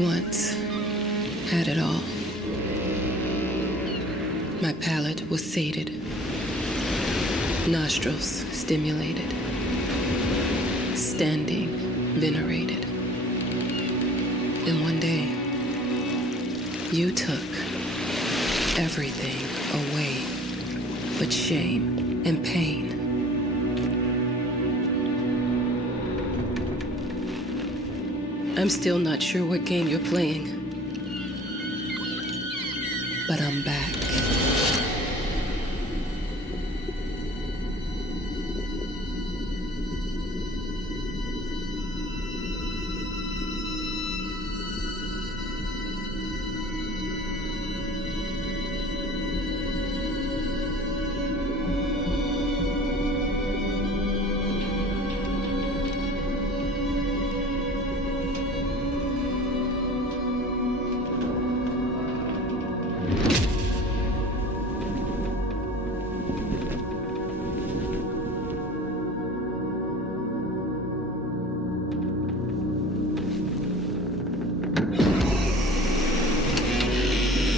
once had it all. My palate was sated, nostrils stimulated, standing venerated. And one day, you took everything away but shame and pain. I'm still not sure what game you're playing, but I'm back.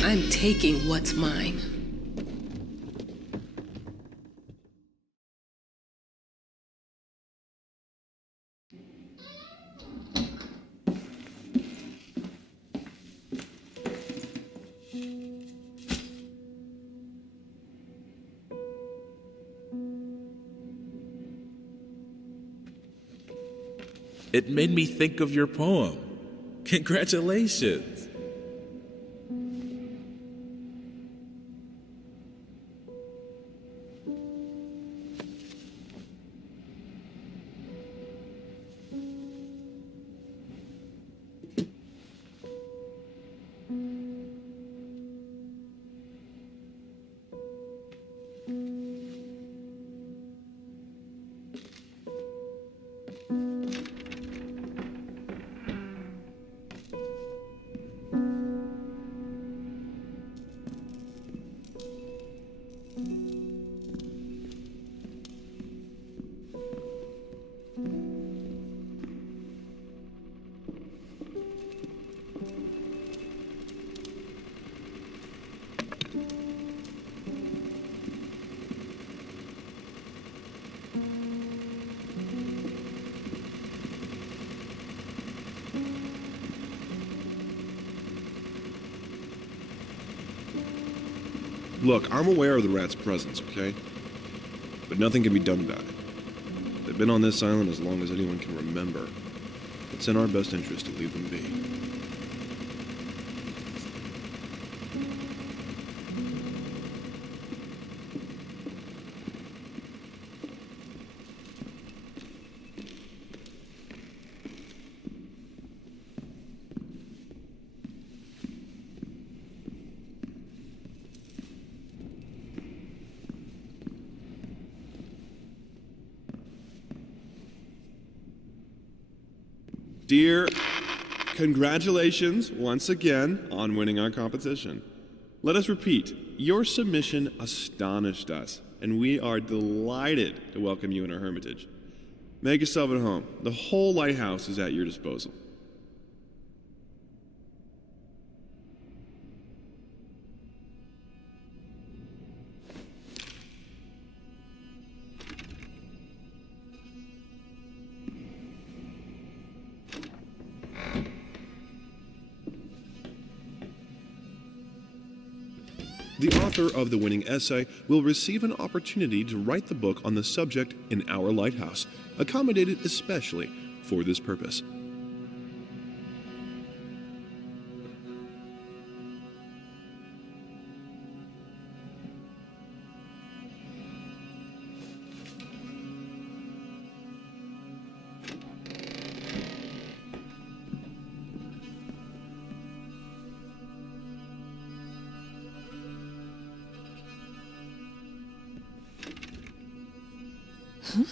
I'm taking what's mine. It made me think of your poem. Congratulations. Look, I'm aware of the rat's presence, okay? But nothing can be done about it. They've been on this island as long as anyone can remember. It's in our best interest to leave them be. Dear, congratulations once again on winning our competition. Let us repeat, your submission astonished us, and we are delighted to welcome you in our hermitage. Make yourself at home. The whole lighthouse is at your disposal. The author of the winning essay will receive an opportunity to write the book on the subject in our lighthouse, accommodated especially for this purpose. Huh?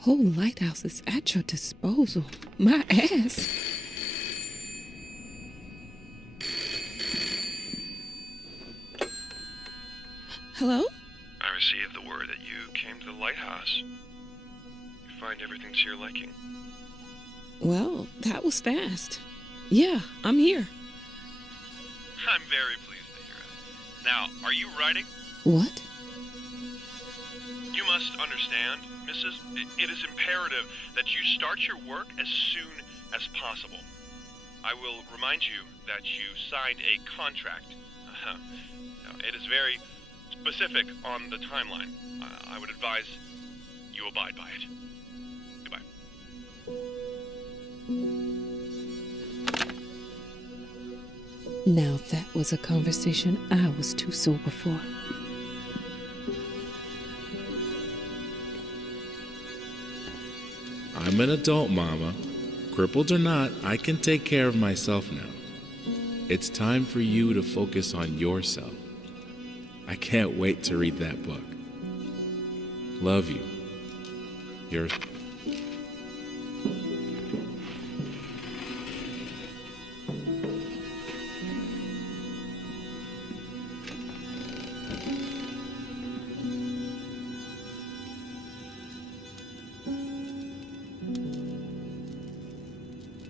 Whole lighthouse is at your disposal. My ass. Hello? I received the word that you came to the lighthouse. You find everything to your liking. Well, that was fast. Yeah, I'm here. I'm very pleased to hear it. Now, are you writing? What? You must understand, Mrs. It is imperative that you start your work as soon as possible. I will remind you that you signed a contract. Now, it is very specific on the timeline. I would advise you abide by it. Goodbye. Now that was a conversation I was too sober for. I'm an adult, Mama. Crippled or not, I can take care of myself now. It's time for you to focus on yourself. I can't wait to read that book. Love you. Yours.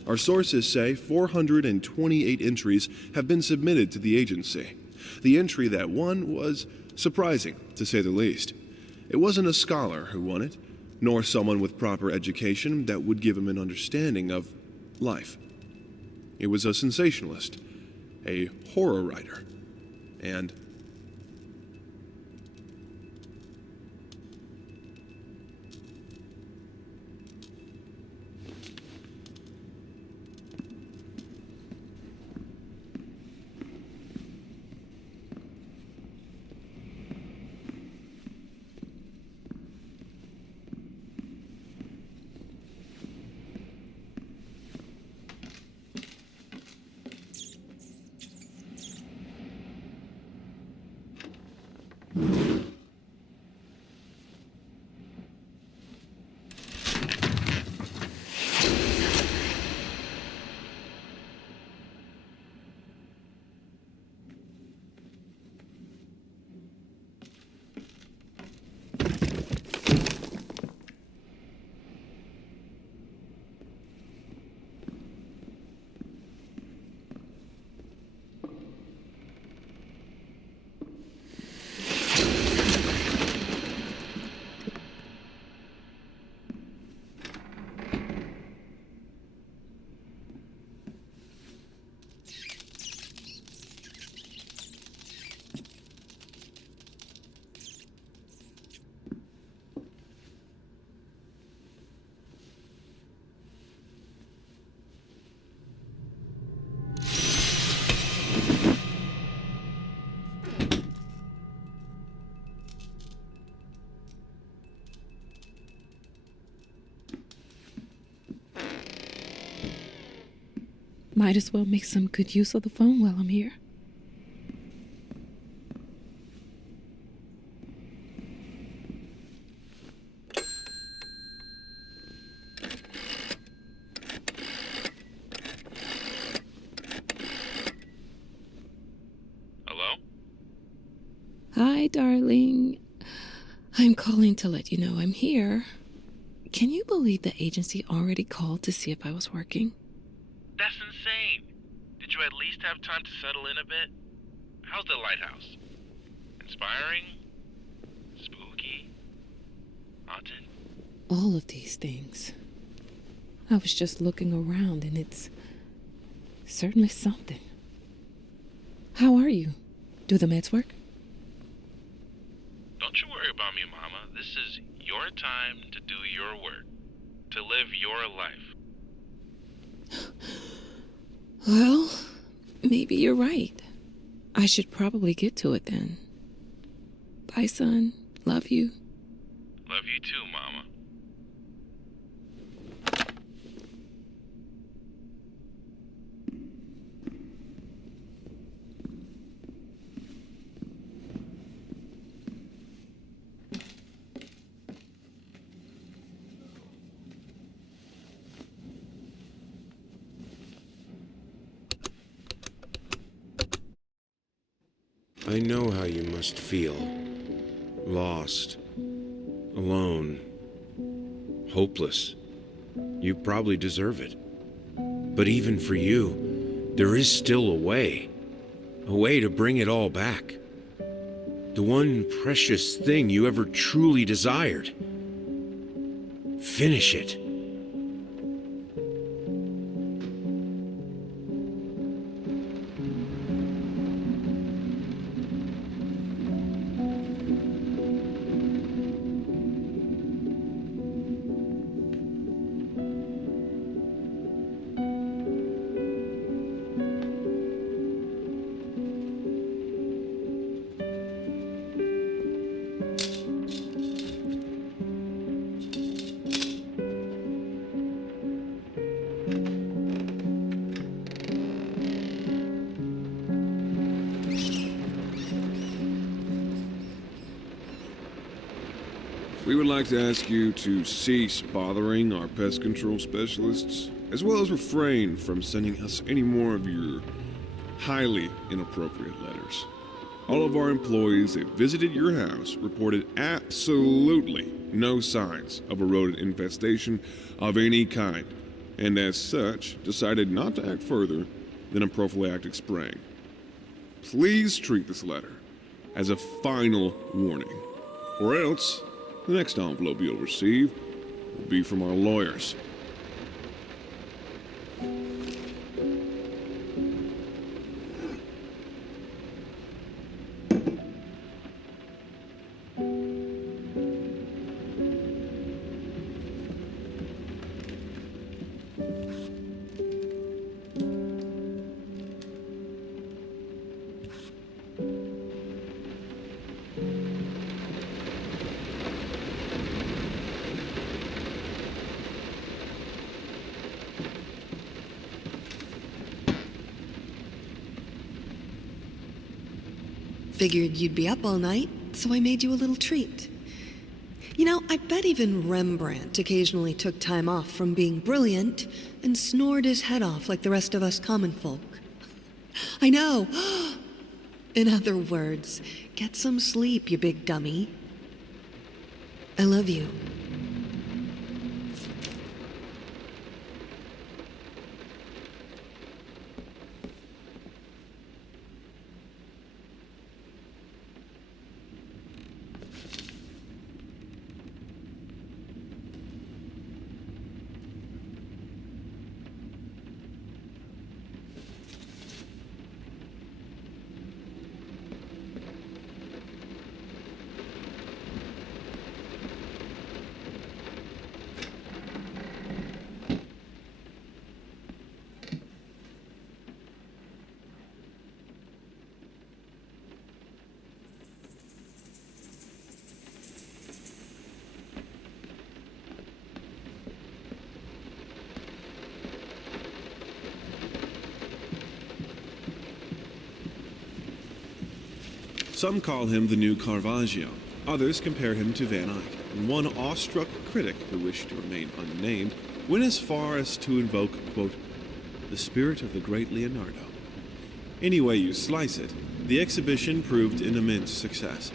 Our sources say 428 entries have been submitted to the agency. The entry that won was surprising, to say the least. It wasn't a scholar who won it, nor someone with proper education that would give him an understanding of life. It was a sensationalist, a horror writer, and Might as well make some good use of the phone while I'm here. Hello? Hi, darling. I'm calling to let you know I'm here. Can you believe the agency already called to see if I was working? That's insane. Did you at least have time to settle in a bit? How's the lighthouse? Inspiring? Spooky? Haunted? All of these things. I was just looking around and it's certainly something. How are you? Do the meds work? Don't you worry about me, Mama. This is your time to do your work. To live your life. Well, maybe you're right. I should probably get to it then. Bye, son. Love you. Love you too, Mama. I know how you must feel. Lost. Alone. Hopeless. You probably deserve it. But even for you, there is still a way to bring it all back. The one precious thing you ever truly desired. Finish it. We would like to ask you to cease bothering our pest control specialists, as well as refrain from sending us any more of your highly inappropriate letters. All of our employees that visited your house reported absolutely no signs of a rodent infestation of any kind, and as such, decided not to act further than a prophylactic spraying. Please treat this letter as a final warning, or else the next envelope you'll receive will be from our lawyers. Figured you'd be up all night, so I made you a little treat. You know, I bet even Rembrandt occasionally took time off from being brilliant and snored his head off like the rest of us common folk. I know. In other words, get some sleep, you big dummy. I love you. Some call him the new Caravaggio. Others compare him to Van Eyck. And one awestruck critic who wished to remain unnamed went as far as to invoke, quote, the spirit of the great Leonardo. Any way you slice it, the exhibition proved an immense success.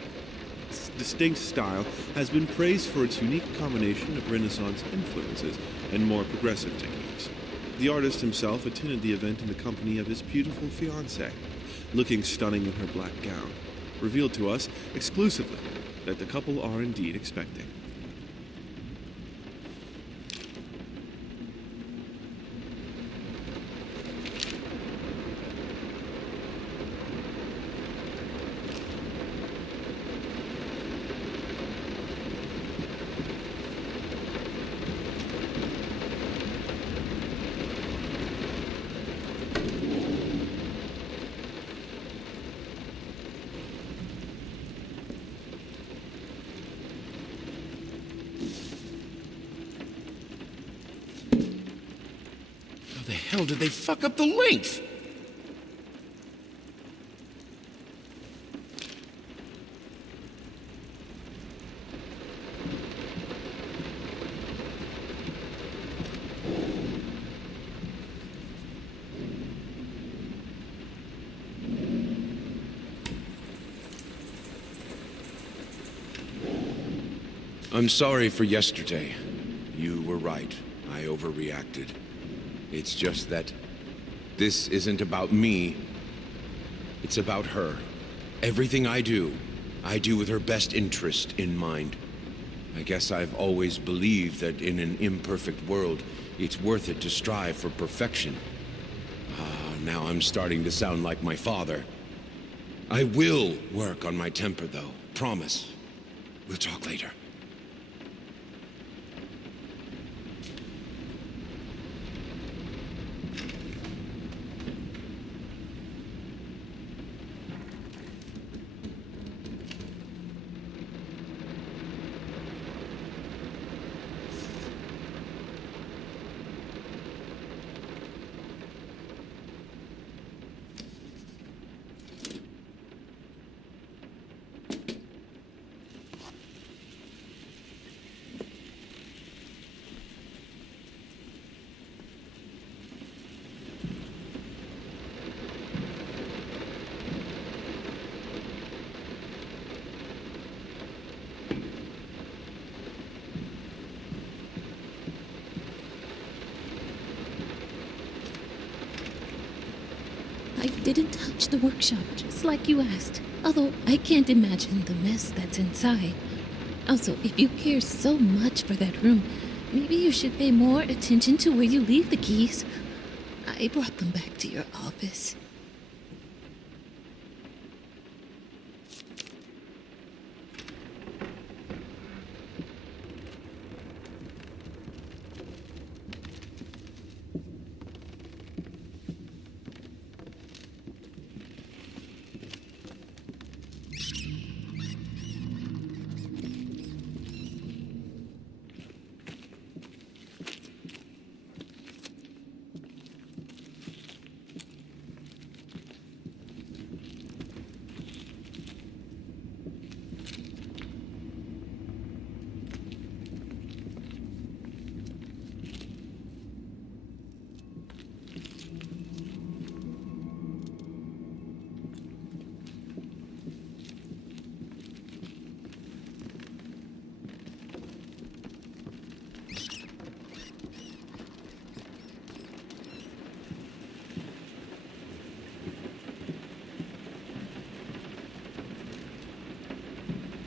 Its distinct style has been praised for its unique combination of Renaissance influences and more progressive techniques. The artist himself attended the event in the company of his beautiful fiancée, looking stunning in her black gown, revealed to us exclusively that the couple are indeed expecting. How did they fuck up the length? I'm sorry for yesterday. You were right. I overreacted. It's just that This isn't about me. It's about her. Everything I do with her best interest in mind. I guess I've always believed that in an imperfect world, it's worth it to strive for perfection. Now I'm starting to sound like my father. I will work on my temper, though. Promise. We'll talk later. I didn't touch the workshop, just like you asked. Although I can't imagine the mess that's inside. Also, if you care so much for that room, maybe you should pay more attention to where you leave the keys. I brought them back to your office.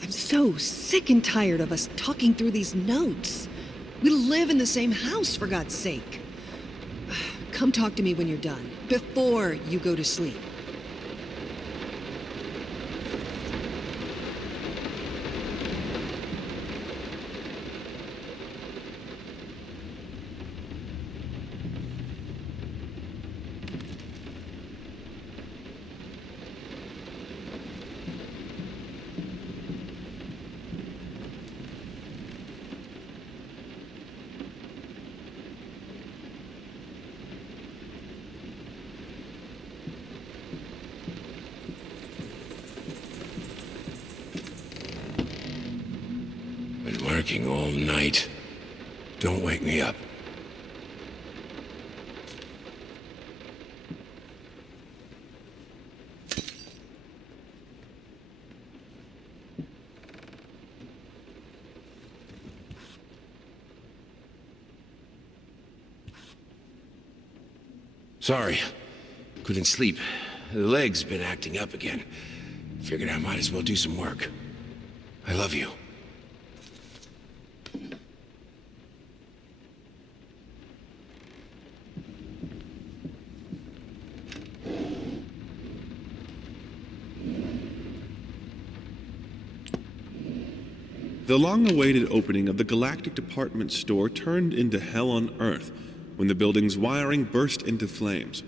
So sick and tired of us talking through these notes. We live in the same house, for God's sake. Come talk to me when you're done, before you go to sleep. Working all night. Don't wake me up. Sorry. Couldn't sleep. The leg's been acting up again. Figured I might as well do some work. I love you. The long-awaited opening of the Galactic Department store turned into hell on Earth when the building's wiring burst into flames.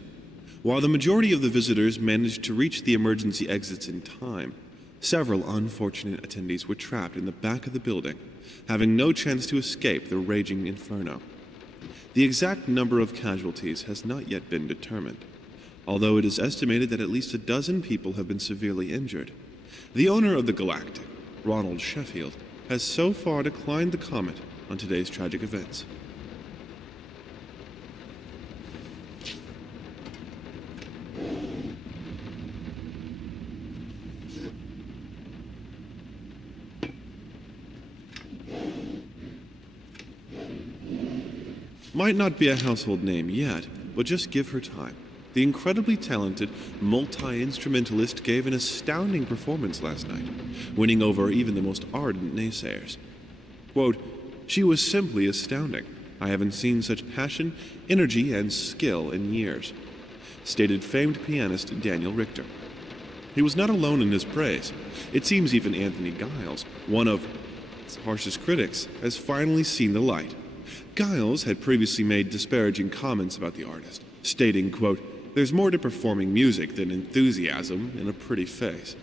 While the majority of the visitors managed to reach the emergency exits in time, several unfortunate attendees were trapped in the back of the building, having no chance to escape the raging inferno. The exact number of casualties has not yet been determined, although it is estimated that at least a dozen people have been severely injured. The owner of the Galactic, Ronald Sheffield, has so far declined the comment on today's tragic events. Might not be a household name yet, but just give her time. The incredibly talented multi-instrumentalist gave an astounding performance last night, winning over even the most ardent naysayers. Quote, "She was simply astounding. I haven't seen such passion, energy, and skill in years," stated famed pianist Daniel Richter. He was not alone in his praise. It seems even Anthony Giles, one of its harshest critics, has finally seen the light. Giles had previously made disparaging comments about the artist, stating, quote, "There's more to performing music than enthusiasm in a pretty face."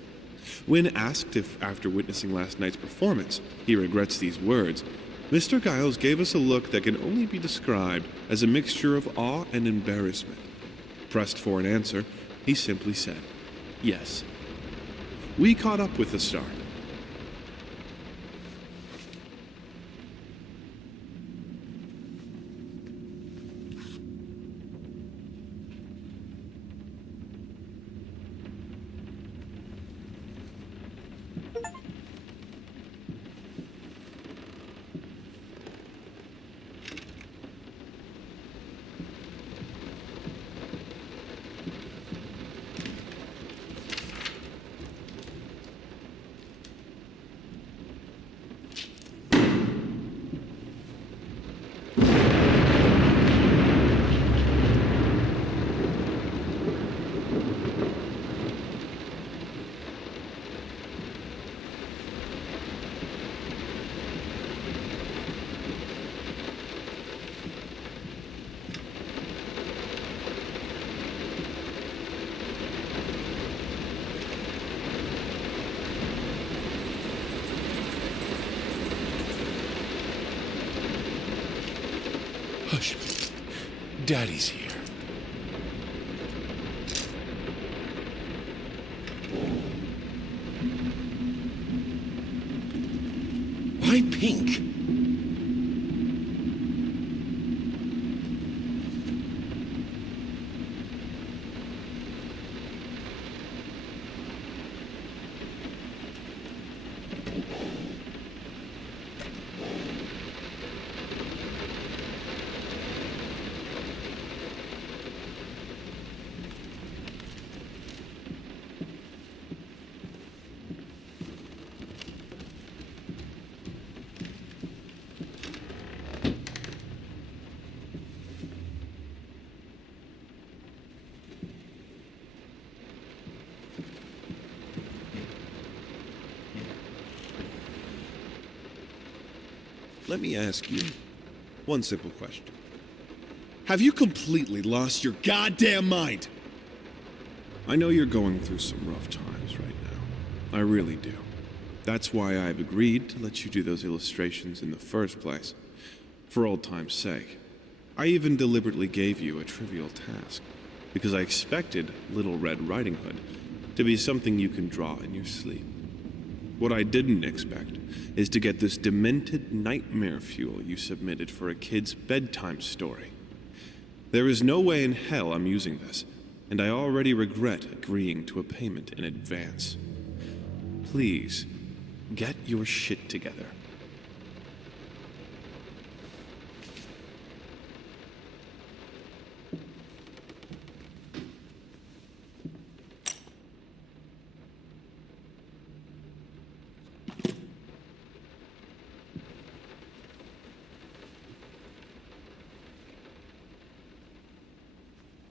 When asked if, after witnessing last night's performance, he regrets these words, Mr. Giles gave us a look that can only be described as a mixture of awe and embarrassment. Pressed for an answer, he simply said, "Yes." We caught up with the star. Hush. Daddy's here. Why pink? Let me ask you one simple question. Have you completely lost your goddamn mind? I know you're going through some rough times right now. I really do. That's why I've agreed to let you do those illustrations in the first place, for old time's sake. I even deliberately gave you a trivial task, because I expected Little Red Riding Hood to be something you can draw in your sleep. What I didn't expect is to get this demented nightmare fuel you submitted for a kid's bedtime story. There is no way in hell I'm using this, and I already regret agreeing to a payment in advance. Please, get your shit together.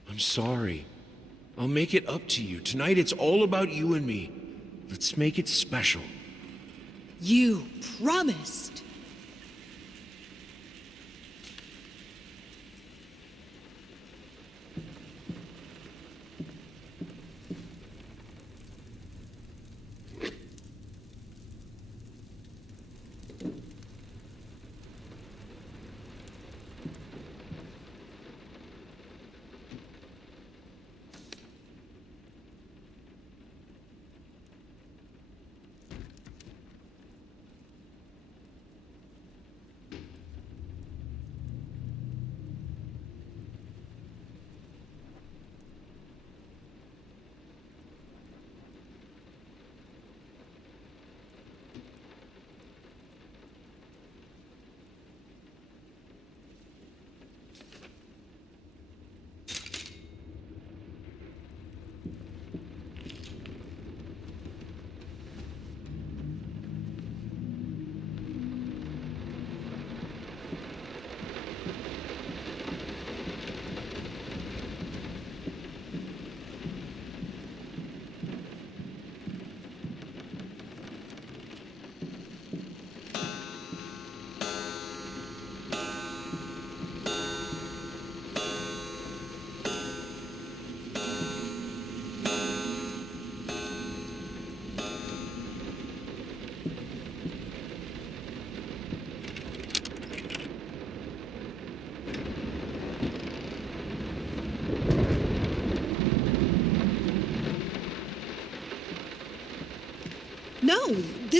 I'm sorry. I'll make it up to you. Tonight it's all about you and me. Let's make it special. You promised.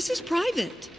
This is private.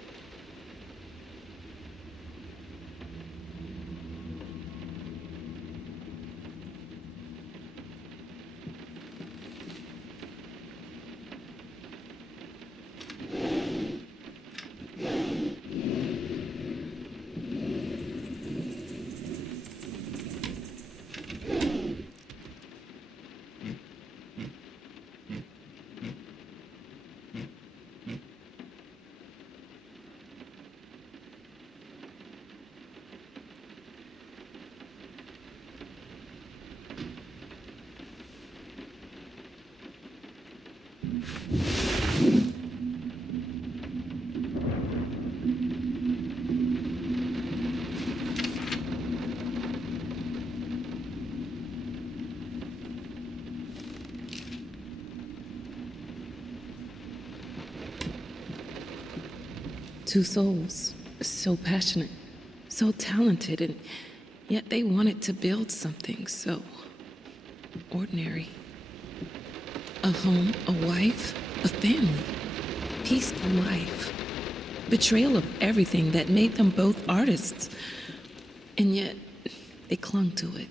Two souls, so passionate, so talented, and yet they wanted to build something so ordinary. A home, a wife, a family, peaceful life. Betrayal of everything that made them both artists, and yet they clung to it.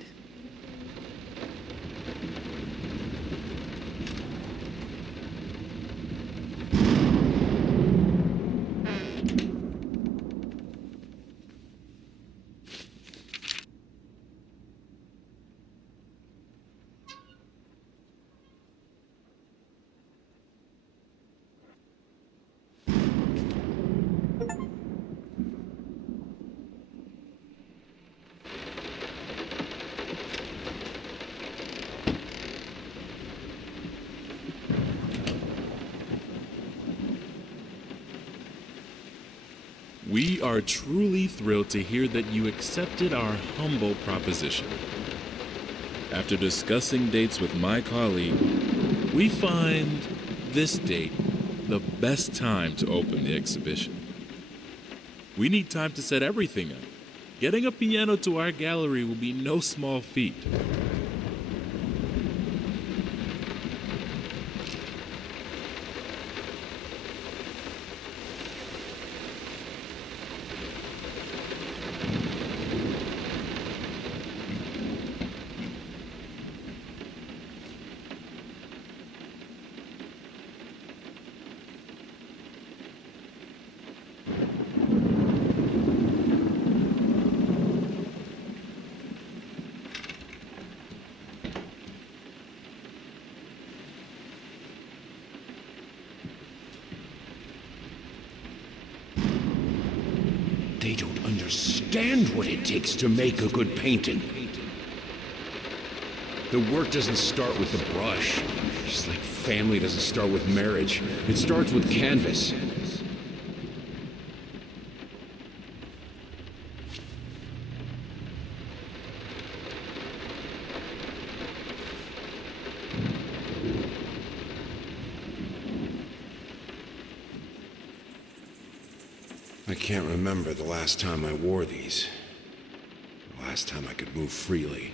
We are truly thrilled to hear that you accepted our humble proposition. After discussing dates with my colleague, we find this date the best time to open the exhibition. We need time to set everything up. Getting a piano to our gallery will be no small feat. They don't understand what it takes to make a good painting. The work doesn't start with the brush, just like family doesn't start with marriage. It starts with canvas. I can't remember the last time I wore these. The last time I could move freely.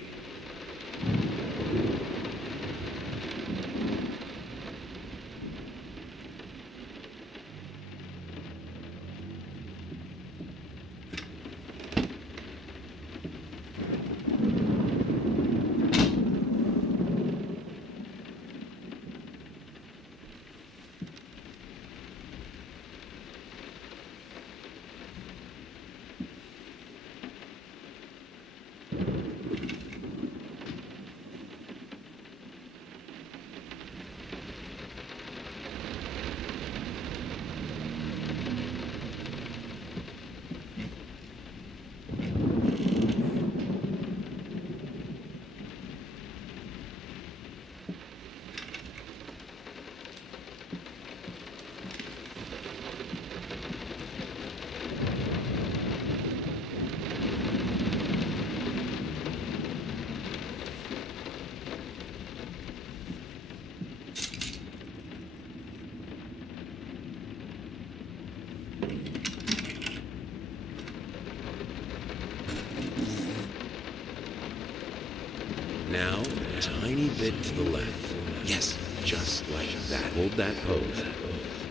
Now, a tiny bit to the left. Yes, just like that. Hold that pose.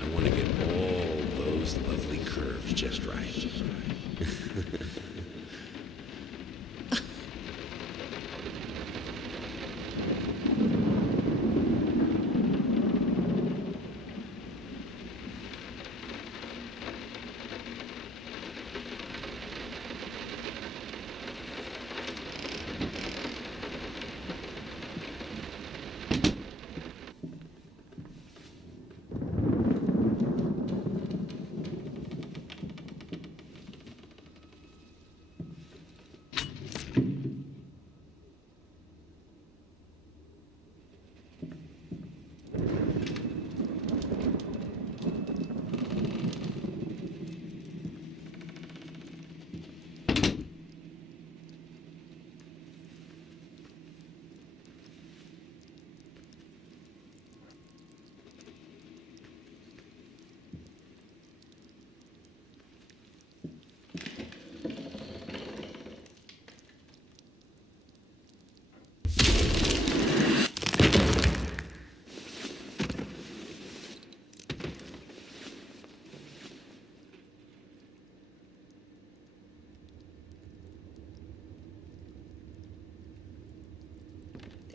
I want to get all those just right.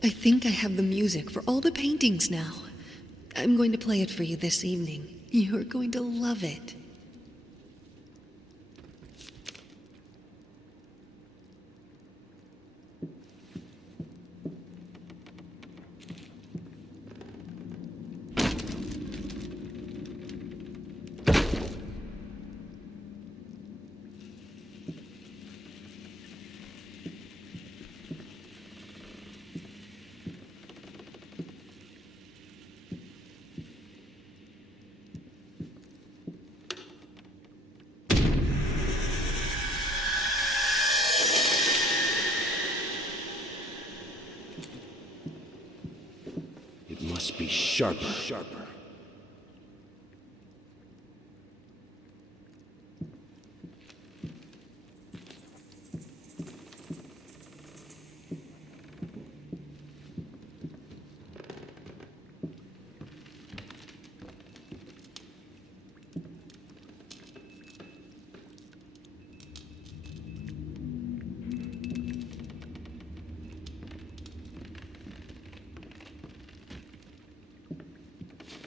I think I have the music for all the paintings now. I'm going to play it for you this evening. You're going to love it. Must be sharper.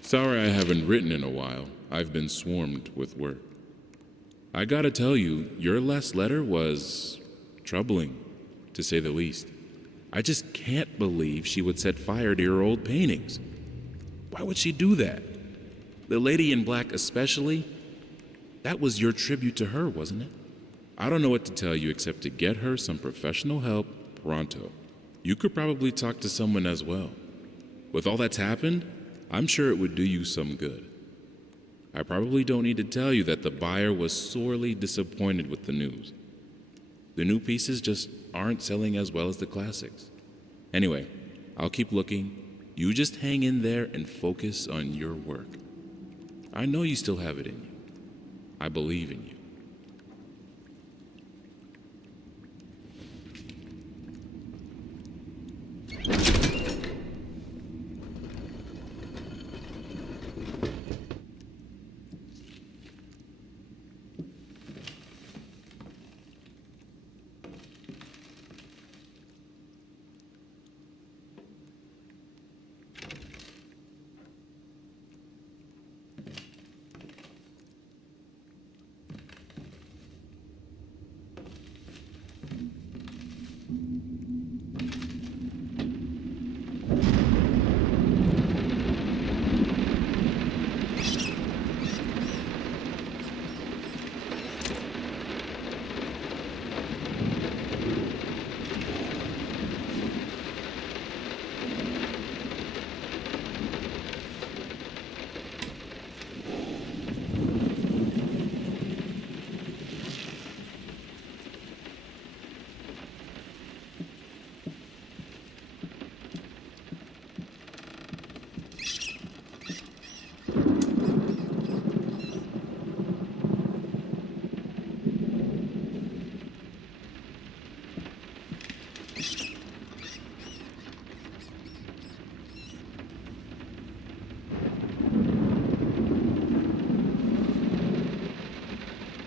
Sorry I haven't written in a while. I've been swarmed with work. I gotta tell you, your last letter was troubling, to say the least. I just can't believe she would set fire to your old paintings. Why would she do that? The lady in black especially? That was your tribute to her, wasn't it? I don't know what to tell you except to get her some professional help pronto. You could probably talk to someone as well. With all that's happened, I'm sure it would do you some good. I probably don't need to tell you that the buyer was sorely disappointed with the news. The new pieces just aren't selling as well as the classics. Anyway, I'll keep looking. You just hang in there and focus on your work. I know you still have it in you. I believe in you.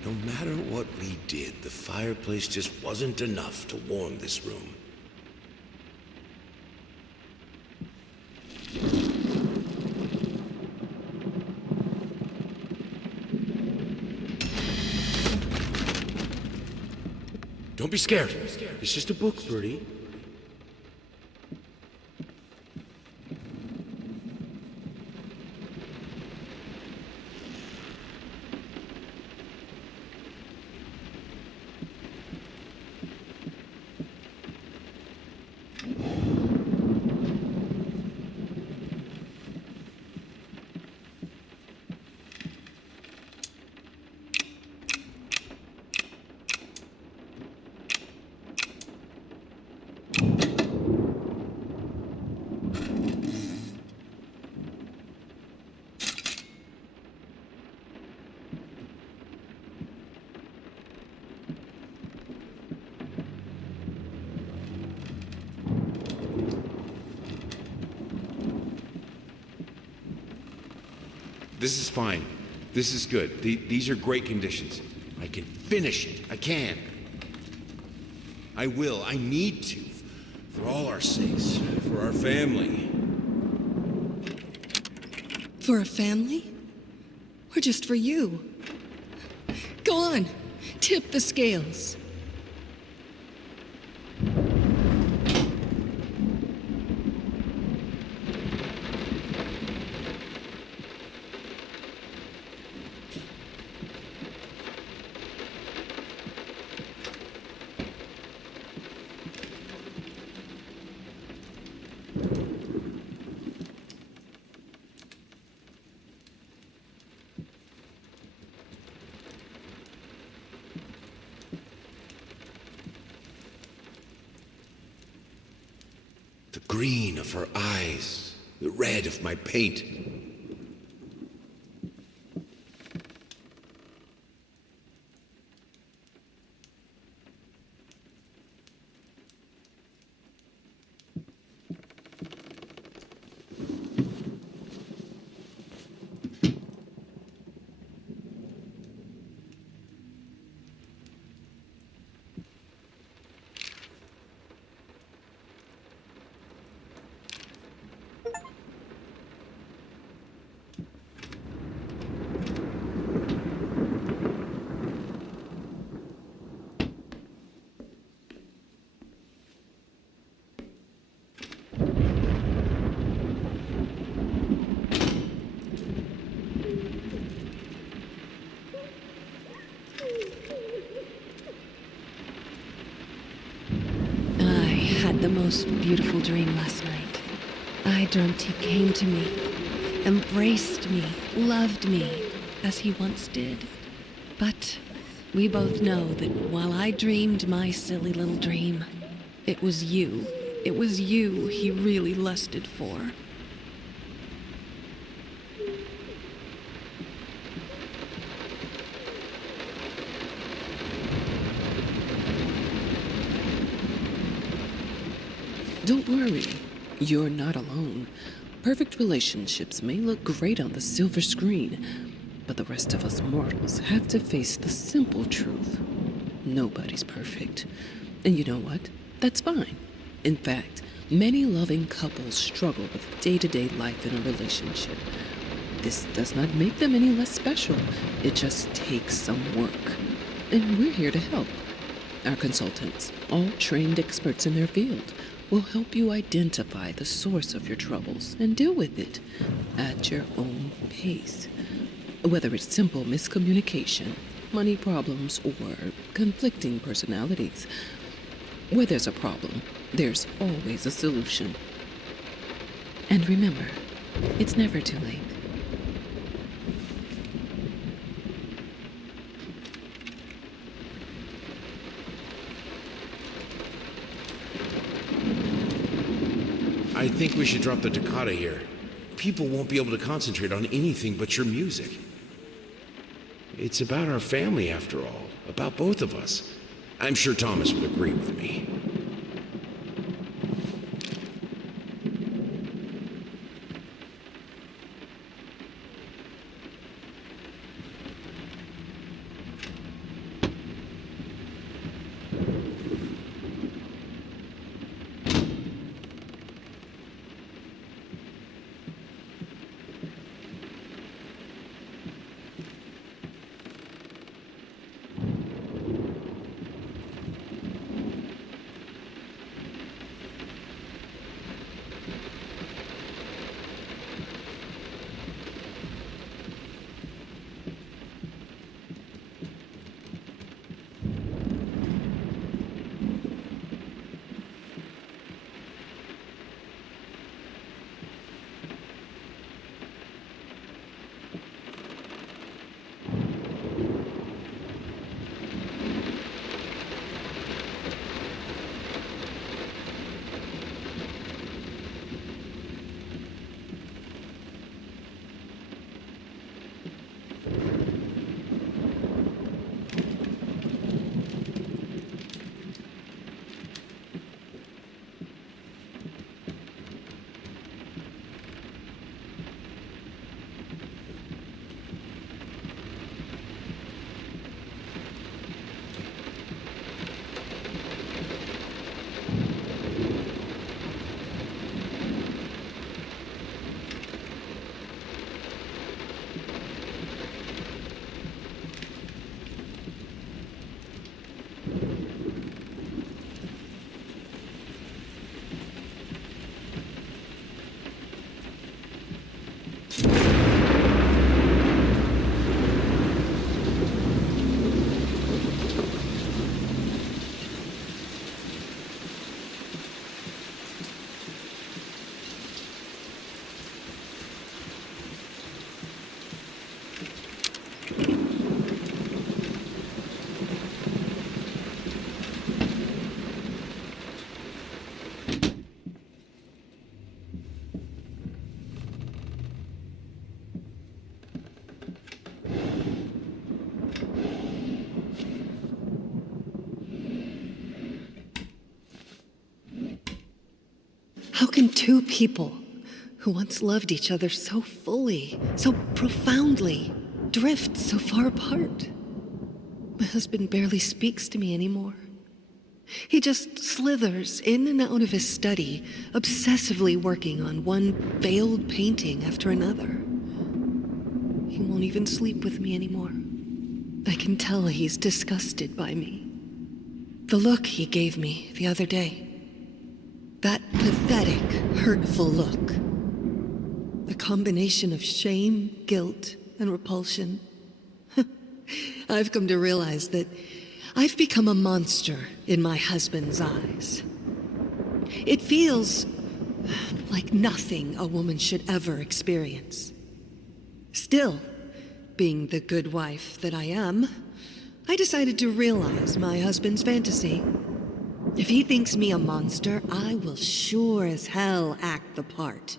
No matter what we did, the fireplace just wasn't enough to warm this room. Don't be scared. It's just a book, Bertie. This is fine. This is good. These are great conditions. I can finish it. I can. I will. I need to. For all our sakes. For our family. For a family? Or just for you? Go on. Tip the scales. The green of her eyes, the red of my paint. The most beautiful dream last night. I dreamt he came to me, embraced me, loved me, as he once did. But we both know that while I dreamed my silly little dream, it was you he really lusted for. Don't worry, you're not alone. Perfect relationships may look great on the silver screen, but the rest of us mortals have to face the simple truth. Nobody's perfect. And you know what? That's fine. In fact, many loving couples struggle with day-to-day life in a relationship. This does not make them any less special. It just takes some work. And we're here to help. Our consultants, all trained experts in their field, will help you identify the source of your troubles and deal with it at your own pace. Whether it's simple miscommunication, money problems, or conflicting personalities, where there's a problem, there's always a solution. And remember, it's never too late. I think we should drop the toccata here. People won't be able to concentrate on anything but your music. It's about our family, after all. About both of us. I'm sure Thomas would agree with me. How can two people who once loved each other so fully, so profoundly, drift so far apart? My husband barely speaks to me anymore. He just slithers in and out of his study, obsessively working on one veiled painting after another. He won't even sleep with me anymore. I can tell he's disgusted by me. The look he gave me the other day. That pathetic, hurtful look. The combination of shame, guilt, and repulsion. I've come to realize that I've become a monster in my husband's eyes. It feels like nothing a woman should ever experience. Still, being the good wife that I am, I decided to realize my husband's fantasy. If he thinks me a monster, I will sure as hell act the part.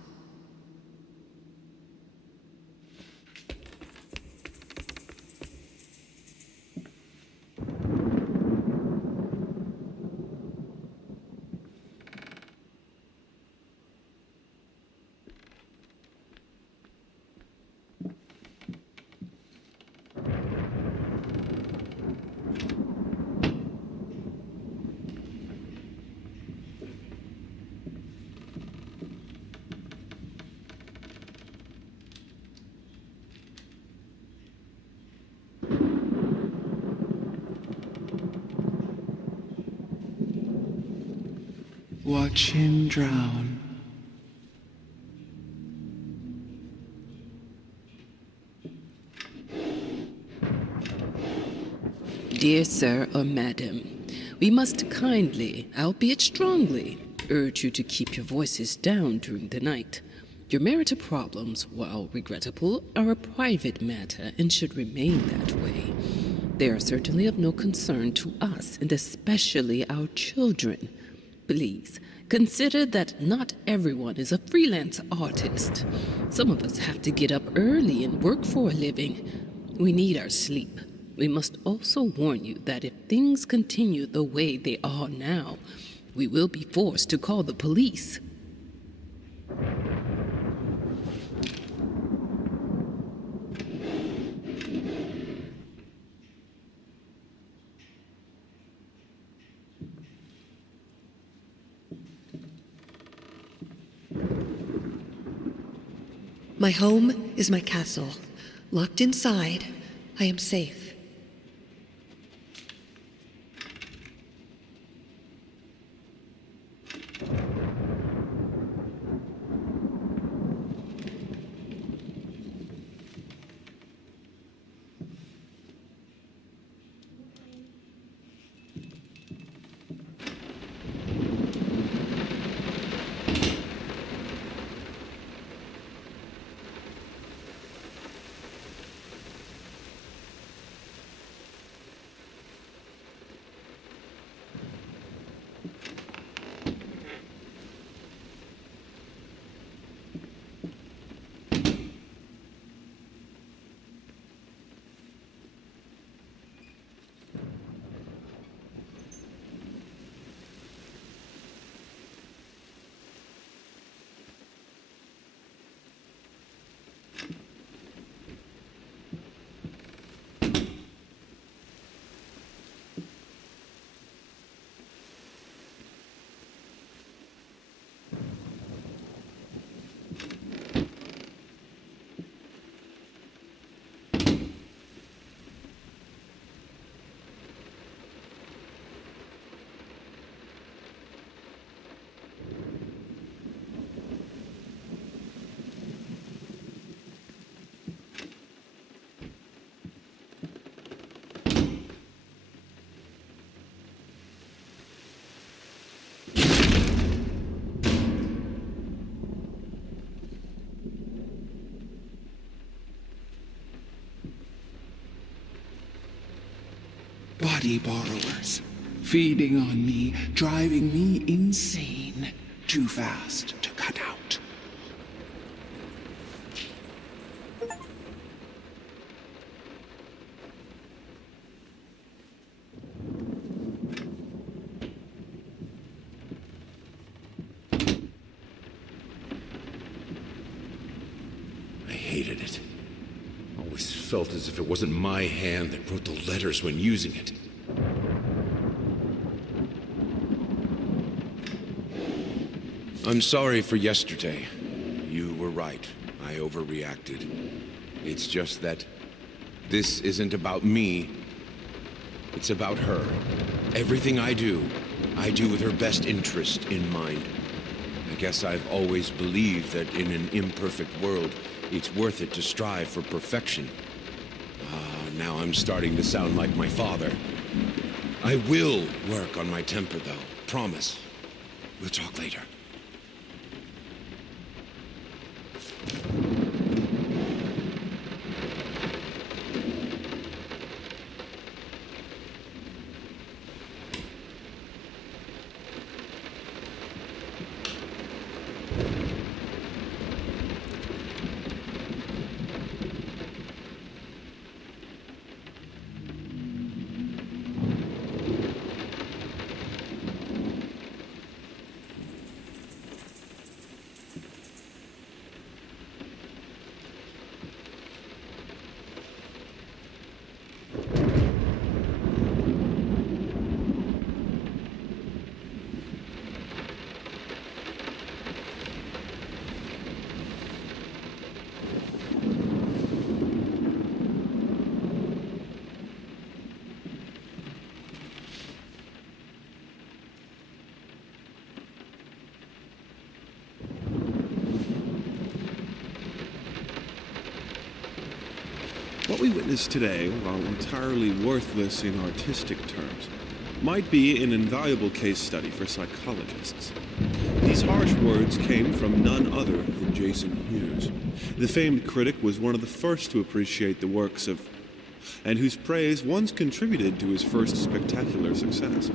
Watch him drown. Dear sir or madam, we must kindly, albeit strongly, urge you to keep your voices down during the night. Your marital problems, while regrettable, are a private matter and should remain that way. They are certainly of no concern to us, and especially our children. Please, consider that not everyone is a freelance artist. Some of us have to get up early and work for a living. We need our sleep. We must also warn you that if things continue the way they are now, we will be forced to call the police. My home is my castle. Locked inside, I am safe. Body borrowers, feeding on me, driving me insane, too fast to cut out. felt as if it wasn't my hand that wrote the letters when using it. I'm sorry for yesterday. You were right. I overreacted. It's just that this isn't about me. It's about her. Everything I do with her best interest in mind. I guess I've always believed that in an imperfect world, it's worth it to strive for perfection. Now I'm starting to sound like my father. I will work on my temper, though. Promise. We'll talk later. What we witness today, while entirely worthless in artistic terms, might be an invaluable case study for psychologists. These harsh words came from none other than Jason Muse. The famed critic was one of the first to appreciate the works of, and whose praise once contributed to his first spectacular success.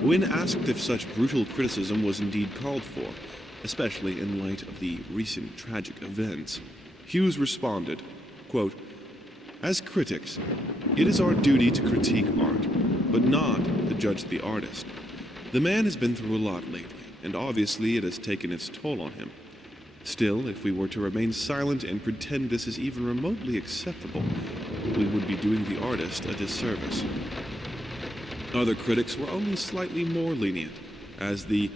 When asked if such brutal criticism was indeed called for, especially in light of the recent tragic events, Hughes responded, quote, "As critics, it is our duty to critique art, but not to judge the artist. The man has been through a lot lately, and obviously it has taken its toll on him. Still, if we were to remain silent and pretend this is even remotely acceptable, we would be doing the artist a disservice." Other critics were only slightly more lenient, as the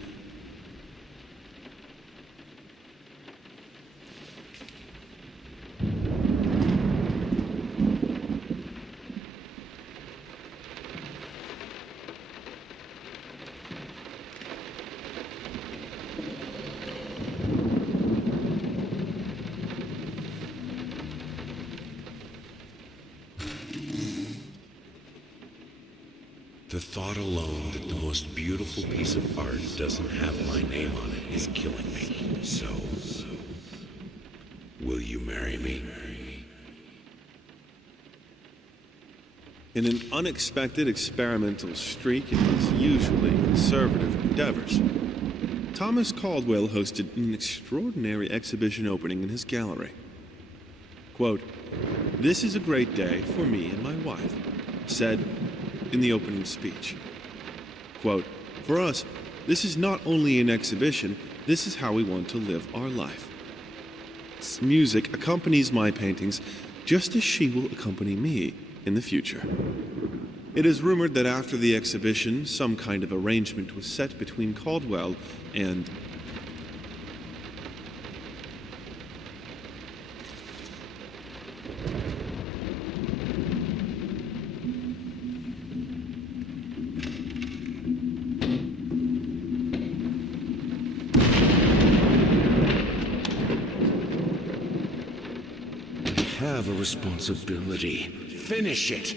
The thought alone that the most beautiful piece of art doesn't have my name on it is killing me. So, will you marry me? in an unexpected experimental streak in his usually conservative endeavors, Thomas Caldwell hosted an extraordinary exhibition opening in his gallery. Quote, "This is a great day for me and my wife," said in the opening speech. Quote, "For us, this is not only an exhibition, this is how we want to live our life. Music accompanies my paintings just as she will accompany me in the future." It is rumored that after the exhibition, some kind of arrangement was set between Caldwell and have a responsibility. Finish it!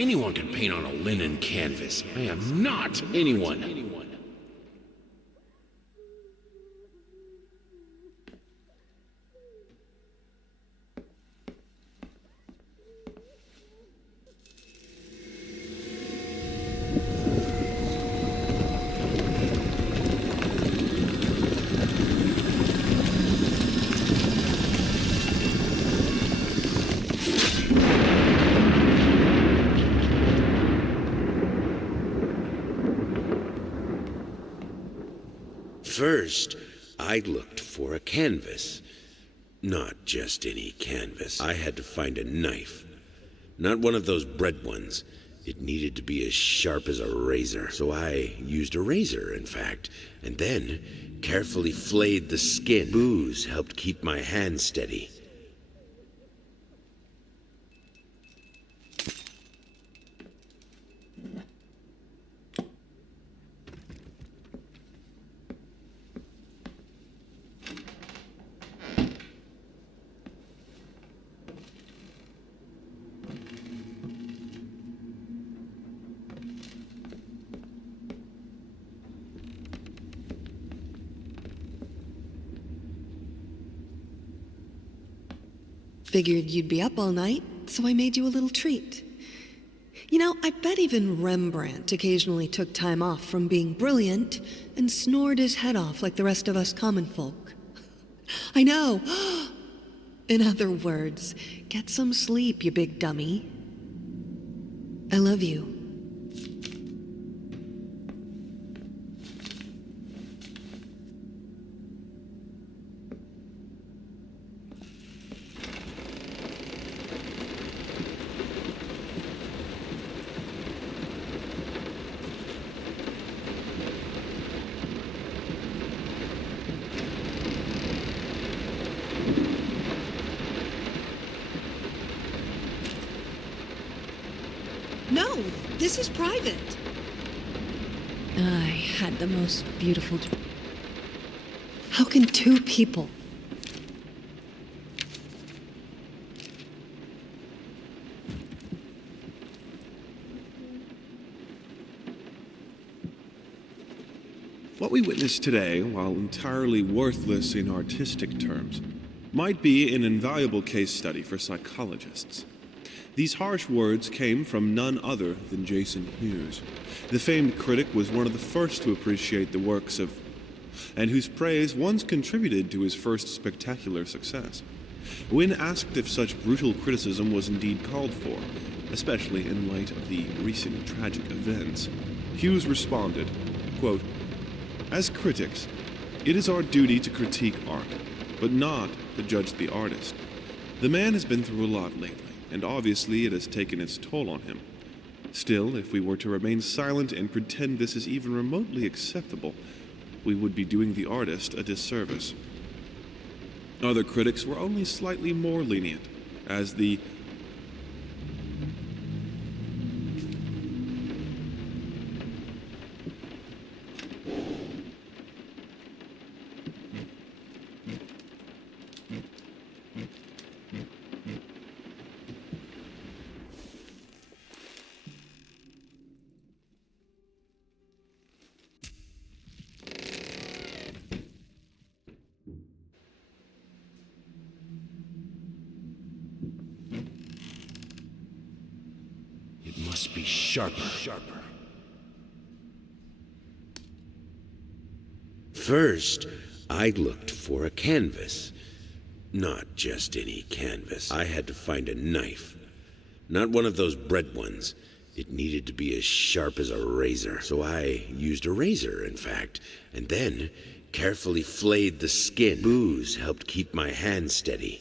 Anyone can paint on a linen canvas. I am not anyone. First, I looked for a canvas. Not just any canvas. I had to find a knife. Not one of those bread ones. It needed to be as sharp as a razor. So I used a razor, in fact, and then carefully flayed the skin. Booze helped keep my hand steady. Figured you'd be up all night, so I made you a little treat. You know, I bet even Rembrandt occasionally took time off from being brilliant and snored his head off like the rest of us common folk. I know. In other words, get some sleep, you big dummy. I love you. No, this is private. I had the most beautiful dream. How can two people? What we witnessed today, while entirely worthless in artistic terms, might be an invaluable case study for psychologists. These harsh words came from none other than Jason Hughes. The famed critic was one of the first to appreciate the works of, and whose praise once contributed to his first spectacular success. When asked if such brutal criticism was indeed called for, especially in light of the recent tragic events, Hughes responded, quote, "As critics, it is our duty to critique art, but not to judge the artist. The man has been through a lot lately, and obviously it has taken its toll on him. Still, if we were to remain silent and pretend this is even remotely acceptable, we would be doing the artist a disservice." Other critics were only slightly more lenient, as the It must be sharper. First, I looked for a canvas. Not just any canvas. I had to find a knife. Not one of those bread ones. It needed to be as sharp as a razor. So I used a razor, in fact, and then carefully flayed the skin. Booze helped keep my hand steady.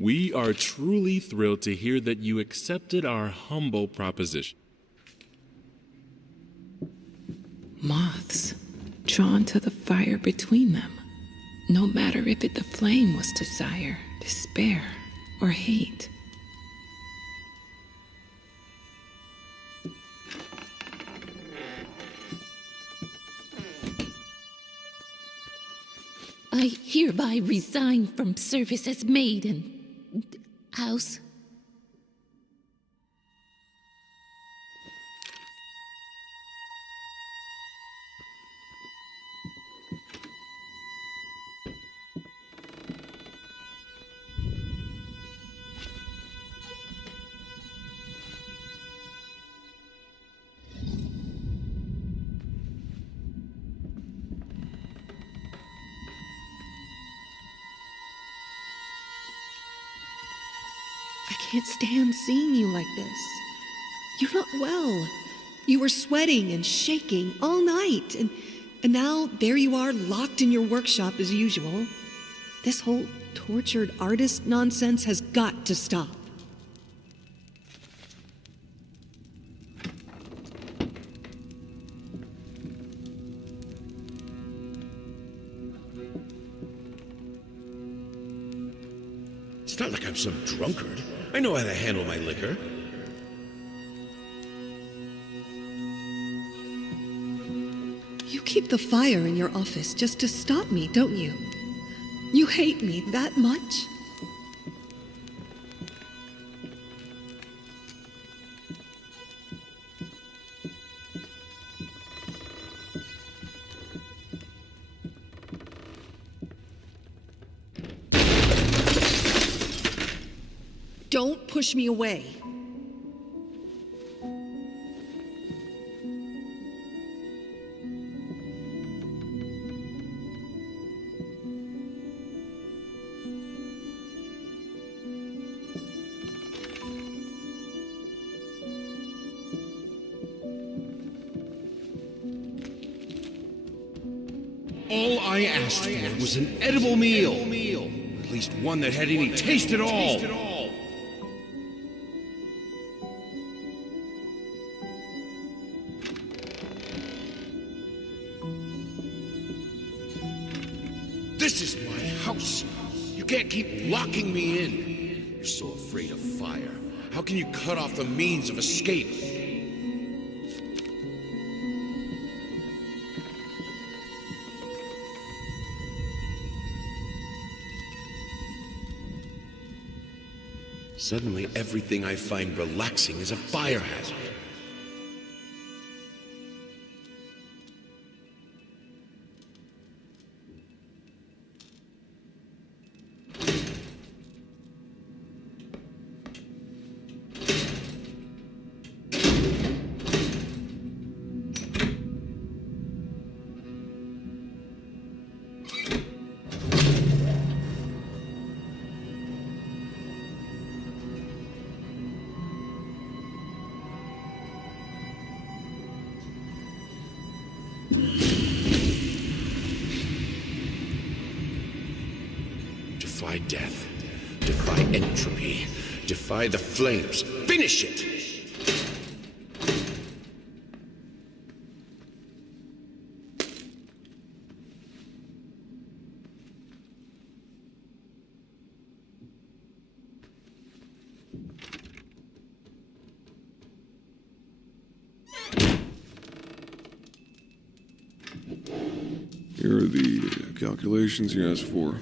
We are truly thrilled to hear that you accepted our humble proposition. Moths, drawn to the fire between them, no matter if the flame was desire, despair, or hate. I hereby resign from service as maid and house. I can't stand seeing you like this. You're not well. You were sweating and shaking all night, and now there you are, locked in your workshop as usual. This whole tortured artist nonsense has got to stop. It's not like I'm some drunkard. I know how to handle my liquor. You keep the fire in your office just to stop me, don't you? You hate me that much? Don't push me away. All I asked for was an edible meal. At least one that had any taste at all. This is my house. You can't keep locking me in. You're so afraid of fire. How can you cut off the means of escape? Suddenly, everything I find relaxing is a fire hazard. Defy death. Defy entropy. Defy the flames. Finish it! Here are the calculations you asked for.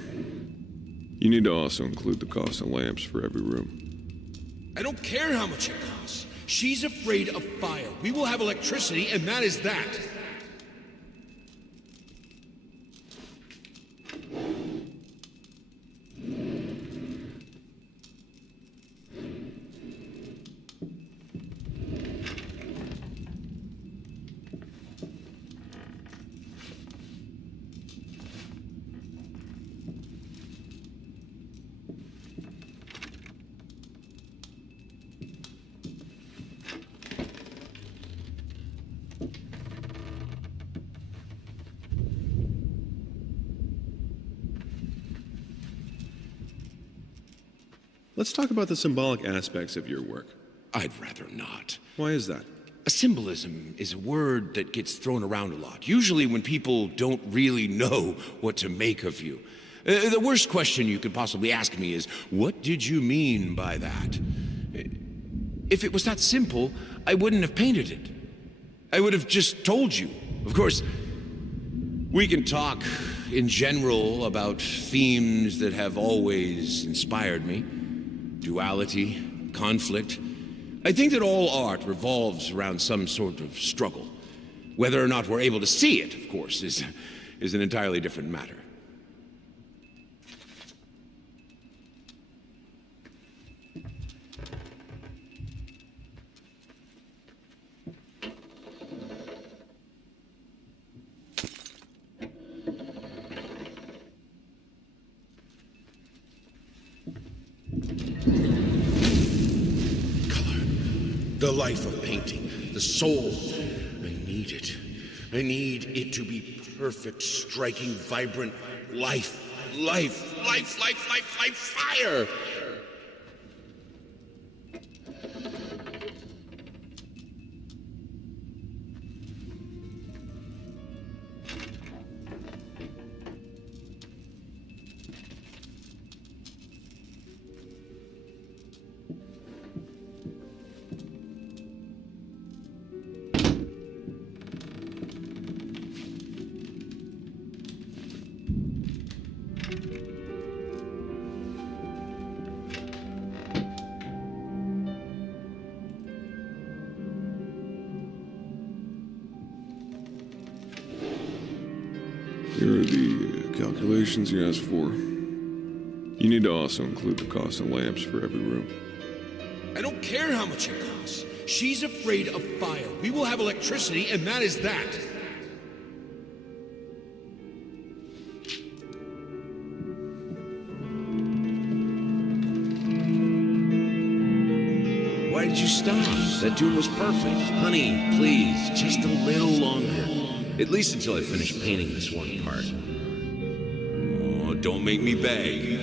You need to also include the cost of lamps for every room. I don't care how much it costs. She's afraid of fire. We will have electricity, and that is that. Let's talk about the symbolic aspects of your work. I'd rather not. Why is that? A symbolism is a word that gets thrown around a lot, usually when people don't really know what to make of you. The worst question you could possibly ask me is, what did you mean by that? If it was that simple, I wouldn't have painted it. I would have just told you. Of course, we can talk in general about themes that have always inspired me. Duality, conflict. I think that all art revolves around some sort of struggle. Whether or not we're able to see it, of course, is an entirely different matter. The life of painting, the soul. I need it. I need it to be perfect, striking, vibrant life. Life, fire! Here are the calculations you asked for. You need to also include the cost of lamps for every room. I don't care how much it costs. She's afraid of fire. We will have electricity, and that is that. Why did you stop? That tune was perfect. Honey, please, just a little longer. At least until I finish painting this one part. Oh, don't make me beg.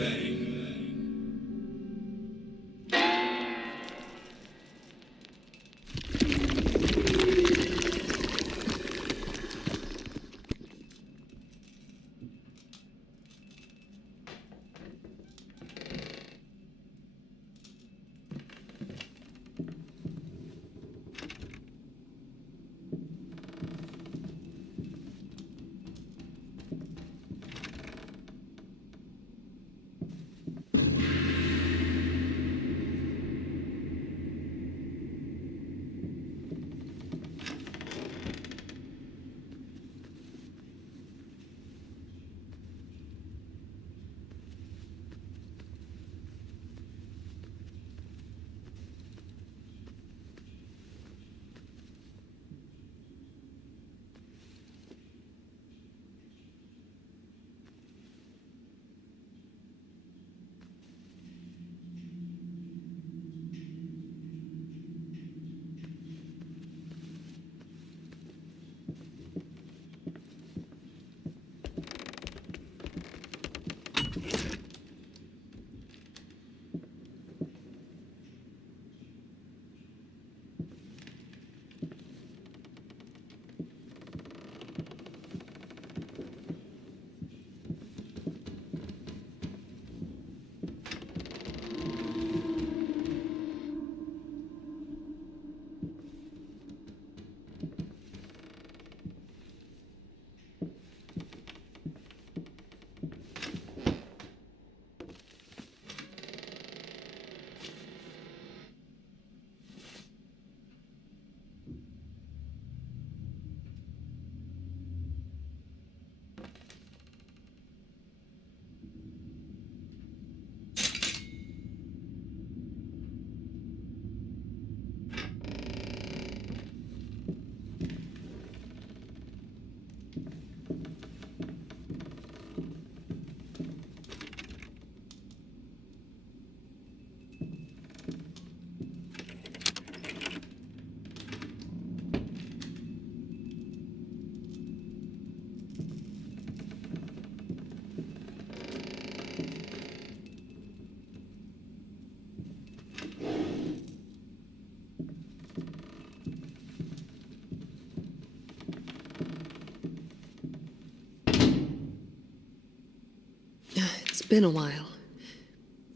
been a while.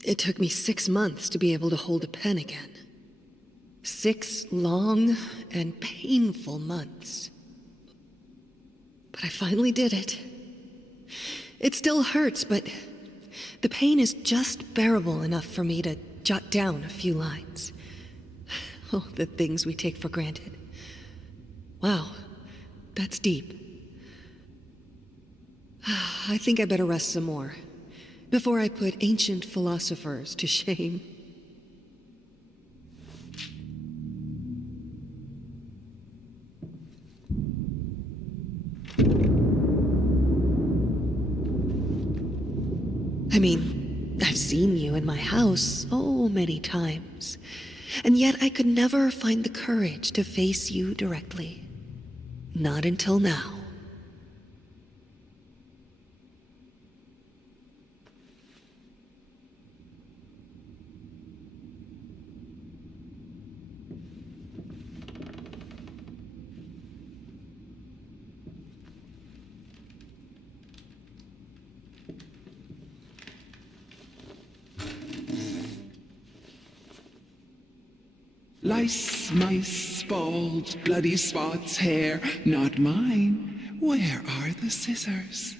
It took me 6 months to be able to hold a pen again. 6 long and painful months. But I finally did it. It still hurts, but the pain is just bearable enough for me to jot down a few lines. Oh, the things we take for granted. Wow, that's deep. I think I better rest some more, before I put ancient philosophers to shame. I mean, I've seen you in my house so many times, and yet I could never find the courage to face you directly. Not until now. Lice, mice, bald, bloody spots, hair, not mine. Where are the scissors?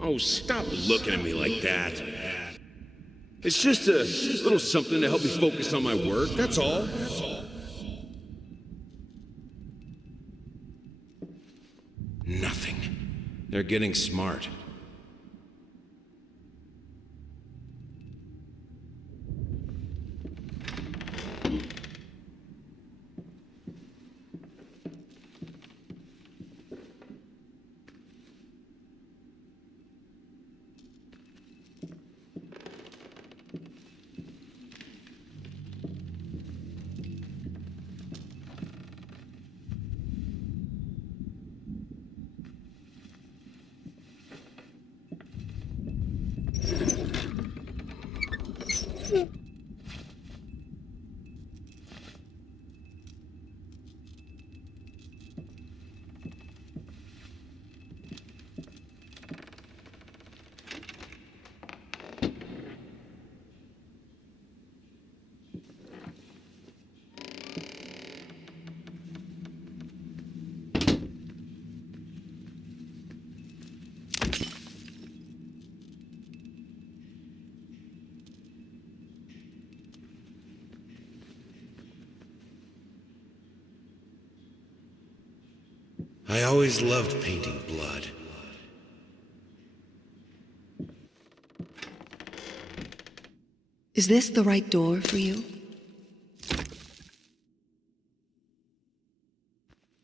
Oh, stop looking at me like that. It's just a little something to help me focus on my work, that's all. Nothing. They're getting smart. I always loved painting blood. Is this the right door for you?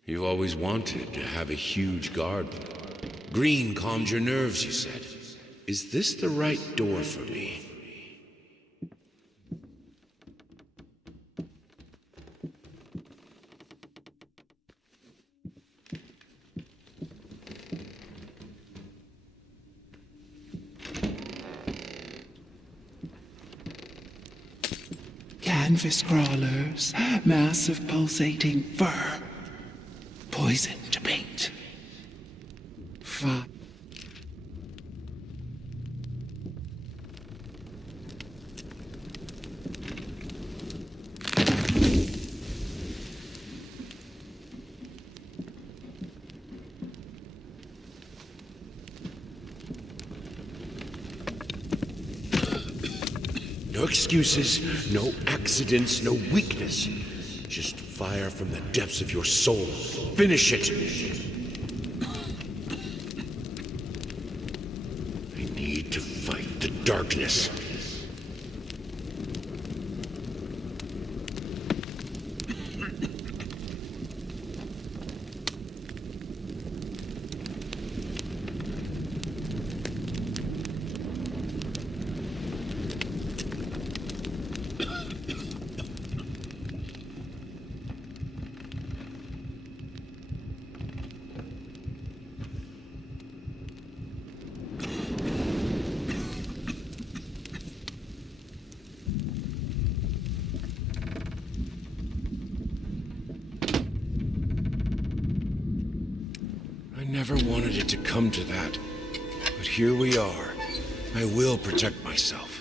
You've always wanted to have a huge garden. Green calmed your nerves, you said. Is this the right door for me? Canvas crawlers, massive pulsating fur, poison to paint. No excuses, no accidents, no weakness. Just fire from the depths of your soul. Finish it! I need to fight the darkness. I never wanted it to come to that, but here we are. I will protect myself.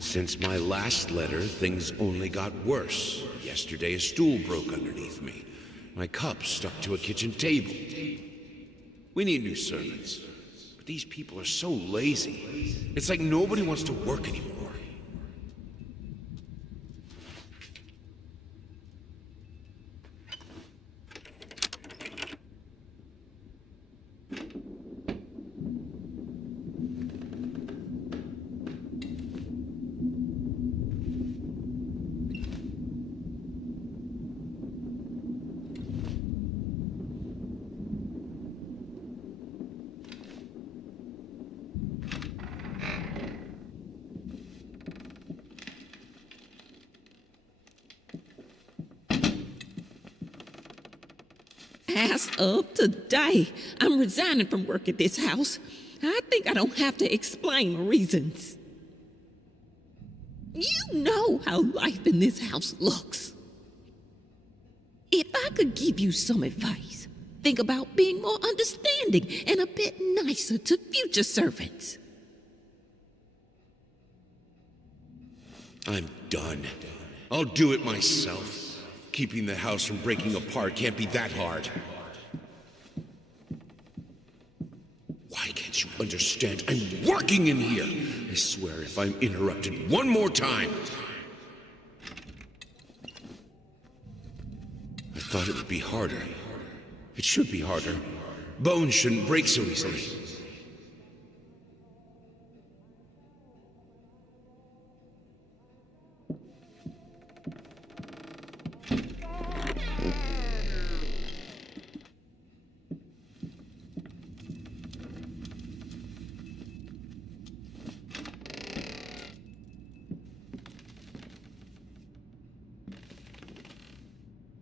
Since my last letter, things only got worse. Yesterday, a stool broke underneath me. My cup stuck to a kitchen table. We need new servants. But these people are so lazy. It's like nobody wants to work anymore. As of today, I'm resigning from work at this house. I think I don't have to explain reasons. You know how life in this house looks. If I could give you some advice, think about being more understanding and a bit nicer to future servants. I'm done. I'll do it myself. Keeping the house from breaking apart can't be that hard. Why can't you understand? I'm working in here. I swear if I'm interrupted one more time. I thought it would be harder. It should be harder. Bones shouldn't break so easily.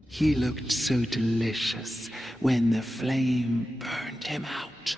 He looked so delicious when the flame burned him out.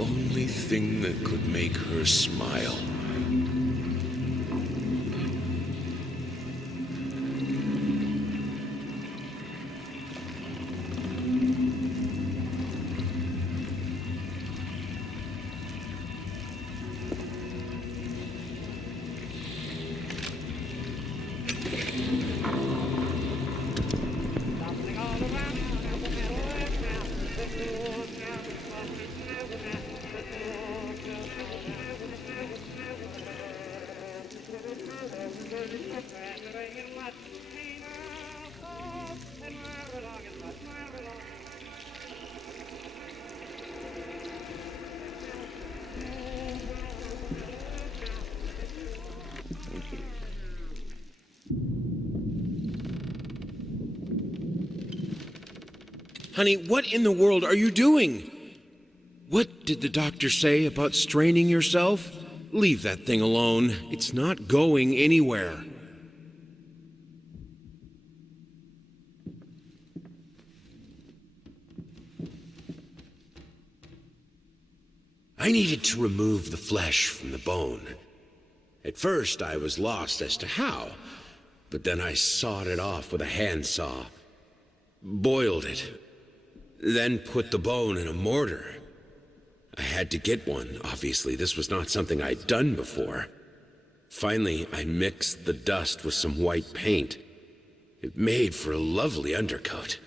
only thing that could make her smile. Honey, what in the world are you doing? What did the doctor say about straining yourself? Leave that thing alone. It's not going anywhere. I needed to remove the flesh from the bone. At first, I was lost as to how, but then I sawed it off with a handsaw, boiled it, then put the bone in a mortar. I had to get one, obviously. This was not something I'd done before. Finally, I mixed the dust with some white paint. It made for a lovely undercoat.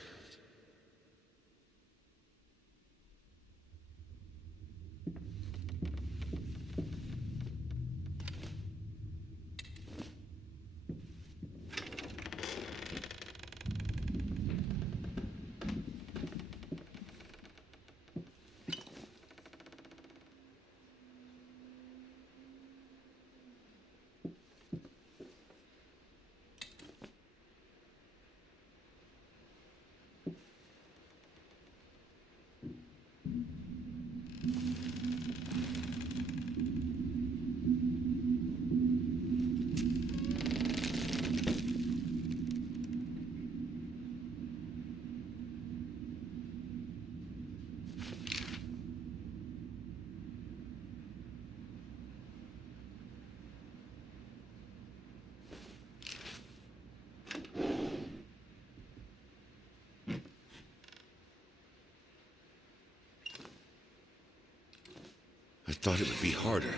I thought it would be harder.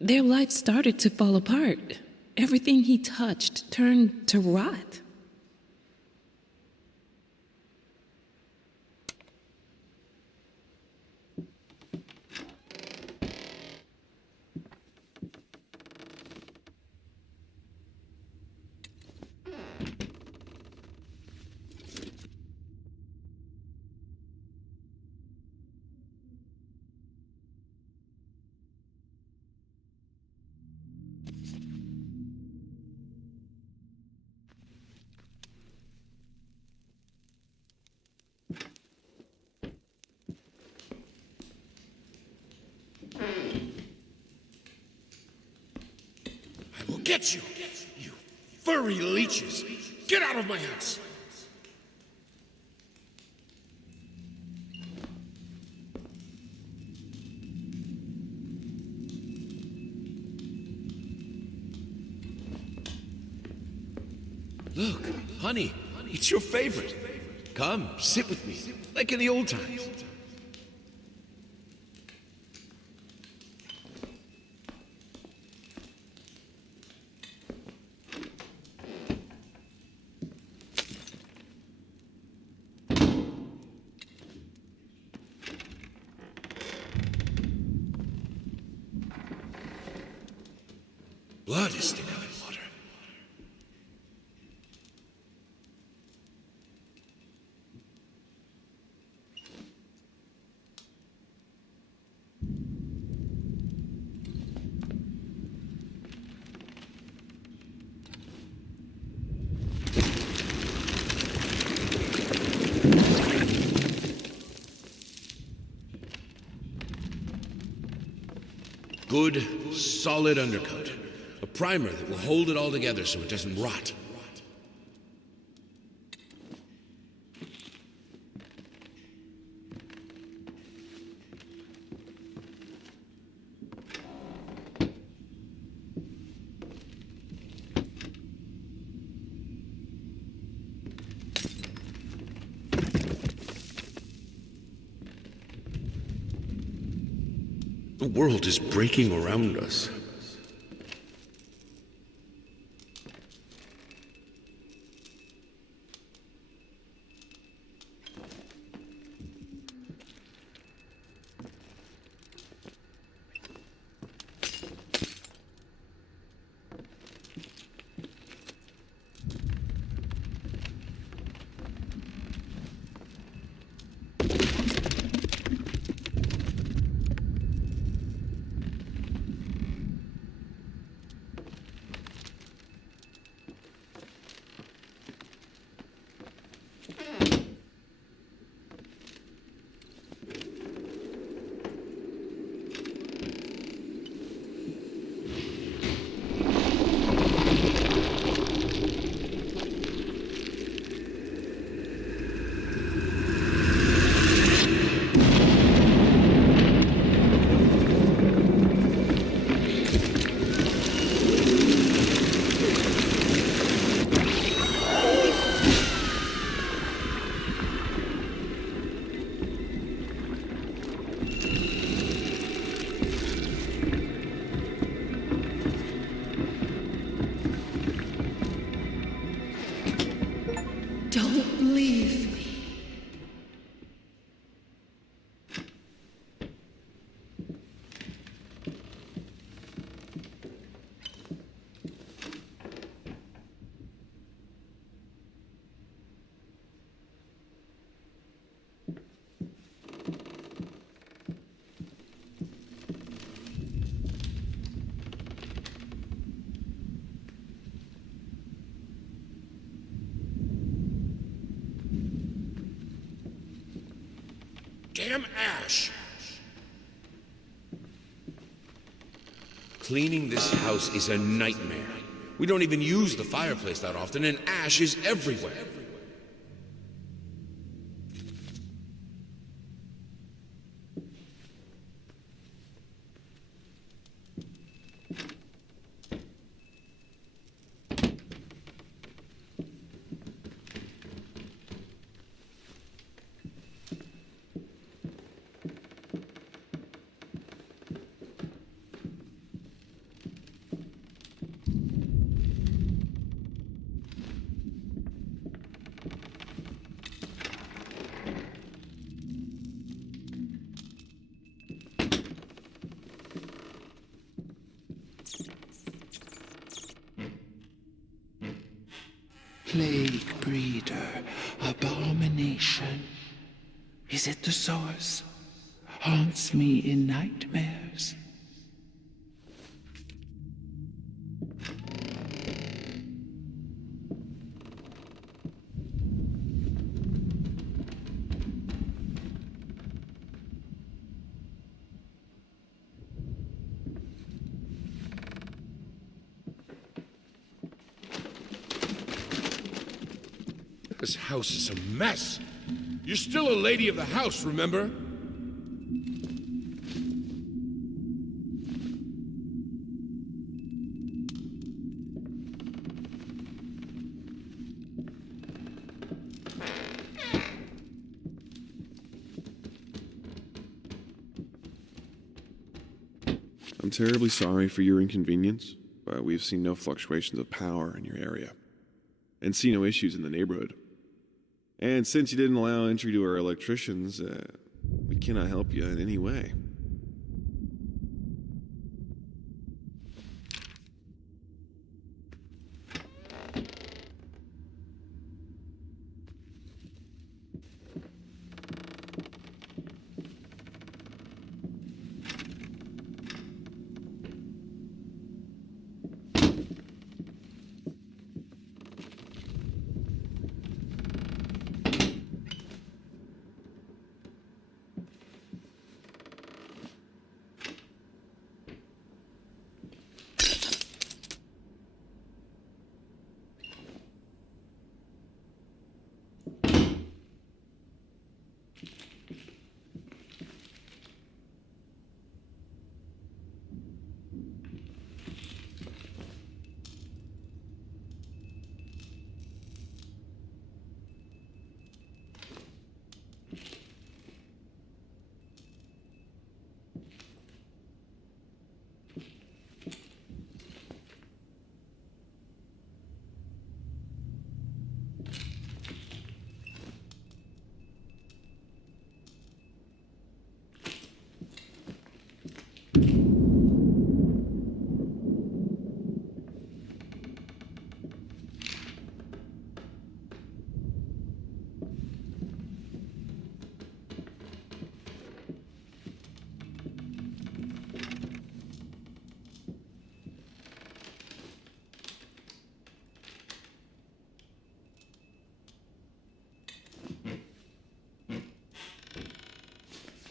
Their life started to fall apart. Everything he touched turned to rot. I will get you, you furry leeches. Get out of my house. Look, honey, it's your favorite. Come, sit with me, like in the old times. Blood is thicker than water. Good, solid undercoat. A primer that will hold it all together so it doesn't rot. The world is breaking around us. Don't leave me. Damn ash! Cleaning this house is a nightmare. We don't even use the fireplace that often, and ash is everywhere. Plague breeder, abomination. Is it the source? Haunts me in nightmares. This house is a mess. You're still a lady of the house, remember? I'm terribly sorry for your inconvenience, but we've seen no fluctuations of power in your area, and see no issues in the neighborhood. And since you didn't allow entry to our electricians, we cannot help you in any way.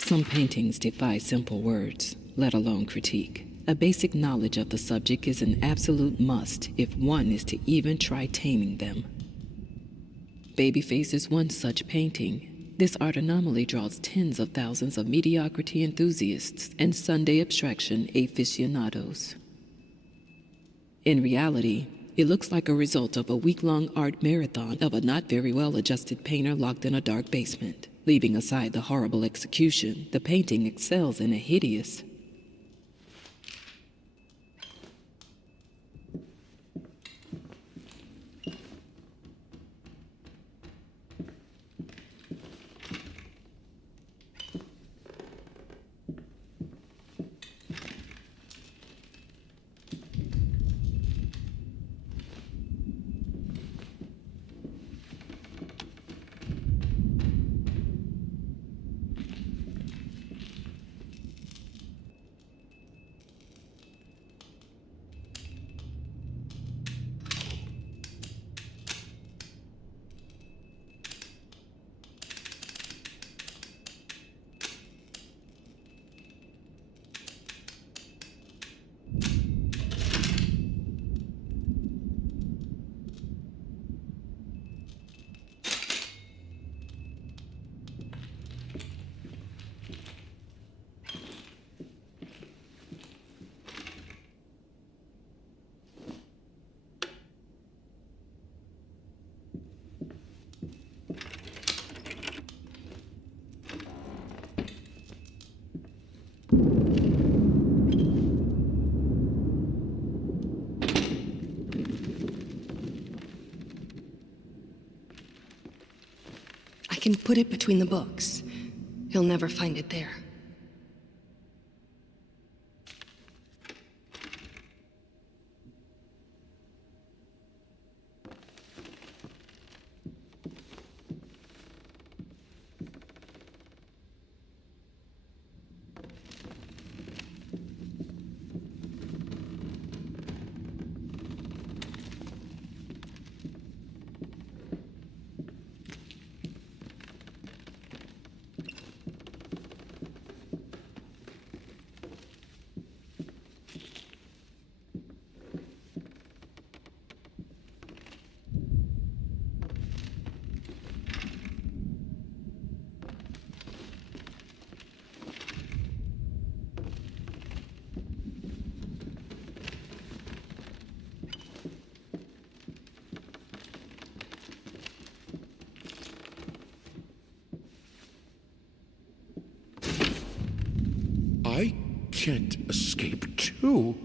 Some paintings defy simple words, let alone critique. A basic knowledge of the subject is an absolute must if one is to even try taming them. Babyface is one such painting. This art anomaly draws tens of thousands of mediocrity enthusiasts and Sunday abstraction aficionados. In reality, it looks like a result of a week-long art marathon of a not very well-adjusted painter locked in a dark basement. Leaving aside the horrible execution, the painting excels in a hideous. I can put it between the books. He'll never find it there. I can't escape too.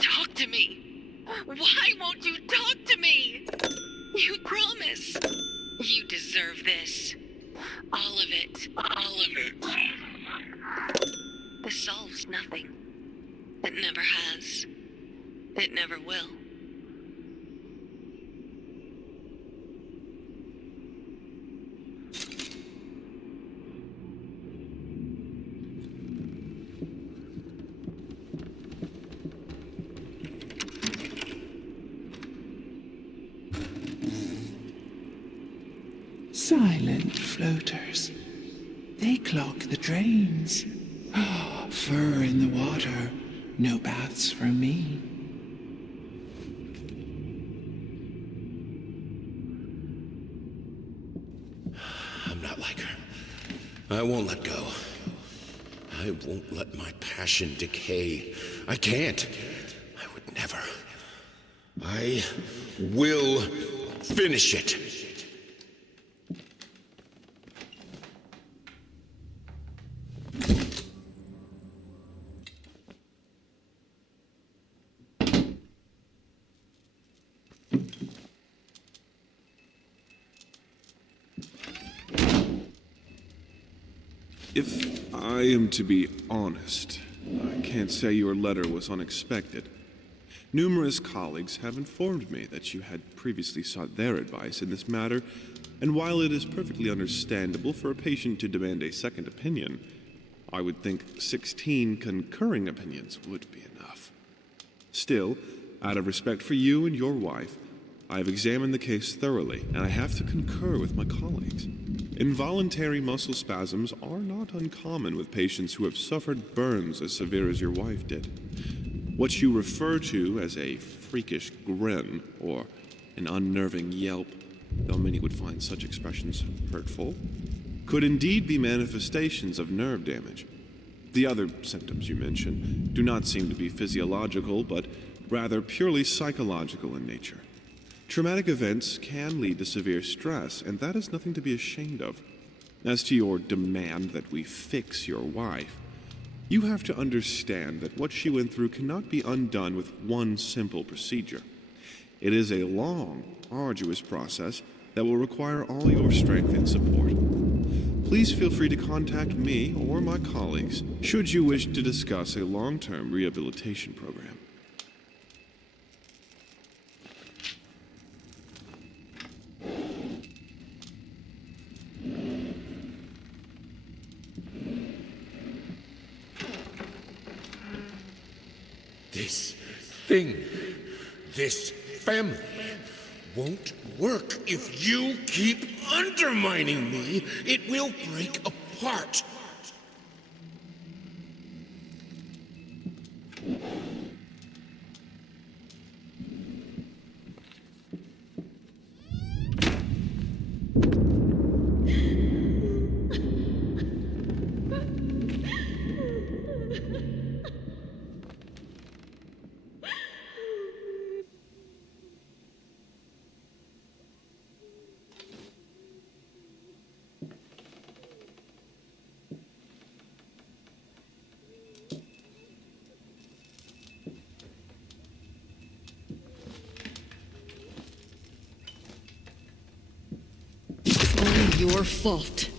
Talk to me. Why won't you talk to me? You promise. You deserve this. All of it. All of it. This solves nothing. It never has. It never will. Silent floaters. They clog the drains. Fur in the water. No baths for me. I'm not like her. I won't let go. I won't let my passion decay. I can't. I would never. I will finish it. If I am to be honest, I can't say your letter was unexpected. Numerous colleagues have informed me that you had previously sought their advice in this matter, and while it is perfectly understandable for a patient to demand a second opinion, I would think 16 concurring opinions would be enough. Still, out of respect for you and your wife, I have examined the case thoroughly, and I have to concur with my colleagues. Involuntary muscle spasms are not uncommon with patients who have suffered burns as severe as your wife did. What you refer to as a freakish grin or an unnerving yelp, though many would find such expressions hurtful, could indeed be manifestations of nerve damage. The other symptoms you mention do not seem to be physiological, but rather purely psychological in nature. Traumatic events can lead to severe stress, and that is nothing to be ashamed of. As to your demand that we fix your wife, you have to understand that what she went through cannot be undone with one simple procedure. It is a long, arduous process that will require all your strength and support. Please feel free to contact me or my colleagues should you wish to discuss a long-term rehabilitation program. This thing, this family, won't work if you keep undermining me. It will break apart. Your fault.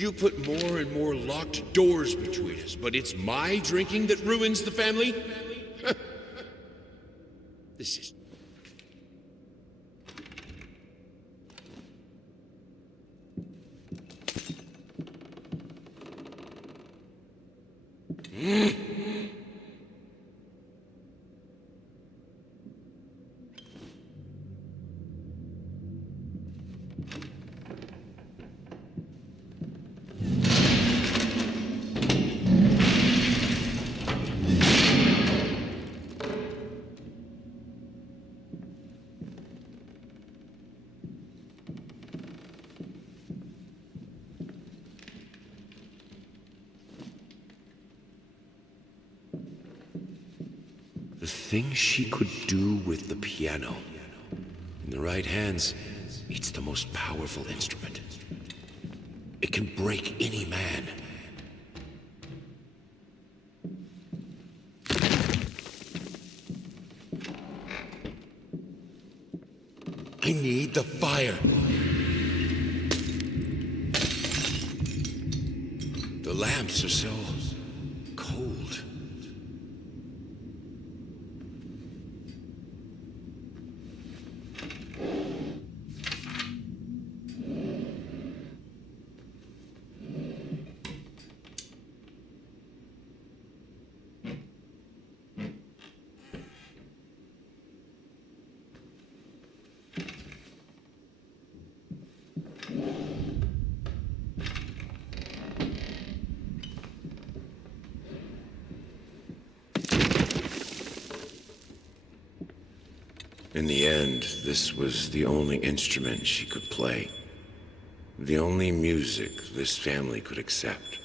You put more and more locked doors between us, but it's my drinking that ruins the family? This is... The thing she could do with the piano. In the right hands, it's the most powerful instrument. It can break any man. I need the fire. The lamps are so cold. In the end, this was the only instrument she could play. The only music this family could accept.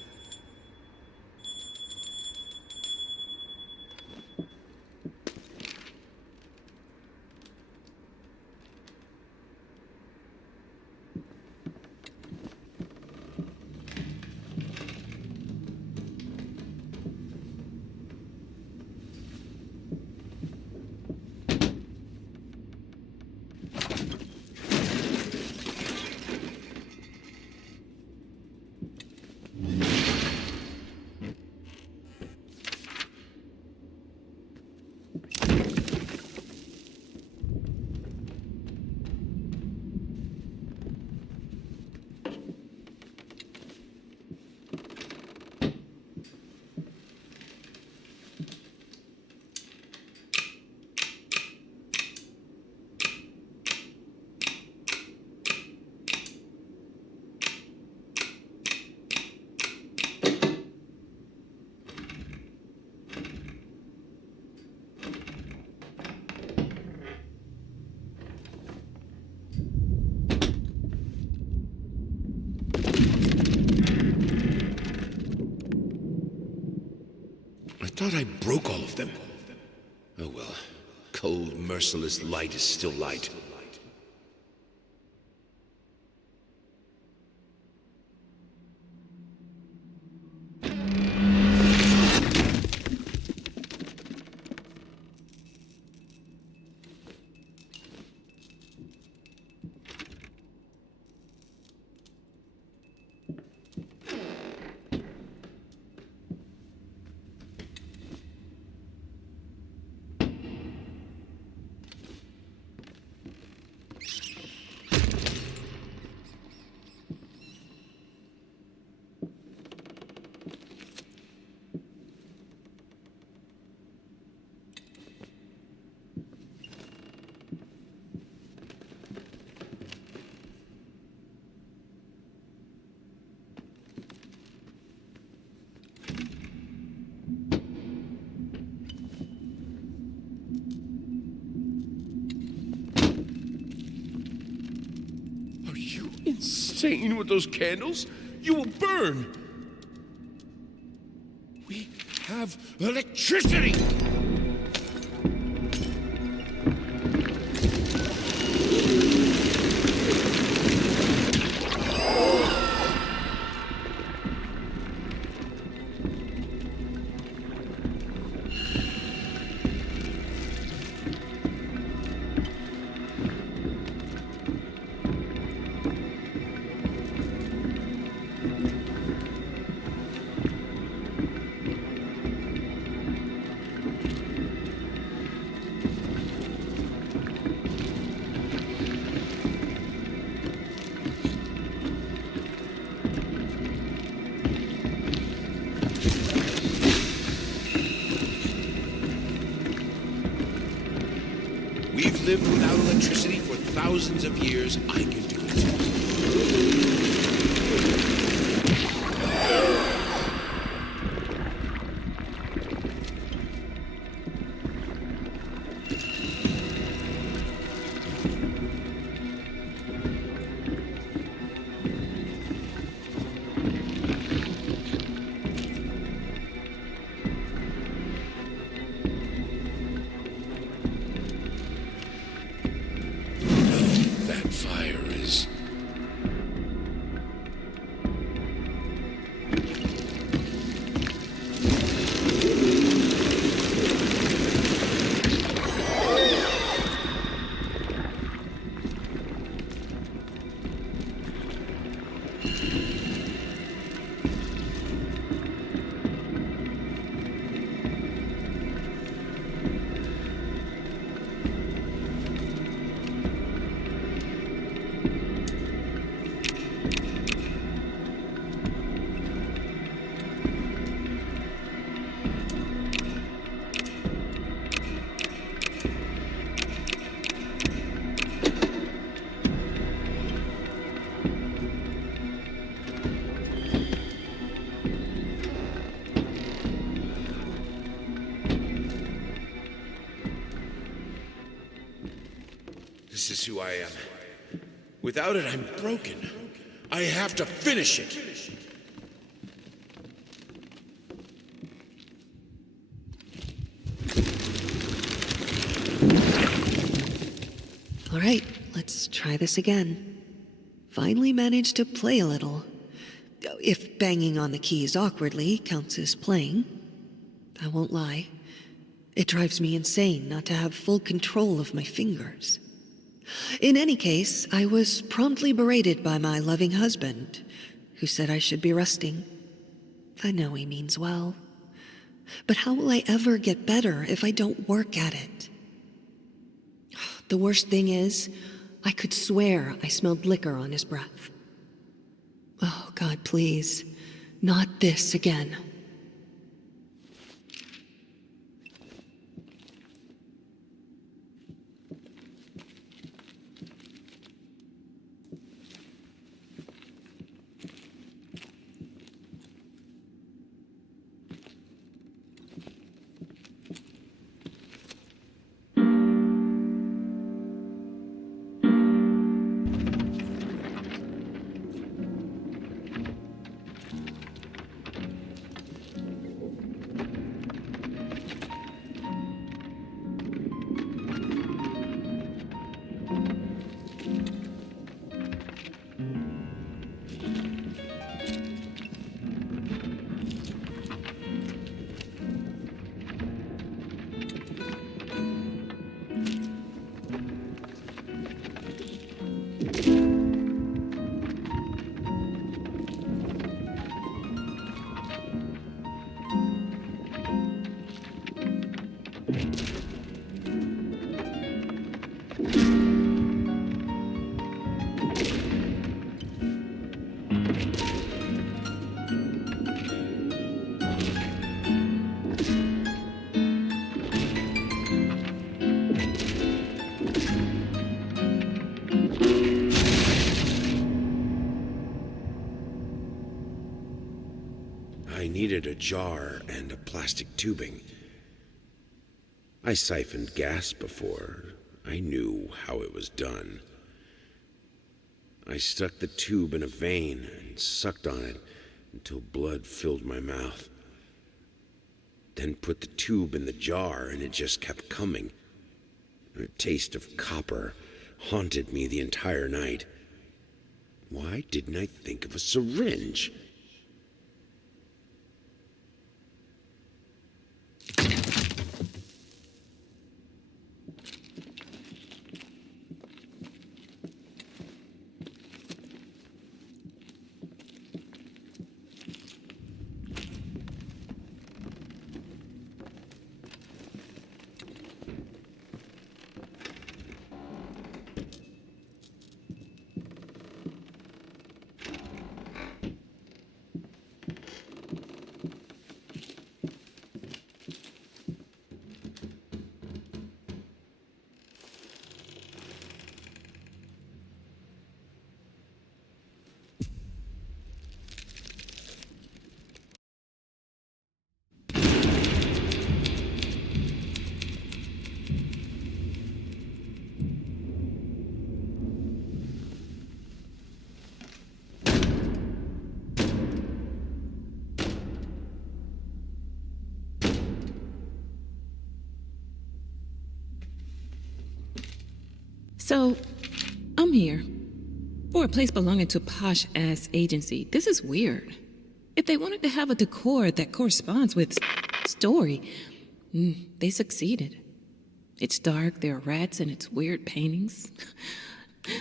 I thought I broke all of them. Oh well. Cold, merciless light is still light. Insane with those candles? You will burn! We have electricity! lived without electricity for thousands of years. I can do it. That fire is... This is who I am. Without it, I'm broken. I have to finish it. All right, let's try this again. Finally managed to play a little. If banging on the keys awkwardly counts as playing. I won't lie. It drives me insane not to have full control of my fingers. In any case, I was promptly berated by my loving husband, who said I should be resting. I know he means well. But how will I ever get better if I don't work at it? The worst thing is, I could swear I smelled liquor on his breath. Oh, God, please, not this again. I needed a jar and a plastic tubing. I siphoned gas before. I knew how it was done. I stuck the tube in a vein and sucked on it until blood filled my mouth. Then put the tube in the jar and it just kept coming. A taste of copper haunted me the entire night. Why didn't I think of a syringe? So, I'm here. For a place belonging to a posh-ass agency, this is weird. If they wanted to have a decor that corresponds with story, they succeeded. It's dark, there are rats, and it's weird paintings.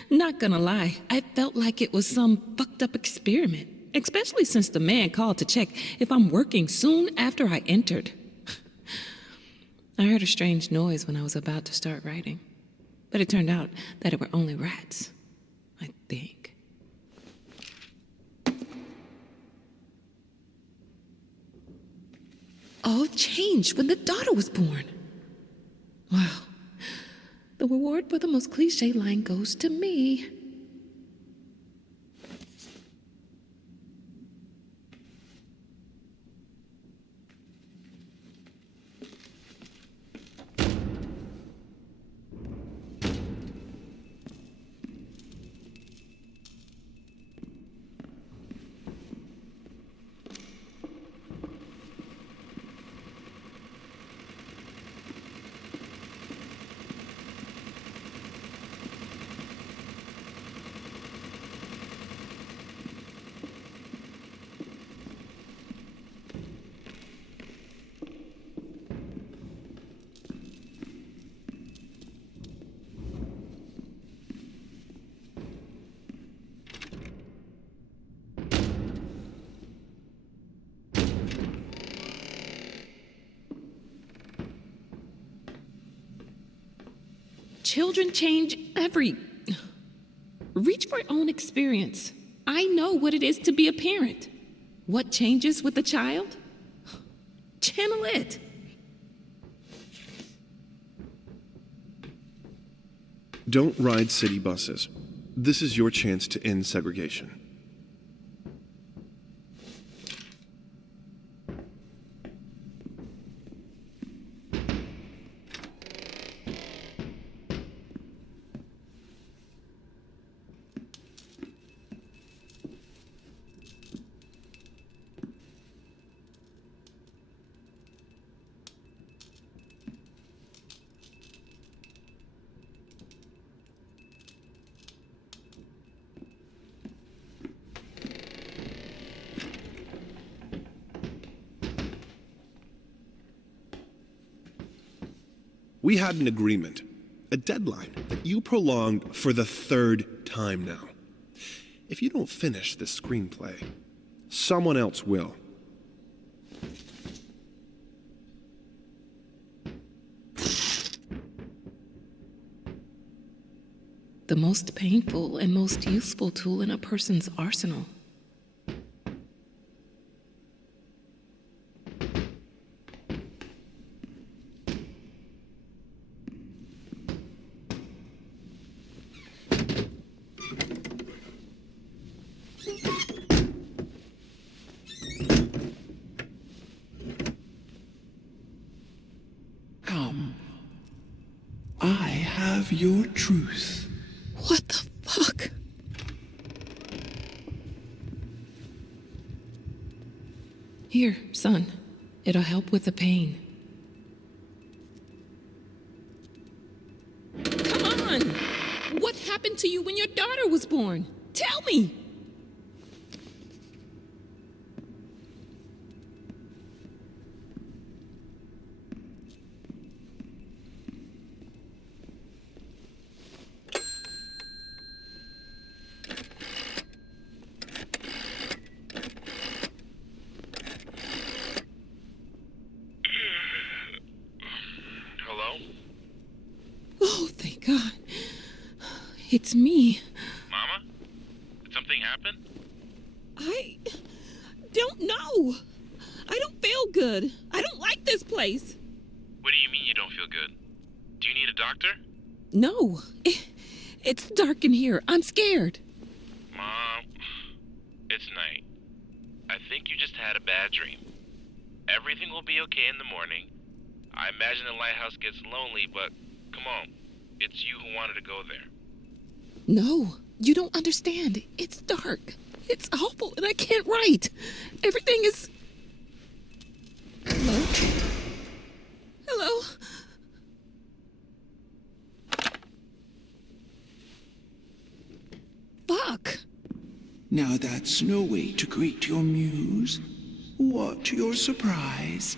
Not gonna lie, I felt like it was some fucked up experiment, especially since the man called to check if I'm working soon after I entered. I heard a strange noise when I was about to start writing, but it turned out that it were only rats, I think. All changed when the daughter was born. Wow. The reward for the most cliche line goes to me. Children change Reach for your own experience. I know what it is to be a parent. What changes with the child? Channel it. Don't ride city buses. This is your chance to end segregation. We had an agreement, a deadline that you prolonged for the third time now. If you don't finish this screenplay, someone else will. The most painful and most useful tool in a person's arsenal. I have your truth. What the fuck? Here, son. It'll help with the pain. Come on! What happened to you when your daughter was born? Tell me! Oh, thank God. It's me. Mama? Did something happen? I don't know. I don't feel good. I don't like this place. What do you mean you don't feel good? Do you need a doctor? No. It's dark in here. I'm scared. Mom, it's night. I think you just had a bad dream. Everything will be okay in the morning. I imagine the lighthouse gets lonely, but come on. It's you who wanted to go there. No, you don't understand. It's dark. It's awful, and I can't write. Everything is... Hello? Hello? Now that's no way to greet your muse. What your surprise?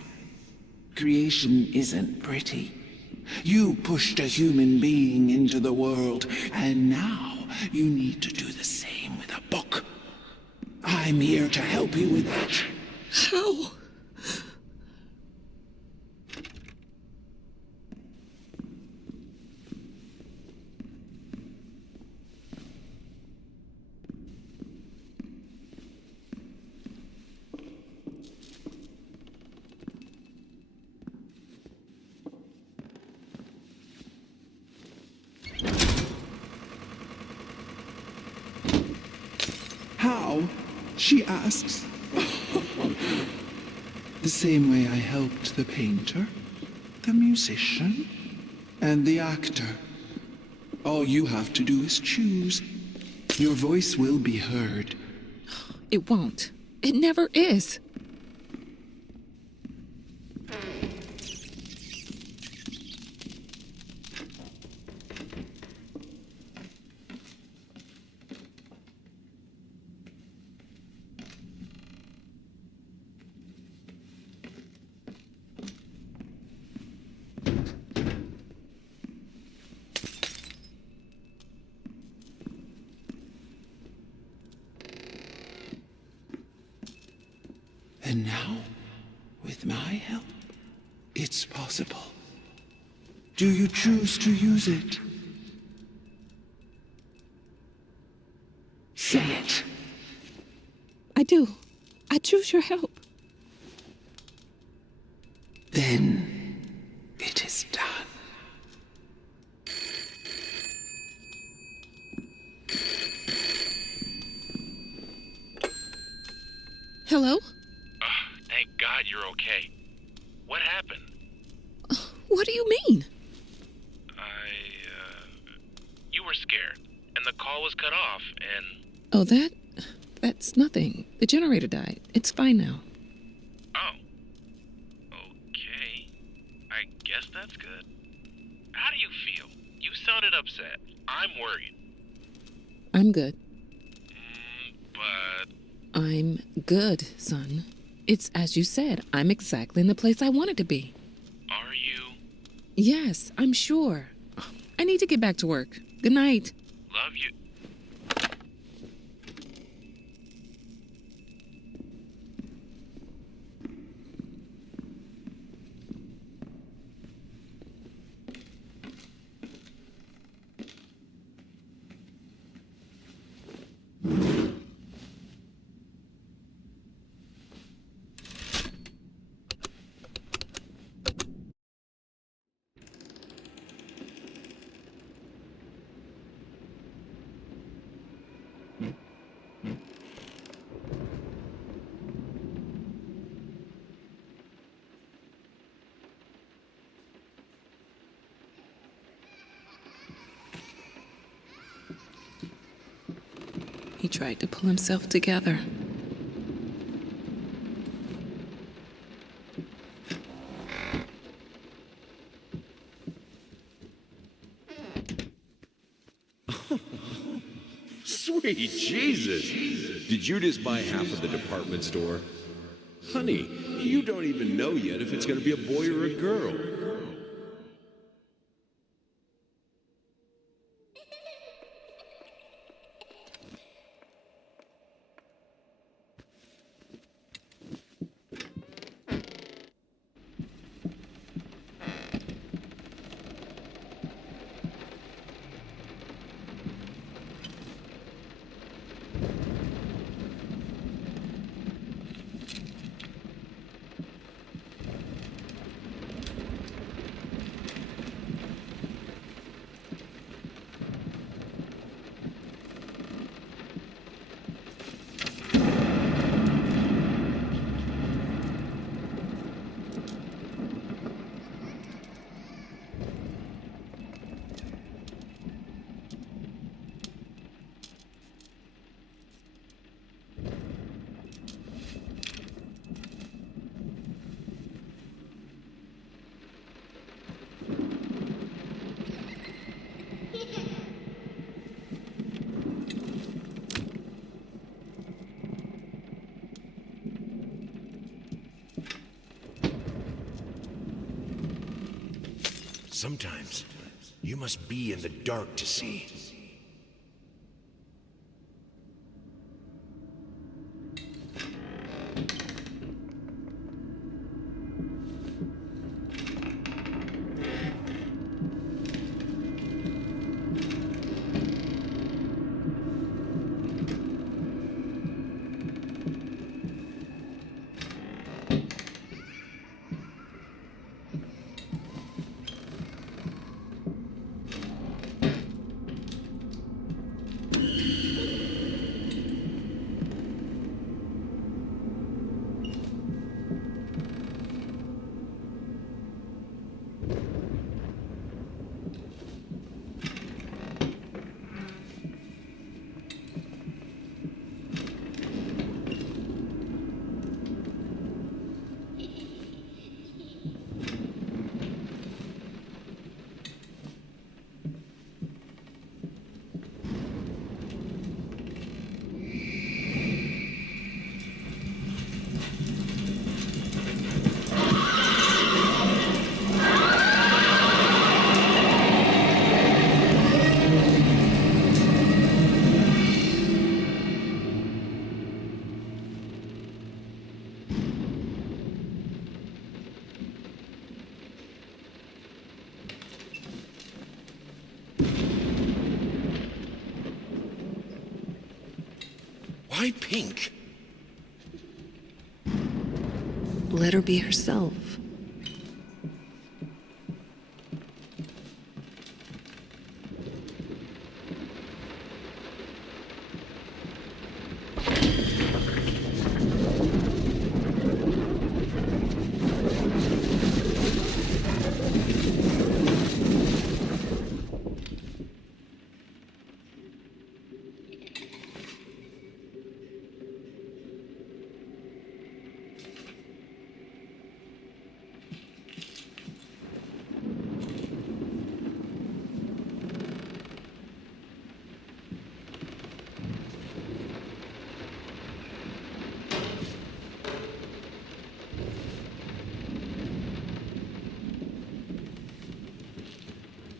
Creation isn't pretty. You pushed a human being into the world, and now you need to do the same with a book. I'm here to help you with that. How? How? She asks. The same way I helped the painter, the musician, and the actor. All you have to do is choose. Your voice will be heard. It won't. It never is. And now, with my help, it's possible. Do you choose to use it? Say it. I do. I choose your help. Then it is done. Hello? Thank God you're okay. What happened? What do you mean? You were scared, and the call was cut off, and... Oh, that's nothing. The generator died. It's fine now. Oh. Okay. I guess that's good. How do you feel? You sounded upset. I'm worried. I'm good. But... I'm good, son. It's as you said. I'm exactly in the place I wanted to be. Are you? Yes, I'm sure. I need to get back to work. Good night. Love you. He tried to pull himself together. Sweet Jesus! Did you just buy half of the department store? Honey, you don't even know yet if it's gonna be a boy or a girl. Sometimes you must be in the dark to see. Why pink? Let her be herself.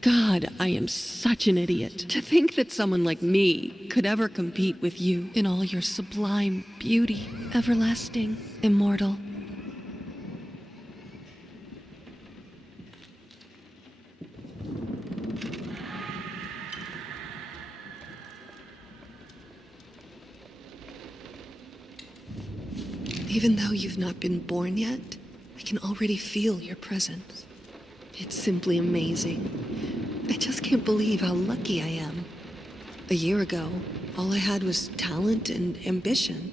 God, I am such an idiot. To think that someone like me could ever compete with you in all your sublime beauty, everlasting, immortal. Even though you've not been born yet, I can already feel your presence. It's simply amazing. I just can't believe how lucky I am. A year ago, all I had was talent and ambition.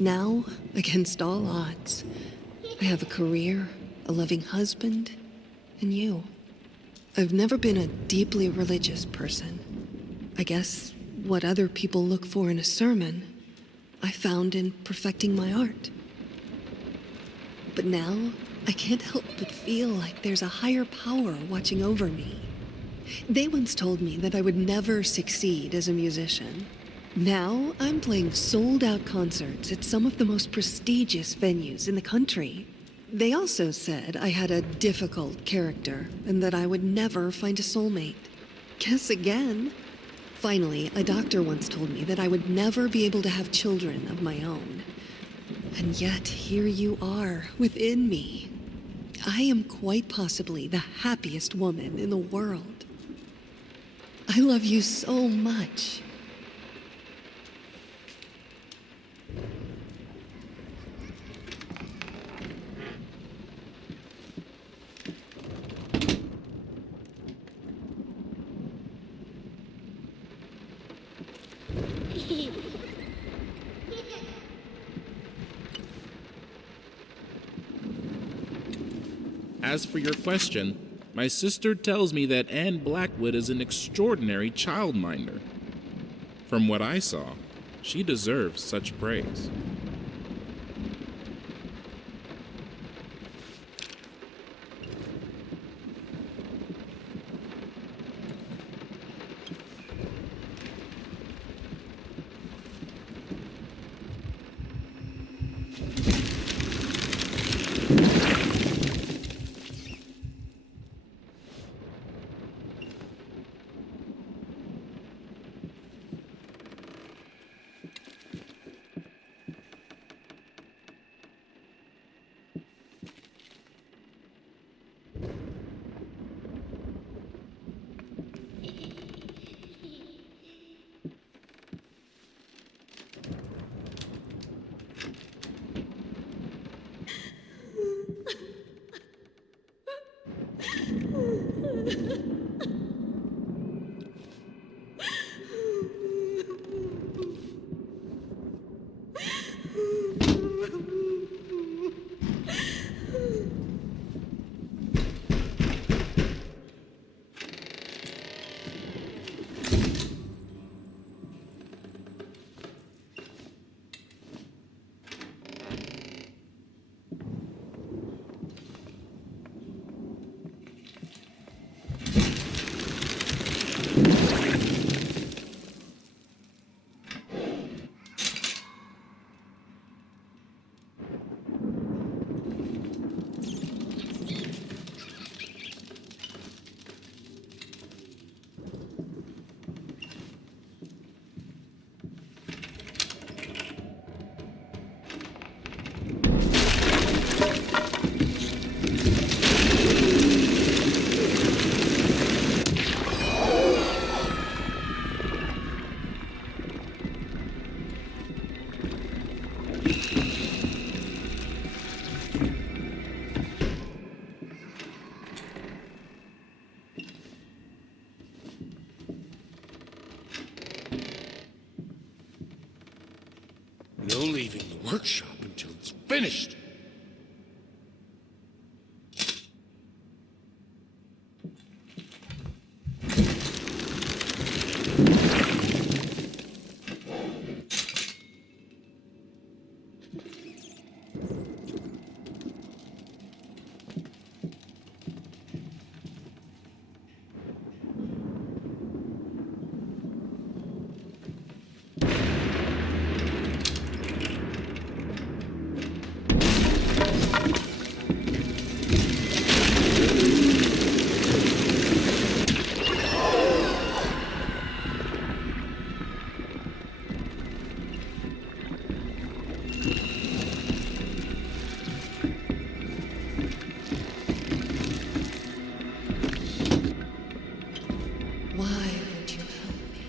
Now, against all odds, I have a career, a loving husband, and you. I've never been a deeply religious person. I guess what other people look for in a sermon, I found in perfecting my art. But now, I can't help but feel like there's a higher power watching over me. They once told me that I would never succeed as a musician. Now, I'm playing sold-out concerts at some of the most prestigious venues in the country. They also said I had a difficult character and that I would never find a soulmate. Guess again. Finally, a doctor once told me that I would never be able to have children of my own. And yet, here you are, within me. I am quite possibly the happiest woman in the world. I love you so much. As for your question, my sister tells me that Anne Blackwood is an extraordinary childminder. From what I saw, she deserves such praise. finished. Why would you help me?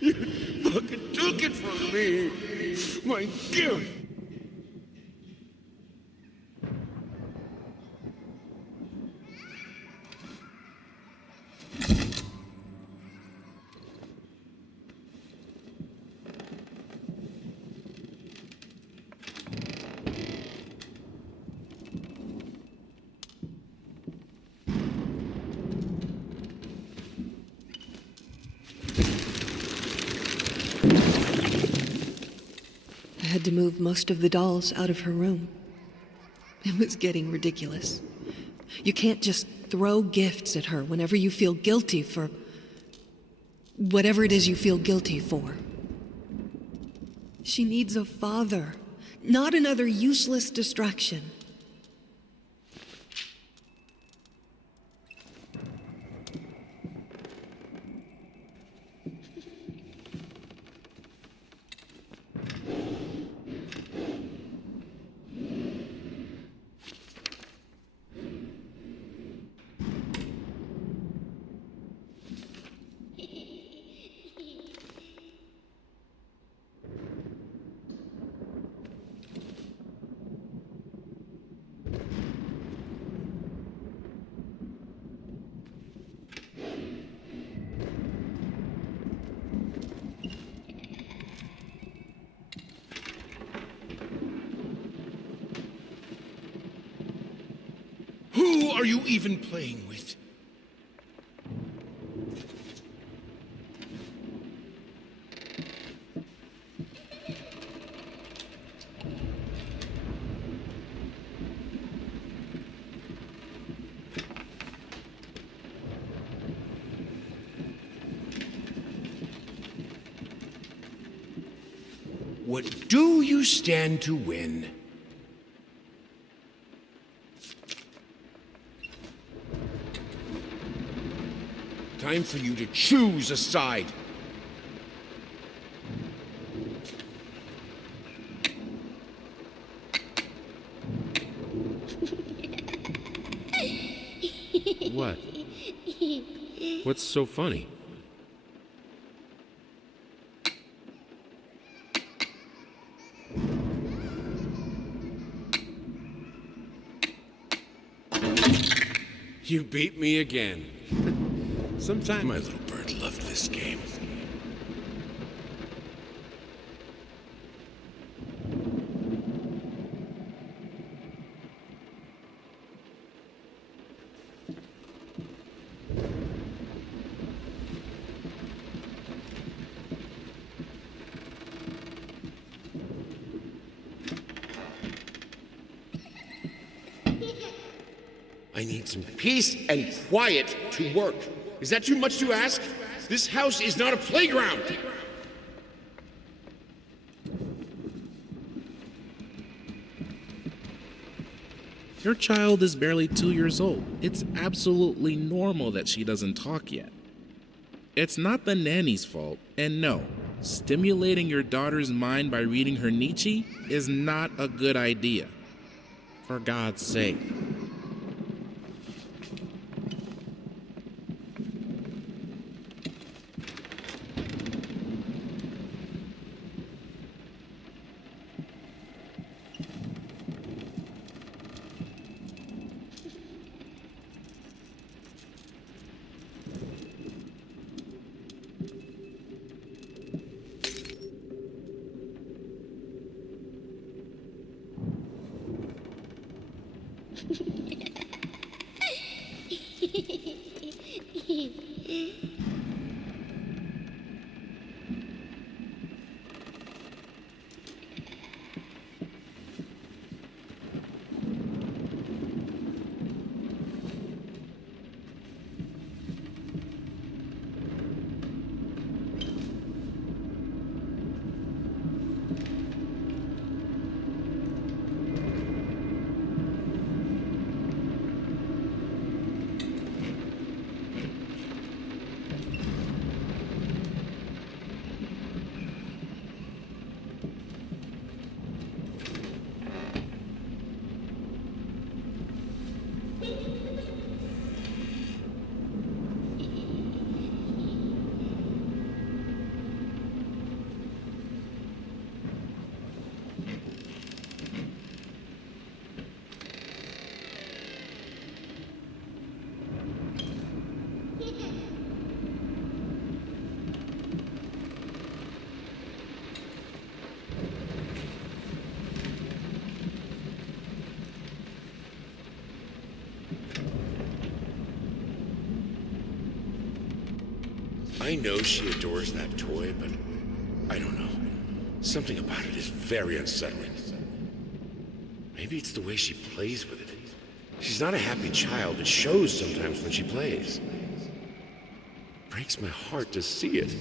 You fucking took it from me! My gift! I had to move most of the dolls out of her room. It was getting ridiculous. You can't just throw gifts at her whenever you feel guilty for whatever it is you feel guilty for. She needs a father, not another useless distraction. Who are you even playing with? What do you stand to win? Time for you to choose a side. What? What's so funny? You beat me again. Sometime my little bird loved this game. I need some peace and quiet to work. Is that too much to ask? This house is not a playground! Your child is barely 2 years old. It's absolutely normal that she doesn't talk yet. It's not the nanny's fault, and no, stimulating your daughter's mind by reading her Nietzsche is not a good idea. For God's sake. I know she adores that toy, but I don't know. Something about it is very unsettling. Maybe it's the way she plays with it. She's not a happy child. It shows sometimes when she plays. It breaks my heart to see it.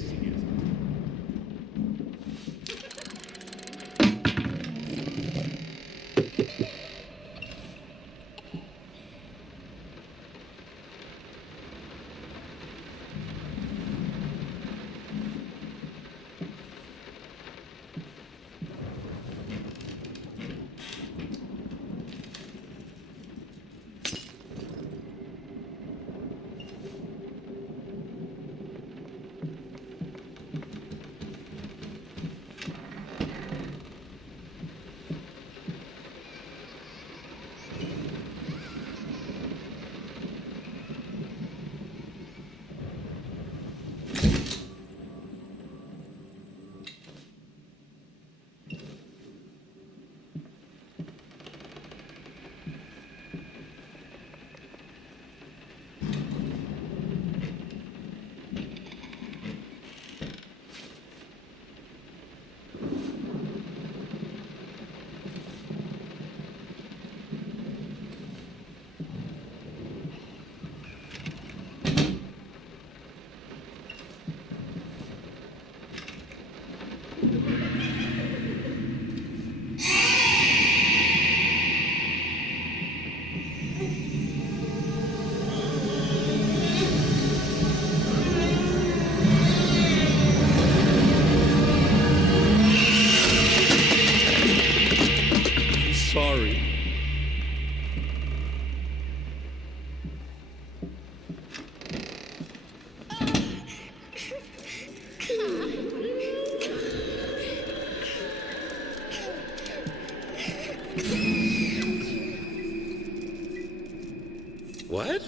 What?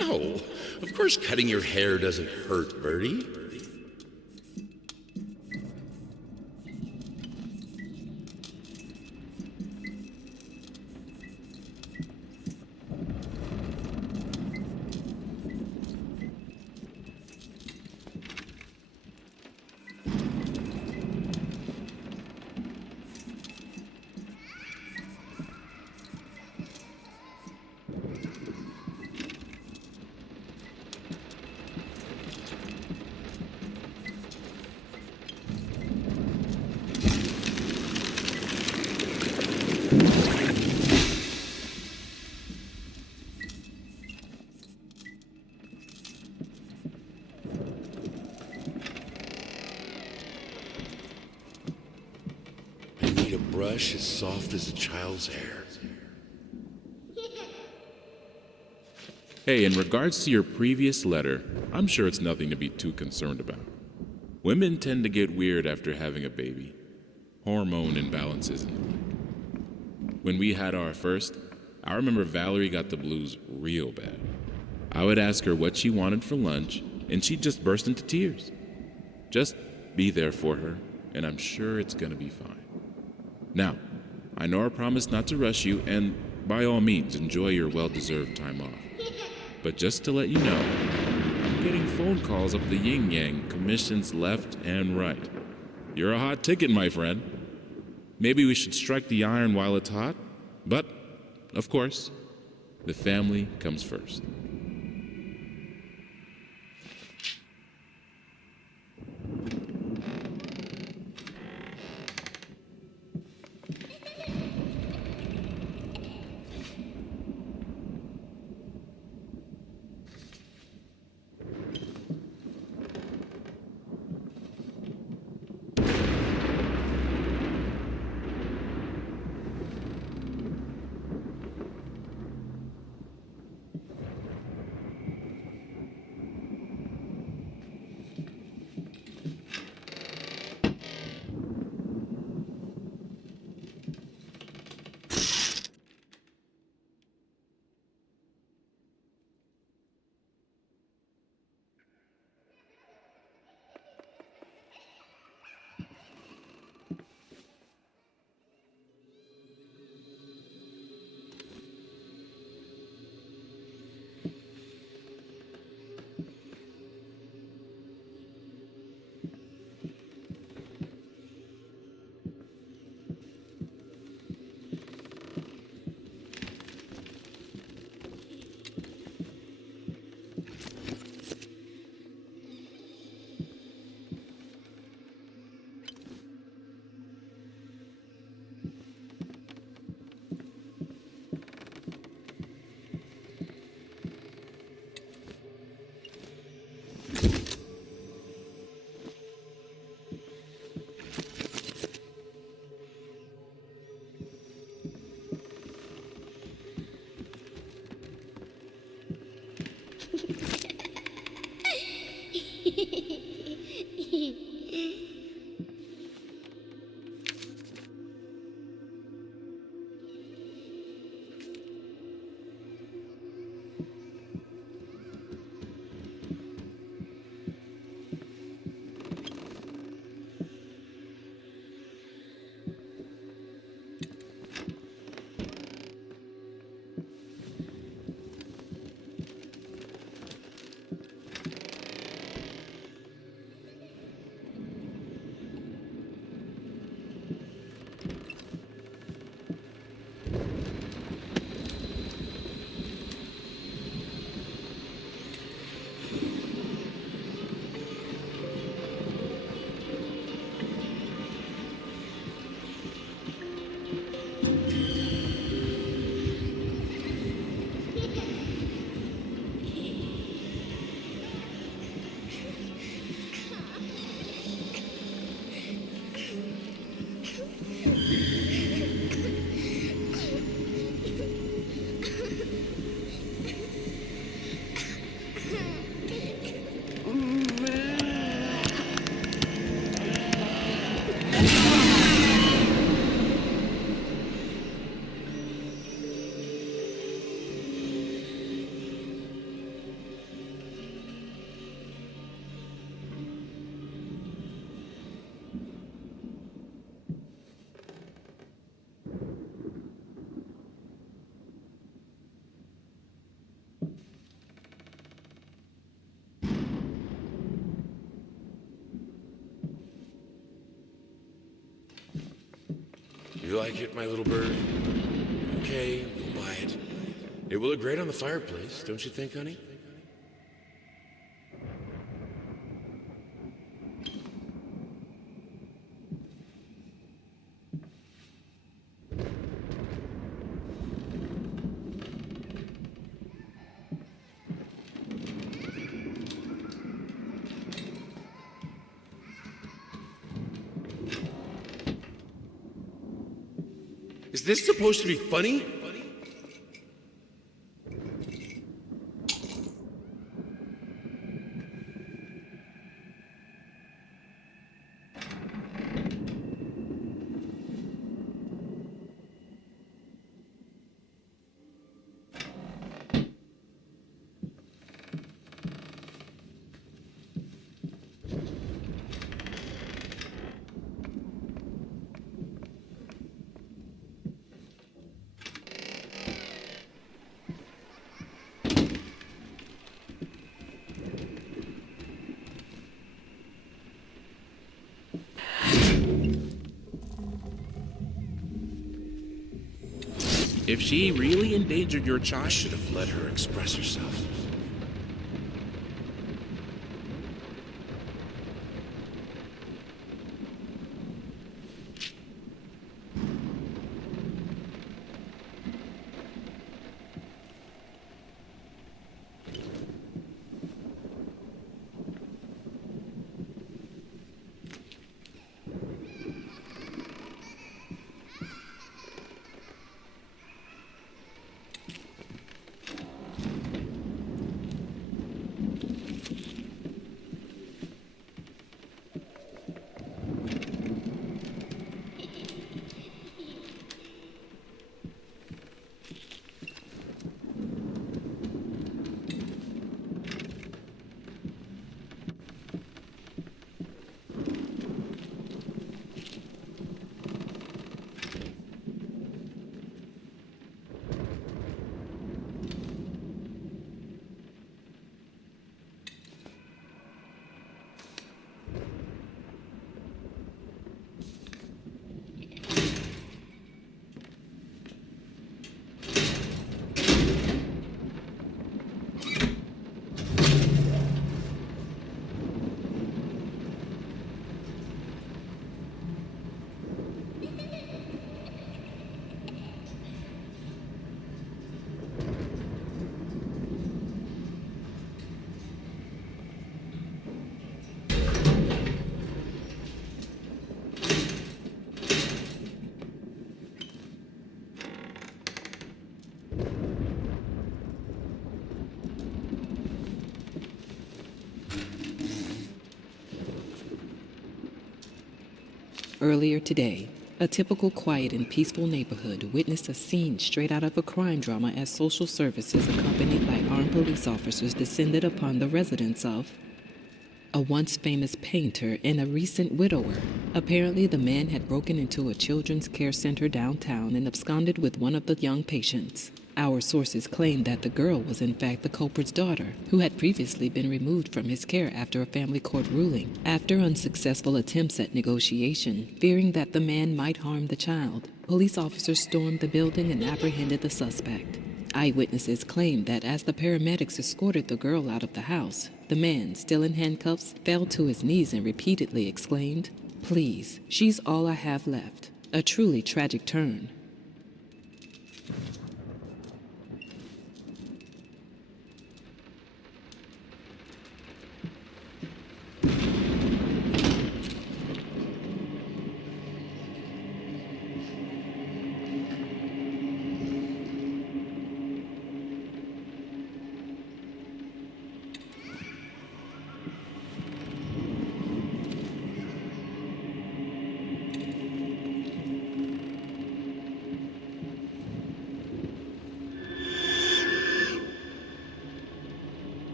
No, of course cutting your hair doesn't hurt, Bertie. Brush as soft as a child's hair. Hey, in regards to your previous letter, I'm sure it's nothing to be too concerned about. Women tend to get weird after having a baby. Hormone imbalances in the way. When we had our first, I remember Valerie got the blues real bad. I would ask her what she wanted for lunch, and she'd just burst into tears. Just be there for her, and I'm sure it's gonna be fine. Now, I know I promised not to rush you, and by all means, enjoy your well-deserved time off. But just to let you know, I'm getting phone calls up the yin-yang, commissions left and right. You're a hot ticket, my friend. Maybe we should strike the iron while it's hot, but, of course, the family comes first. You like it, my little bird? Okay, we'll buy it. It will look great on the fireplace, don't you think, honey? Is this supposed to be funny? If she really endangered your child, I should have let her express herself. Earlier today, a typical quiet and peaceful neighborhood witnessed a scene straight out of a crime drama as social services accompanied by armed police officers descended upon the residence of a once famous painter and a recent widower. Apparently, the man had broken into a children's care center downtown and absconded with one of the young patients. Our sources claimed that the girl was in fact the culprit's daughter, who had previously been removed from his care after a family court ruling. After unsuccessful attempts at negotiation, fearing that the man might harm the child, police officers stormed the building and apprehended the suspect. Eyewitnesses claimed that as the paramedics escorted the girl out of the house, the man, still in handcuffs, fell to his knees and repeatedly exclaimed, "Please, she's all I have left." A truly tragic turn.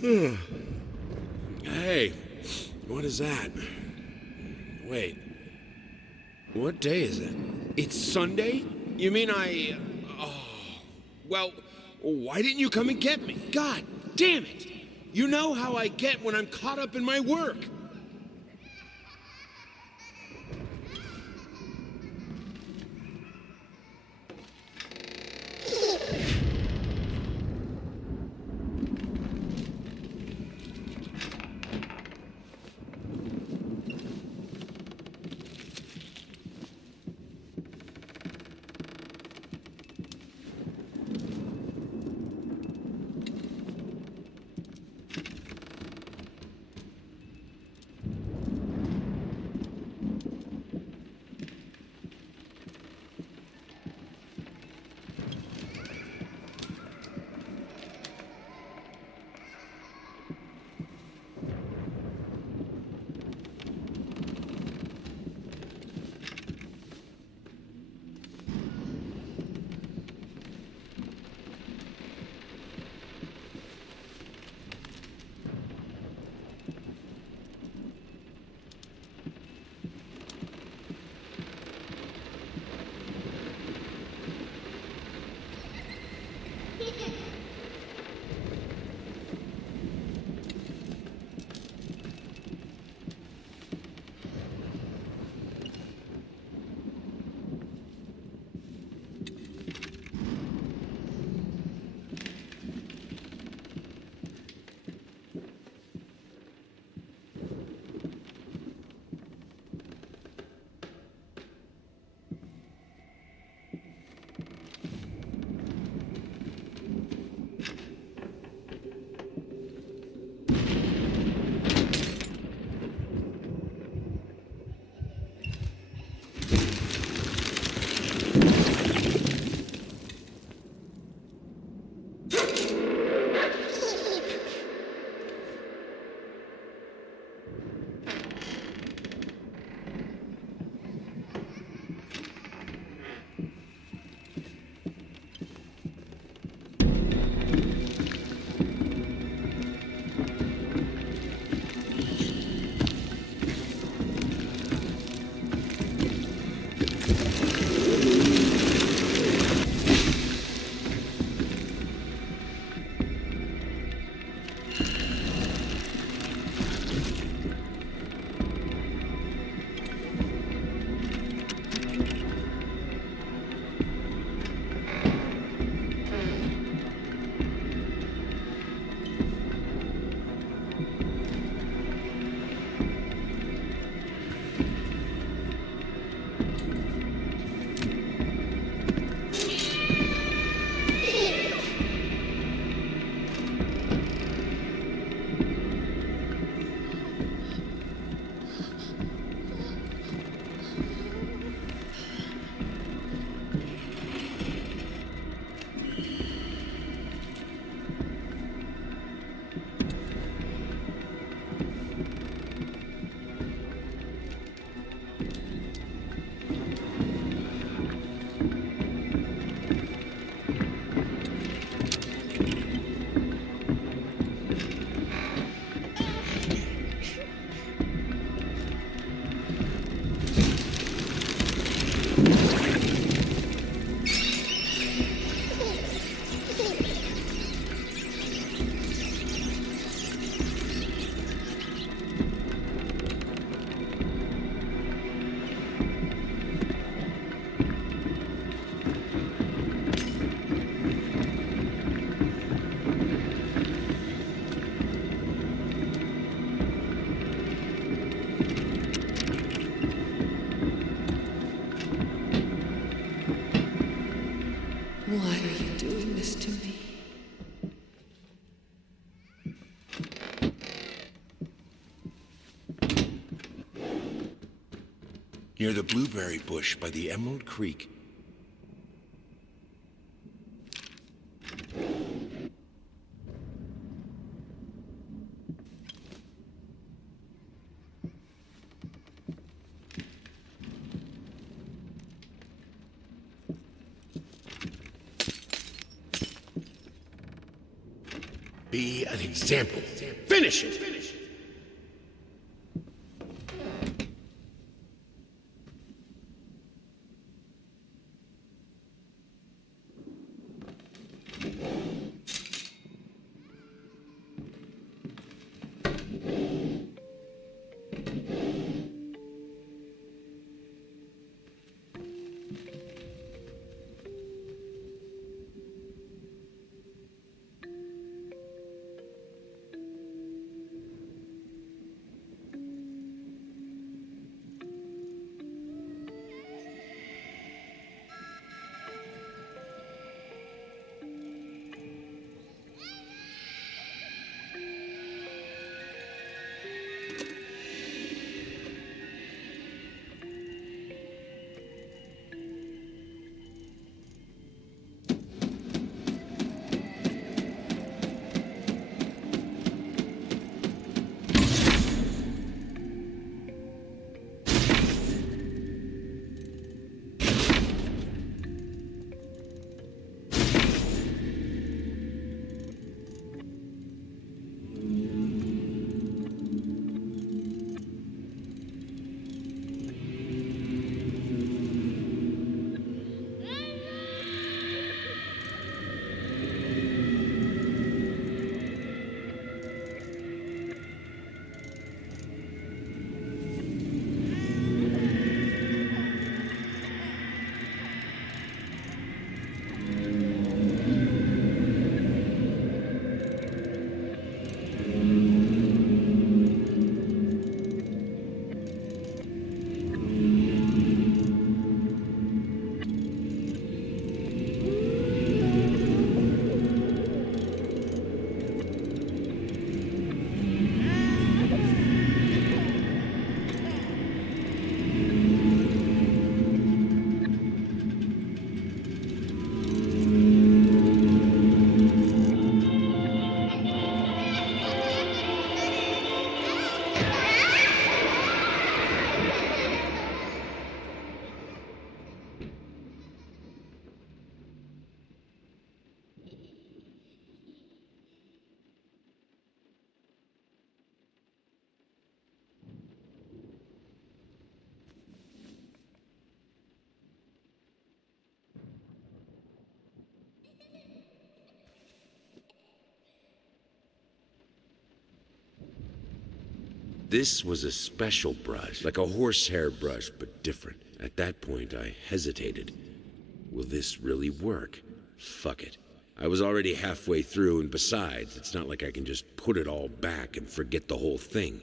Hey, what is that? Wait, what day is it? It's Sunday? You mean well, why didn't you come and get me? God damn it! You know how I get when I'm caught up in my work. Why are you doing this to me? Near the blueberry bush by the Emerald Creek. be an example. Finish it! This was a special brush, like a horsehair brush, but different. At that point, I hesitated. Will this really work? Fuck it. I was already halfway through, and besides, it's not like I can just put it all back and forget the whole thing.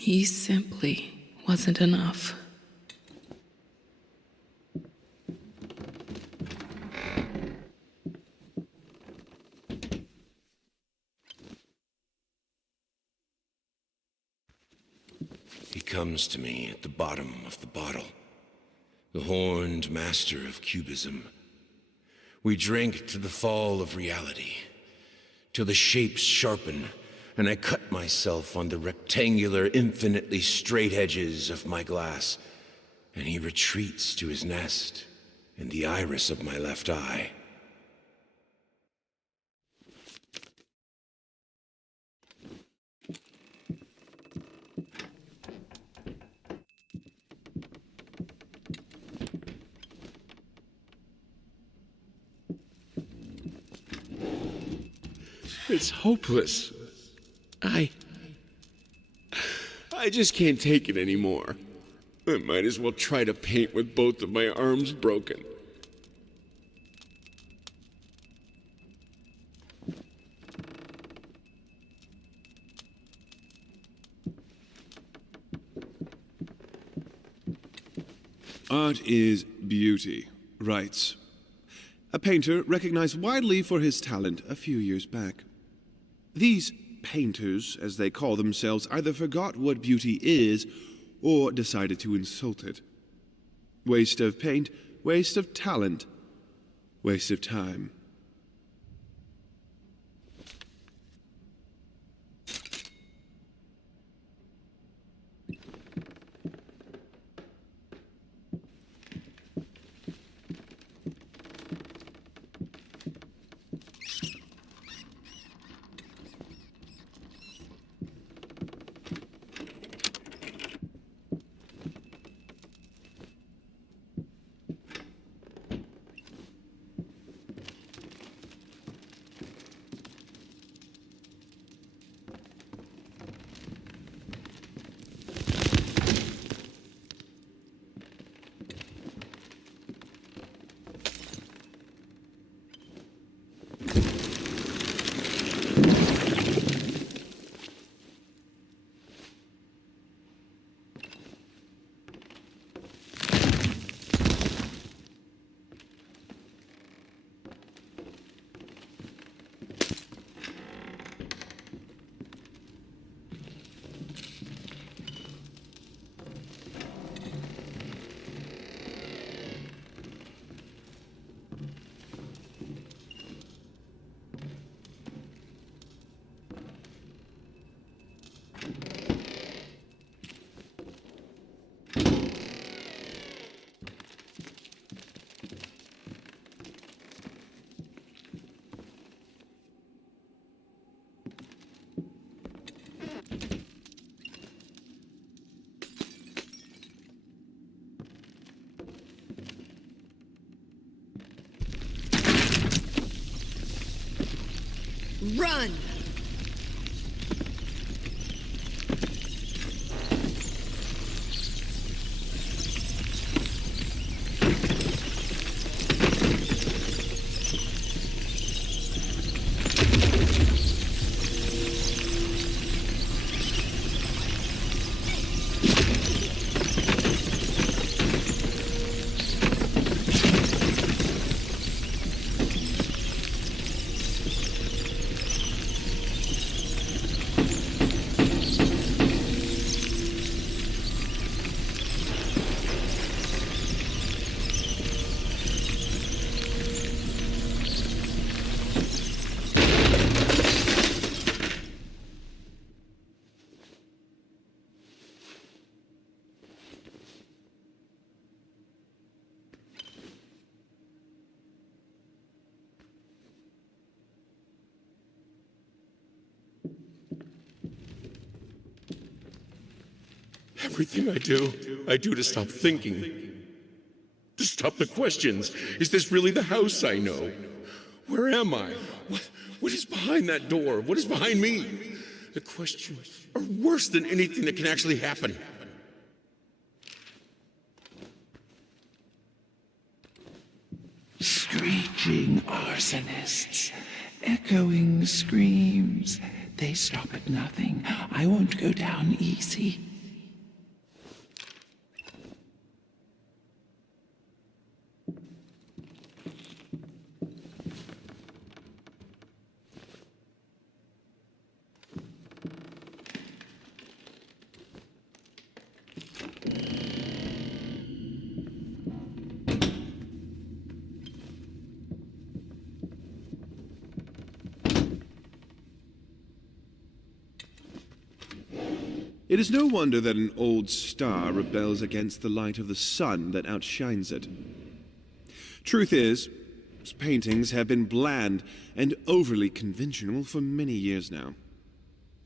He simply wasn't enough. He comes to me at the bottom of the bottle, the horned master of cubism. We drink to the fall of reality, till the shapes sharpen, and I cut myself on the rectangular, infinitely straight edges of my glass, and he retreats to his nest in the iris of my left eye. It's hopeless. I just can't take it anymore. I might as well try to paint with both of my arms broken. Art is beauty, writes a painter recognized widely for his talent a few years back. These painters, as they call themselves, either forgot what beauty is or decided to insult it. Waste of paint, waste of talent, waste of time. Run! Everything I do to stop thinking. To stop the questions. Is this really the house I know? Where am I? What is behind that door? What is behind me? The questions are worse than anything that can actually happen. Screeching arsonists, echoing screams. They stop at nothing. I won't go down easy. It is no wonder that an old star rebels against the light of the sun that outshines it. Truth is, his paintings have been bland and overly conventional for many years now.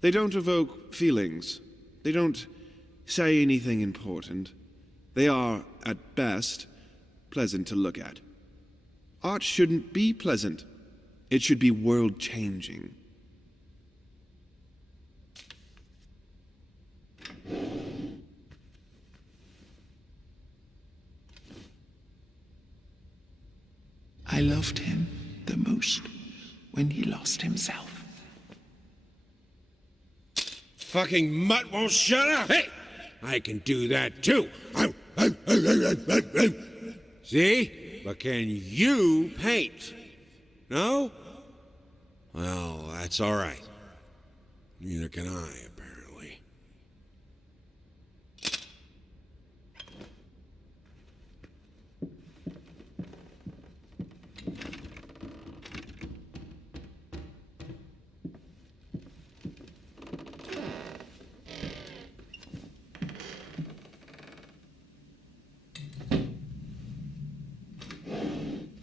They don't evoke feelings. They don't say anything important. They are, at best, pleasant to look at. Art shouldn't be pleasant. It should be world-changing. I loved him the most when he lost himself. Fucking mutt won't shut up! Hey! I can do that too! See? But can you paint? No? Well, that's all right. Neither can I, apparently.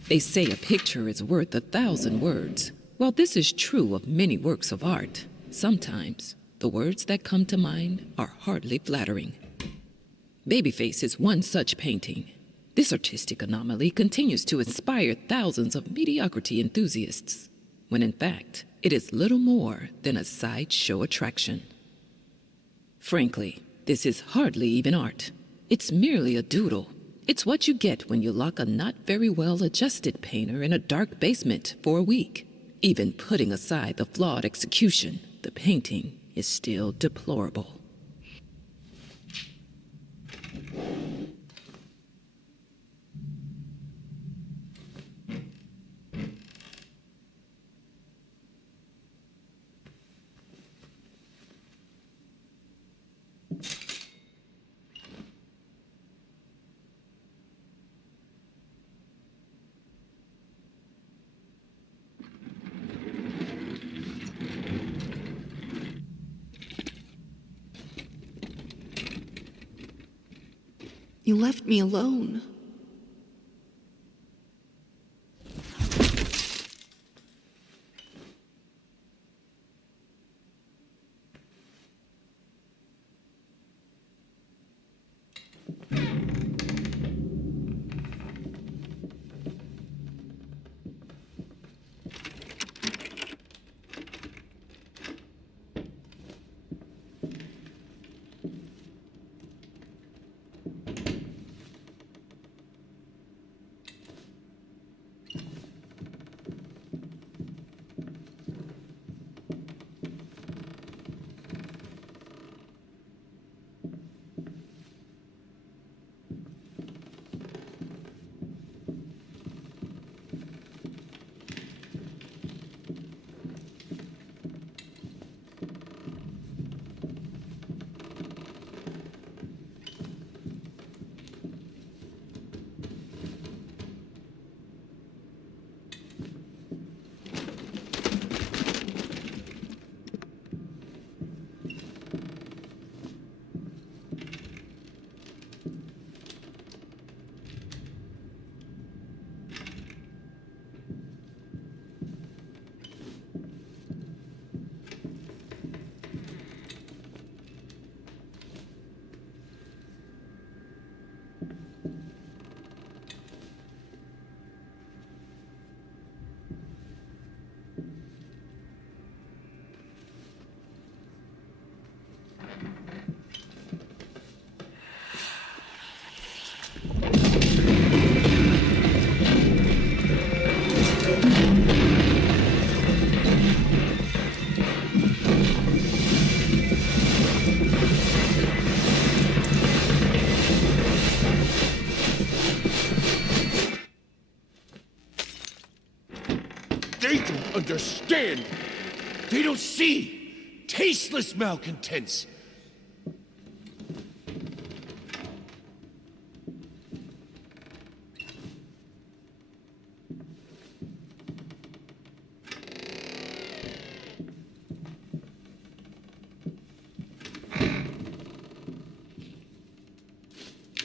They say a picture is worth 1,000 words. While this is true of many works of art, sometimes the words that come to mind are hardly flattering. Babyface is one such painting. This artistic anomaly continues to inspire thousands of mediocrity enthusiasts, when in fact, it is little more than a sideshow attraction. Frankly, this is hardly even art. It's merely a doodle. It's what you get when you lock a not very well-adjusted painter in a dark basement for a week. Even putting aside the flawed execution, the painting is still deplorable. You left me alone. They don't understand. They don't see. Tasteless malcontents.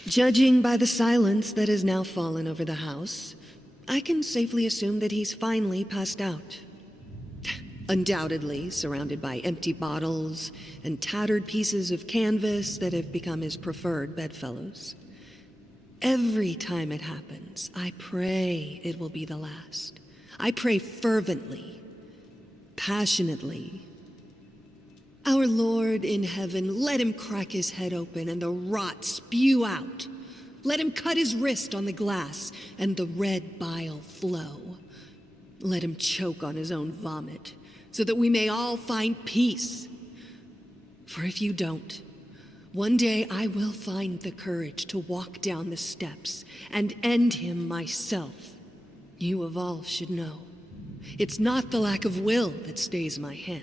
Judging by the silence that has now fallen over the house, I can safely assume that he's finally passed out. Undoubtedly surrounded by empty bottles and tattered pieces of canvas that have become his preferred bedfellows. Every time it happens, I pray it will be the last. I pray fervently, passionately. Our Lord in heaven, let him crack his head open and the rot spew out, Let him cut his wrist on the glass and the red bile flow. Let him choke on his own vomit so that we may all find peace. For if you don't, one day I will find the courage to walk down the steps and end him myself. You of all should know. It's not the lack of will that stays my hand.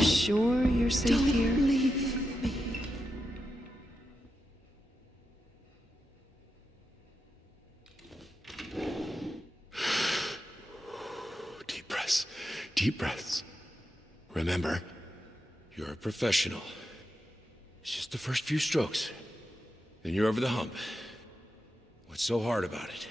Sure you're safe here? Don't leave me. Deep breaths. Deep breaths. Remember, you're a professional. It's just the first few strokes. Then you're over the hump. What's so hard about it?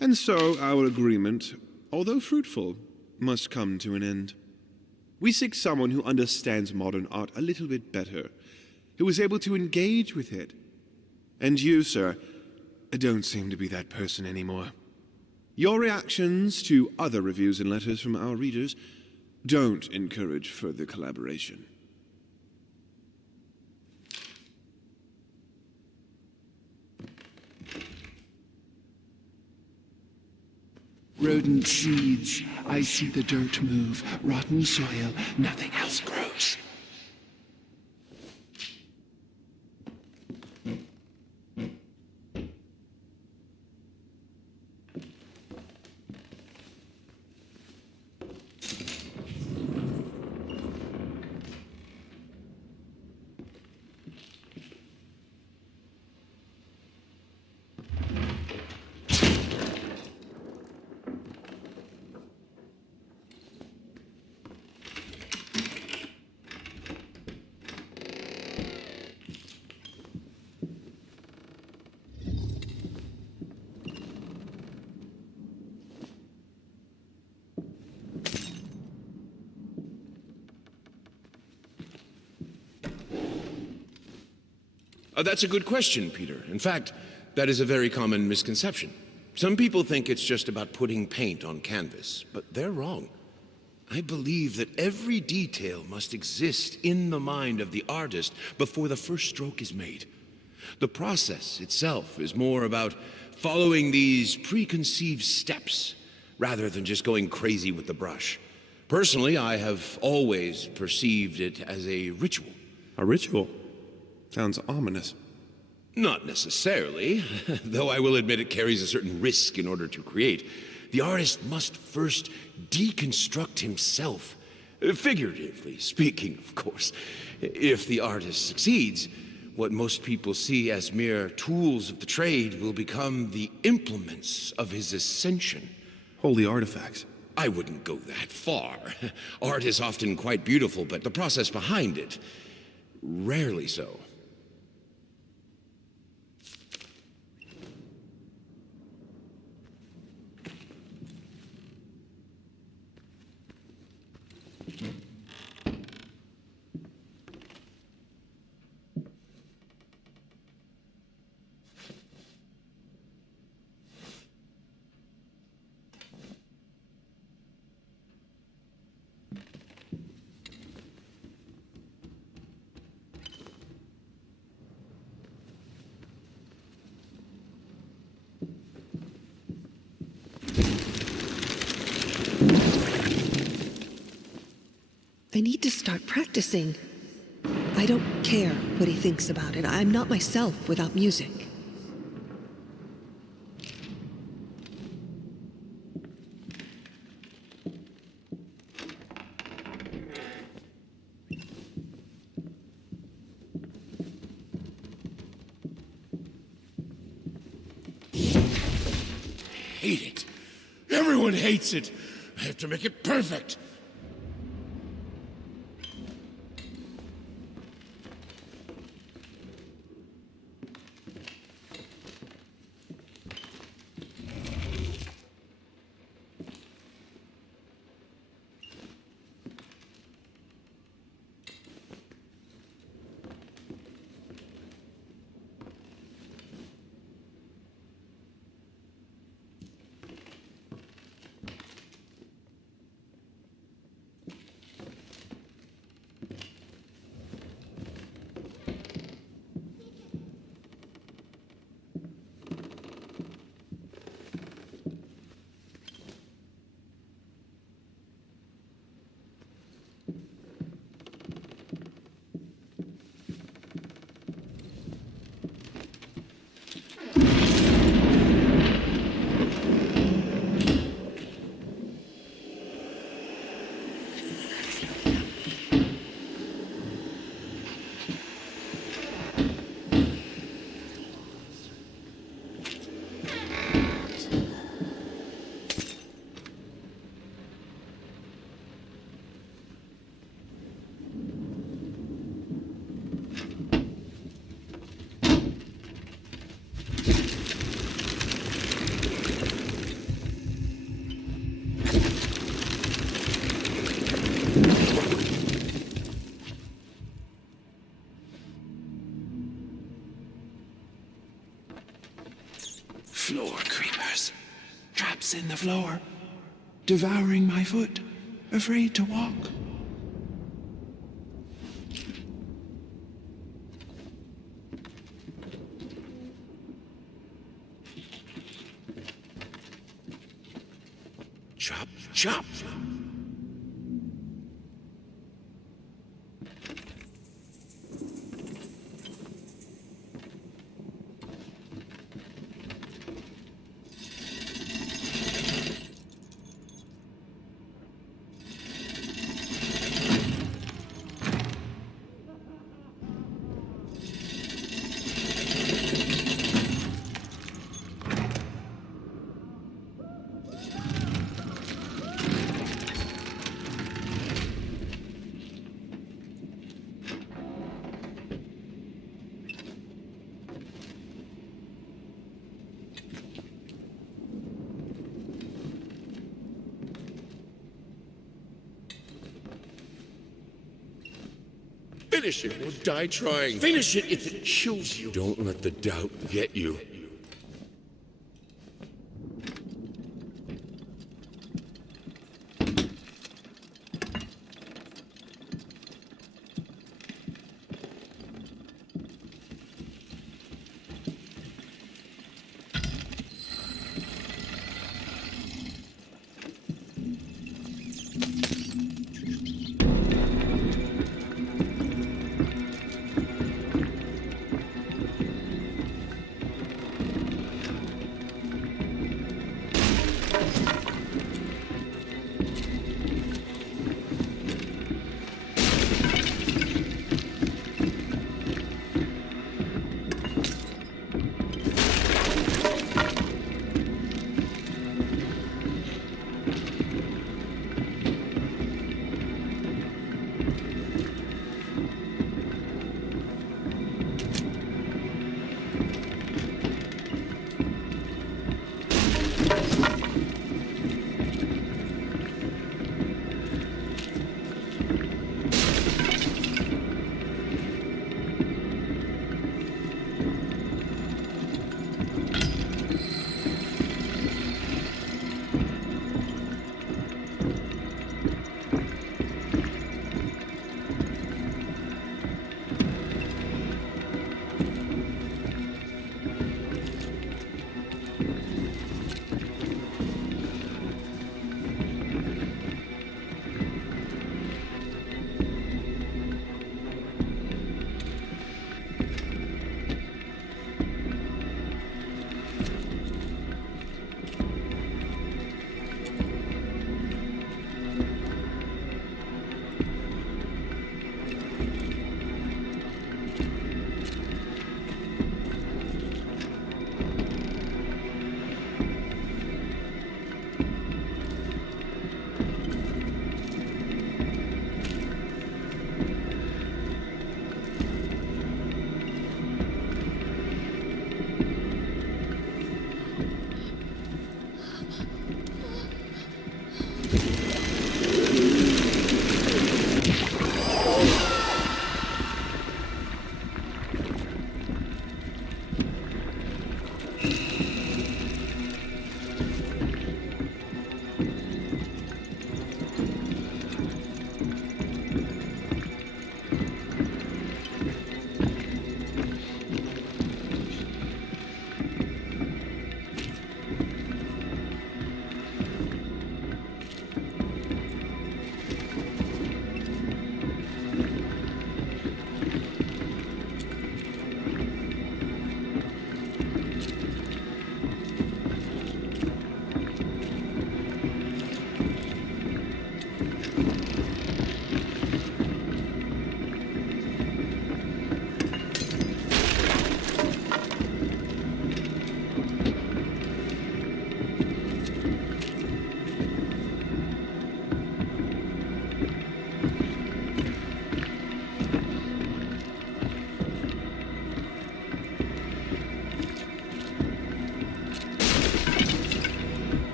And so our agreement, although fruitful, must come to an end. We seek someone who understands modern art a little bit better, who is able to engage with it. And you, sir, don't seem to be that person anymore. Your reactions to other reviews and letters from our readers don't encourage further collaboration. Rodent seeds. I see the dirt move. Rotten soil. Nothing else grows. That's a good question, Peter. In fact, that is a very common misconception. Some people think it's just about putting paint on canvas, but they're wrong. I believe that every detail must exist in the mind of the artist before the first stroke is made. The process itself is more about following these preconceived steps rather than just going crazy with the brush. Personally, I have always perceived it as a ritual. A ritual? Sounds ominous. Not necessarily, though I will admit it carries a certain risk in order to create. The artist must first deconstruct himself, figuratively speaking, of course. If the artist succeeds, what most people see as mere tools of the trade will become the implements of his ascension. Holy artifacts. I wouldn't go that far. Art is often quite beautiful, but the process behind it, rarely so. I need to start practicing. I don't care what he thinks about it. I'm not myself without music. Hate it. Everyone hates it. I have to make it perfect. traps in the floor, devouring my foot, afraid to walk. Chop, chop! Finish it or die trying. Finish it if it kills you. Don't let the doubt get you.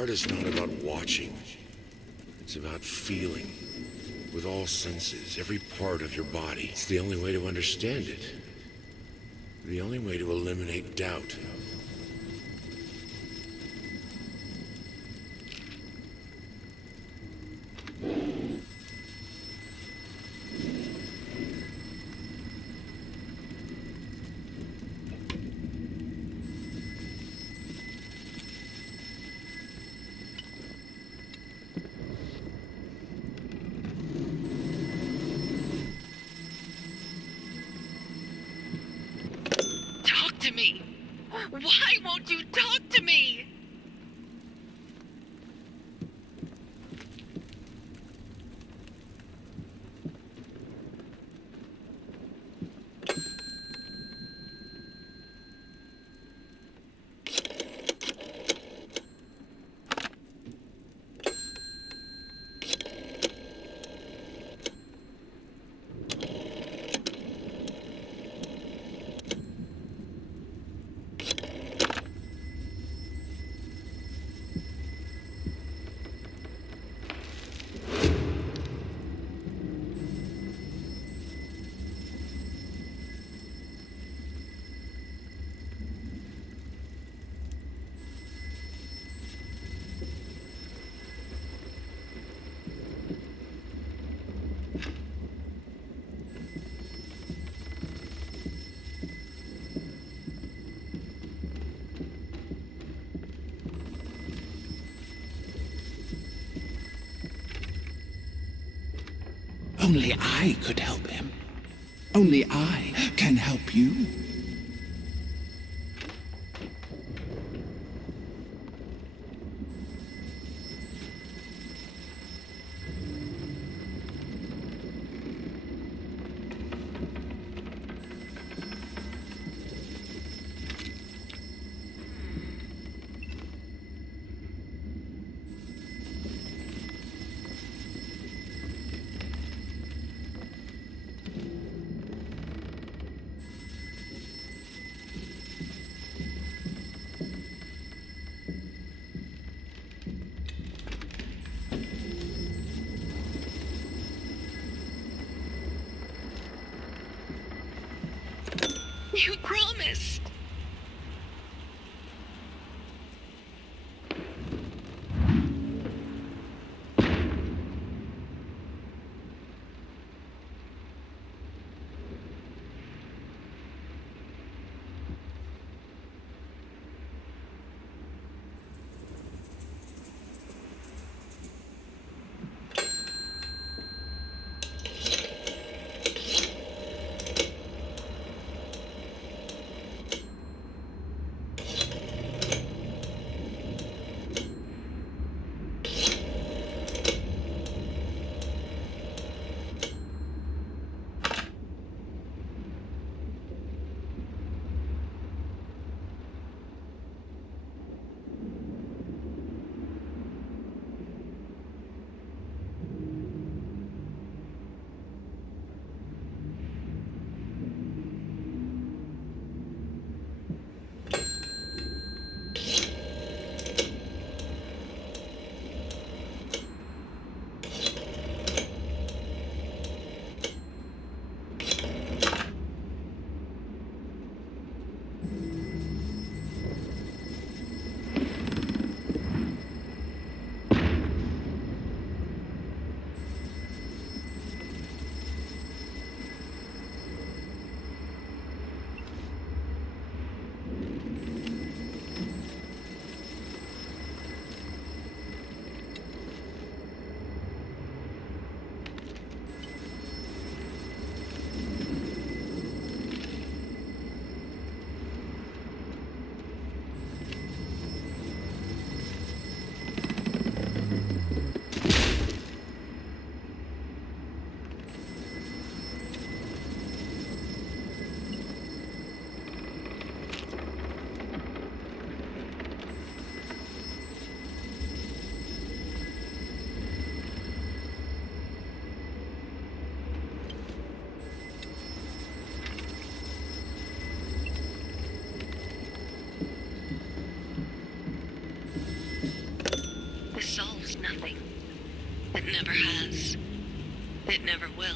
art is not about watching. It's about feeling. With all senses, every part of your body. It's the only way to understand it. The only way to eliminate doubt. Talk to me! Why won't you talk to me? Only I could help him. Only I can help you. You promised. It never will.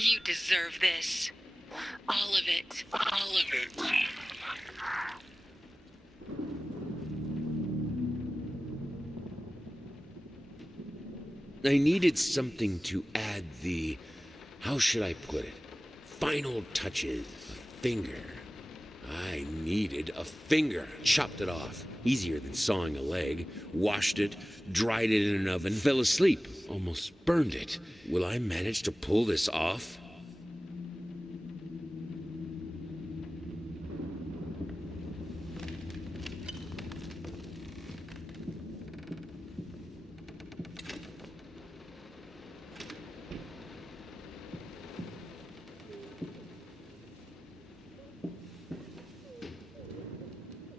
You deserve this. All of it. All of it. I needed something to add the, how should I put it, final touches. A finger. I needed a finger. Chopped it off. Easier than sawing a leg. Washed it, dried it in an oven, fell asleep. Almost burned it. Will I manage to pull this off?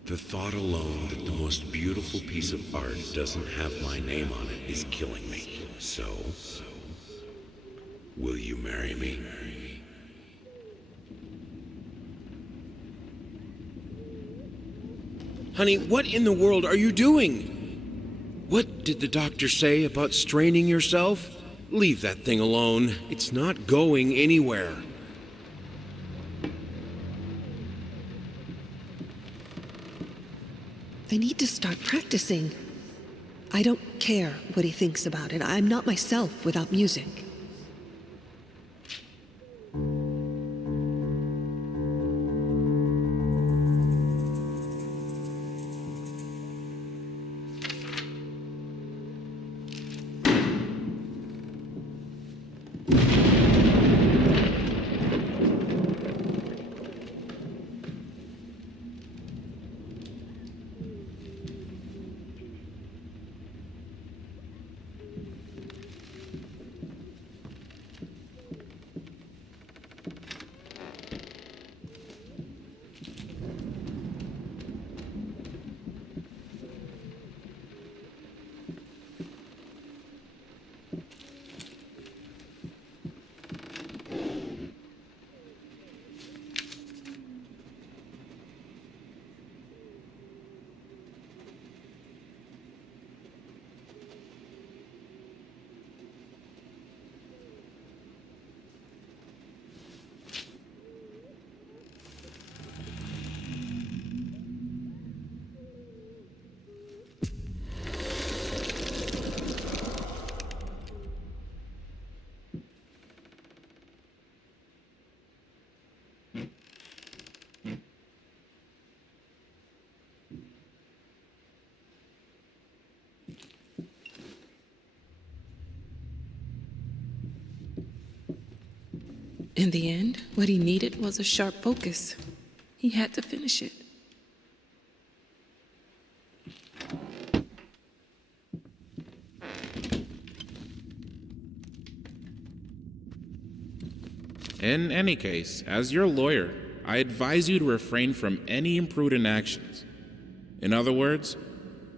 The thought alone that the most beautiful piece of art doesn't have my name on it is killing me. So, will you marry me? Honey, what in the world are you doing? What did the doctor say about straining yourself? Leave that thing alone. It's not going anywhere. I need to start practicing. I don't care what he thinks about it. I'm not myself without music. In the end, what he needed was a sharp focus. He had to finish it. In any case, as your lawyer, I advise you to refrain from any imprudent actions. In other words,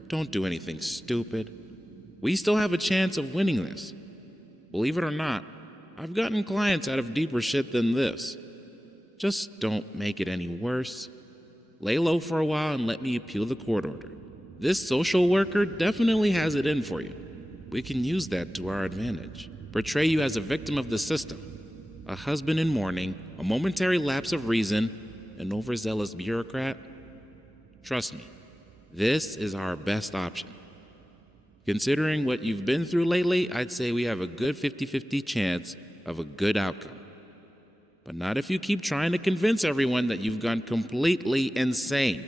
don't do anything stupid. We still have a chance of winning this. Believe it or not, I've gotten clients out of deeper shit than this. Just don't make it any worse. Lay low for a while and let me appeal the court order. This social worker definitely has it in for you. We can use that to our advantage. Portray you as a victim of the system. A husband in mourning, a momentary lapse of reason, an overzealous bureaucrat. Trust me, this is our best option. Considering what you've been through lately, I'd say we have a good 50-50 chance of a good outcome. But not if you keep trying to convince everyone that you've gone completely insane.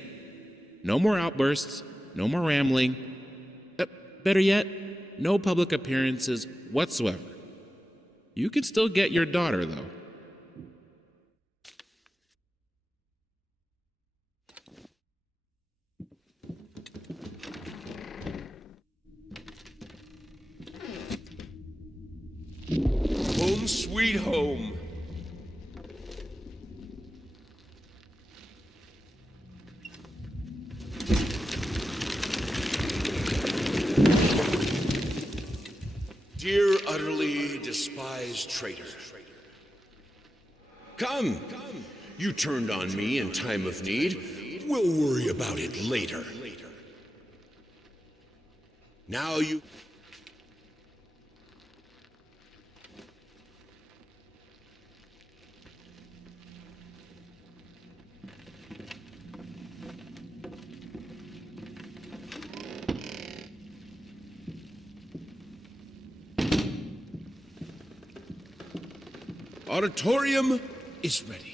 No more outbursts, no more rambling. Better yet, no public appearances whatsoever. You can still get your daughter, though. Home sweet home. Dear utterly despised traitor. Come. You turned on me in time of need. We'll worry about it later. Now you... Auditorium is ready.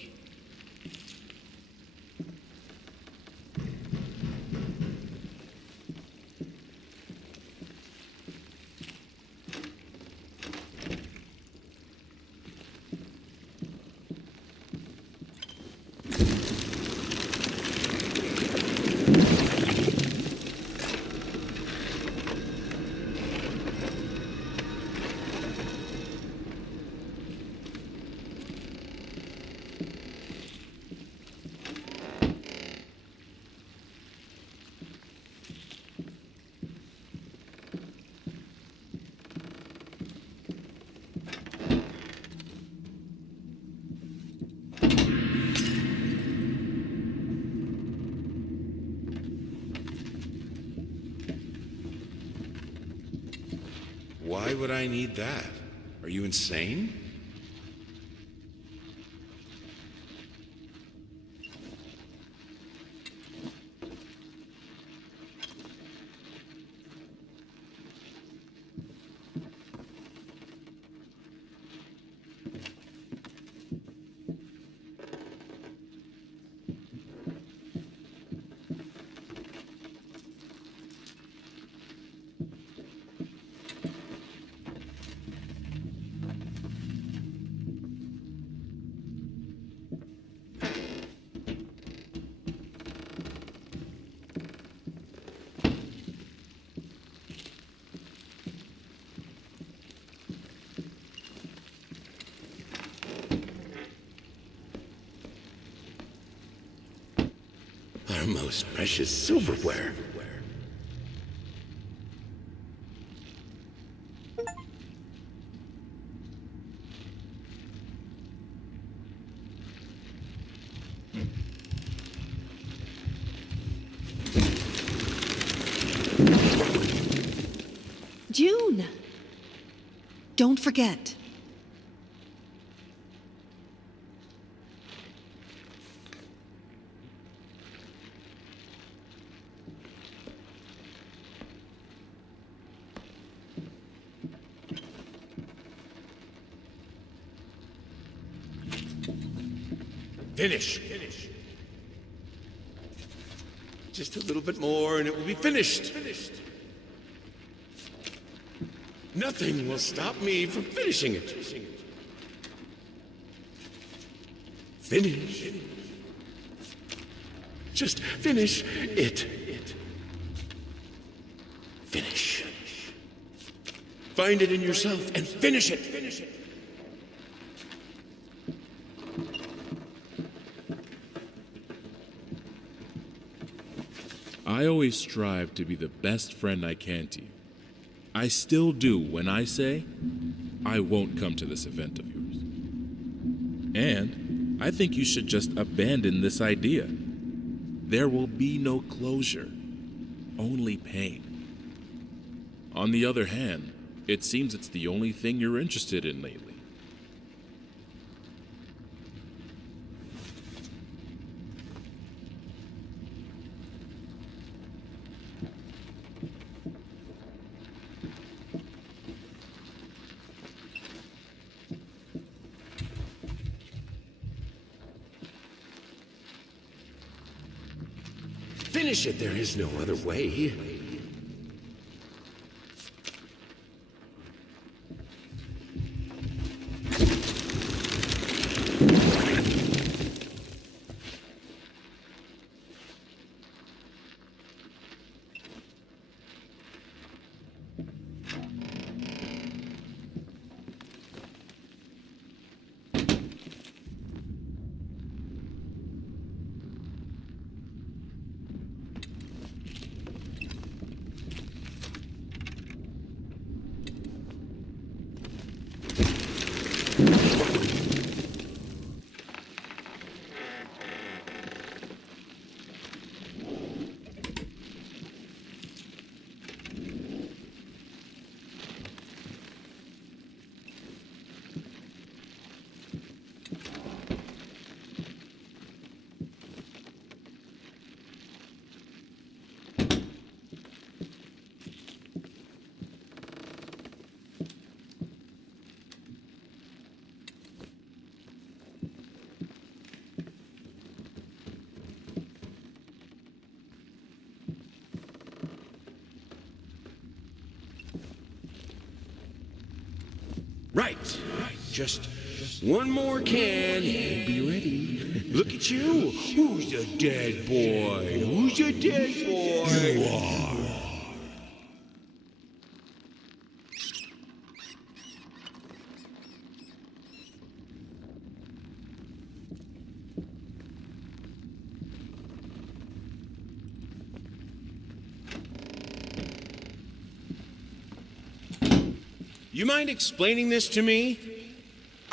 Why would I need that? Are you insane? Our most precious silverware. June! Don't forget. Finish. Just a little bit more and it will be finished. Nothing will stop me from finishing it. Finish. Just finish it. Finish. Find it in yourself and finish it. I always strive to be the best friend I can to you. I still do when I say, I won't come to this event of yours. And I think you should just abandon this idea. There will be no closure, only pain. On the other hand, it seems it's the only thing you're interested in lately. Finish it. There is no other way. Right. Just one more can and be ready. Look at you. Who's a dead boy? Who's a dead boy? You are. You mind explaining this to me?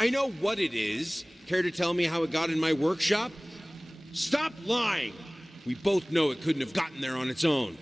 I know what it is. Care to tell me how it got in my workshop? Stop lying! We both know it couldn't have gotten there on its own.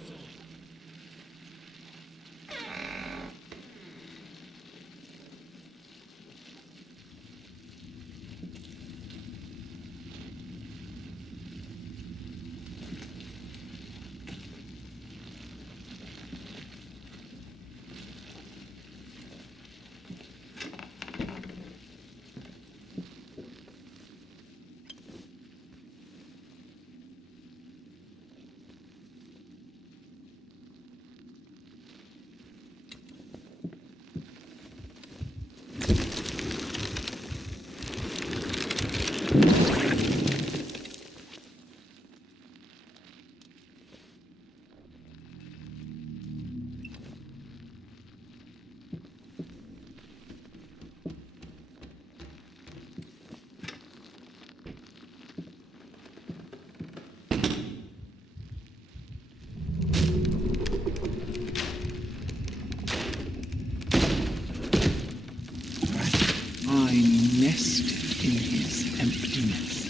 I nested in his emptiness.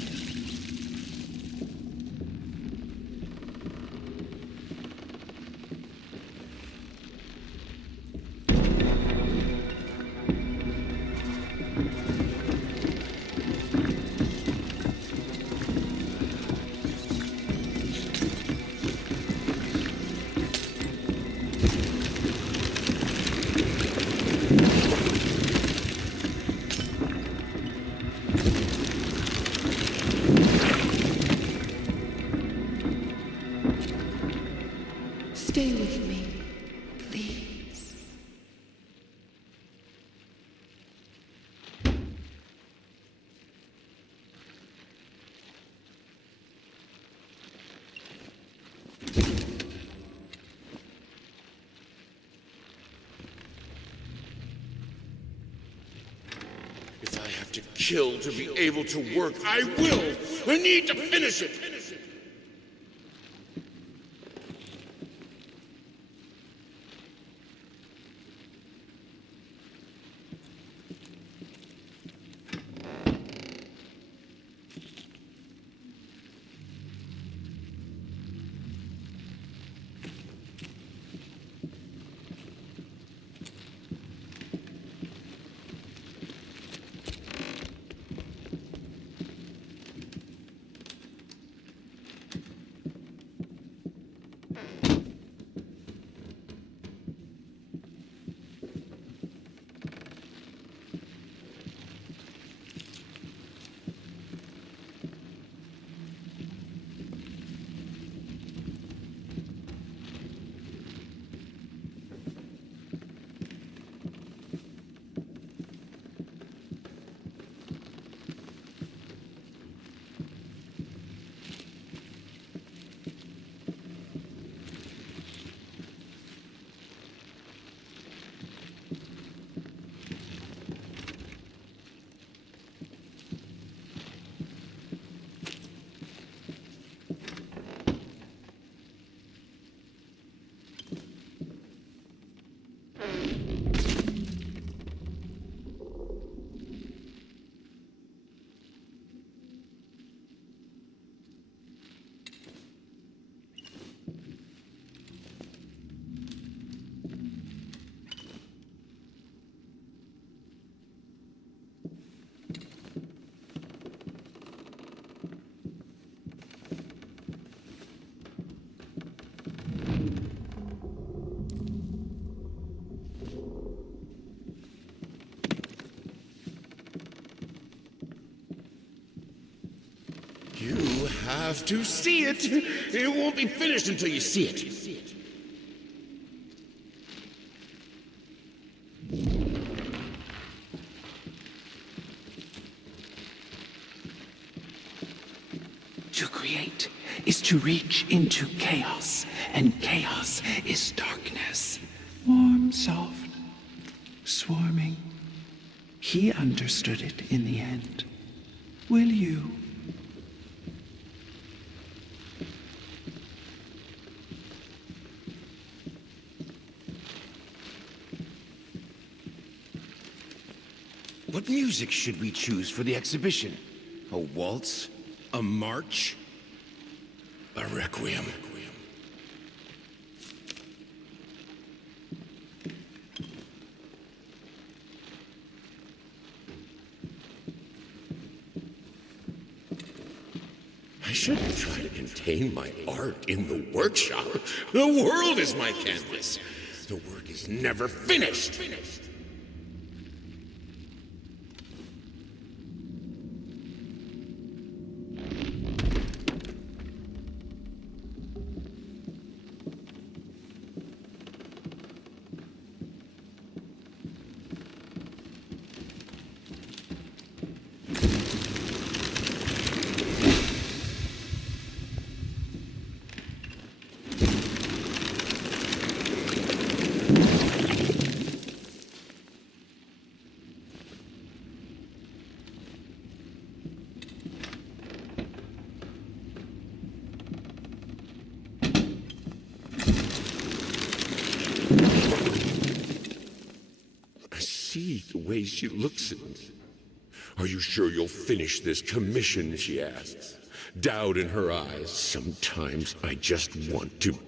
to kill to be able to work. I will! I need to finish it! You have to see it. It won't be finished until you see it. To create is to reach into chaos, and chaos is darkness. Warm, soft, swarming. He understood it in the end. Will you? What music should we choose for the exhibition? A waltz? A march? A requiem? I shouldn't try to contain my art in the workshop. The world is my canvas. The work is never finished. See the way she looks at me. Are you sure you'll finish this commission, she asks. Doubt in her eyes. Sometimes I just want to.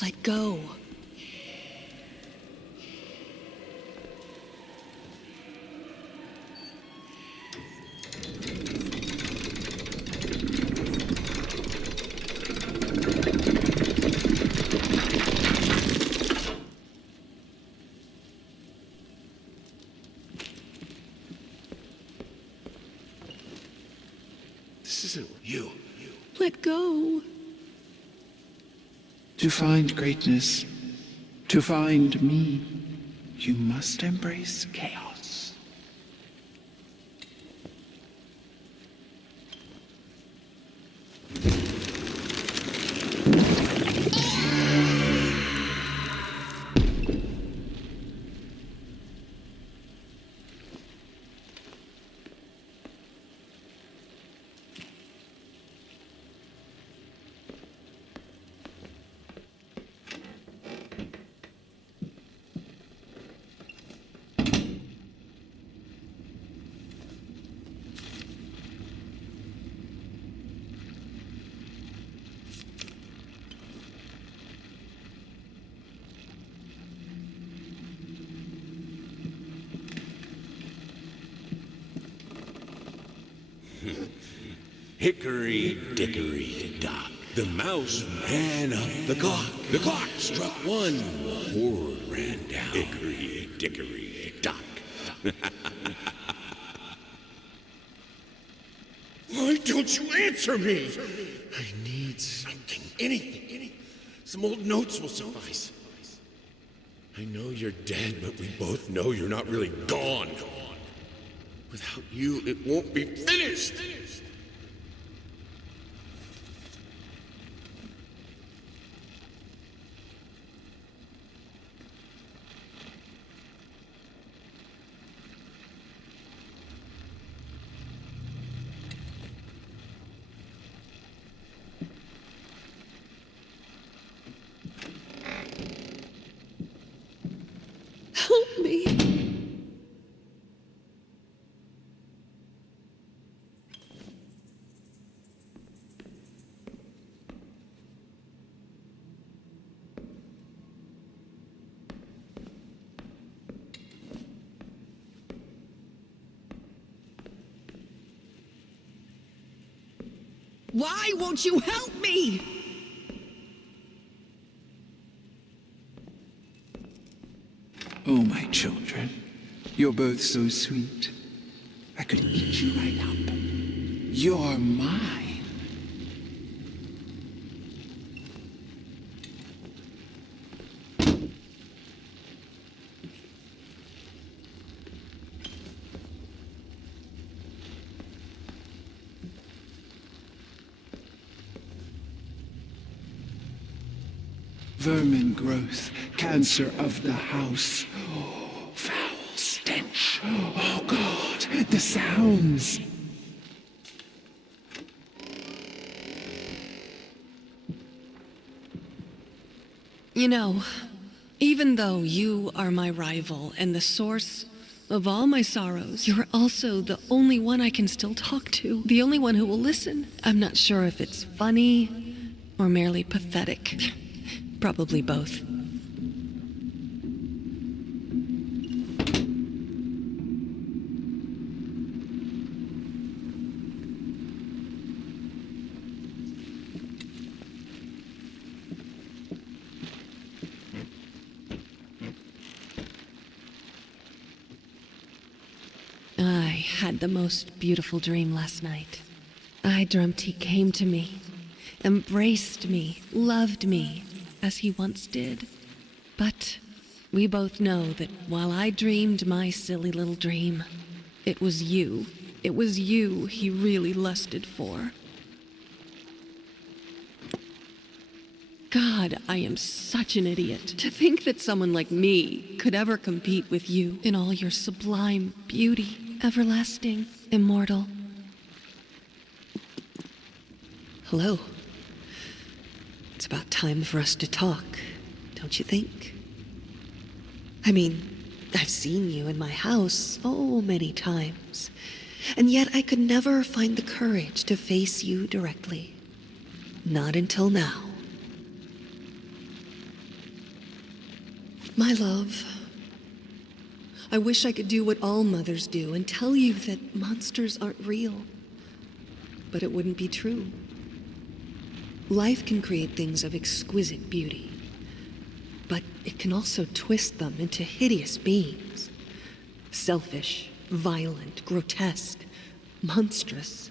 Let go. This isn't you. Let go. To find greatness, to find me, you must embrace chaos. Hickory dickory dock. The mouse ran up the clock. The clock struck one. Horde ran down. Hickory dickory dock. Why don't you answer me? I need something, anything. Some old notes will suffice. I know you're dead, but we both know you're not really gone. Without you, it won't be finished. Help me. Why won't you help me? Oh, my children, you're both so sweet. I could eat you right up. You're mine. Vermin growth, cancer of the house. Oh, foul stench. Oh, God, the sounds. You know, even though you are my rival and the source of all my sorrows, you're also the only one I can still talk to, the only one who will listen. I'm not sure if it's funny or merely pathetic. Probably both. I had the most beautiful dream last night. I dreamt he came to me, embraced me, loved me, as he once did. But we both know that while I dreamed my silly little dream, it was you he really lusted for. God, I am such an idiot. To think that someone like me could ever compete with you in all your sublime beauty, everlasting, immortal. Hello. It's about time for us to talk, don't you think? I mean, I've seen you in my house so many times, and yet I could never find the courage to face you directly. Not until now. My love, I wish I could do what all mothers do and tell you that monsters aren't real. But it wouldn't be true. Life can create things of exquisite beauty, but it can also twist them into hideous beings. Selfish, violent, grotesque, monstrous.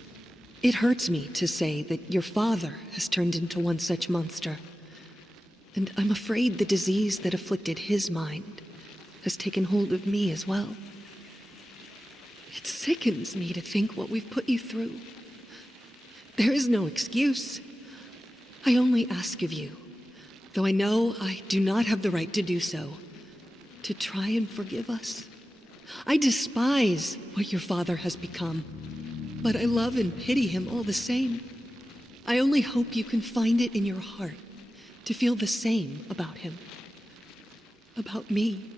It hurts me to say that your father has turned into one such monster. And I'm afraid the disease that afflicted his mind has taken hold of me as well. It sickens me to think what we've put you through. There is no excuse. I only ask of you, though I know I do not have the right to do so, to try and forgive us. I despise what your father has become, but I love and pity him all the same. I only hope you can find it in your heart to feel the same about him, about me.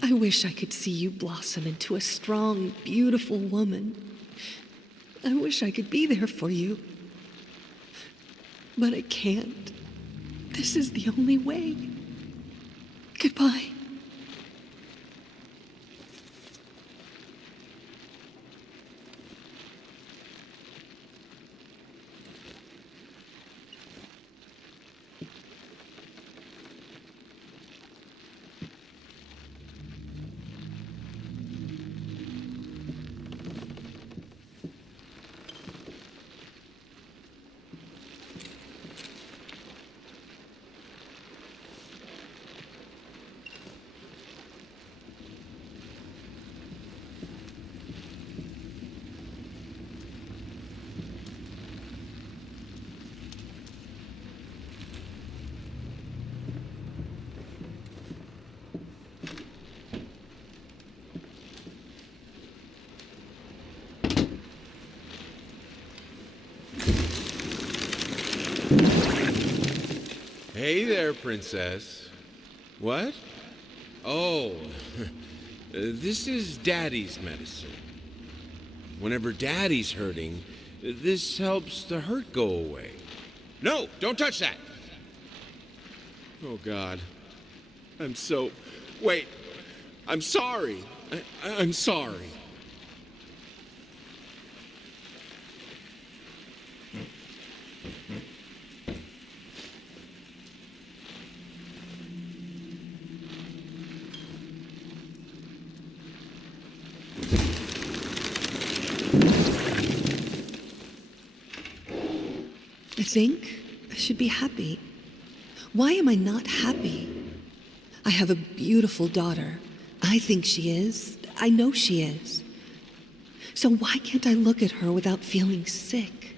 I wish I could see you blossom into a strong, beautiful woman. I wish I could be there for you. But I can't. This is the only way. Goodbye. Hey there, princess. What? Oh, this is Daddy's medicine. Whenever Daddy's hurting, this helps the hurt go away. No, don't touch that! Oh, God. Wait. I'm sorry. I'm sorry. I think I should be happy. Why am I not happy? I have a beautiful daughter. I think she is. I know she is. So why can't I look at her without feeling sick?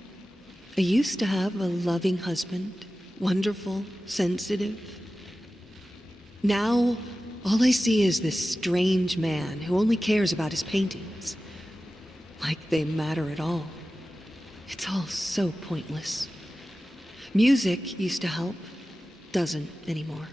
I used to have a loving husband, wonderful, sensitive. Now, all I see is this strange man who only cares about his paintings. Like they matter at all. It's all so pointless. Music used to help, doesn't anymore.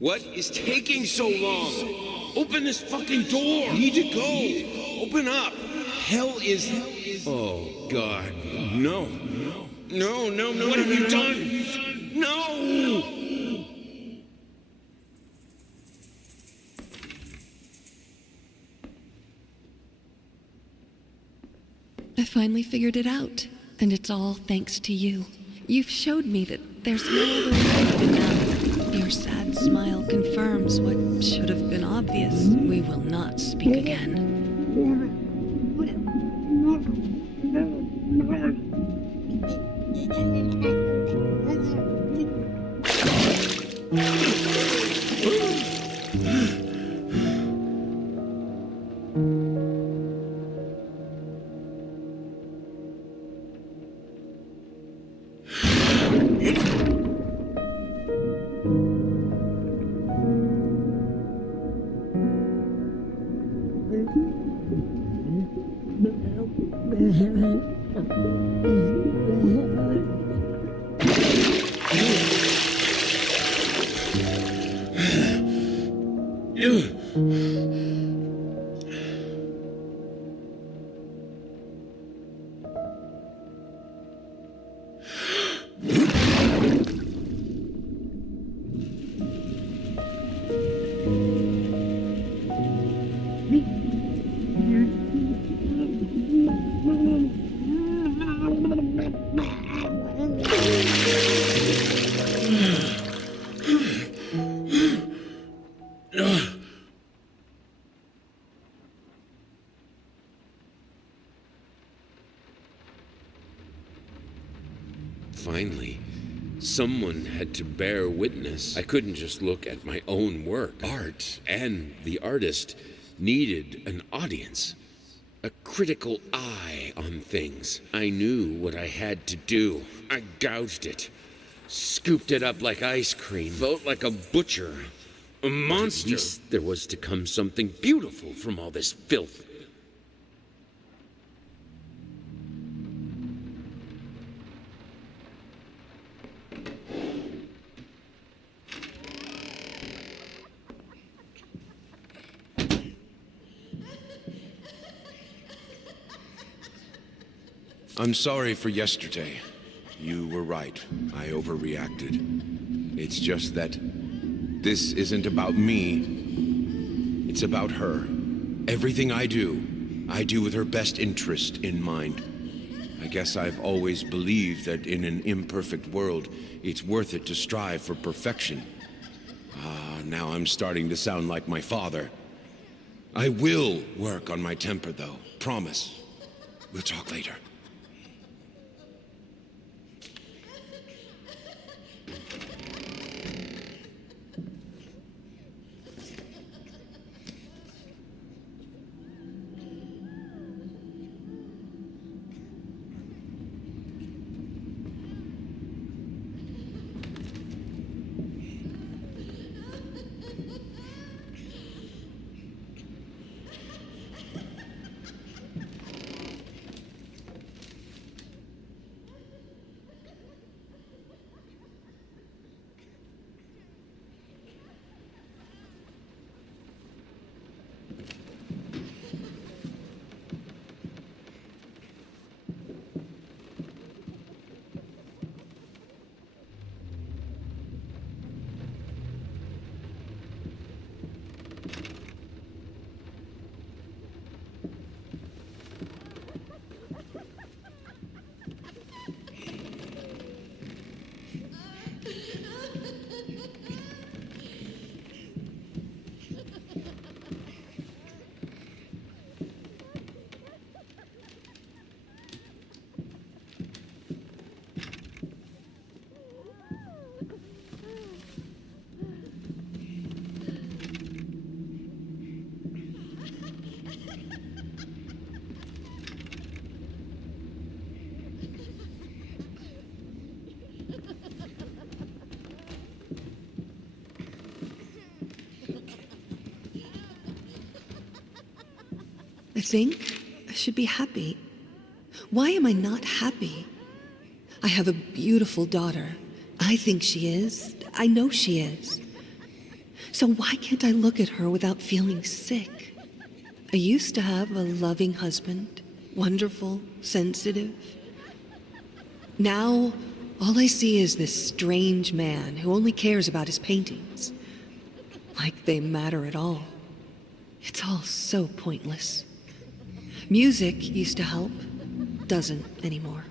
What is taking so long? Open this fucking door! I need to go! Open up! Hell is... Oh, God. No. No, no, no. What have you done? No! I finally figured it out, and it's all thanks to you. You've showed me that there's no other way than now. Your sad smile confirms what should have been obvious. We will not speak again. Finally, someone had to bear witness. I couldn't just look at my own work. Art and the artist needed an audience, a critical eye on things. I knew what I had to do. I gouged it, scooped it up like ice cream, felt like a butcher, a monster. At least there was to come something beautiful from all this filth. I'm sorry for yesterday. You were right. I overreacted. It's just that this isn't about me. It's about her. Everything I do with her best interest in mind. I guess I've always believed that in an imperfect world, it's worth it to strive for perfection. Now I'm starting to sound like my father. I will work on my temper, though. Promise. We'll talk later. I think I should be happy. Why am I not happy? I have a beautiful daughter. I think she is. I know she is. So why can't I look at her without feeling sick? I used to have a loving husband, wonderful, sensitive. Now, all I see is this strange man who only cares about his paintings. Like they matter at all. It's all so pointless. Music used to help, doesn't anymore.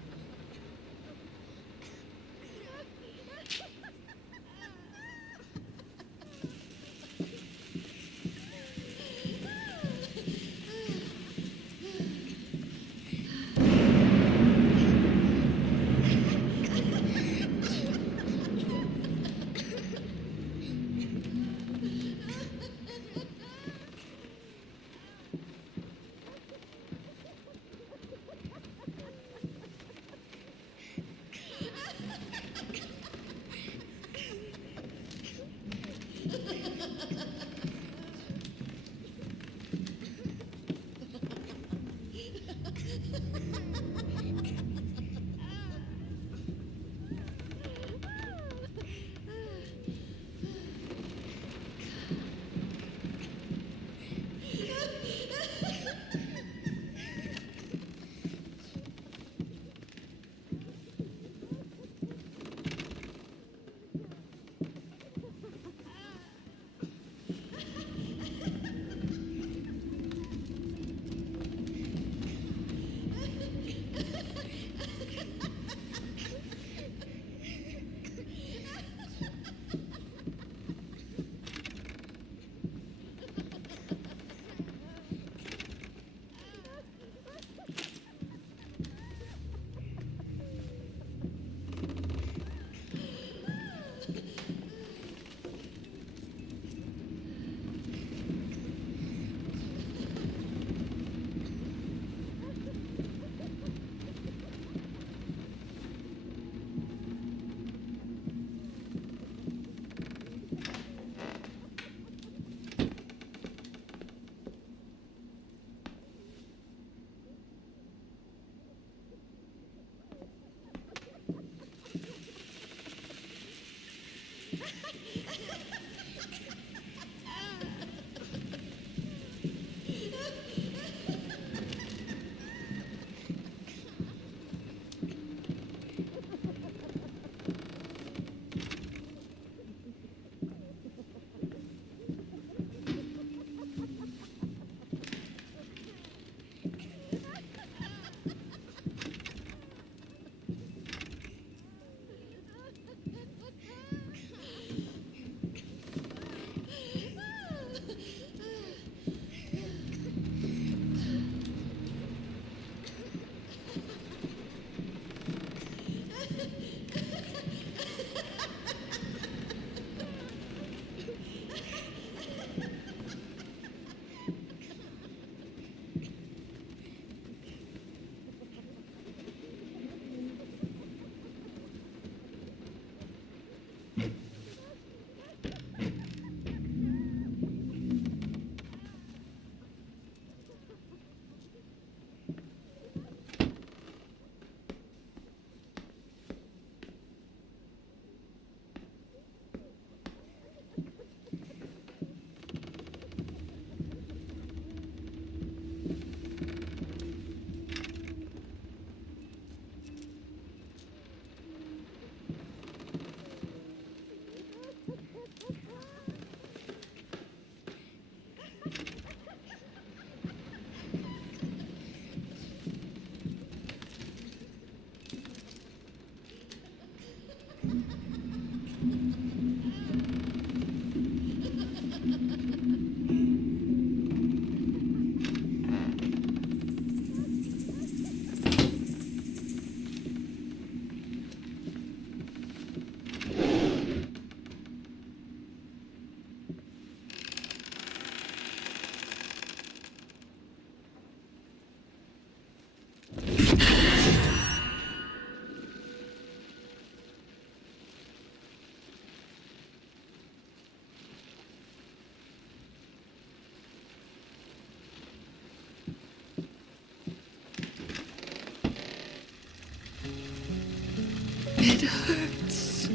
It hurts.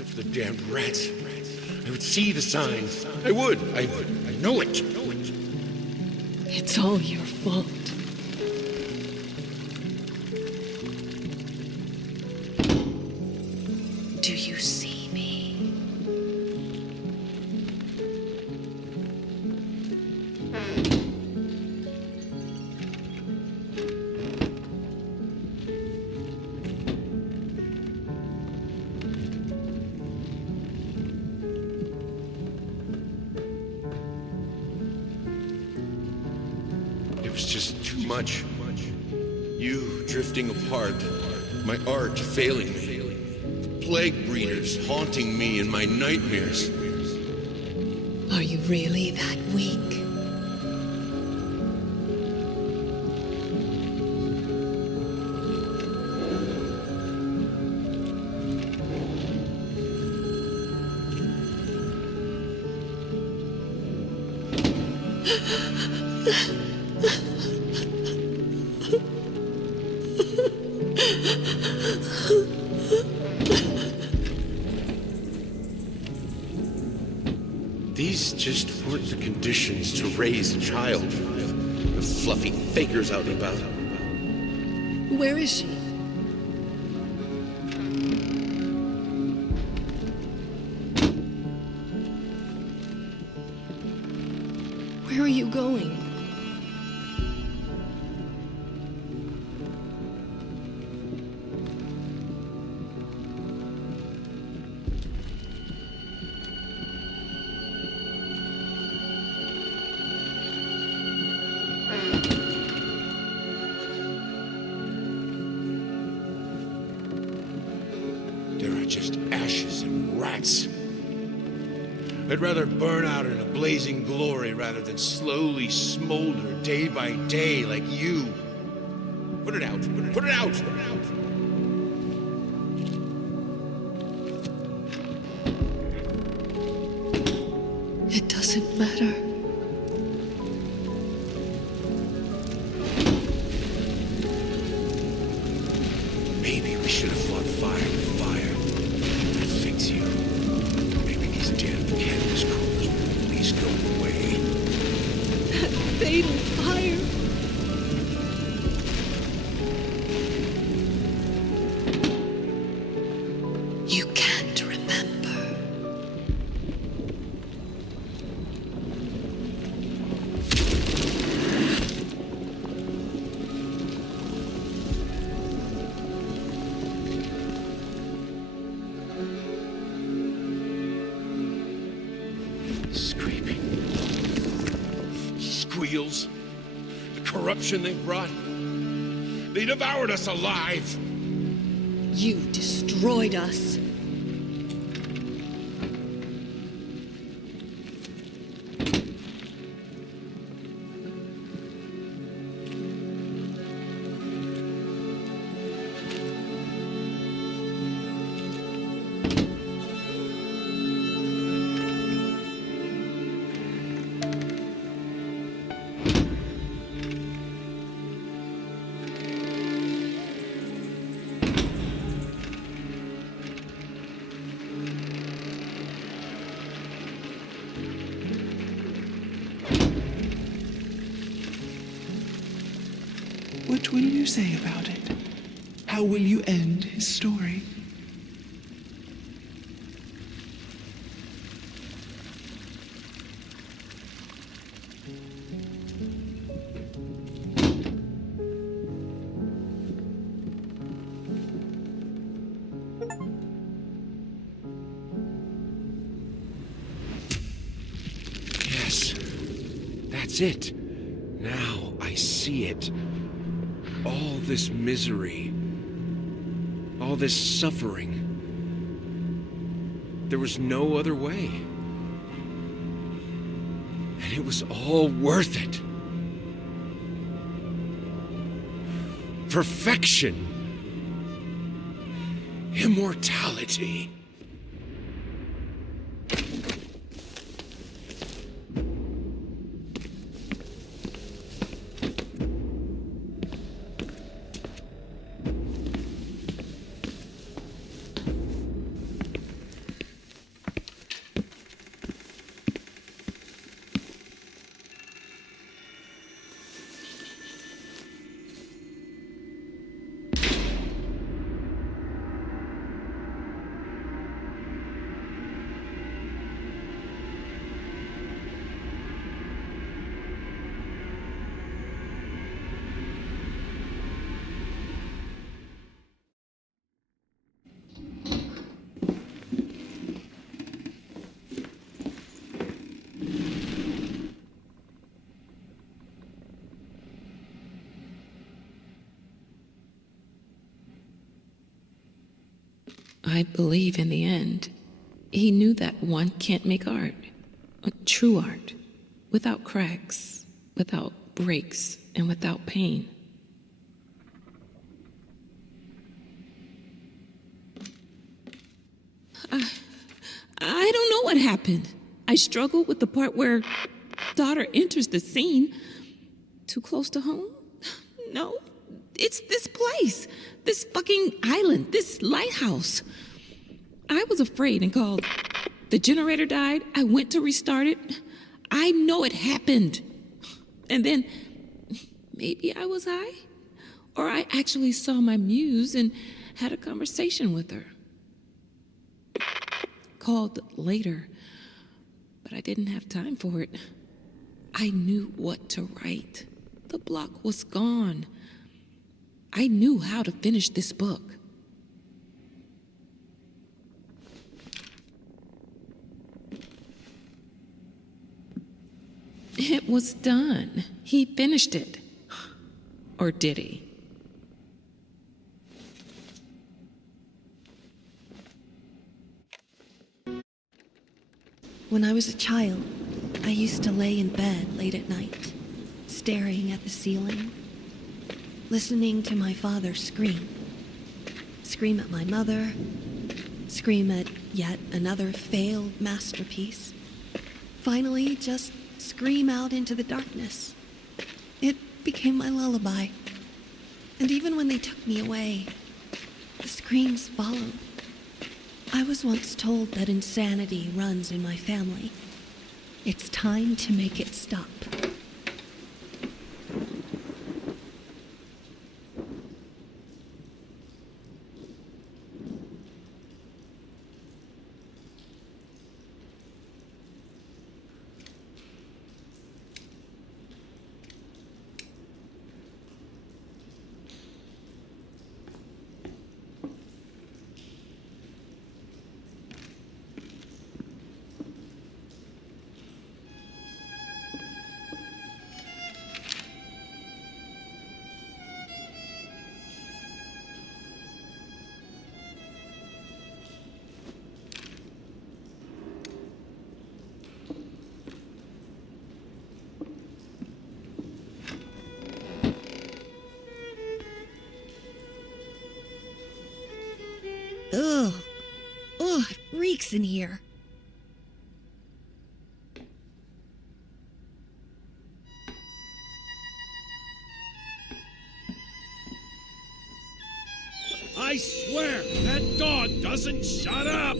Except for the damned rats. I would see the signs. I would. I know it. It's all your fault. Do you see me? It was just too much. You drifting apart, my art failing me, the plague breeders haunting me in my nightmares. Are you really that weak? These just weren't the conditions to raise a child. The fluffy fakers out and about. Where is she? Where are you going? There are just ashes and rats. I'd rather burn out in a blazing glory rather than slowly smolder day by day like you. Put it out. Put it out. Put it out. It doesn't matter. Maybe we should have fought fire with fire. That'd fix you. Maybe these damn canvas crews will at least go away. That fatal fire. You can't remember. Screaming. Squeals. The corruption they've brought. They devoured us alive. You destroyed us. What will you say about it? How will you end his story? Yes. That's it. Now I see it. All this misery, all this suffering. There was no other way. And it was all worth it. Perfection. Immortality. I believe in the end, he knew that one can't make art, true art, without cracks, without breaks, and without pain. I don't know what happened. I struggled with the part where daughter enters the scene. Too close to home? No, it's this place, this fucking island, this lighthouse. I was afraid and called. The generator died. I went to restart it. I know it happened. And then maybe I was high, or I actually saw my muse and had a conversation with her. Called later, but I didn't have time for it. I knew what to write. The block was gone. I knew how to finish this book. It was done. He finished it. Or did he? When I was a child, I used to lay in bed late at night, staring at the ceiling, listening to my father scream. Scream at my mother, scream at yet another failed masterpiece. Finally, just scream out into the darkness. It became my lullaby. And even when they took me away, the screams followed. I was once told that insanity runs in my family. It's time to make it stop. Ugh. Ugh, it reeks in here. I swear, that dog doesn't shut up!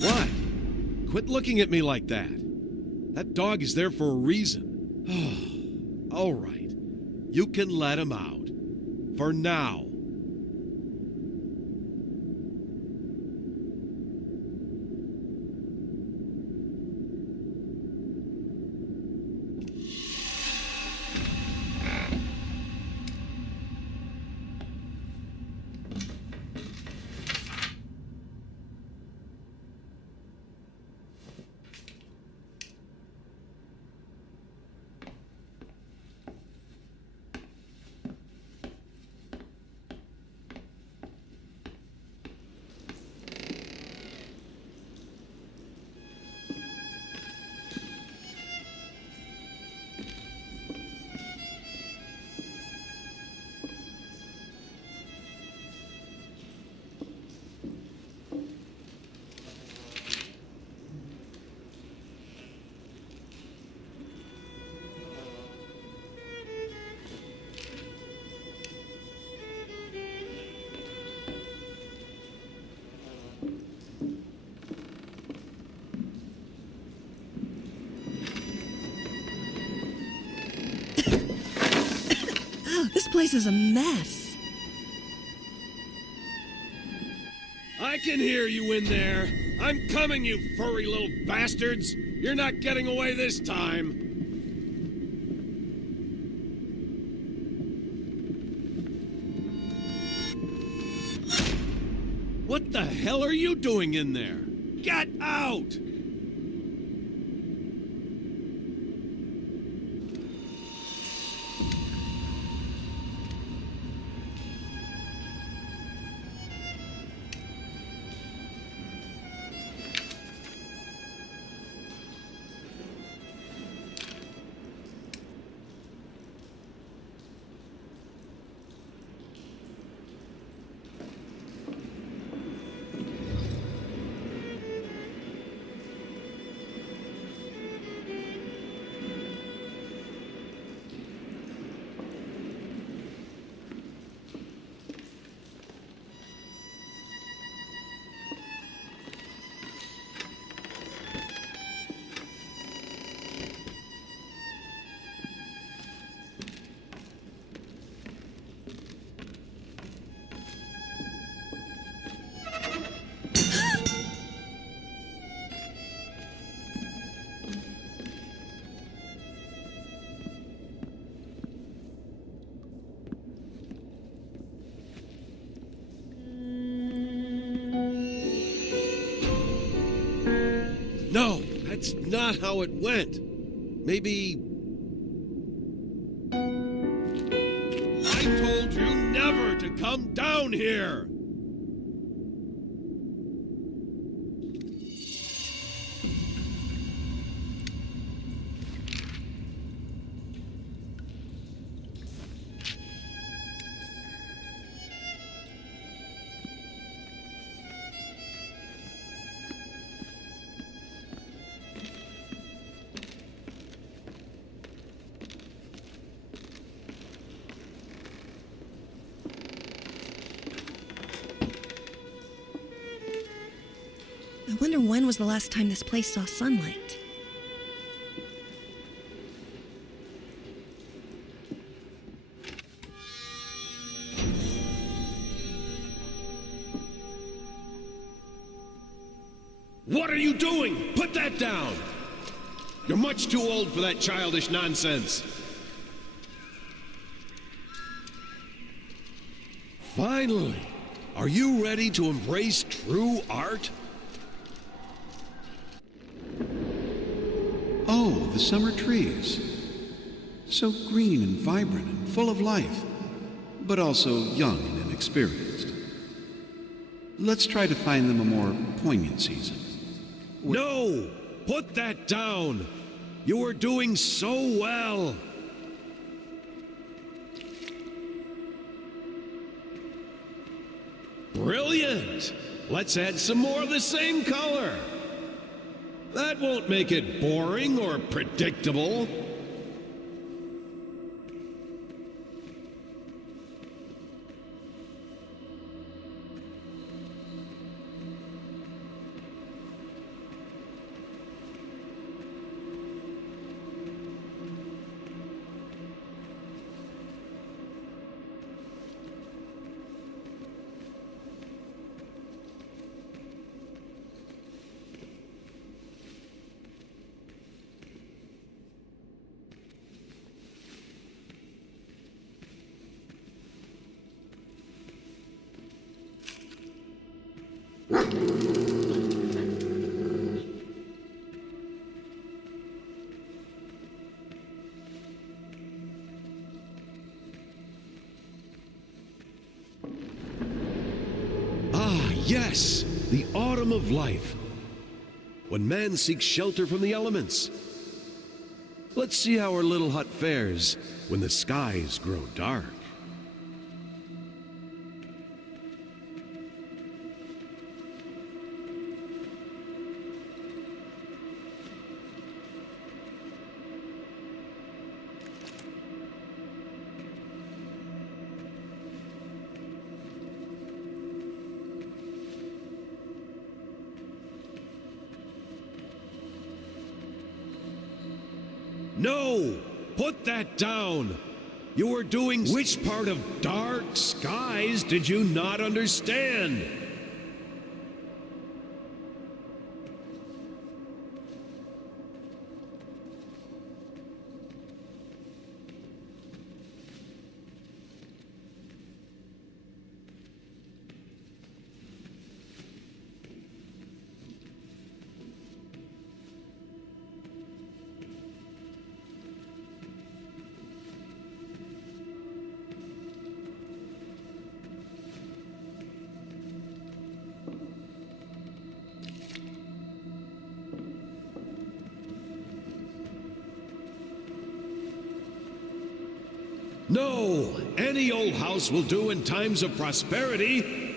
What? Quit looking at me like that. That dog is there for a reason. All right. You can let him out. For now. This place is a mess. I can hear you in there. I'm coming, you furry little bastards. You're not getting away this time. What the hell are you doing in there? Get out! No, that's not how it went. Maybe... I told you never to come down here! I wonder when was the last time this place saw sunlight? What are you doing? Put that down! You're much too old for that childish nonsense. Finally! Are you ready to embrace true art? Oh, the summer trees. So green and vibrant and full of life, but also young and inexperienced. Let's try to find them a more poignant season. No! Put that down! You were doing so well! Brilliant! Let's add some more of the same color! That won't make it boring or predictable. Yes, the autumn of life, when man seeks shelter from the elements. Let's see how our little hut fares when the skies grow dark. No! Put that down! You were doing... Which part of dark skies did you not understand? No! Any old house will do in times of prosperity.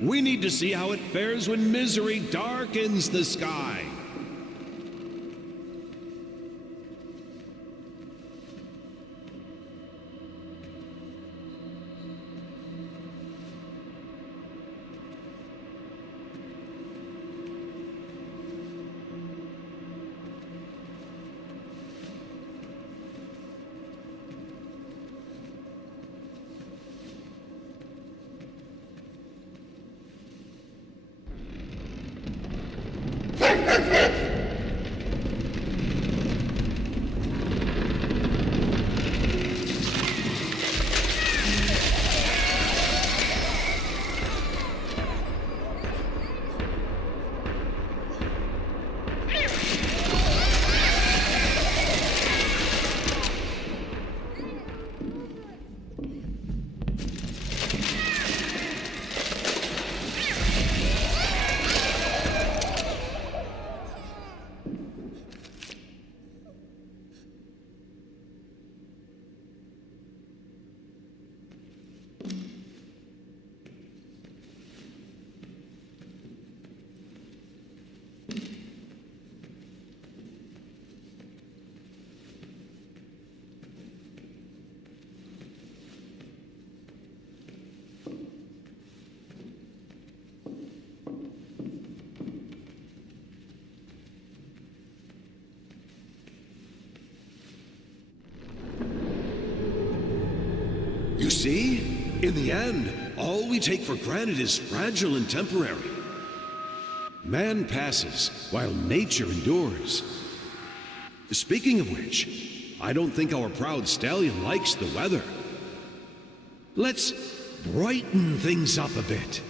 We need to see how it fares when misery darkens the sky. See? In the end, all we take for granted is fragile and temporary. Man passes while nature endures. Speaking of which, I don't think our proud stallion likes the weather. Let's brighten things up a bit.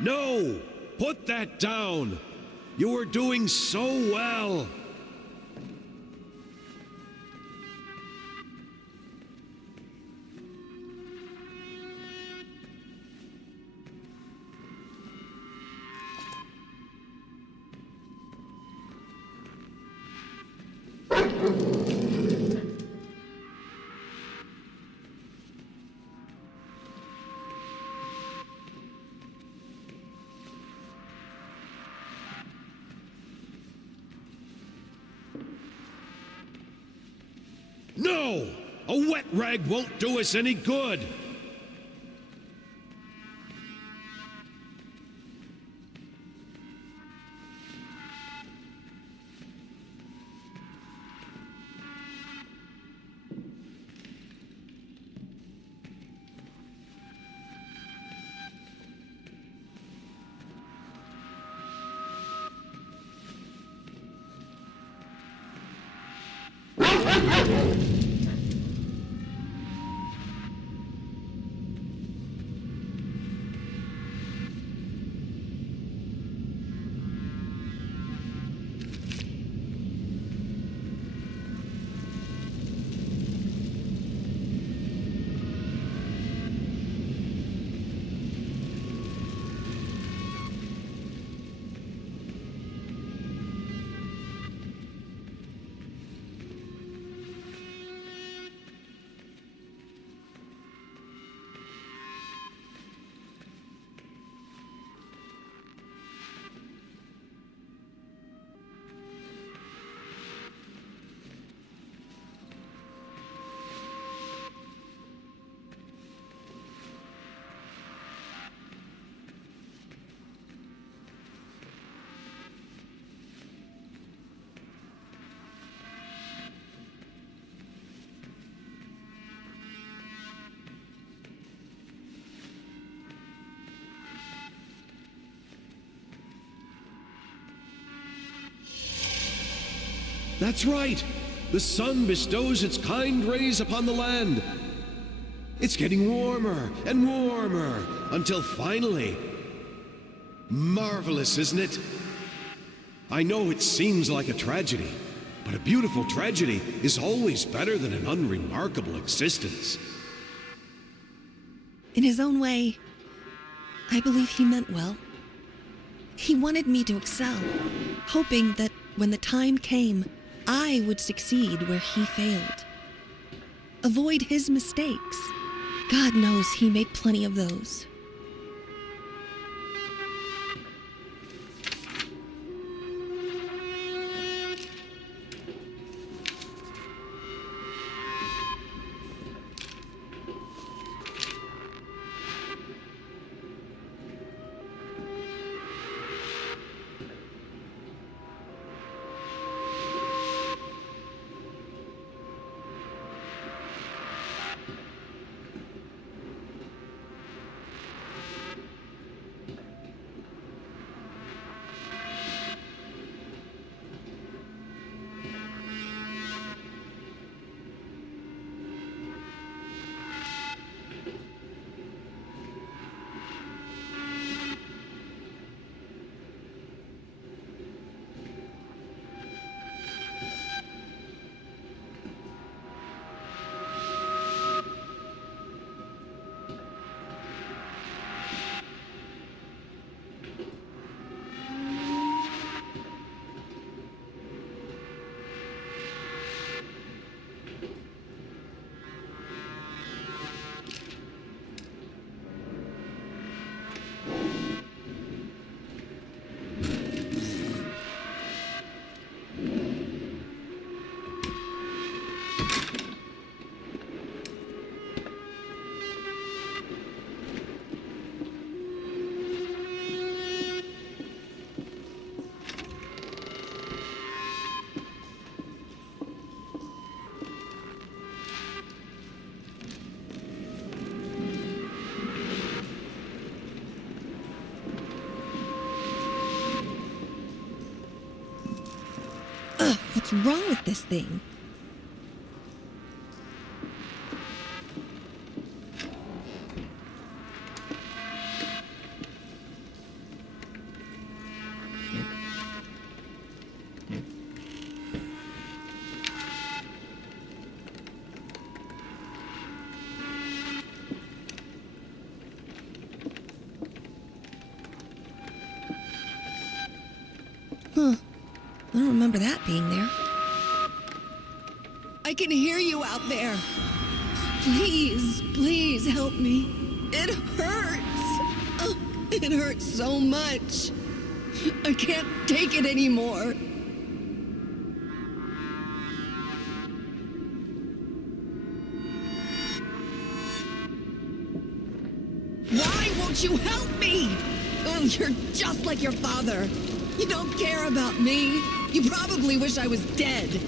No! Put that down! You were doing so well! No! A wet rag won't do us any good! That's right! The sun bestows its kind rays upon the land. It's getting warmer and warmer until finally... Marvelous, isn't it? I know it seems like a tragedy, but a beautiful tragedy is always better than an unremarkable existence. In his own way, I believe he meant well. He wanted me to excel, hoping that when the time came, I would succeed where he failed. Avoid his mistakes. God knows he made plenty of those. What's wrong with this thing? Huh. I don't remember that being there. I can hear you out there. Please, please help me. It hurts. Oh, it hurts so much. I can't take it anymore. Why won't you help me? Oh, you're just like your father. You don't care about me. You probably wish I was dead.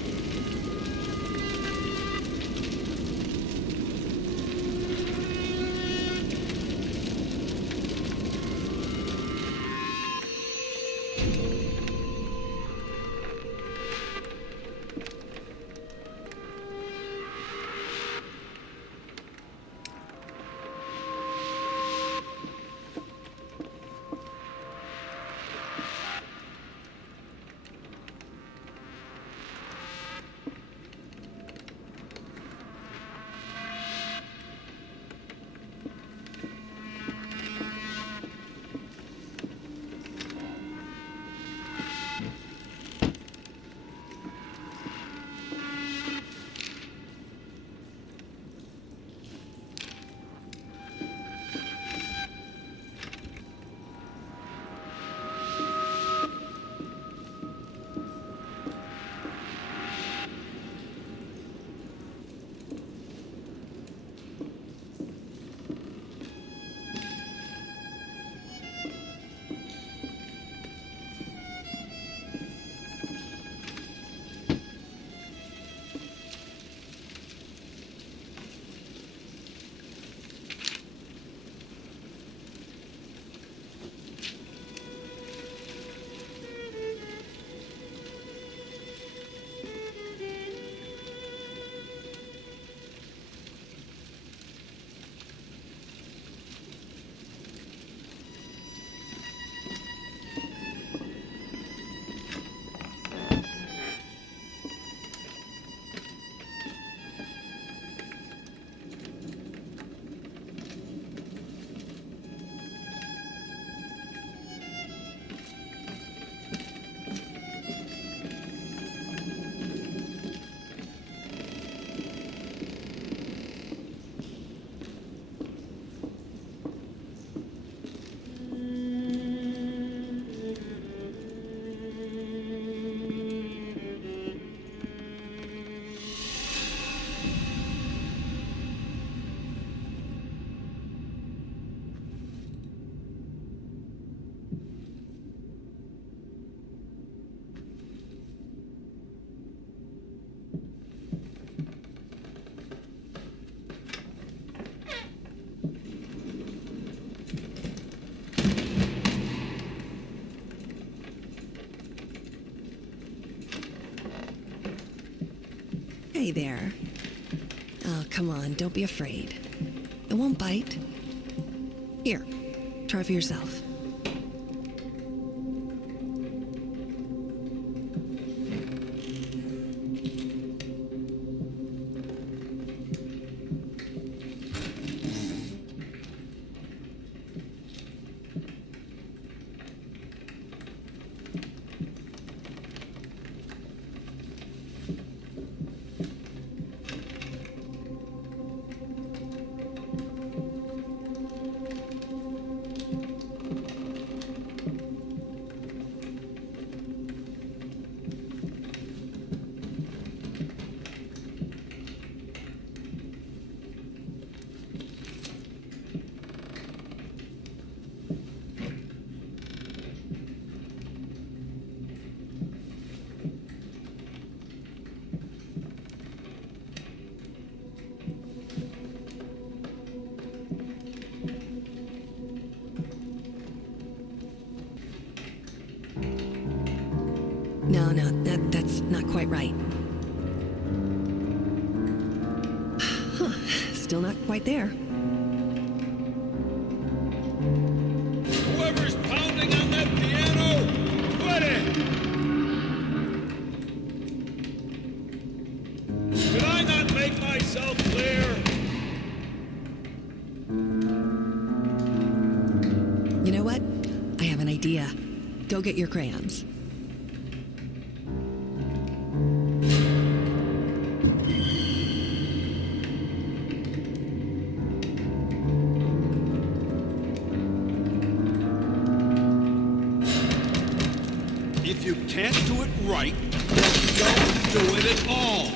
Hey there. Oh, come on, don't be afraid. It won't bite. Here, try for yourself. That's not quite right. Huh, still not quite there. Whoever's pounding on that piano, quit it! Did I not make myself clear? You know what? I have an idea. Go get your crayons. If you can't do it right, then don't do it at all.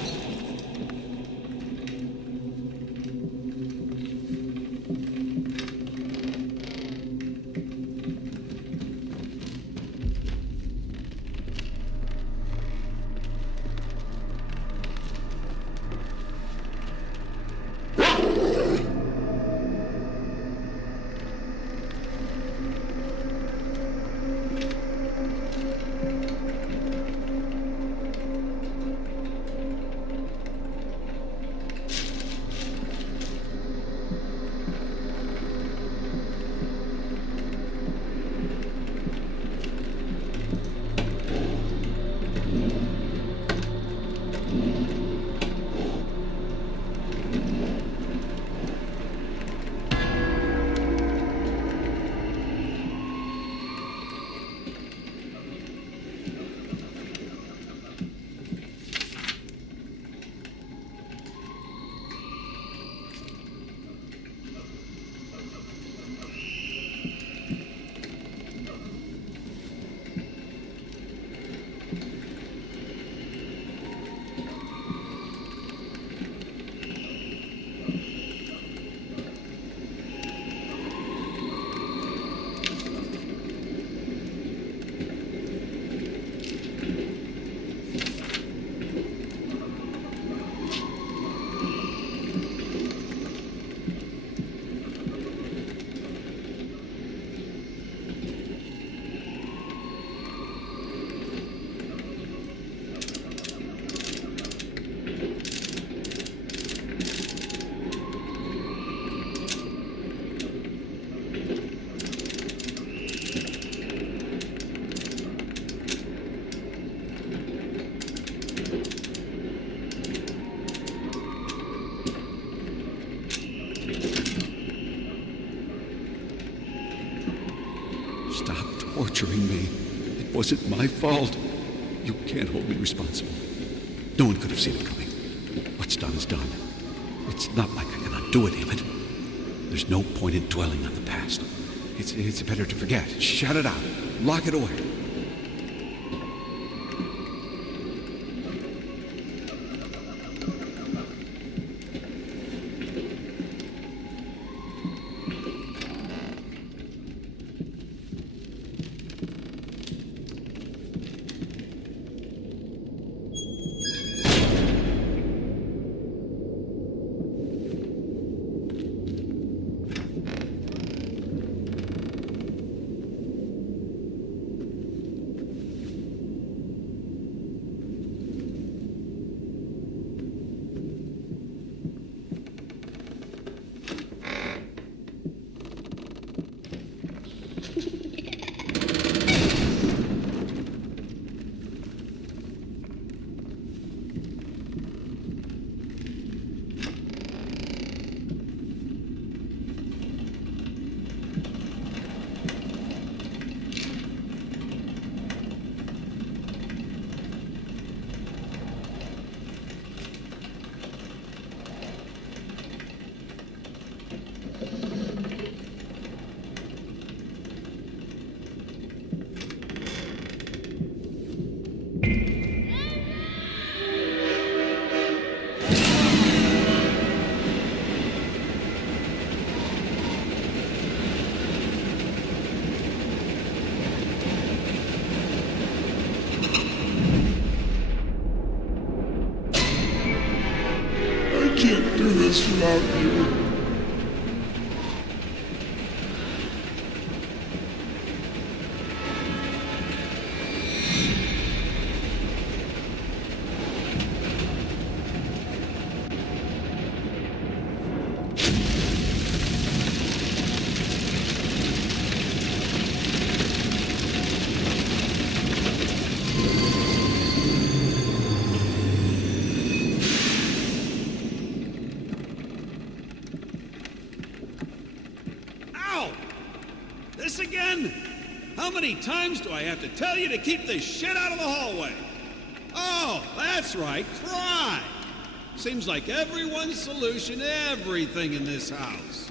Stop torturing me. It wasn't my fault. You can't hold me responsible. No one could have seen it coming. What's done is done. It's not like I can undo any of it. There's no point in dwelling on the past. It's better to forget. Shut it out. Lock it away. Can't do this without you. Ow! This again? How many times do I have to tell you to keep the shit out of the hallway? Oh, that's right, cry! Seems like everyone's solution to everything in this house.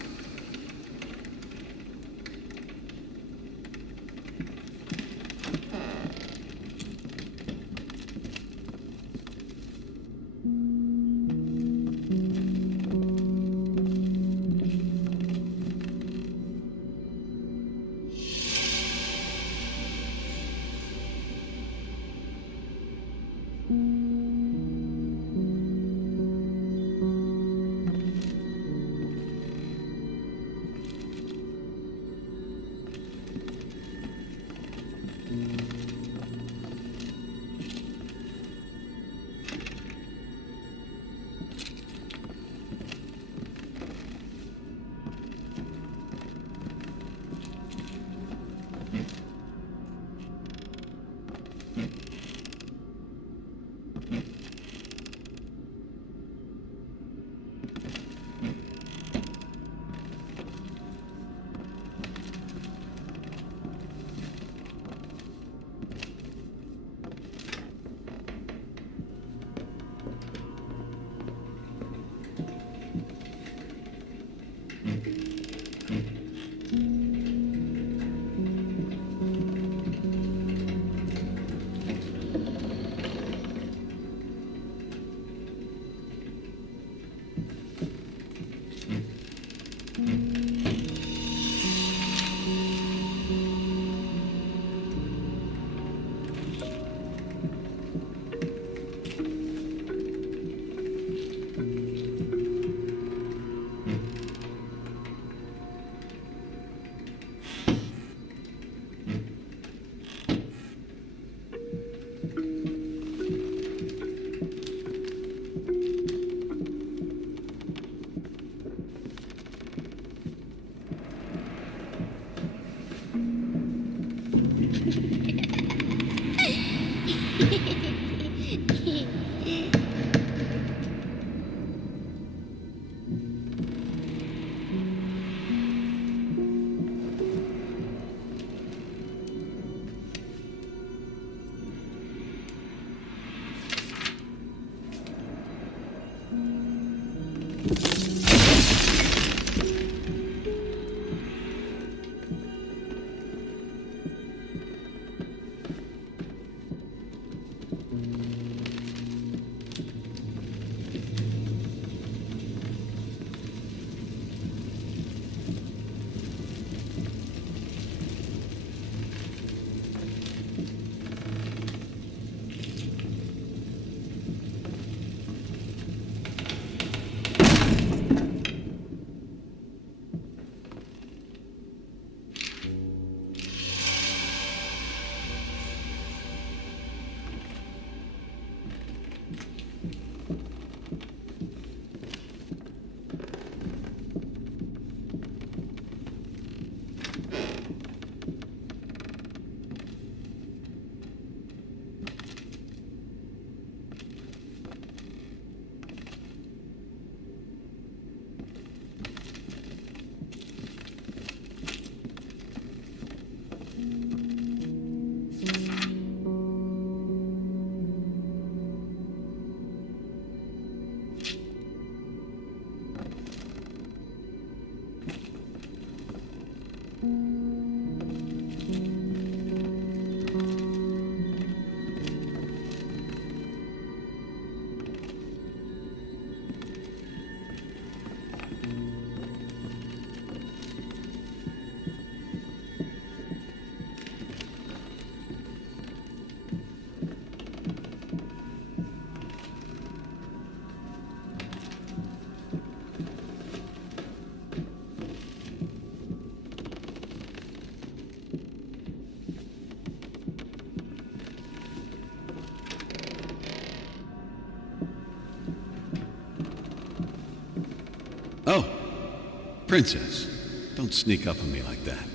Princess, don't sneak up on me like that.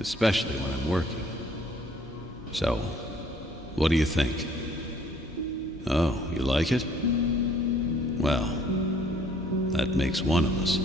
Especially when I'm working. So, what do you think? Oh, you like it? Well, that makes one of us.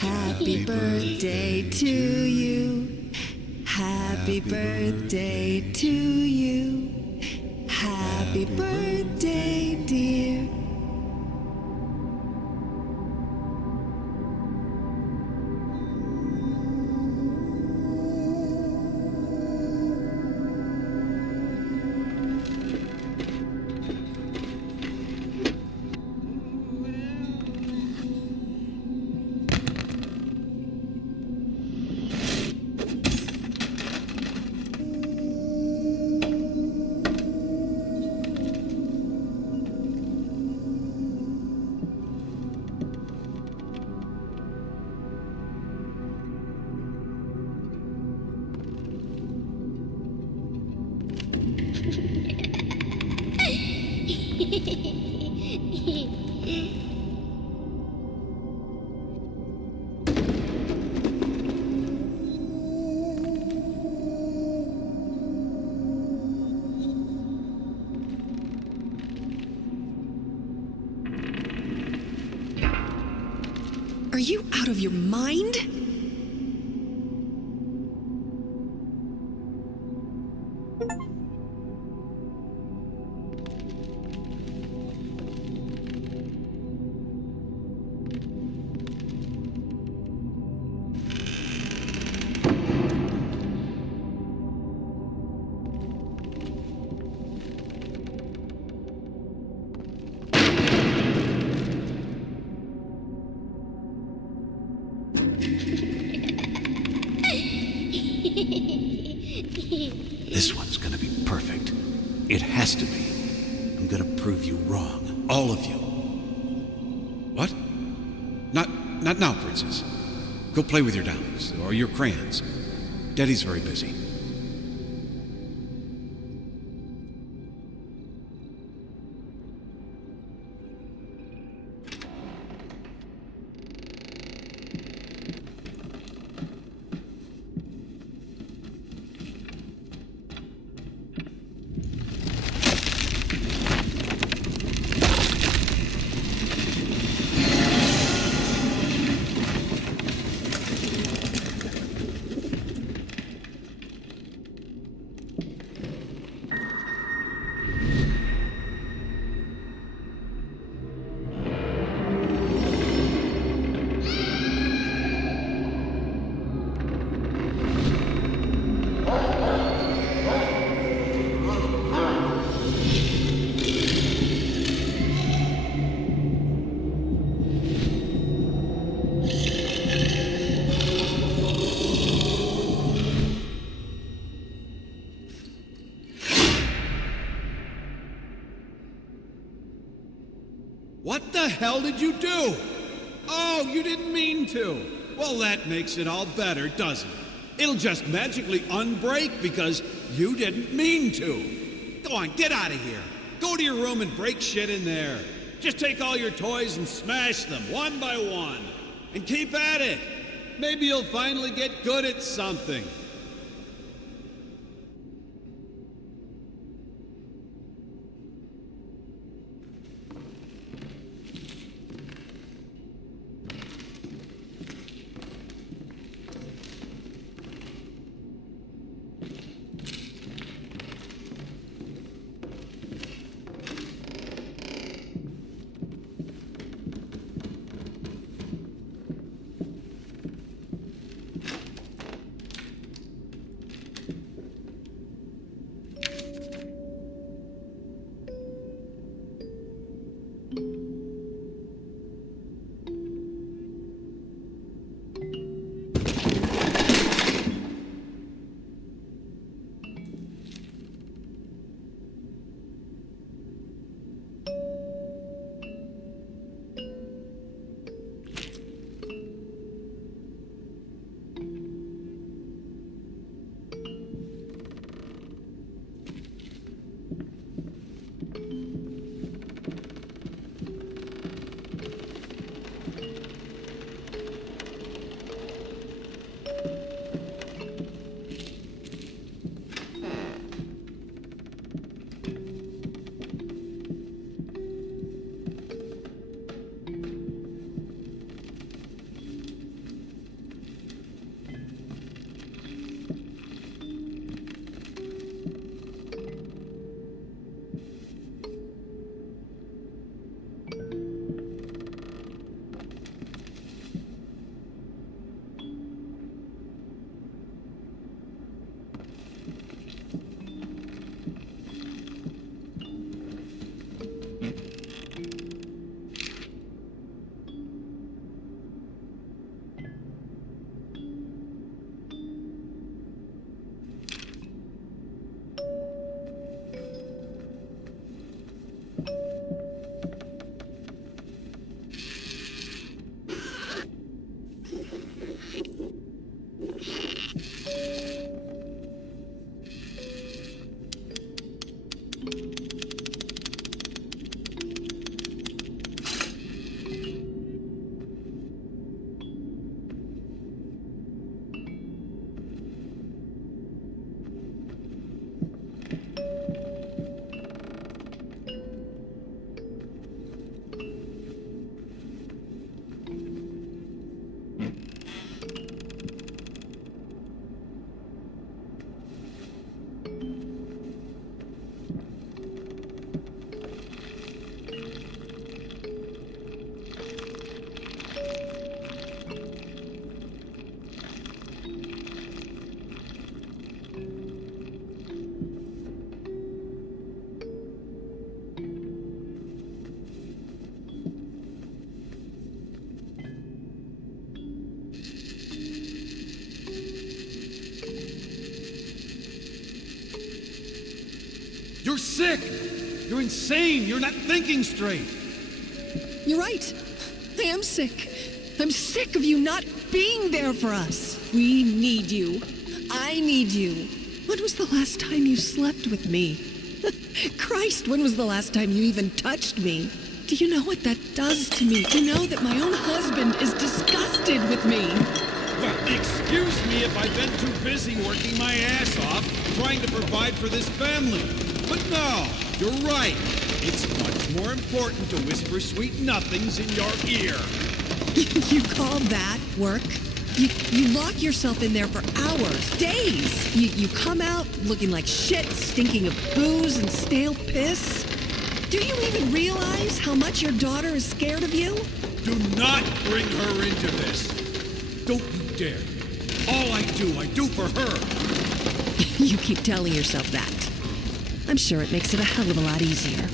Happy birthday to you. Happy birthday to you. Happy birthday, dear. Are you out of your mind? This one's gonna be perfect. It has to be. I'm gonna prove you wrong. All of you. What? Not now, Princess. Go play with your dollies, or your crayons. Daddy's very busy. What the hell did you do? Oh, you didn't mean to. Well, that makes it all better, doesn't it? It'll just magically unbreak because you didn't mean to. Go on, get out of here. Go to your room and break shit in there. Just take all your toys and smash them one by one. And keep at it. Maybe you'll finally get good at something. You're sick! You're insane! You're not thinking straight! You're right. I am sick. I'm sick of you not being there for us. We need you. I need you. When was the last time you slept with me? Christ, when was the last time you even touched me? Do you know what that does to me? To know that my own husband is disgusted with me. Well, excuse me if I've been too busy working my ass off trying to provide for this family. But no, you're right. It's much more important to whisper sweet nothings in your ear. You call that work? You lock yourself in there for hours, days. You come out looking like shit, stinking of booze and stale piss. Do you even realize how much your daughter is scared of you? Do not bring her into this. Don't you dare. All I do for her. You keep telling yourself that. I'm sure it makes it a hell of a lot easier.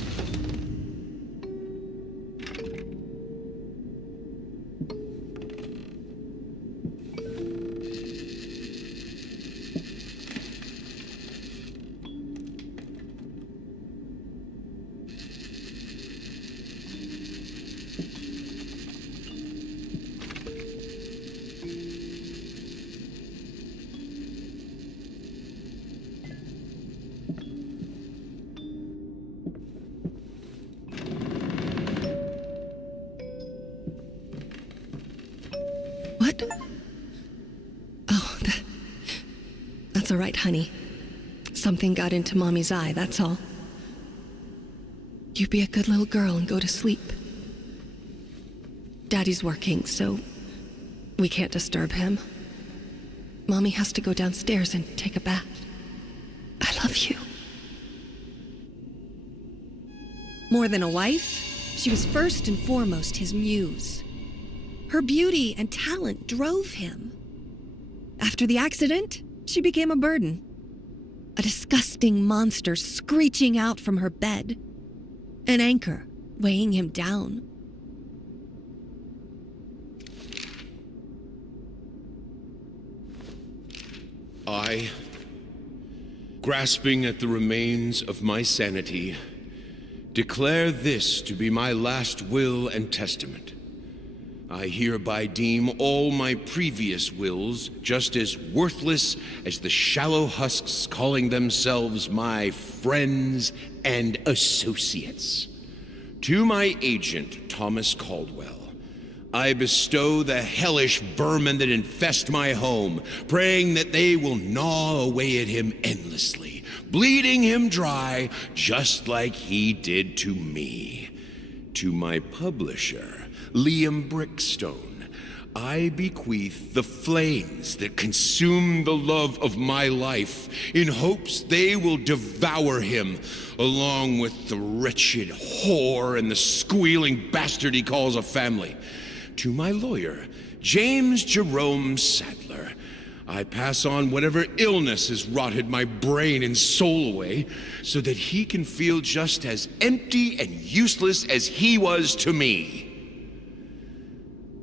It's all right, honey. Something got into Mommy's eye, that's all. You be a good little girl and go to sleep. Daddy's working, so we can't disturb him. Mommy has to go downstairs and take a bath. I love you. More than a wife, she was first and foremost his muse. Her beauty and talent drove him. After the accident, she became a burden. A disgusting monster screeching out from her bed. An anchor weighing him down. I, grasping at the remains of my sanity, declare this to be my last will and testament. I hereby deem all my previous wills just as worthless as the shallow husks calling themselves my friends and associates. To my agent, Thomas Caldwell, I bestow the hellish vermin that infest my home, praying that they will gnaw away at him endlessly, bleeding him dry just like he did to me. To my publisher, Liam Brickstone, I bequeath the flames that consume the love of my life in hopes they will devour him, along with the wretched whore and the squealing bastard he calls a family. To my lawyer, James Jerome Sadler, I pass on whatever illness has rotted my brain and soul away so that he can feel just as empty and useless as he was to me.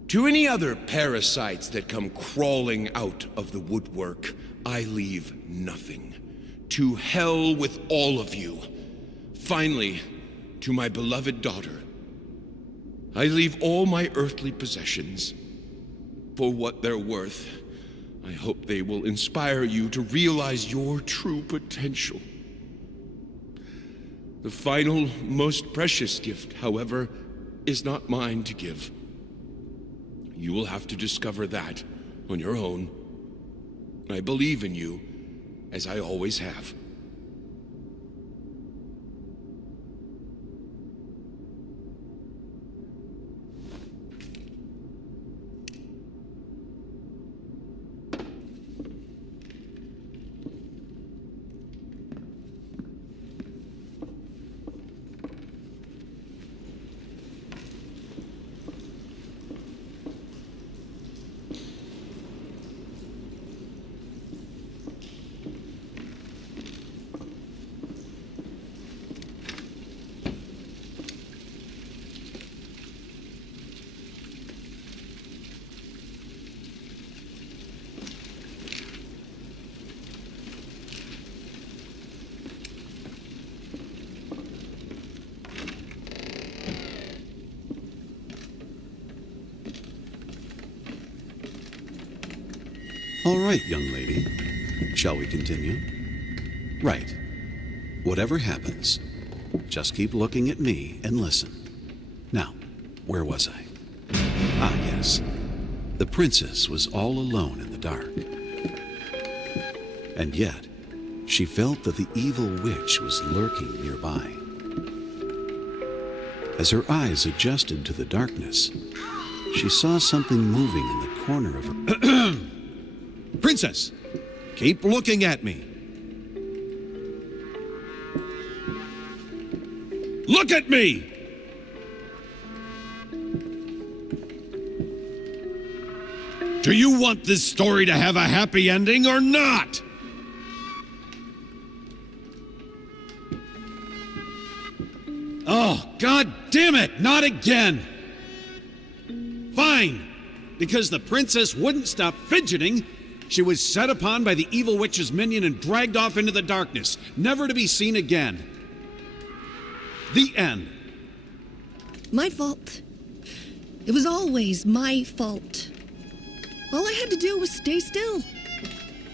To any other parasites that come crawling out of the woodwork, I leave nothing. To hell with all of you. Finally, to my beloved daughter, I leave all my earthly possessions. For what they're worth, I hope they will inspire you to realize your true potential. The final, most precious gift, however, is not mine to give. You will have to discover that on your own. I believe in you, as I always have. All right, young lady. Shall we continue? Right. Whatever happens, just keep looking at me and listen. Now, where was I? Ah, yes. The princess was all alone in the dark. And yet, she felt that the evil witch was lurking nearby. As her eyes adjusted to the darkness, she saw something moving in the corner of her... Princess, keep looking at me. Look at me! Do you want this story to have a happy ending or not? Oh, God damn it, not again! Fine, because the princess wouldn't stop fidgeting, she was set upon by the evil witch's minion and dragged off into the darkness, never to be seen again. The end. My fault. It was always my fault. All I had to do was stay still.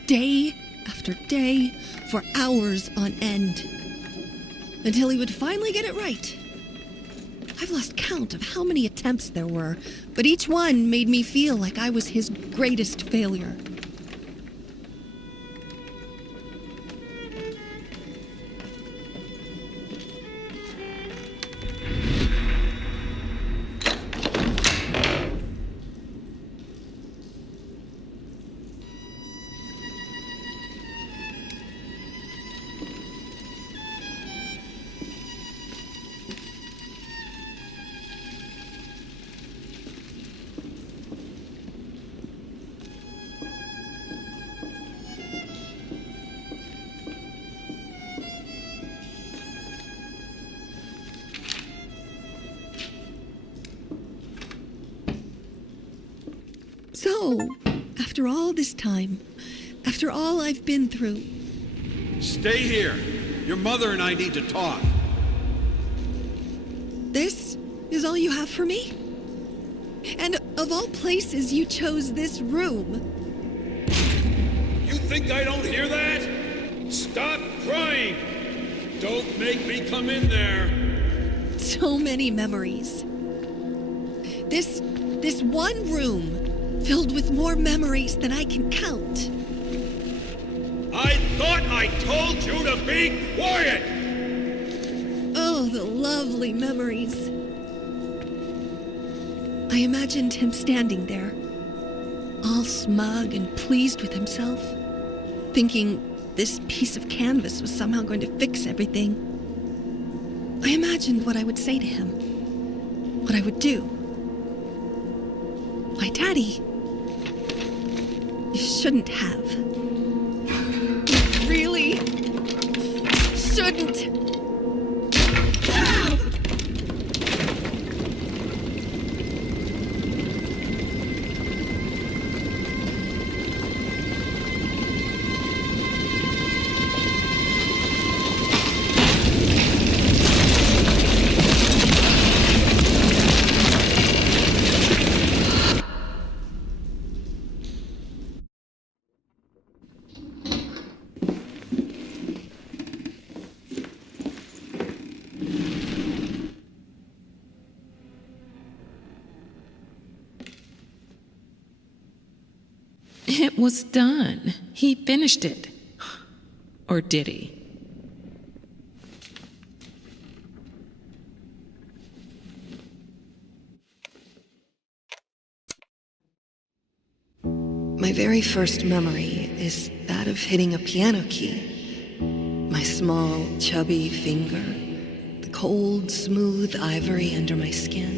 Day after day, for hours on end. Until he would finally get it right. I've lost count of how many attempts there were, but each one made me feel like I was his greatest failure. know. After all this time, after all I've been through. Stay here. Your mother and I need to talk. This is all you have for me? And of all places, you chose this room. You think I don't hear that? Stop crying! Don't make me come in there! So many memories. This one room filled with more memories than I can count. I thought I told you to be quiet! Oh, the lovely memories. I imagined him standing there, all smug and pleased with himself, thinking this piece of canvas was somehow going to fix everything. I imagined what I would say to him, what I would do. Why, Daddy, you shouldn't have. You really shouldn't. It was done. He finished it. Or did he? My very first memory is that of hitting a piano key. My small, chubby finger, the cold, smooth ivory under my skin.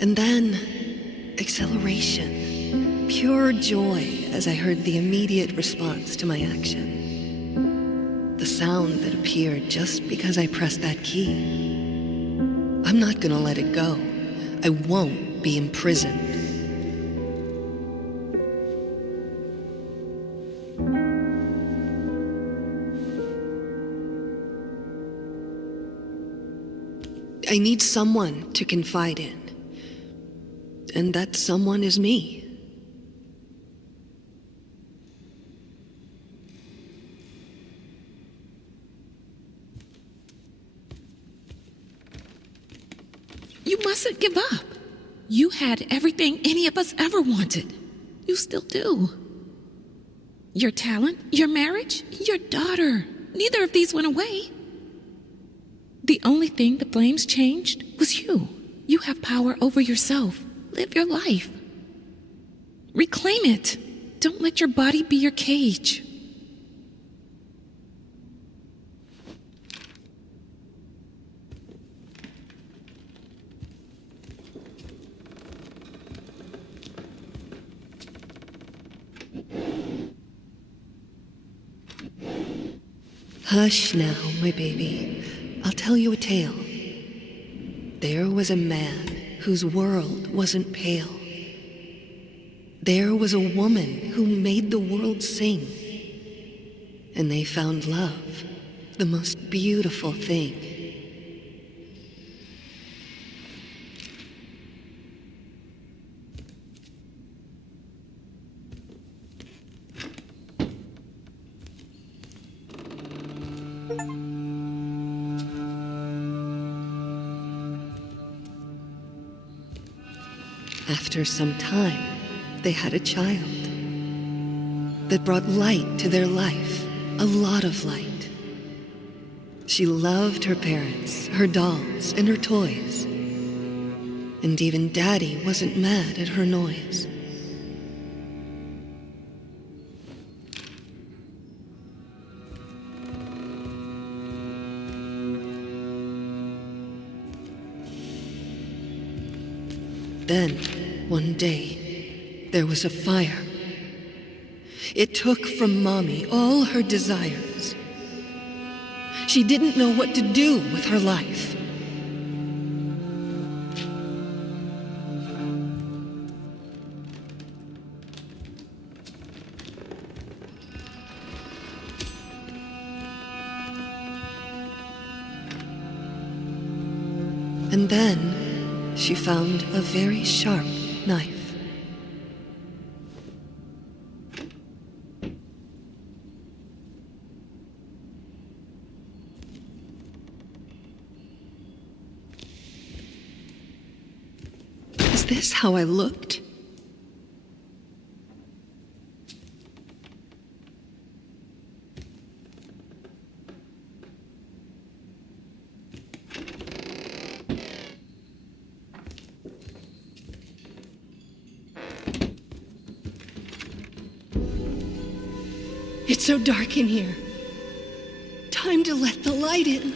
And then, acceleration, pure joy as I heard the immediate response to my action. The sound that appeared just because I pressed that key. I'm not gonna let it go. I won't be imprisoned. I need someone to confide in. And that someone is me. You mustn't give up. You had everything any of us ever wanted. You still do. Your talent, your marriage, your daughter. Neither of these went away. The only thing the flames changed was you. You have power over yourself. Live your life. Reclaim it. Don't let your body be your cage. Hush now, my baby. I'll tell you a tale. There was a man whose world wasn't pale. There was a woman who made the world sing. And they found love, the most beautiful thing. After some time, they had a child that brought light to their life, a lot of light. She loved her parents, her dolls, and her toys. And even Daddy wasn't mad at her noise. Then, one day, there was a fire. It took from Mommy all her desires. She didn't know what to do with her life. And then she found a very sharp knife. Is this how I looked? It's so dark in here. Time to let the light in.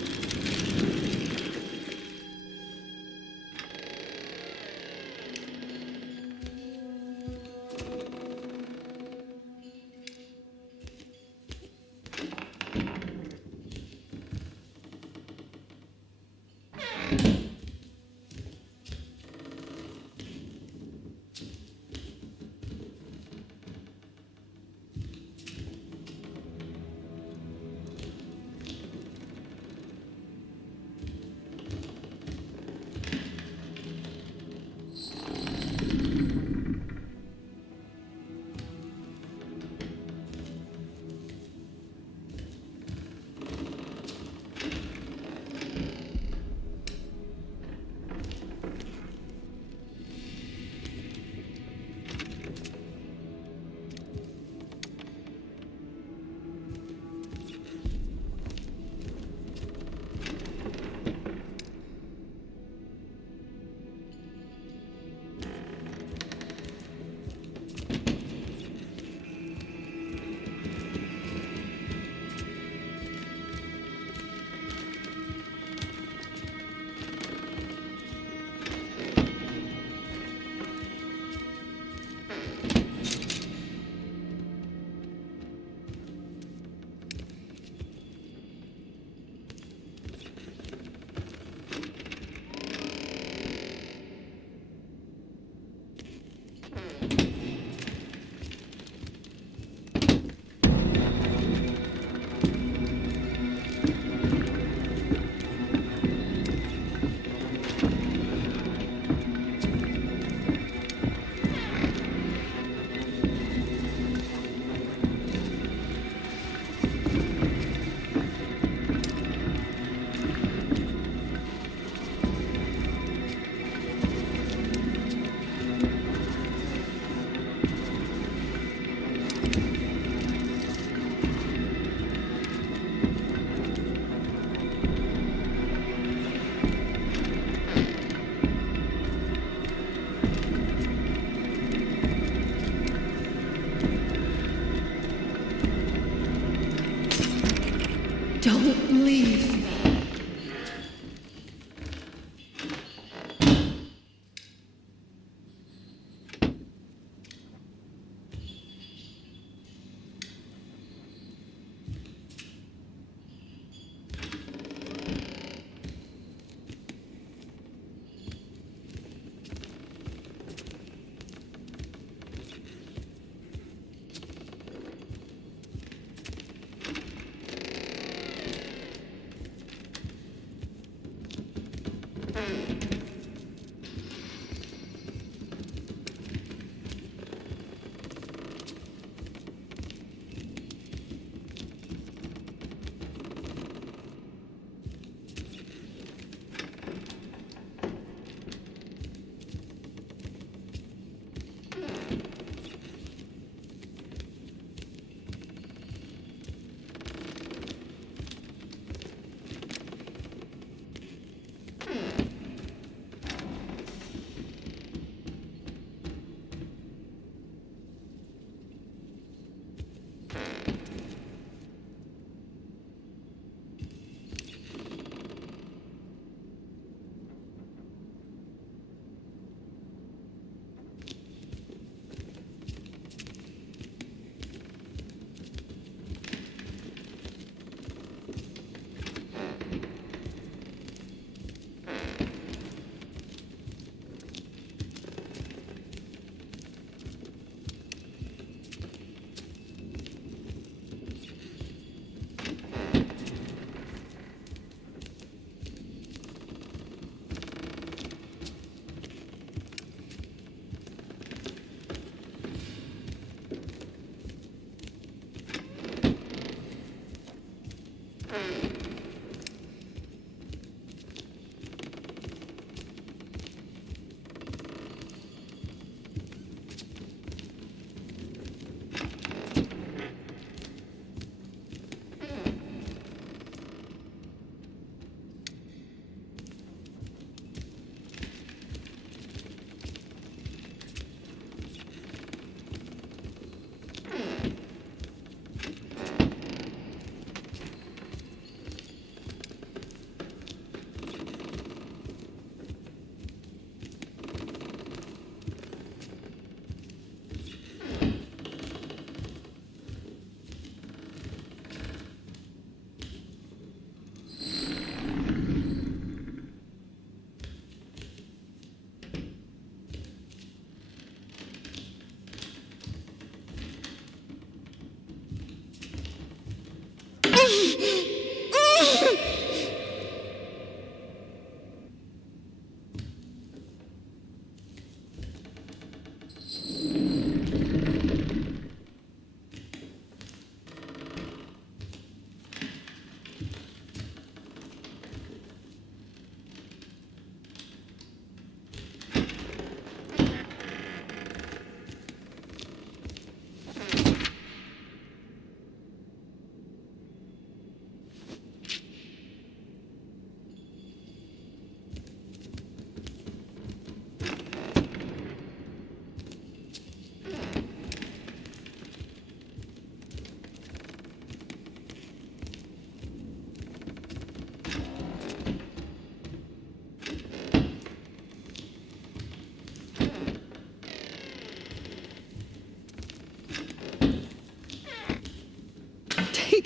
Don't leave.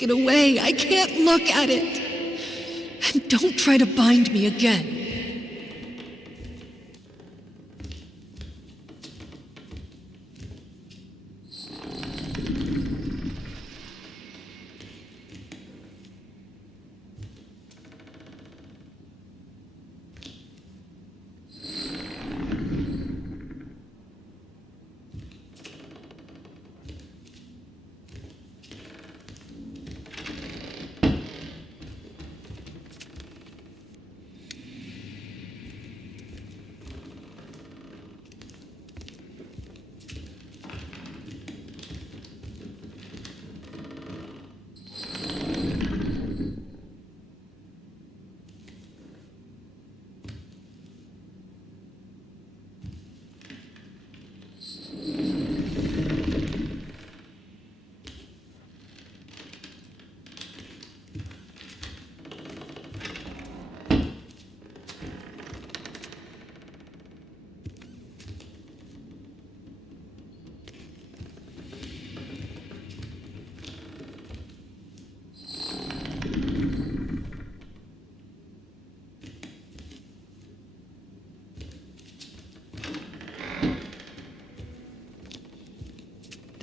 Take it away. I can't look at it. And don't try to bind me again.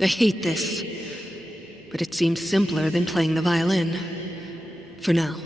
I hate this, but it seems simpler than playing the violin. For now.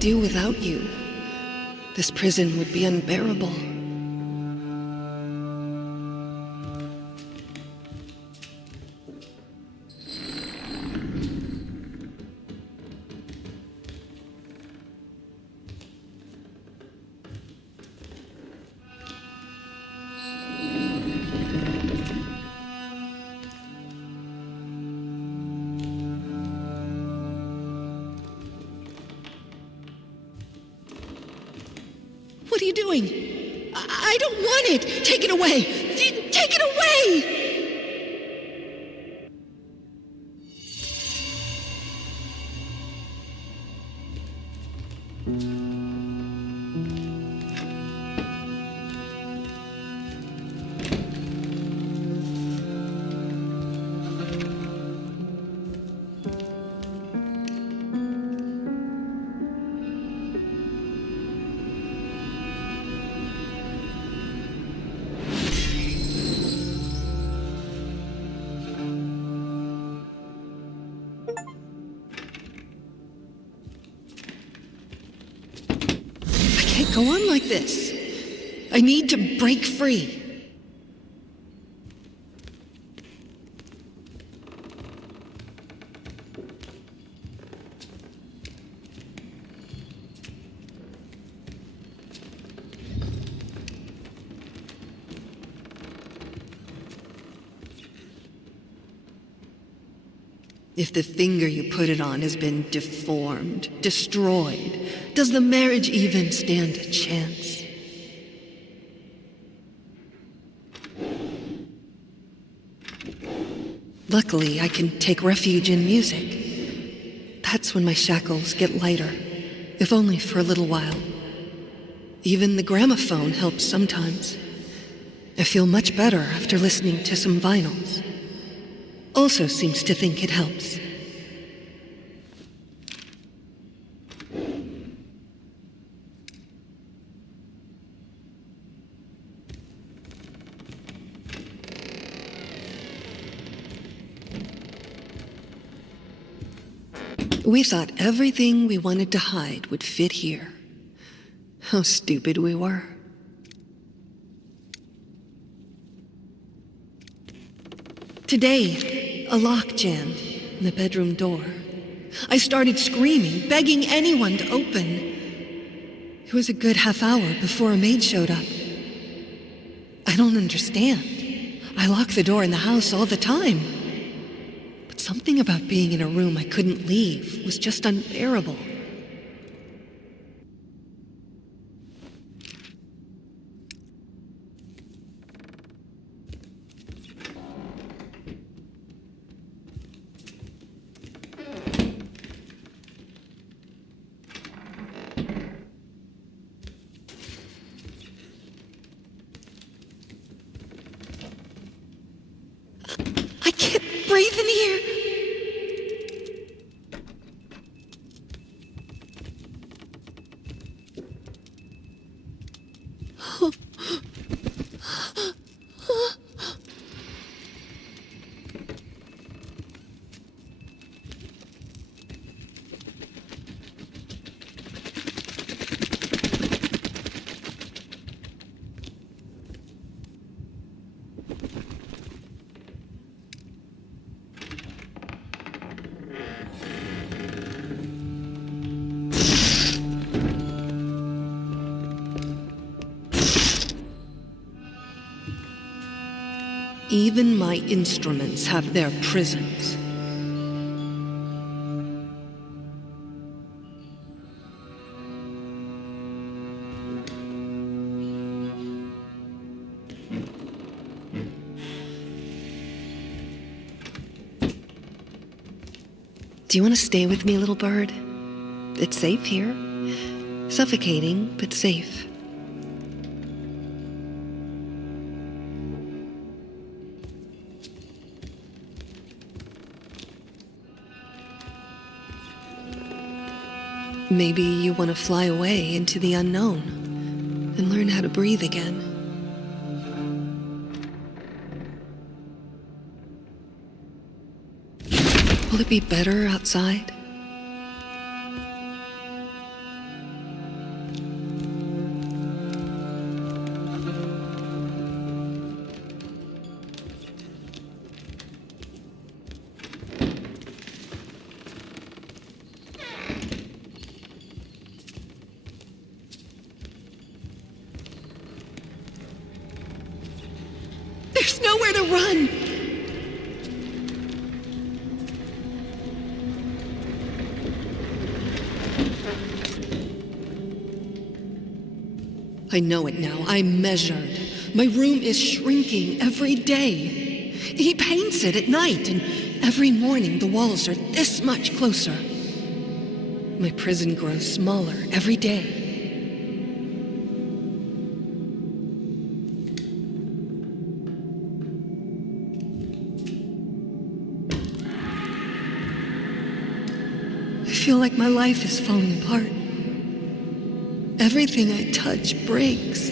Do without you. This prison would be unbearable. What are you doing? I don't want it! Take it away! Take it away! Go on like this. I need to break free. If the finger you put it on has been deformed, destroyed, does the marriage even stand a chance? Luckily, I can take refuge in music. The That's when my shackles get lighter, if only for a little while. Even the gramophone helps sometimes. I feel much better after listening to some vinyls. Also seems to think it helps. We thought everything we wanted to hide would fit here. How stupid we were. Today, a lock jammed in the bedroom door. I started screaming, begging anyone to open. It was a good half hour before a maid showed up. I don't understand. I lock the door in the house all the time. But something about being in a room I couldn't leave was just unbearable. Breathe in here. Even my instruments have their prisons. Do you want to stay with me, little bird? It's safe here. Suffocating, but safe. Maybe you want to fly away into the unknown and learn how to breathe again. Will it be better outside? There's nowhere to run! I know it now. I'm measured. My room is shrinking every day. He paints it at night, and every morning the walls are this much closer. My prison grows smaller every day. I feel like my life is falling apart. Everything I touch breaks.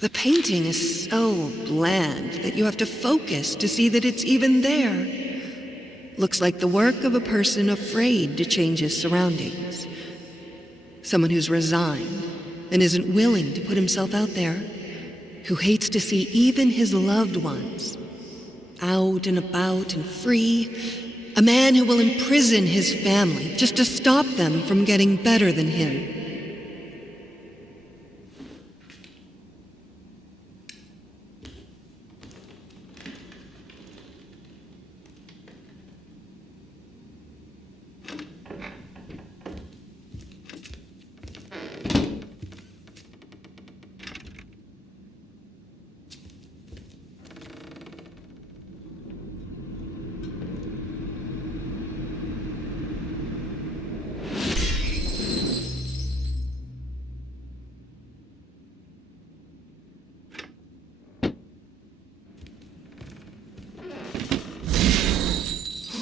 The painting is so bland that you have to focus to see that it's even there. Looks like the work of a person afraid to change his surroundings. Someone who's resigned and isn't willing to put himself out there, who hates to see even his loved ones out and about and free. A man who will imprison his family just to stop them from getting better than him.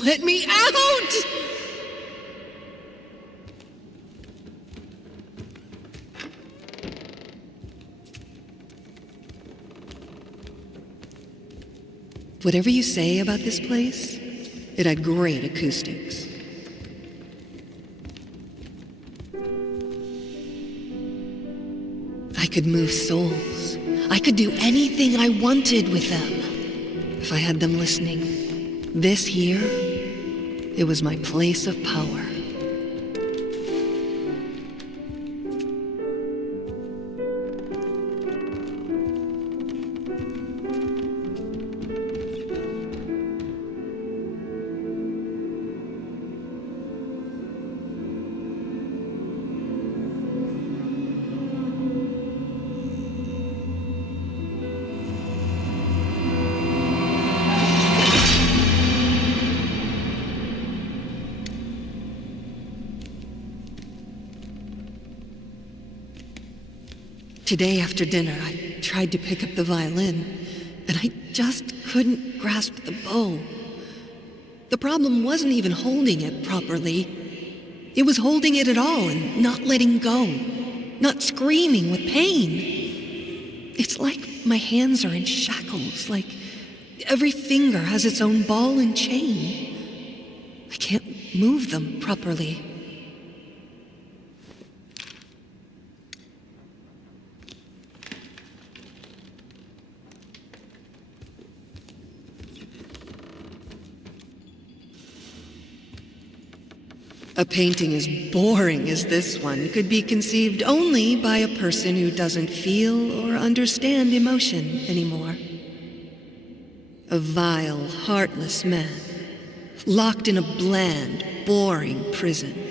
Let me out! Whatever you say about this place, it had great acoustics. I could move souls. I could do anything I wanted with them if I had them listening. This here, it was my place of power. Today after dinner, I tried to pick up the violin, and I just couldn't grasp the bow. The problem wasn't even holding it properly. It was holding it at all and not letting go, not screaming with pain. It's like my hands are in shackles, like every finger has its own ball and chain. I can't move them properly. A painting as boring as this one could be conceived only by a person who doesn't feel or understand emotion anymore. A vile, heartless man, locked in a bland, boring prison.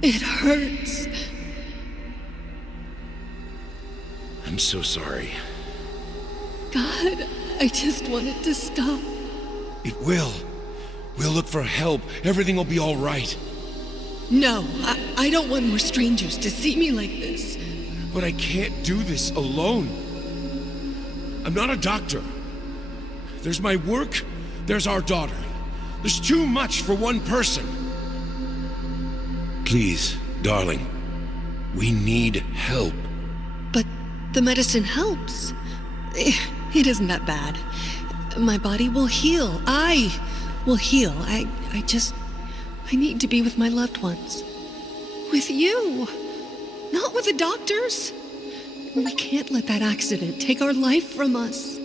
It hurts. I'm so sorry. God, I just want it to stop. It will. We'll look for help. Everything will be all right. No, I don't want more strangers to see me like this. But I can't do this alone. I'm not a doctor. There's my work, there's our daughter. There's too much for one person. Please, darling, we need help. But the medicine helps. It isn't that bad. My body will heal. I will heal. I need to be with my loved ones. With you. Not with the doctors. We can't let that accident take our life from us.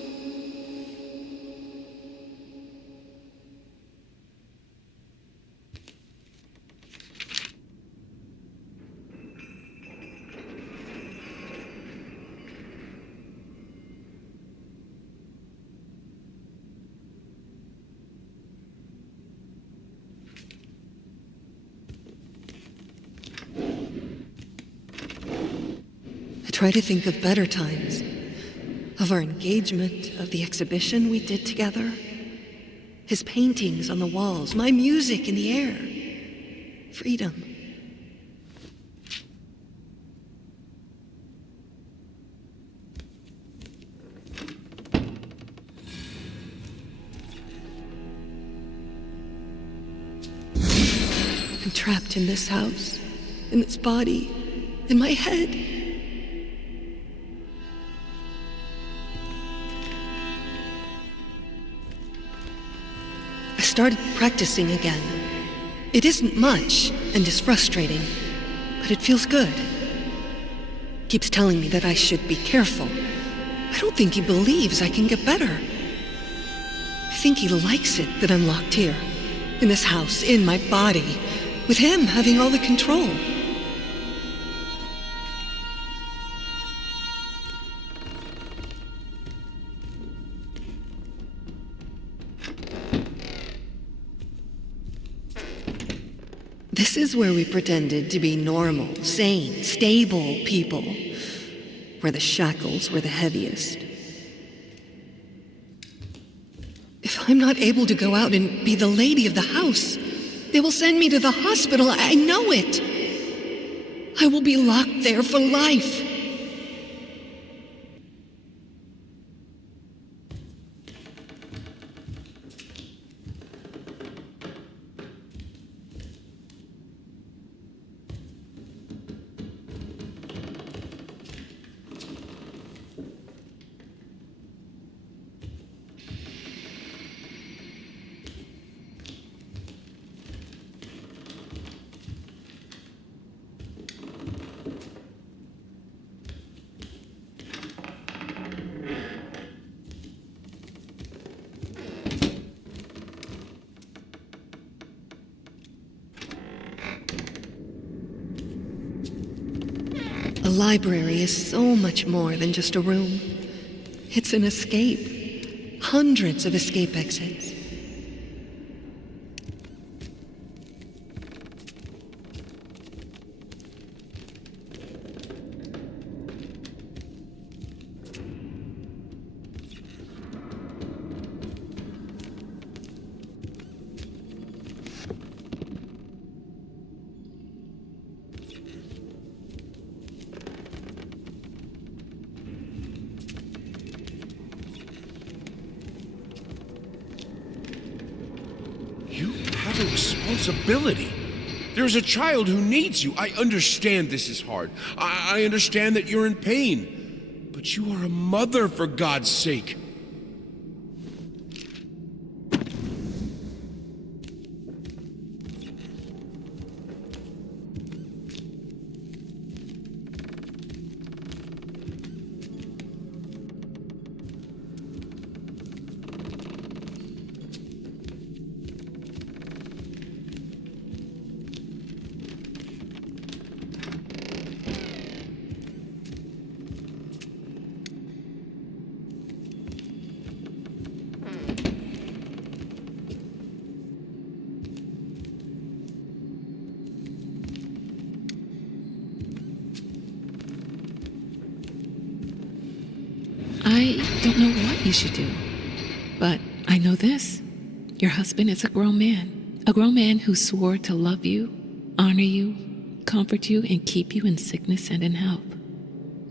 try to think of better times. Of our engagement, of the exhibition we did together. His paintings on the walls, my music in the air. Freedom. I'm trapped in this house, in this body, in my head. I started practicing again. It isn't much and is frustrating, but it feels good. Keeps telling me that I should be careful. I don't think he believes I can get better. I think he likes it that I'm locked here, in this house, in my body, with him having all the control. This is where we pretended to be normal, sane, stable people, where the shackles were the heaviest. If I'm not able to go out and be the lady of the house, they will send me to the hospital. I know it. I will be locked there for life. A library is so much more than just a room. It's an escape. Hundreds of escape exits. A responsibility. There's a child who needs you. I understand this is hard. I understand that you're in pain. But you are a mother, for God's sake. I don't know what you should do, but I know this. Your husband is a grown man who swore to love you, honor you, comfort you, and keep you in sickness and in health.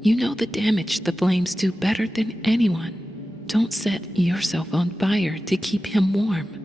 You know the damage the flames do better than anyone. Don't set yourself on fire to keep him warm.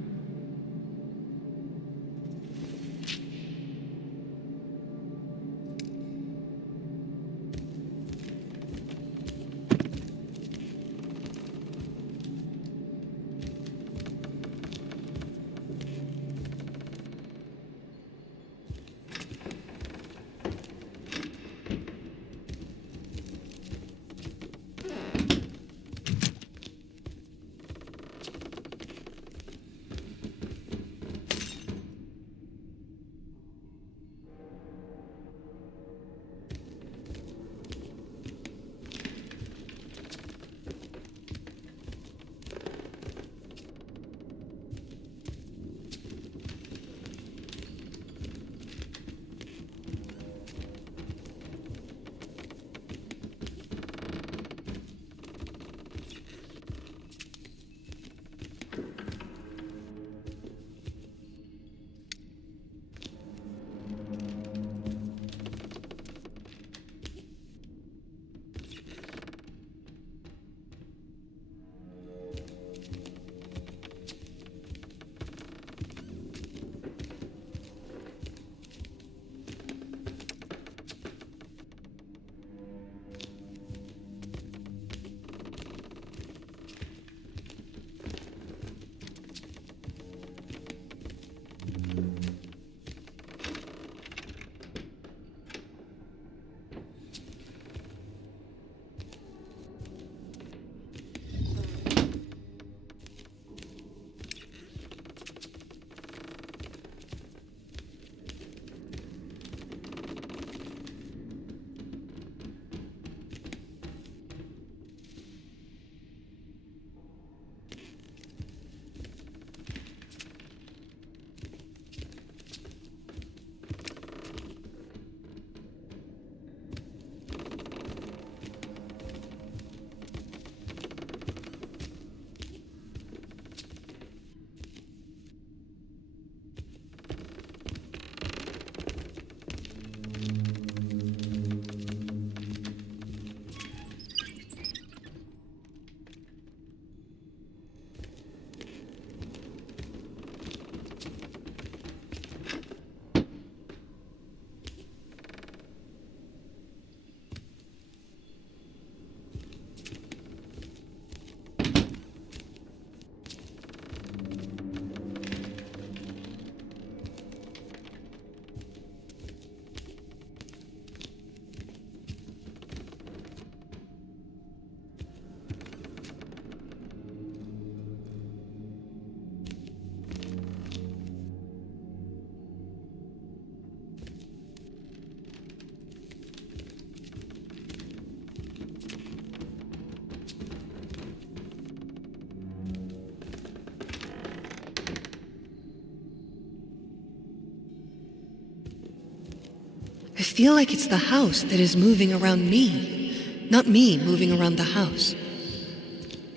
I feel like it's the house that is moving around me, not me moving around the house.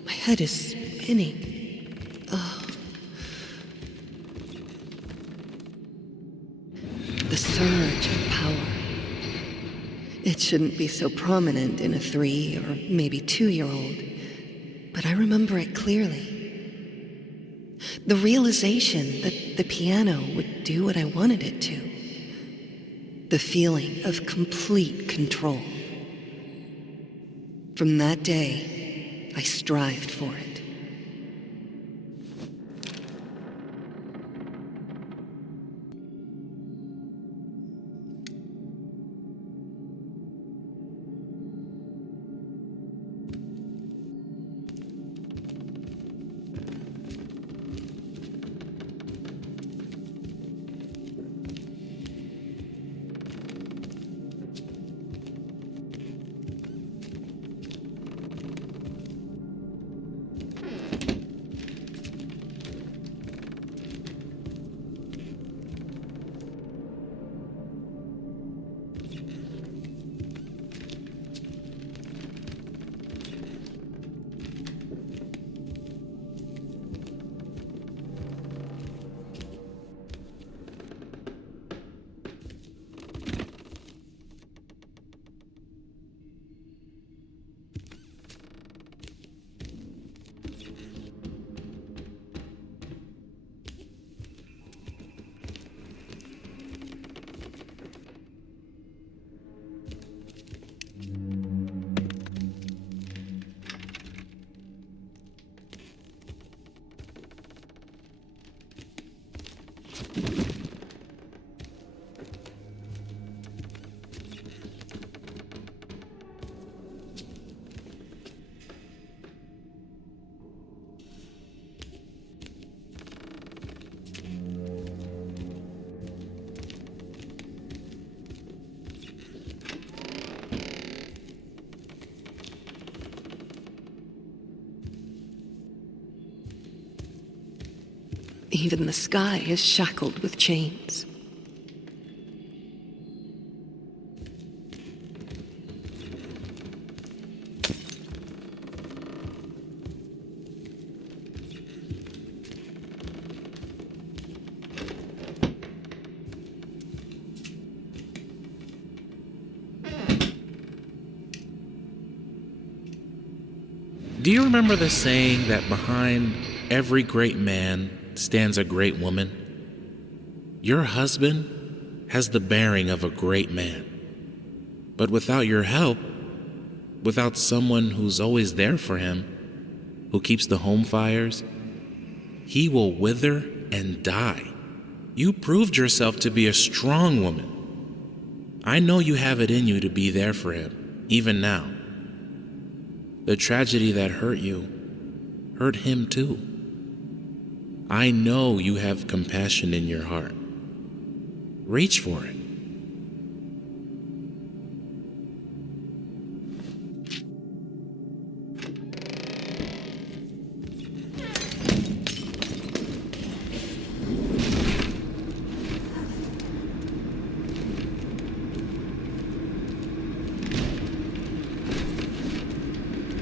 My head is spinning. Oh. The surge of power. It shouldn't be so prominent in a 3 or maybe 2-year-old, but I remember it clearly. The realization that the piano would do what I wanted it to. The feeling of complete control. From that day, I strived for it. Even the sky is shackled with chains. Do you remember the saying that behind every great man stands a great woman? Your husband has the bearing of a great man. But without your help, without someone who's always there for him, who keeps the home fires, he will wither and die. You proved yourself to be a strong woman. I know you have it in you to be there for him, even now. The tragedy that hurt you hurt him too. I know you have compassion in your heart. Reach for it.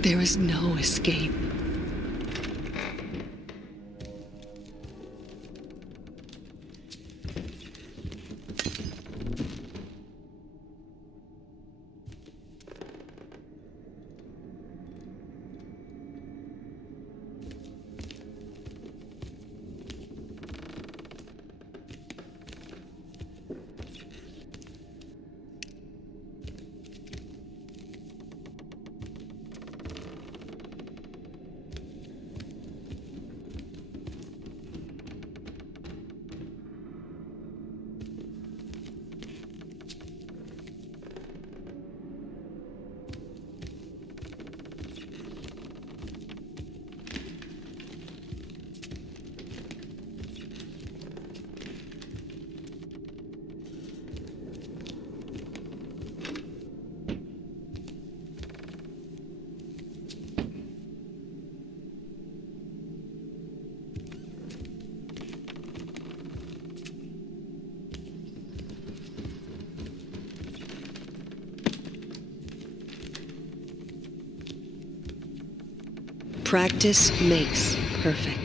There is no escape. Practice makes perfect.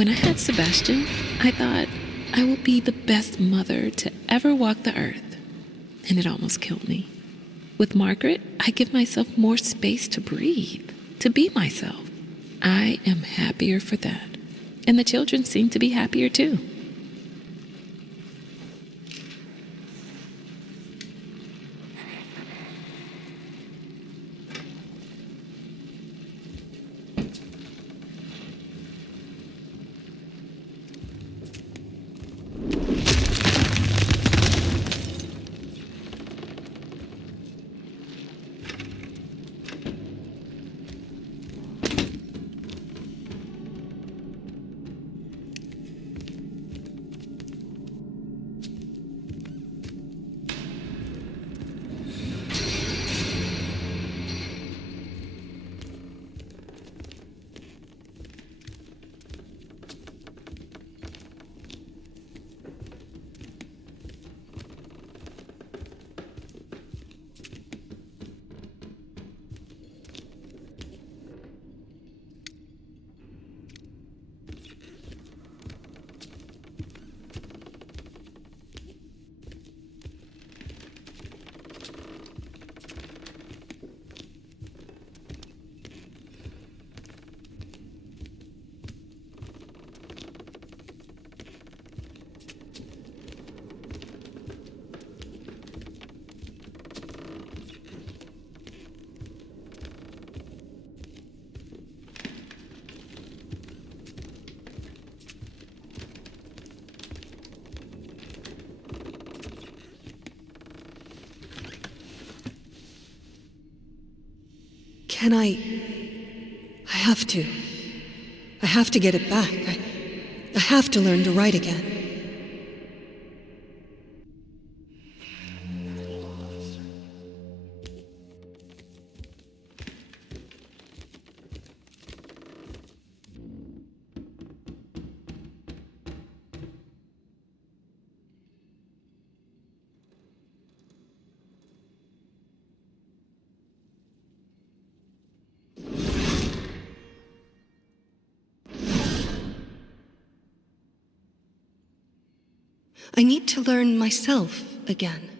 When I had Sebastian, I thought I will be the best mother to ever walk the earth, and it almost killed me. With Margaret, I give myself more space to breathe, to be myself. I am happier for that, and the children seem to be happier too. Can I have to. I have to get it back. I have to learn to write again. I need to learn myself again.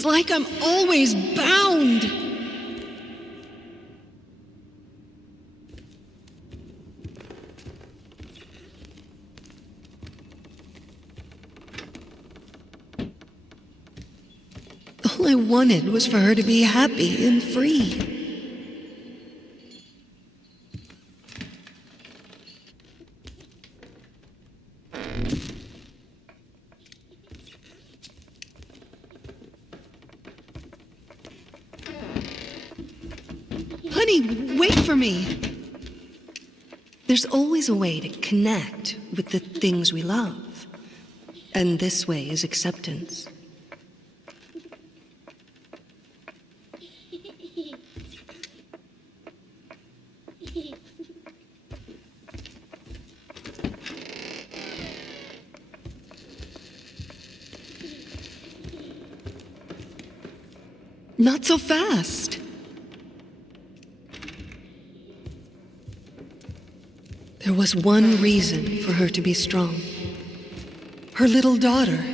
It's like I'm always bound. All I wanted was for her to be happy and free. Honey, wait for me. There's always a way to connect with the things we love. And this way is acceptance. Not so fast. There was one reason for her to be strong. Her little daughter.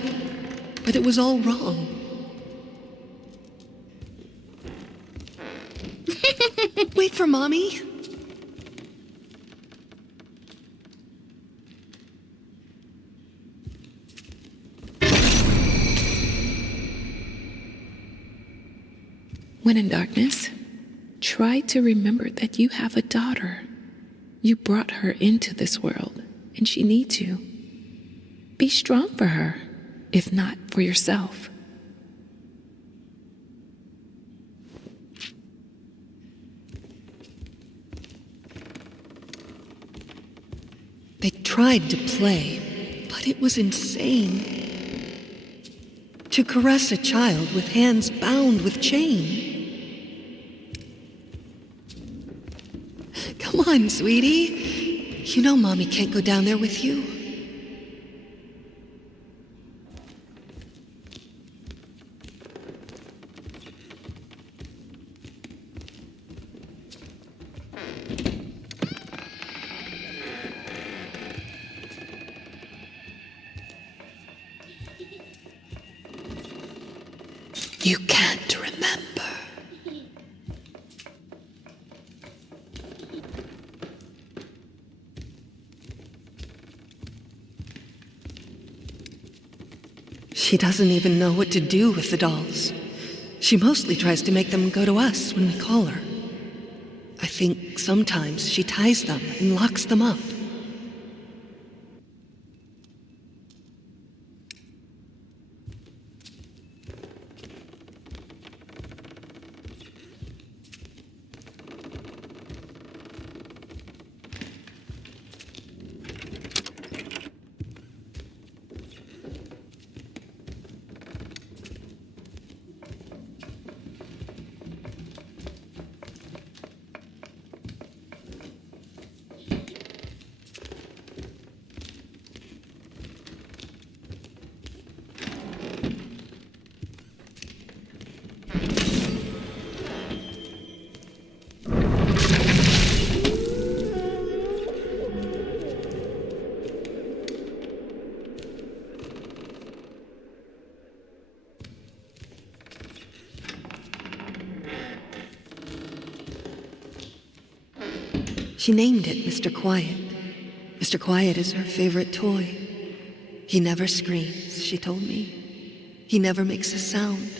But it was all wrong. Wait for Mommy. When in darkness, try to remember that you have a daughter. You brought her into this world, and she needs you. Be strong for her, if not for yourself. They tried to play, but it was insane. To caress a child with hands bound with chain. Come on, sweetie. You know Mommy can't go down there with you. You can't remember. She doesn't even know what to do with the dolls. She mostly tries to make them go to us when we call her. I think sometimes she ties them and locks them up. She named it Mr. Quiet. Mr. Quiet is her favorite toy. He never screams, she told me. He never makes a sound.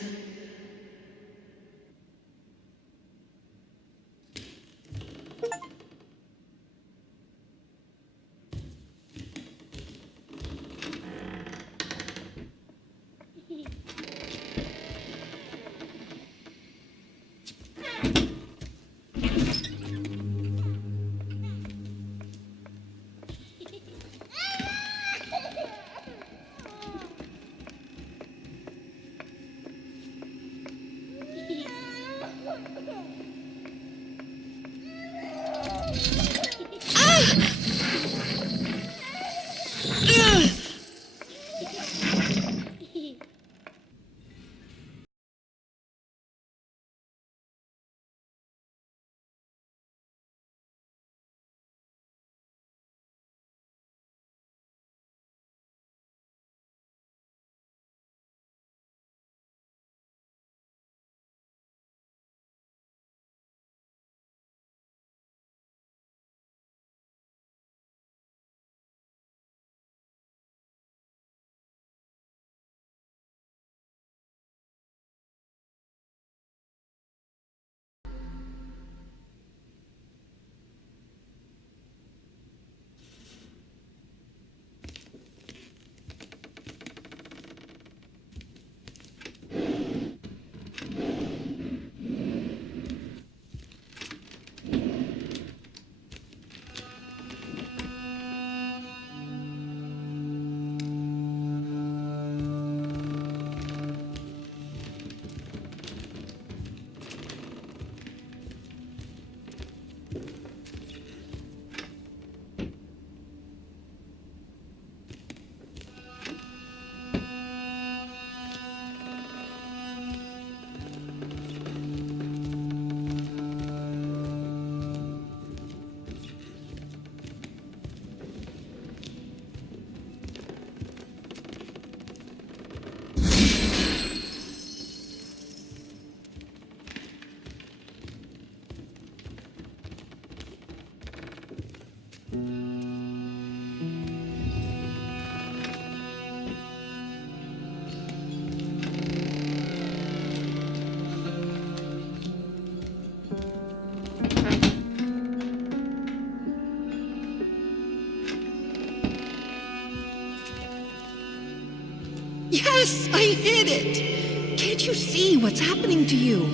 Yes, I hit it! Can't you see what's happening to you?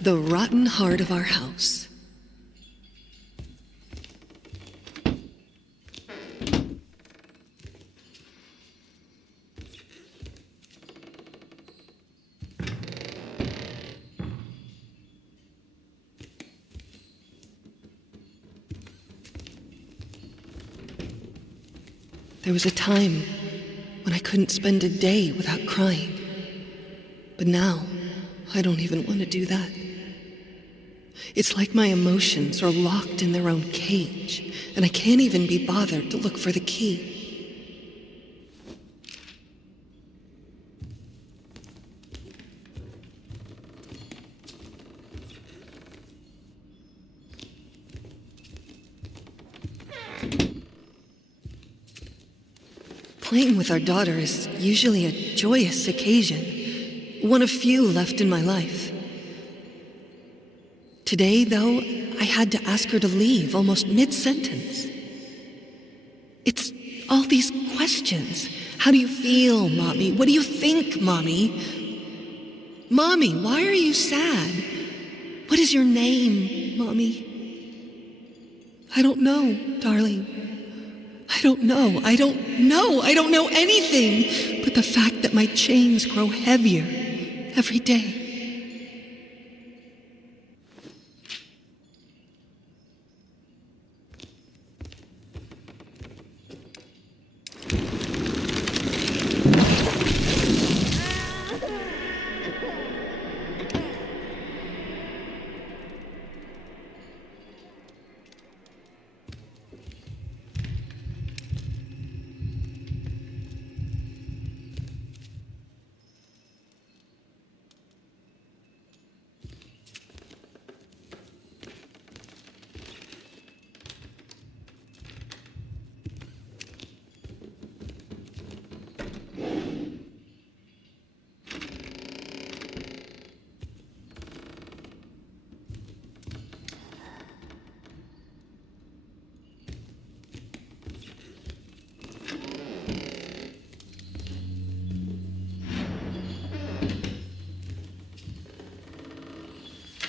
The rotten heart of our house. There was a time when I couldn't spend a day without crying. But now, I don't even want to do that. It's like my emotions are locked in their own cage, and I can't even be bothered to look for the key. Playing with our daughter is usually a joyous occasion, one of few left in my life. Today, though, I had to ask her to leave almost mid-sentence. It's all these questions. How do you feel, Mommy? What do you think, Mommy? Mommy, why are you sad? What is your name, Mommy? I don't know, darling. I don't know. I don't know anything but the fact that my chains grow heavier every day.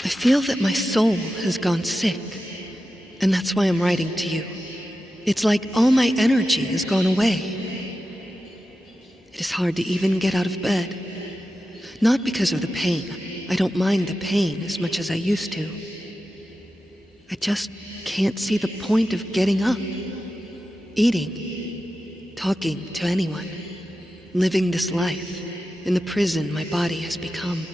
I feel that my soul has gone sick, and that's why I'm writing to you. It's like all my energy has gone away. It is hard to even get out of bed. Not because of the pain. I don't mind the pain as much as I used to. I just can't see the point of getting up, eating, talking to anyone, living this life in the prison my body has become.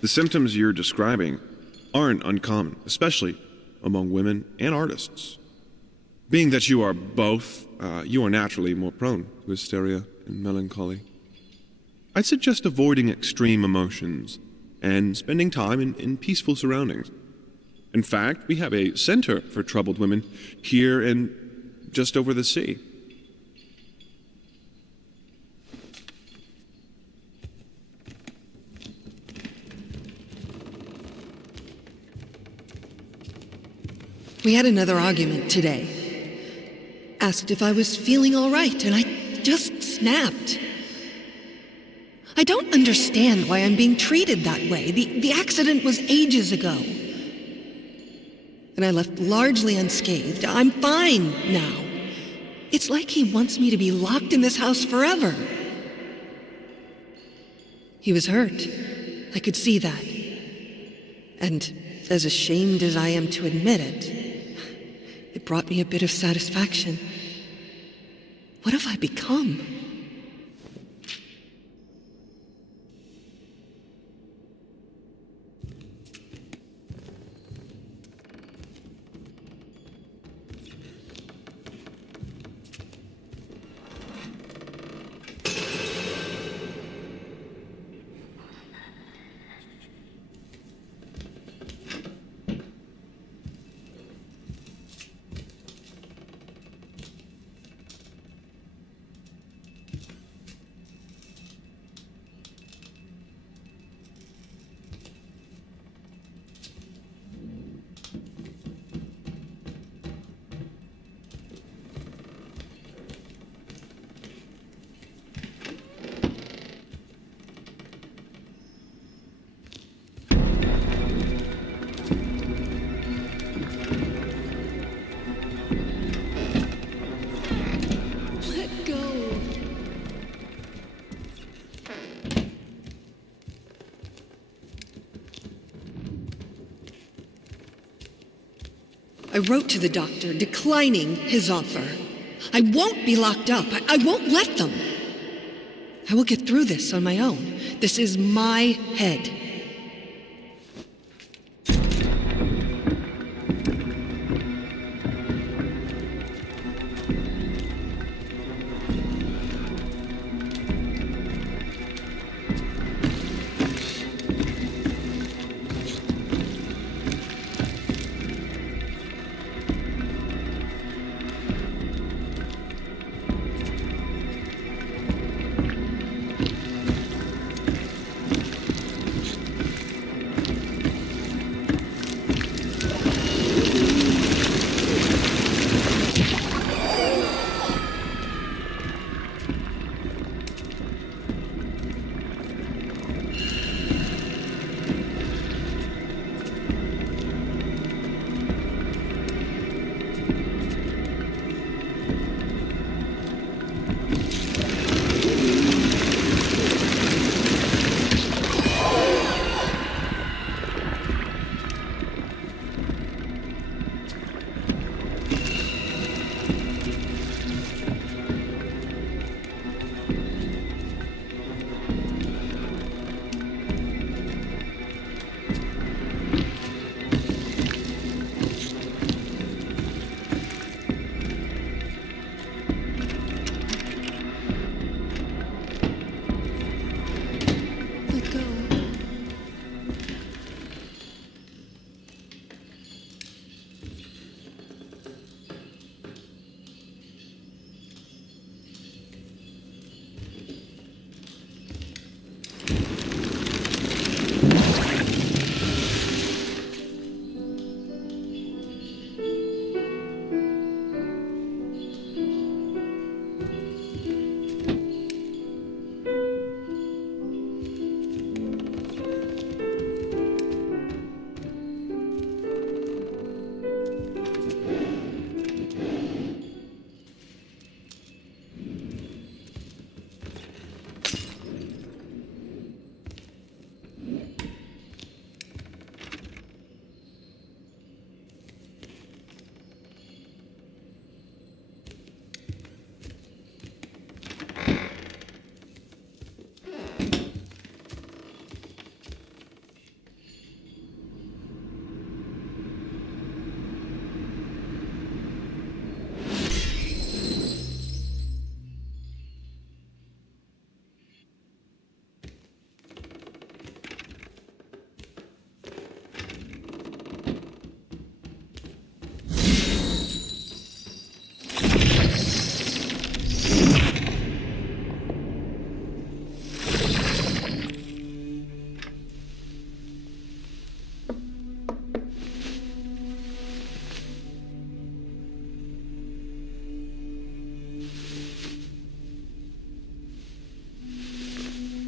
The symptoms you're describing aren't uncommon, especially among women and artists. Being that you are both, you are naturally more prone to hysteria and melancholy. I'd suggest avoiding extreme emotions and spending time in peaceful surroundings. In fact, we have a center for troubled women here and just over the sea. We had another argument today. Asked if I was feeling all right, and I just snapped. I don't understand why I'm being treated that way. The accident was ages ago. And I left largely unscathed. I'm fine now. It's like he wants me to be locked in this house forever. He was hurt. I could see that. And as ashamed as I am to admit it, it brought me a bit of satisfaction. What have I become? I wrote to the doctor declining his offer. I won't be locked up. I won't let them. I will get through this on my own. This is my head.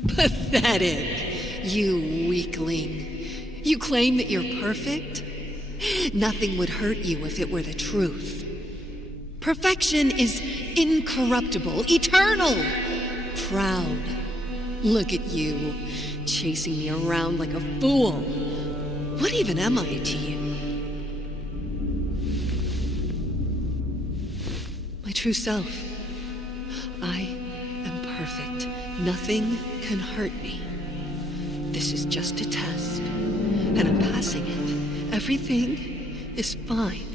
Pathetic. You weakling. You claim that you're perfect? Nothing would hurt you if it were the truth. Perfection is incorruptible, eternal, proud. Look at you, chasing me around like a fool. What even am I to you? My true self. I am perfect. Nothing can hurt me. This is just a test, and I'm passing it. Everything is fine.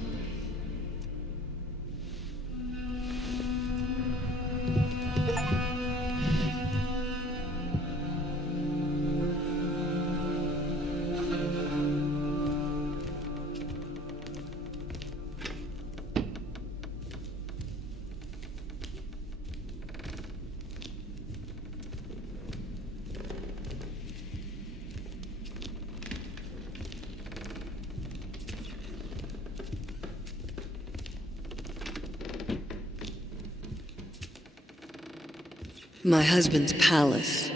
My husband's palace.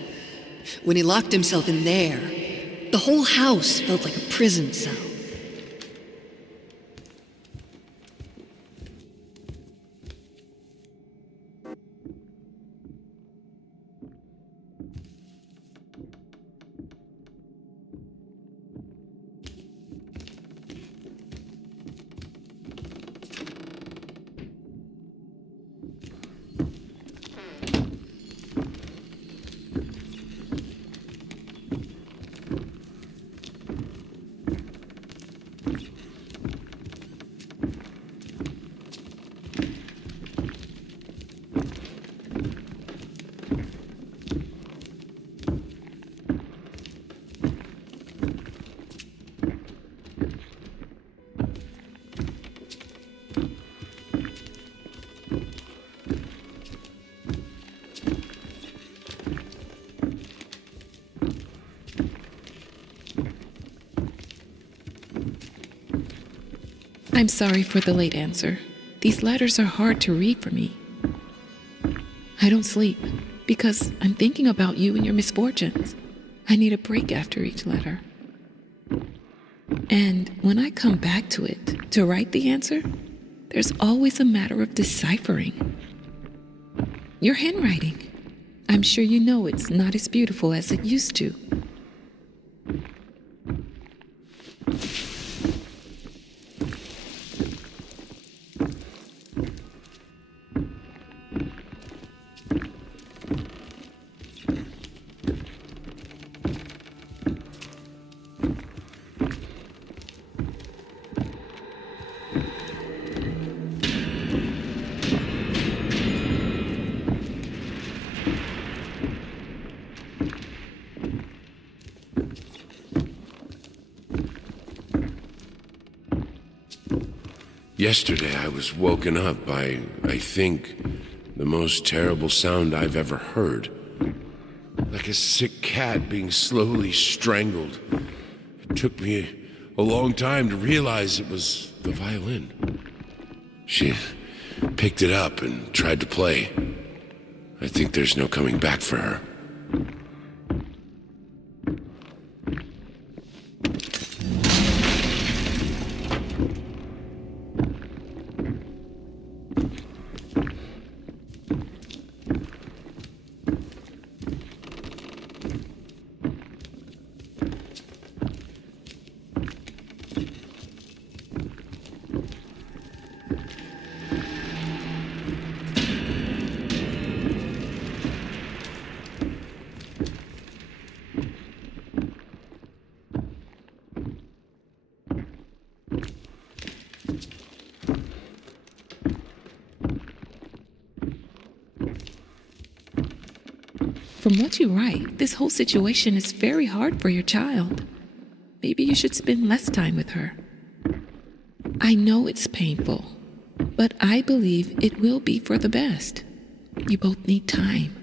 When he locked himself in there, the whole house felt like a prison cell. I'm sorry for the late answer. These letters are hard to read for me. I don't sleep because I'm thinking about you and your misfortunes. I need a break after each letter. And when I come back to it to write the answer, there's always a matter of deciphering. Your handwriting. I'm sure you know it's not as beautiful as it used to. Yesterday I was woken up by, I think, the most terrible sound I've ever heard. Like a sick cat being slowly strangled. It took me a long time to realize it was the violin. She picked it up and tried to play. I think there's no coming back for her. From what you write, this whole situation is very hard for your child. Maybe you should spend less time with her. I know it's painful, but I believe it will be for the best. You both need time.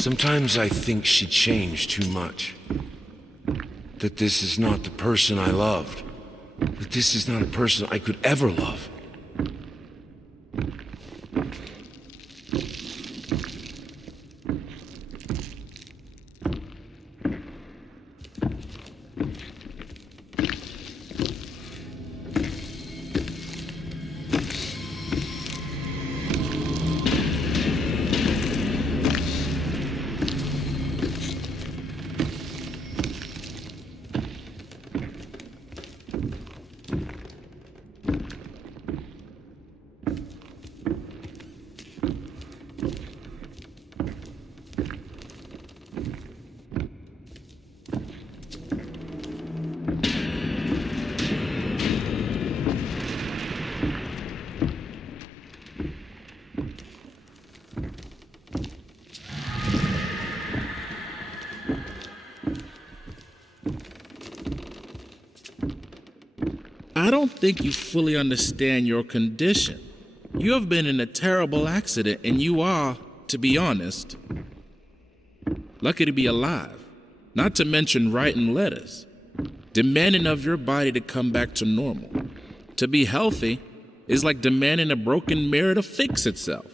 Sometimes I think she changed too much. That this is not the person I loved. That this is not a person I could ever love. I don't think you fully understand your condition. You have been in a terrible accident, and you are, to be honest, lucky to be alive. Not to mention writing letters, demanding of your body to come back to normal. To be healthy is like demanding a broken mirror to fix itself.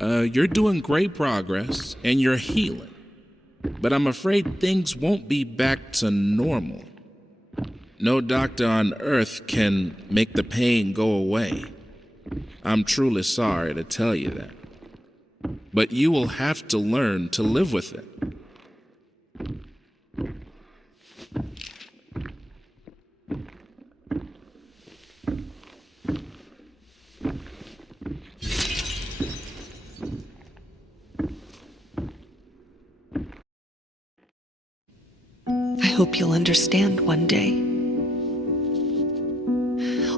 You're doing great progress, and you're healing. But I'm afraid things won't be back to normal. No doctor on earth can make the pain go away. I'm truly sorry to tell you that. But you will have to learn to live with it. I hope you'll understand one day.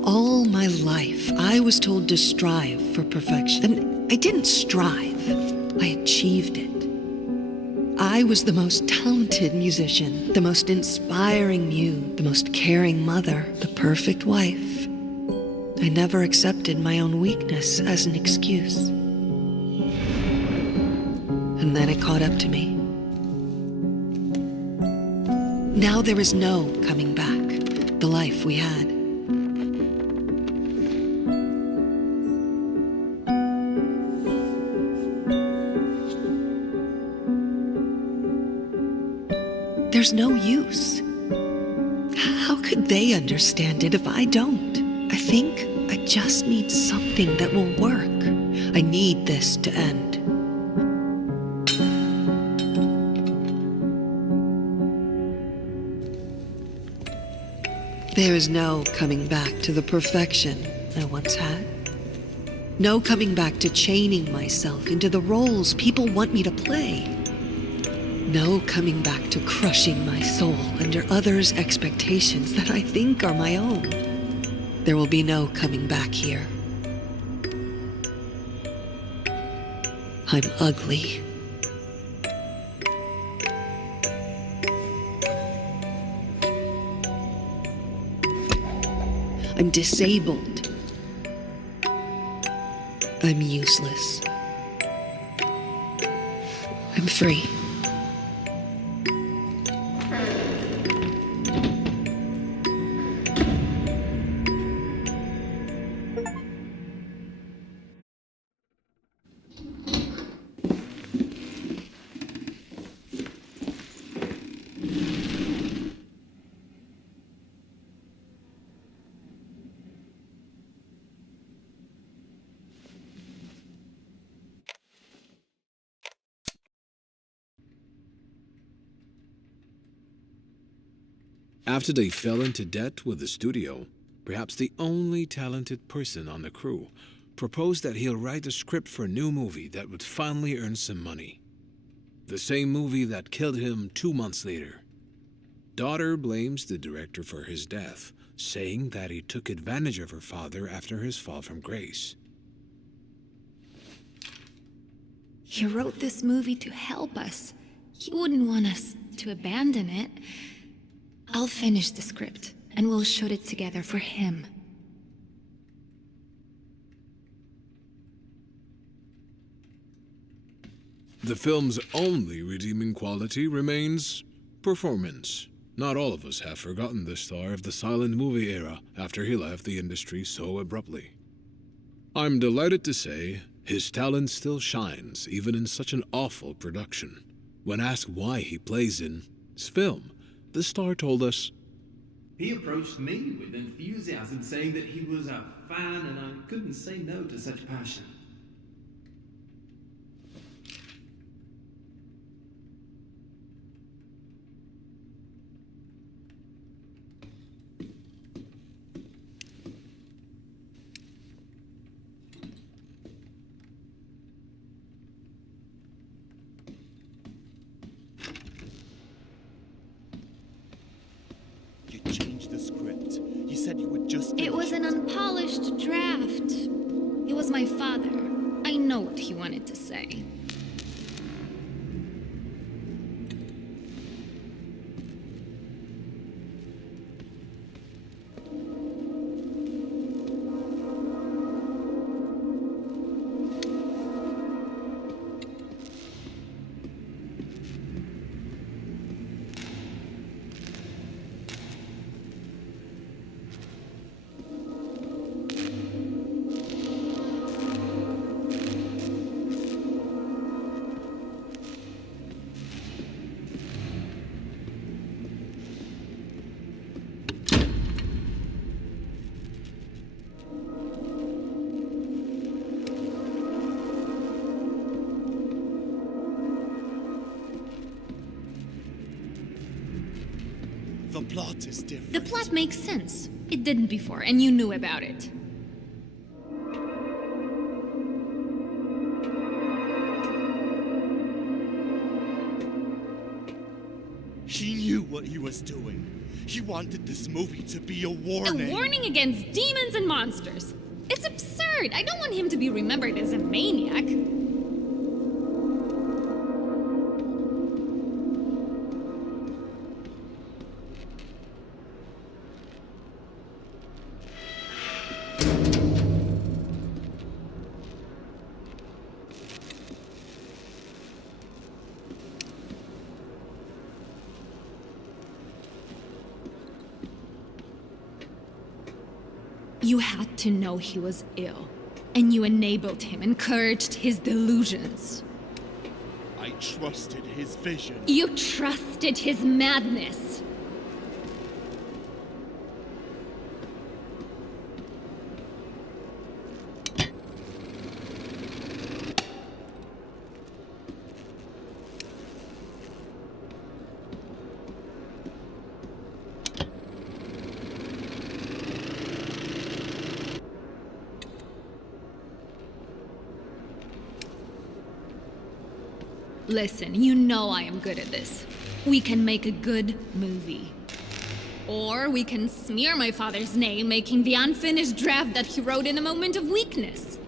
All my life, I was told to strive for perfection. And I didn't strive, I achieved it. I was the most talented musician, the most inspiring muse, the most caring mother, the perfect wife. I never accepted my own weakness as an excuse. And then it caught up to me. Now there is no coming back, the life we had. There's no use. How could they understand it if I don't? I think I just need something that will work. I need this to end. There is no coming back to the perfection I once had. No coming back to chaining myself into the roles people want me to play. No coming back to crushing my soul under others' expectations that I think are my own. There will be no coming back here. I'm ugly. I'm disabled. I'm useless. I'm free. After they fell into debt with the studio, perhaps the only talented person on the crew proposed that he'll write a script for a new movie that would finally earn some money. The same movie that killed him 2 months later. Daughter blames the director for his death, saying that he took advantage of her father after his fall from grace. He wrote this movie to help us. He wouldn't want us to abandon it. I'll finish the script, and we'll shoot it together for him. The film's only redeeming quality remains performance. Not all of us have forgotten the star of the silent movie era after he left the industry so abruptly. I'm delighted to say his talent still shines even in such an awful production. When asked why he plays in his film, the star told us, "He approached me with enthusiasm, saying that he was a fan and I couldn't say no to such passion." You changed the script. You said you would just It was an unpolished draft. It was my father. I know what he wanted to say. The plot is different. The plot makes sense. It didn't before, and you knew about it. He knew what he was doing. He wanted this movie to be a warning. A warning against demons and monsters. It's absurd. I don't want him to be remembered as a maniac. You had to know he was ill, and you enabled him, encouraged his delusions. I trusted his vision. You trusted his madness. Listen, you know I am good at this. We can make a good movie. Or we can smear my father's name, making the unfinished draft that he wrote in a moment of weakness.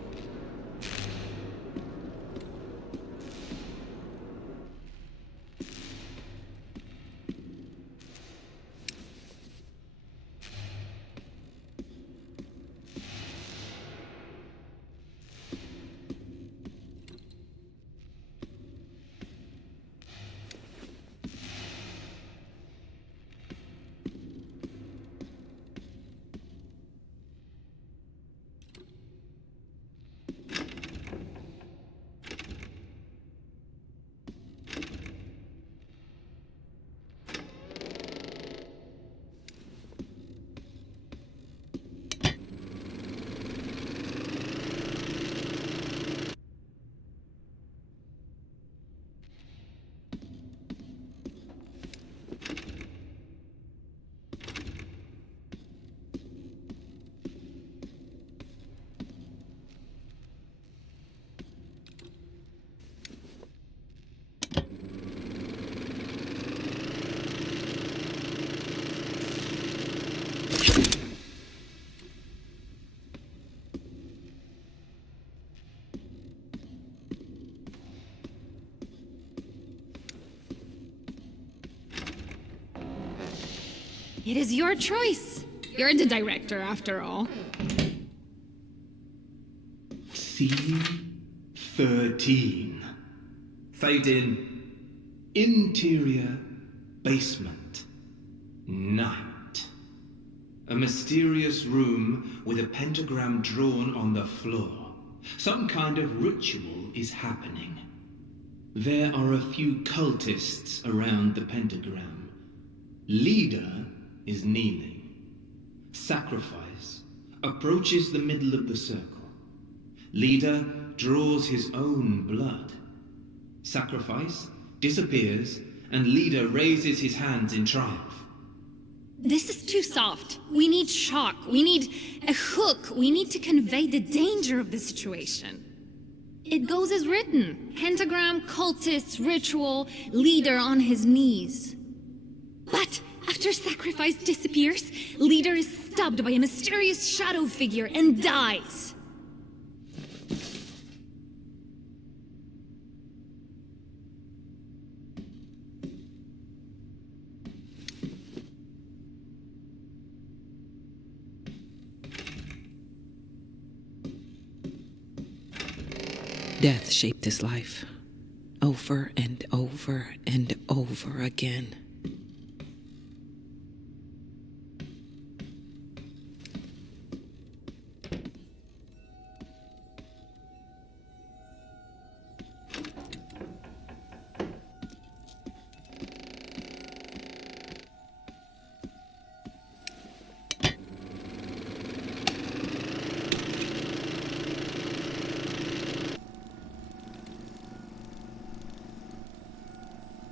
It is your choice. You're the director, after all. Scene 13. Fade in. Interior basement. Night. A mysterious room with a pentagram drawn on the floor. Some kind of ritual is happening. There are a few cultists around the pentagram. Leader is kneeling. Sacrifice approaches the middle of the circle. Leader draws his own blood. Sacrifice disappears, and Leader raises his hands in triumph. This is too soft. We need shock. We need a hook. We need to convey the danger of the situation. It goes as written. Pentagram, cultists, ritual, Leader on his knees. But after Sacrifice disappears, Leader is stabbed by a mysterious shadow figure and dies. Death shaped his life, over and over and over again.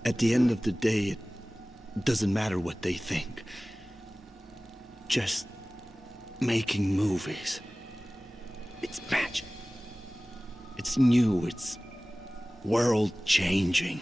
At the end of the day, it doesn't matter what they think. Just making movies. It's magic. It's new, it's world-changing.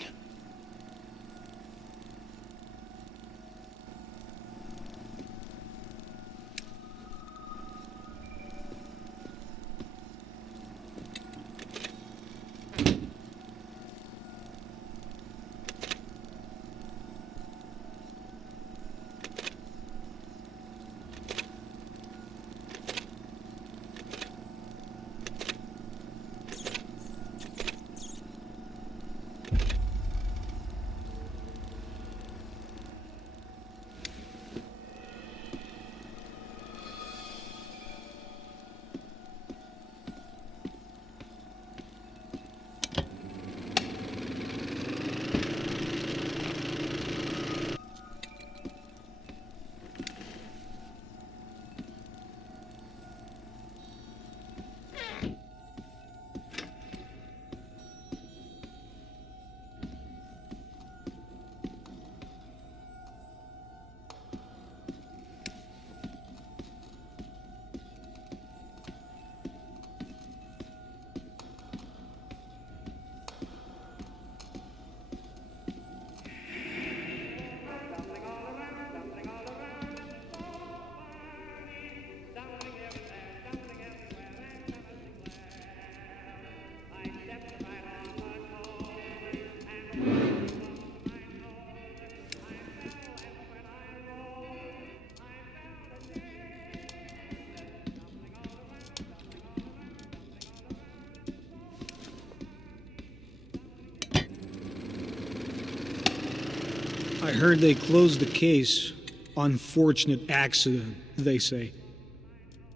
I heard they closed the case. Unfortunate accident, they say.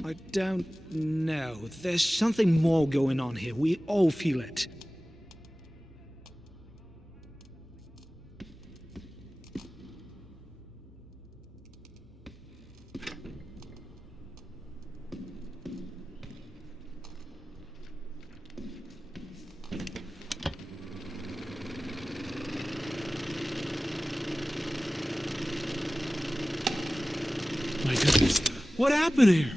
I don't know. There's something more going on here. We all feel it. My goodness, what happened here?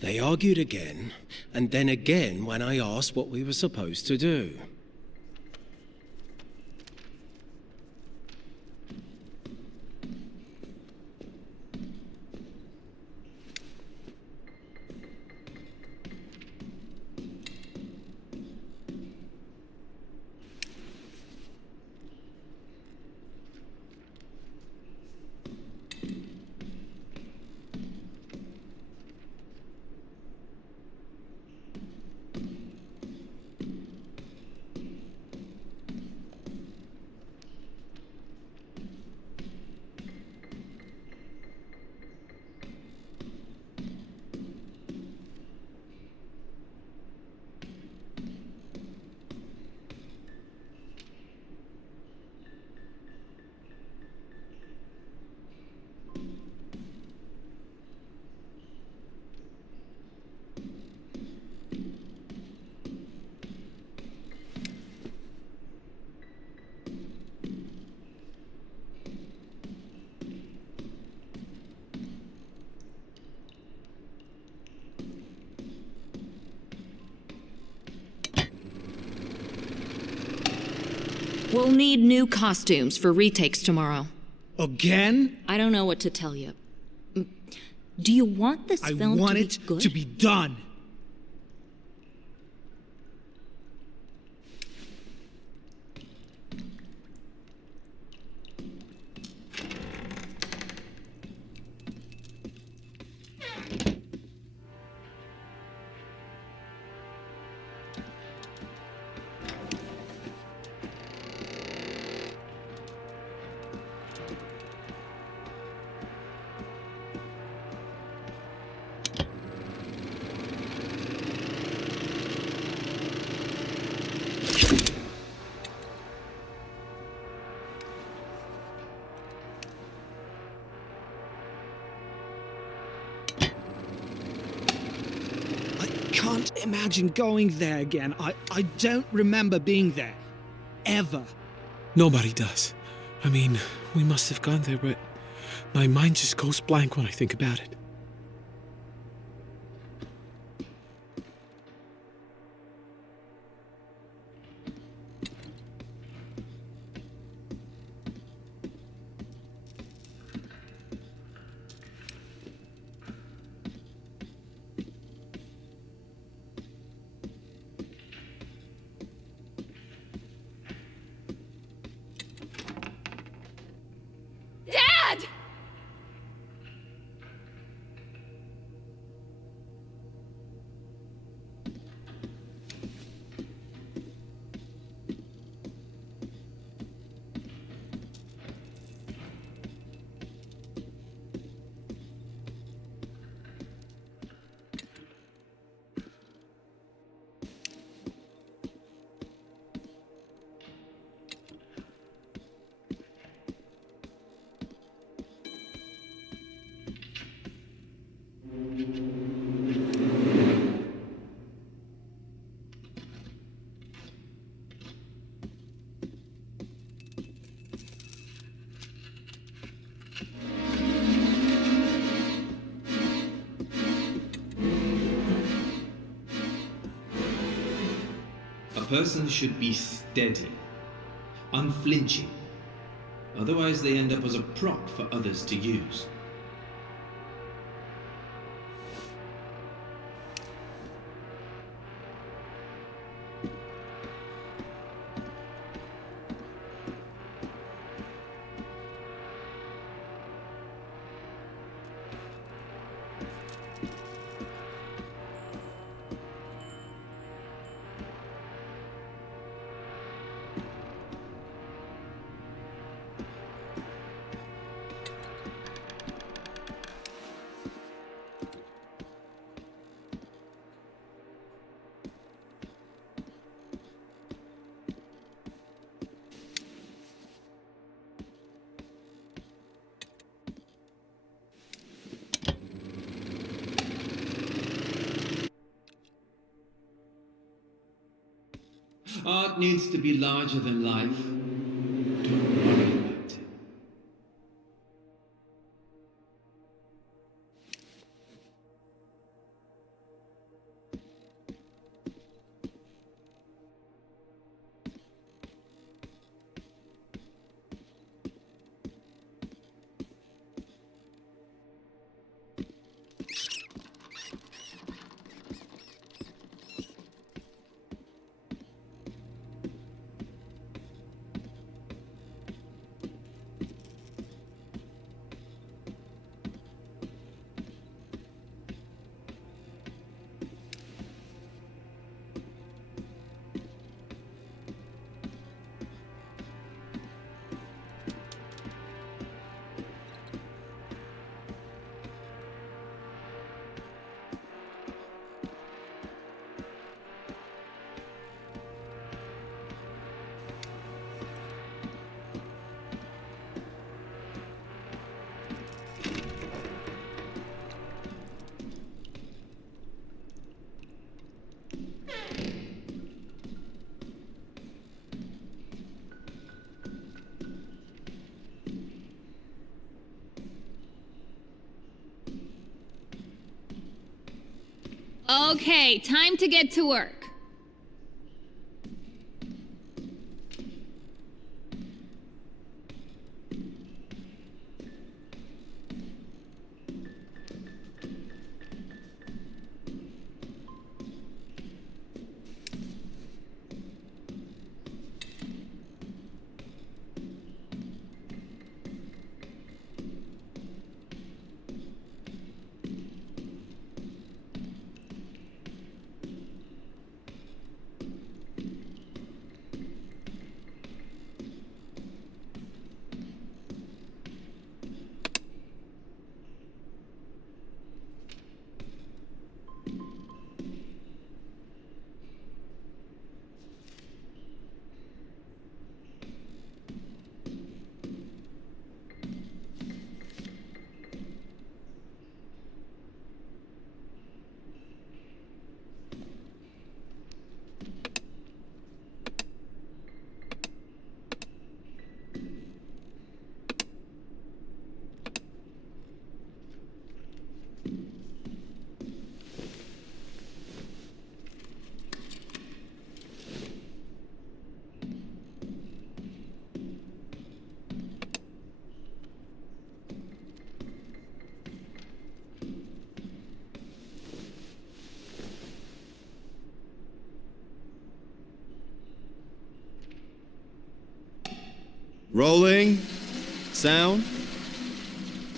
They argued again, and then again when I asked what we were supposed to do. We'll need new costumes for retakes tomorrow. Again? I don't know what to tell you. Do you want this film to be good? I want it to be done. Can't imagine going there again. I don't remember being there. Ever. Nobody does. I mean, we must have gone there, but my mind just goes blank when I think about it. Dad! A person should be steady, unflinching. Otherwise, they end up as a prop for others to use. Art needs to be larger than life. Don't worry about it. Okay, time to get to work. Rolling. Sound.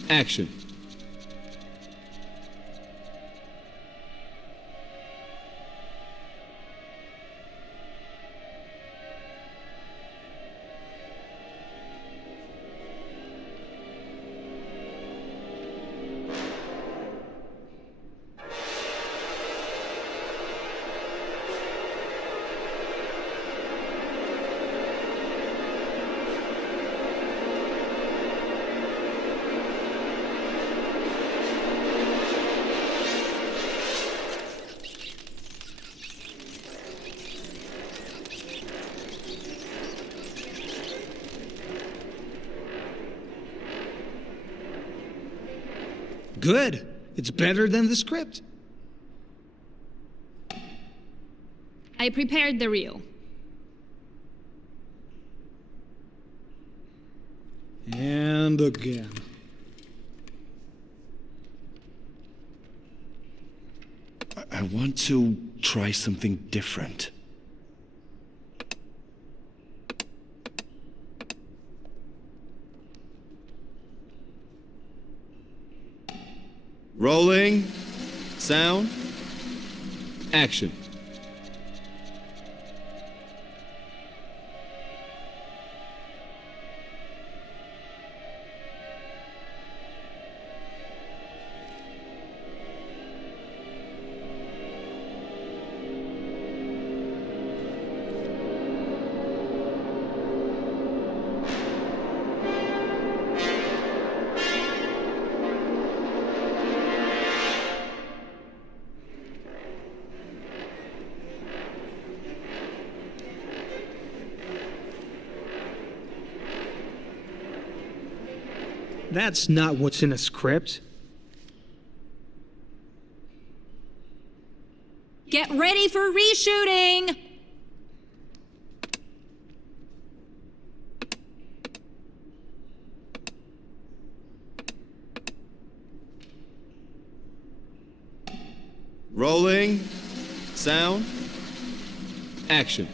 Action. Good. It's better than the script. I prepared the reel. And again. I want to try something different. Rolling. Sound. Action. That's not what's in a script. Get ready for reshooting! Rolling. Sound. Action.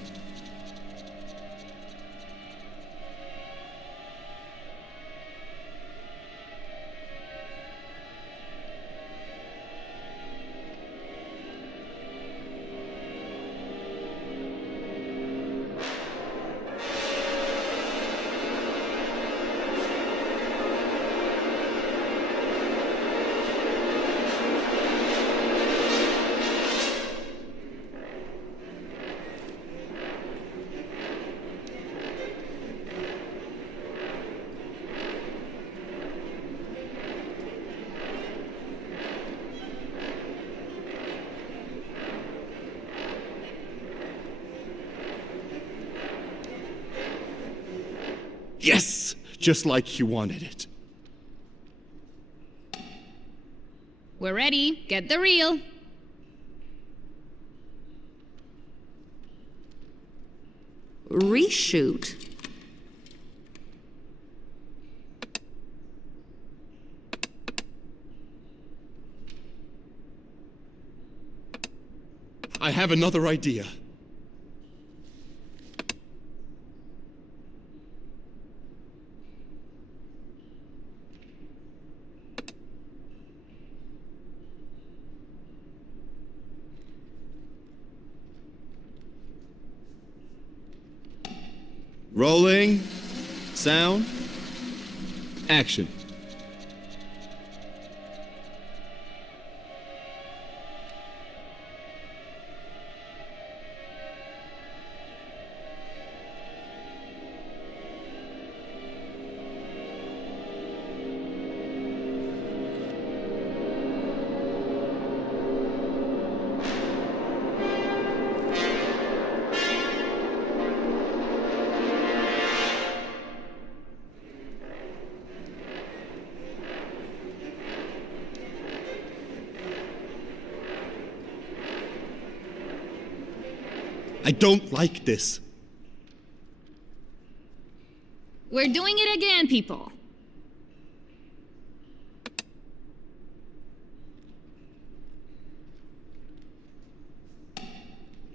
Yes! Just like you wanted it. We're ready. Get the reel. Reshoot? I have another idea. Rolling. Sound. Action. I don't like this. We're doing it again, people.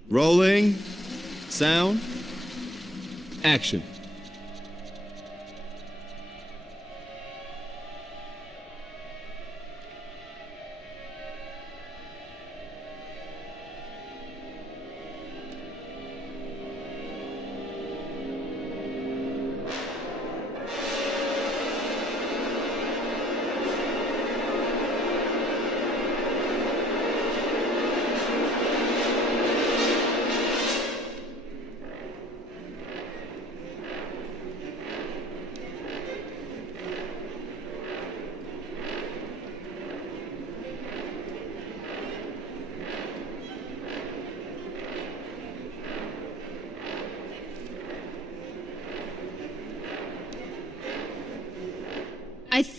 Rolling. Sound. Action.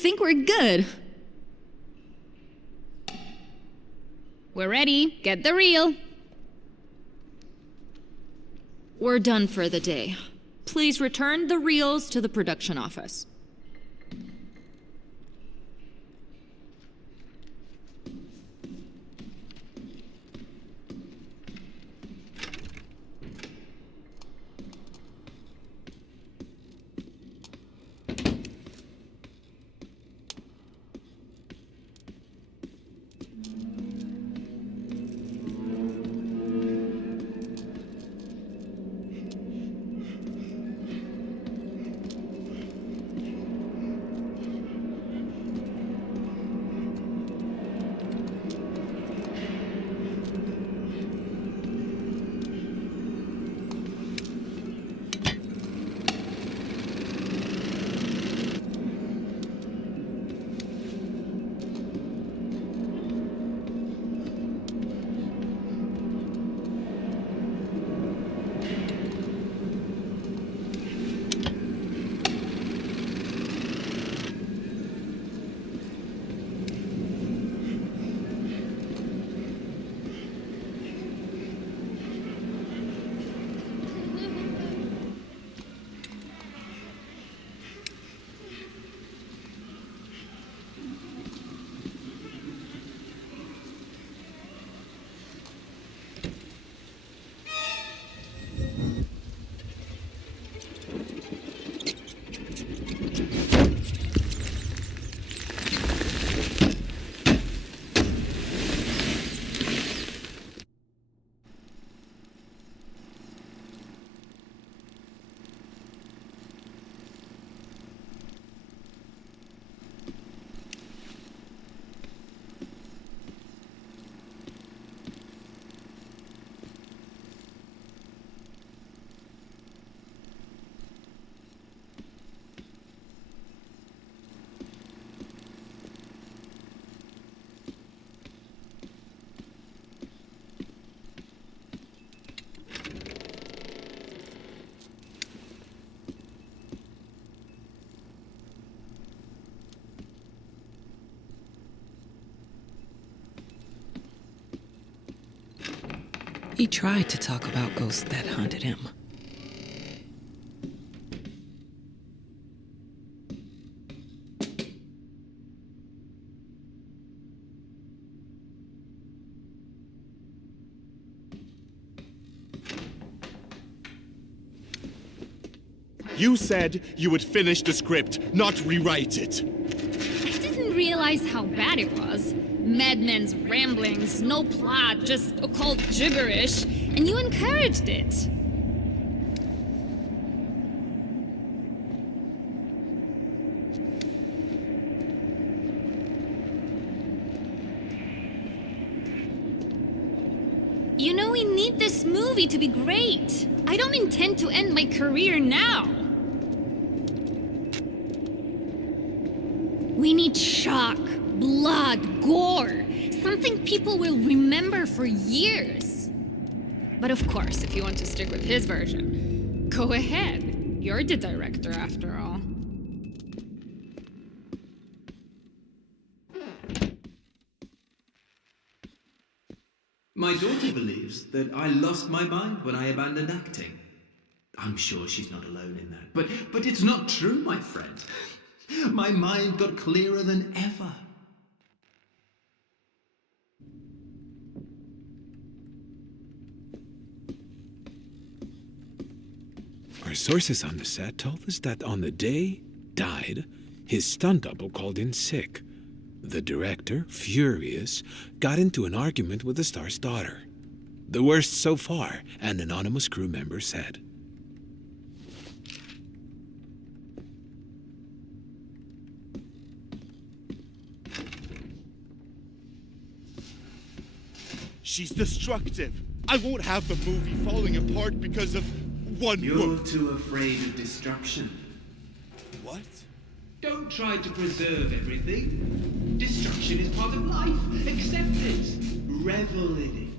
think we're good. We're ready. Get the reel. We're done for the day. Please return the reels to the production office. He tried to talk about ghosts that haunted him. You said you would finish the script, not rewrite it. I didn't realize how bad it was. Madmen's ramblings, no plot, just occult gibberish, and you encouraged it. You know, we need this movie to be great. I don't intend to end my career now. We need shock, blood, gore. Something people will remember for years. But of course, if you want to stick with his version, go ahead. You're the director after all. My daughter believes that I lost my mind when I abandoned acting. I'm sure she's not alone in that. But it's not true, my friend. My mind got clearer than ever. Our sources on the set told us that on the day died, his stunt double called in sick. The director, furious, got into an argument with the star's daughter. The worst so far, an anonymous crew member said. She's destructive. I won't have the movie falling apart because of one You're woman. too afraid of destruction. What? Don't try to preserve everything. Destruction is part of life. Accept it. Revel in it.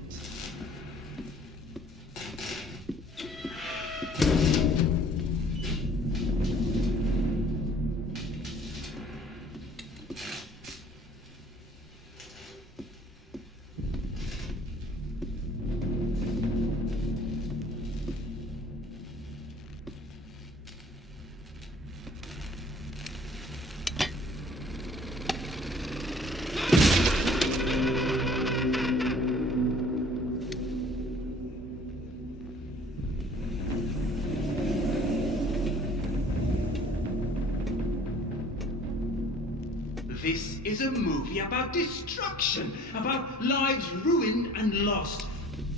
This is a movie about destruction, about lives ruined and lost.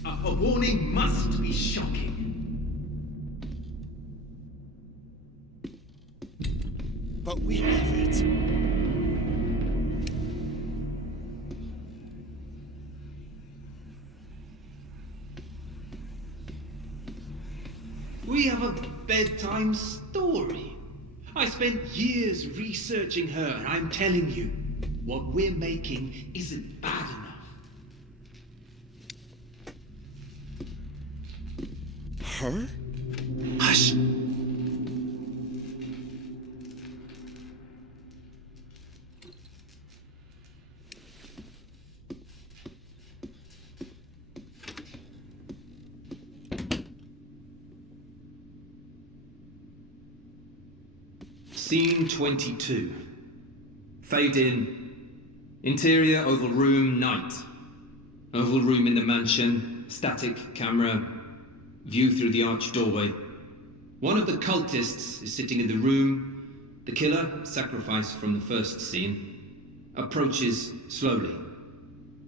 A warning must be shocking. But we have it. We have a bedtime story. I spent years researching her, and I'm telling you, what we're making isn't bad enough. Her? Hush! Scene 22. Fade in. Interior oval room, night. Oval room in the mansion, static camera, view through the arched doorway. One of the cultists is sitting in the room. The killer, sacrifice from the first scene, approaches slowly.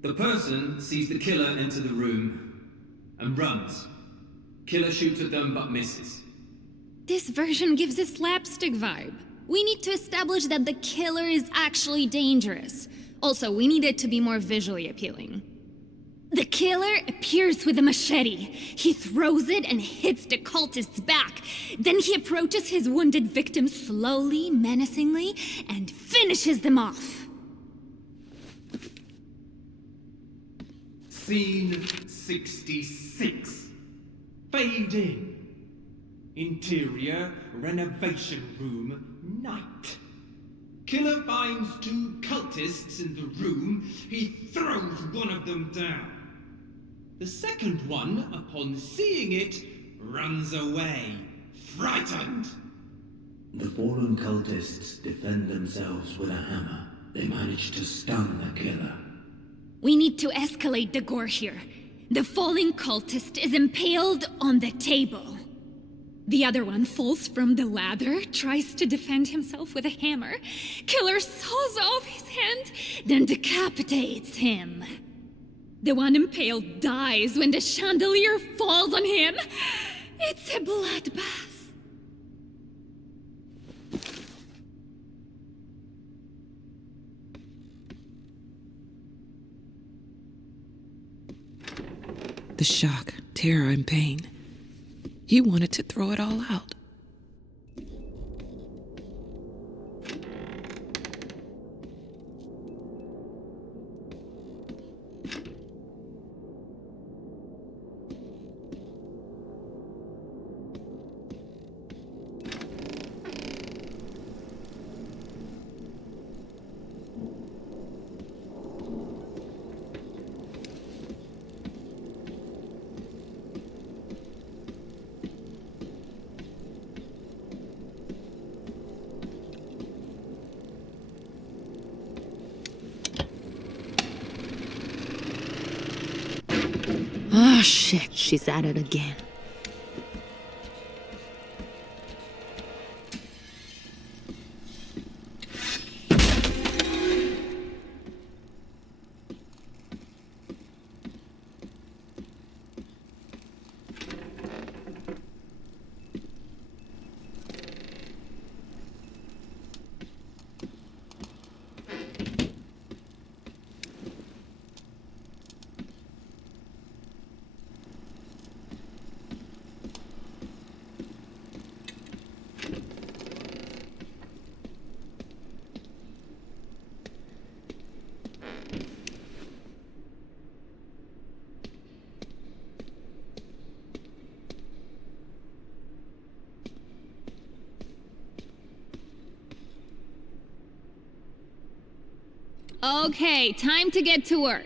The person sees the killer enter the room and runs. Killer shoots at them but misses. This version gives a slapstick vibe. We need to establish that the killer is actually dangerous. Also, we need it to be more visually appealing. The killer appears with a machete. He throws it and hits the cultist's back. Then he approaches his wounded victim slowly, menacingly, and finishes them off. Scene 66. Fade in. Interior renovation room, night. Killer finds two cultists in the room. He throws one of them down. The second one, upon seeing it, runs away, frightened. The fallen cultists defend themselves with a hammer. They manage to stun the killer. We need to escalate the gore here. The falling cultist is impaled on the table. The other one falls from the ladder, tries to defend himself with a hammer. Killer saws off his hand, then decapitates him. The one impaled dies when the chandelier falls on him. It's a bloodbath. The shock, terror, and pain. He wanted to throw it all out. Ah, shit, she's at it again. Okay, time to get to work.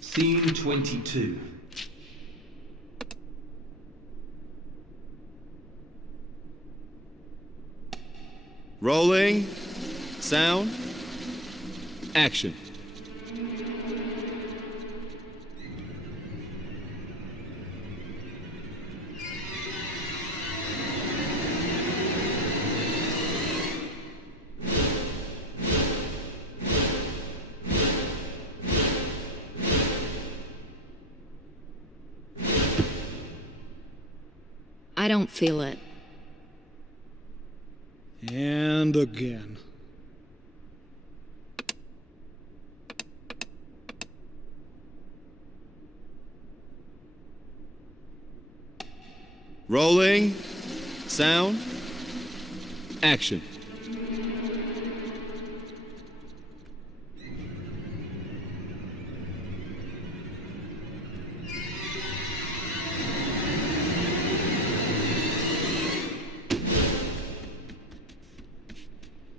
Scene 22. Rolling. Sound. Action. I don't feel it. And again. Rolling. Sound. Action.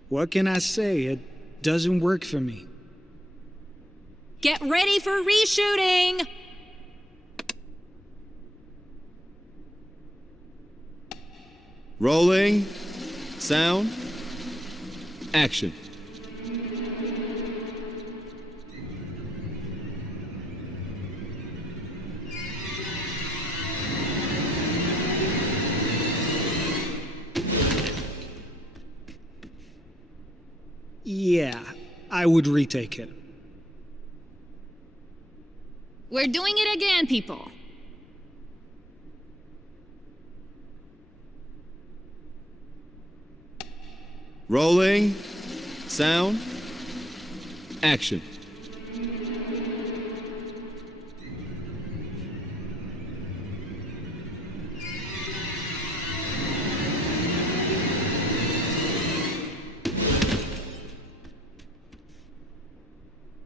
What can I say? It doesn't work for me. Get ready for reshooting! Rolling. Sound. Action. Yeah, I would retake it. We're doing it again, people. Rolling. Sound. Action.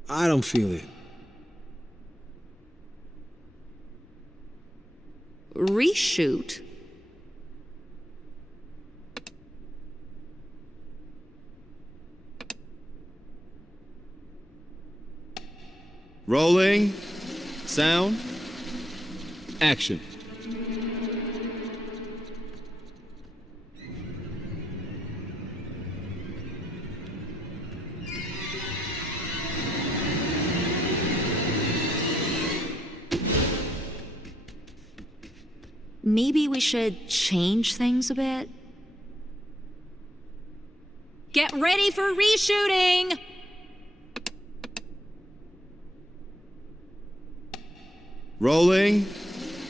I don't feel it. Reshoot? Rolling. Sound. Action. Maybe we should change things a bit? Get ready for reshooting! Rolling.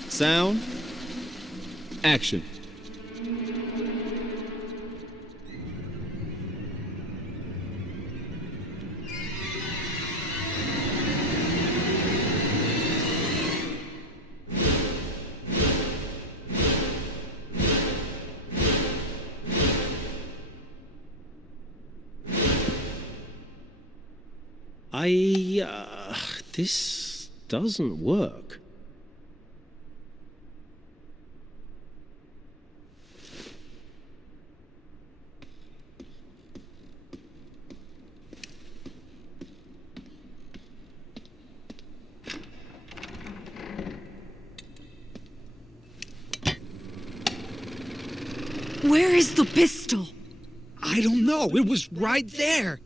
Sound. Action. This doesn't work. Where is the pistol? I don't know. It was right there.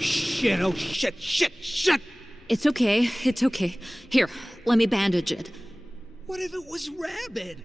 Shit, oh shit! It's okay, it's okay. Here, let me bandage it. What if it was rabid?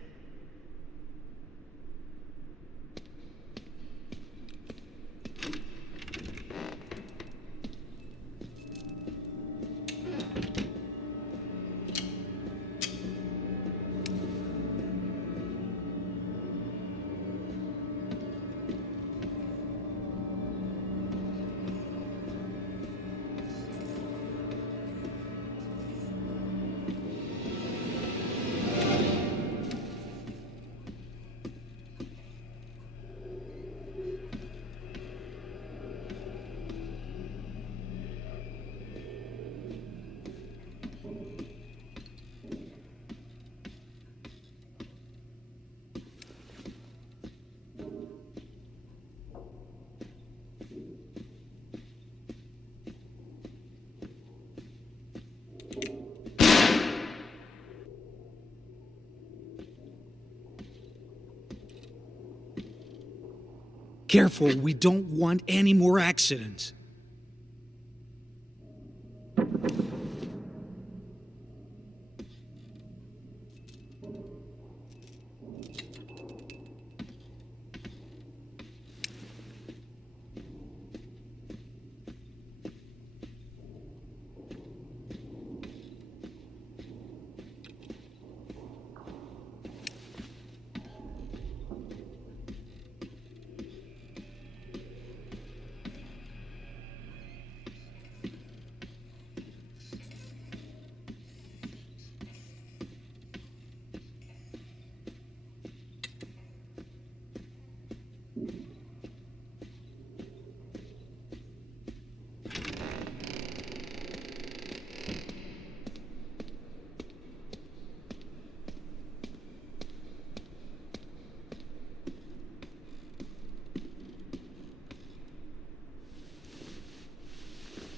Careful, we don't want any more accidents.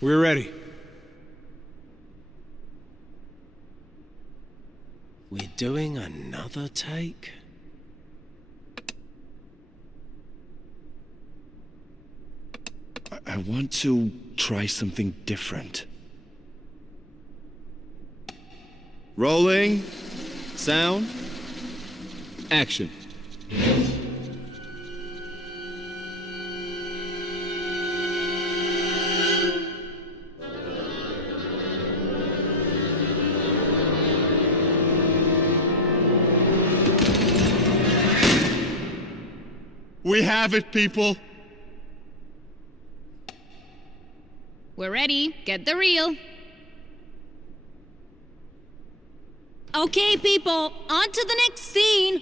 We're ready. We're doing another take? I want to try something different. Rolling. Sound. Action. We have it, people. We're ready. Get the reel. Okay, people, on to the next scene.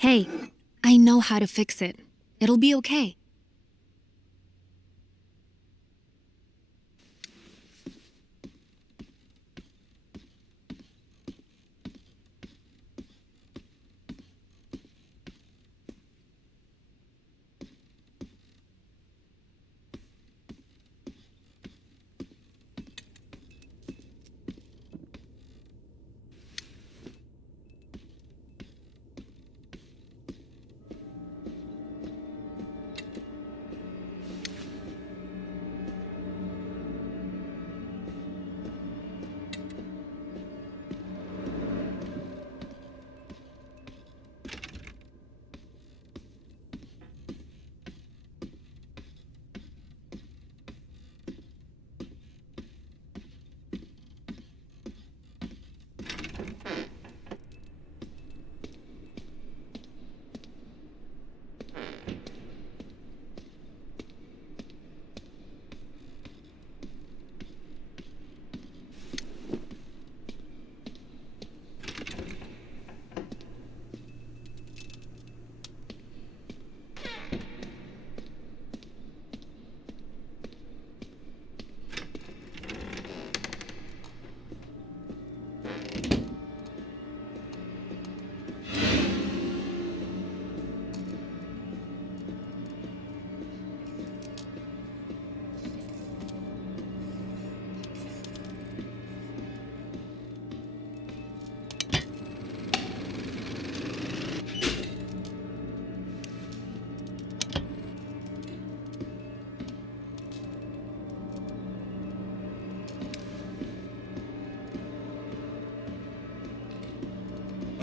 Hey, I know how to fix it. It'll be okay.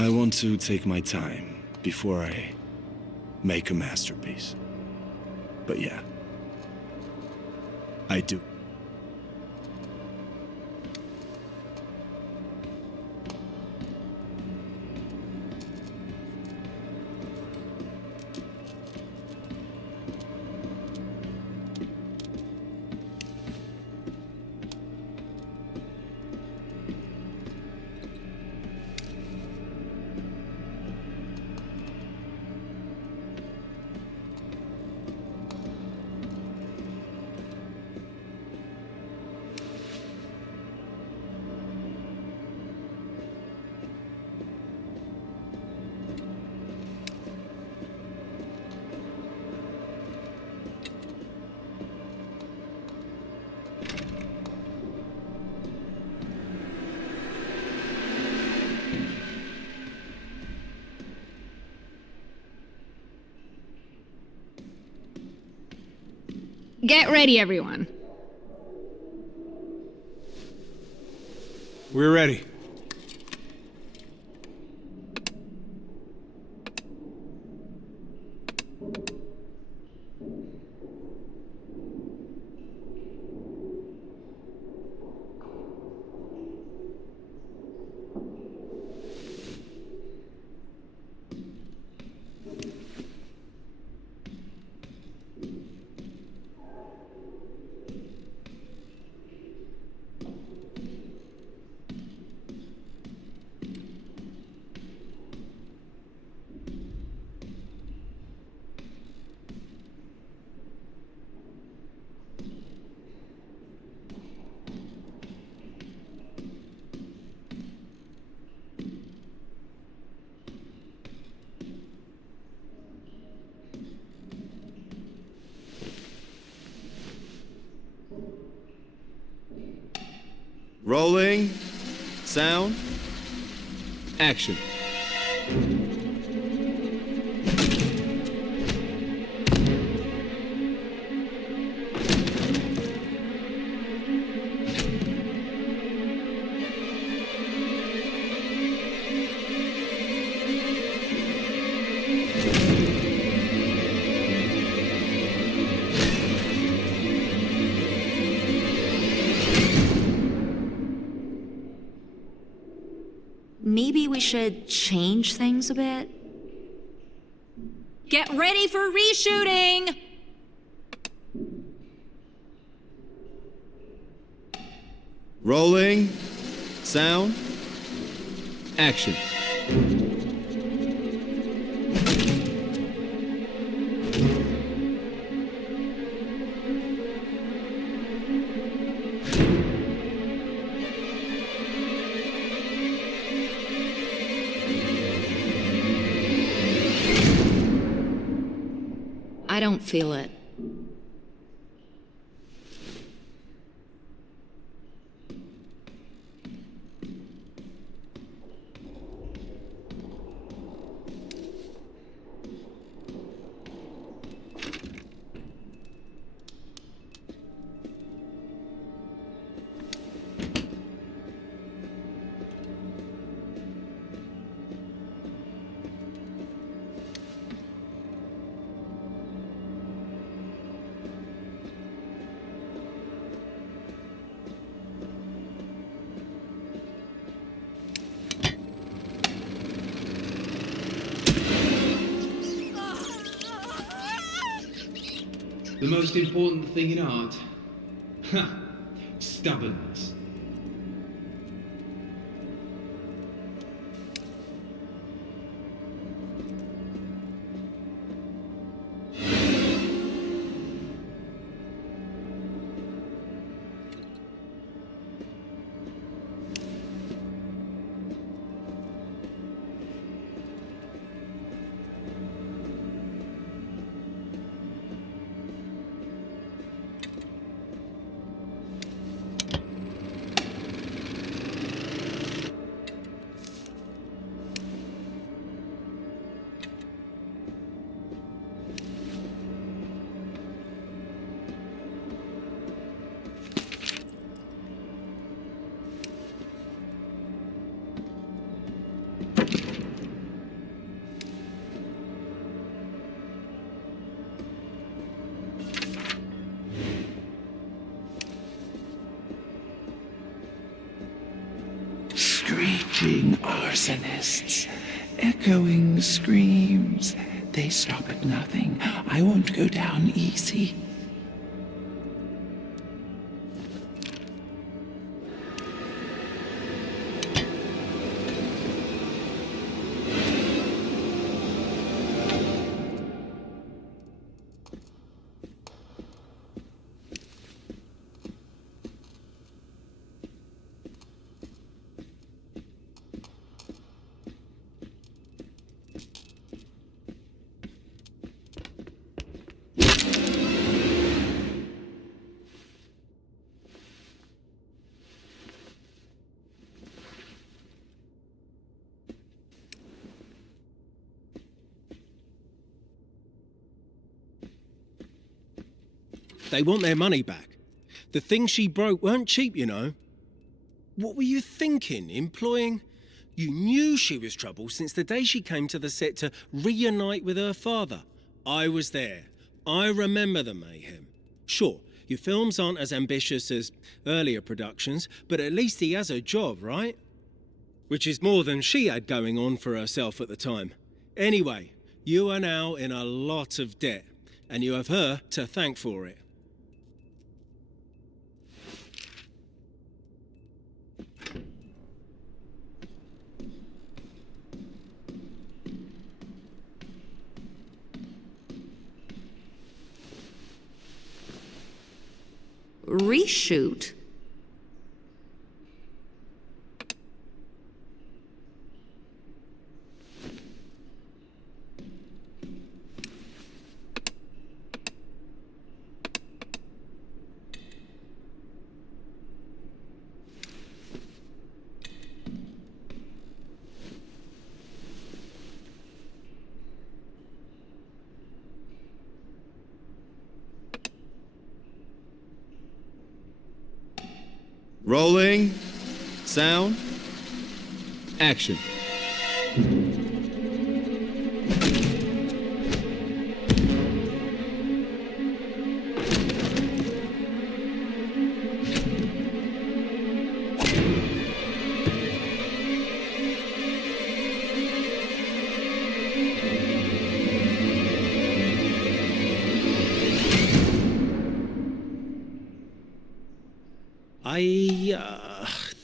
I want to take my time before I make a masterpiece. But yeah, I do. Get ready, everyone. We're ready. Rolling. Sound. Action. Maybe we should change things a bit? Get ready for reshooting! Rolling. Sound. Action. I don't feel it. The most important thing in art? Ha! Stubbornness. Screeching arsonists, echoing screams. They stop at nothing. I won't go down easy. They want their money back. The things she broke weren't cheap, you know. What were you thinking, employing? You knew she was trouble since the day she came to the set to reunite with her father. I was there. I remember the mayhem. Sure, your films aren't as ambitious as earlier productions, but at least he has a job, right? Which is more than she had going on for herself at the time. Anyway, you are now in a lot of debt, and you have her to thank for it. Reshoot? Rolling. Sound. Action.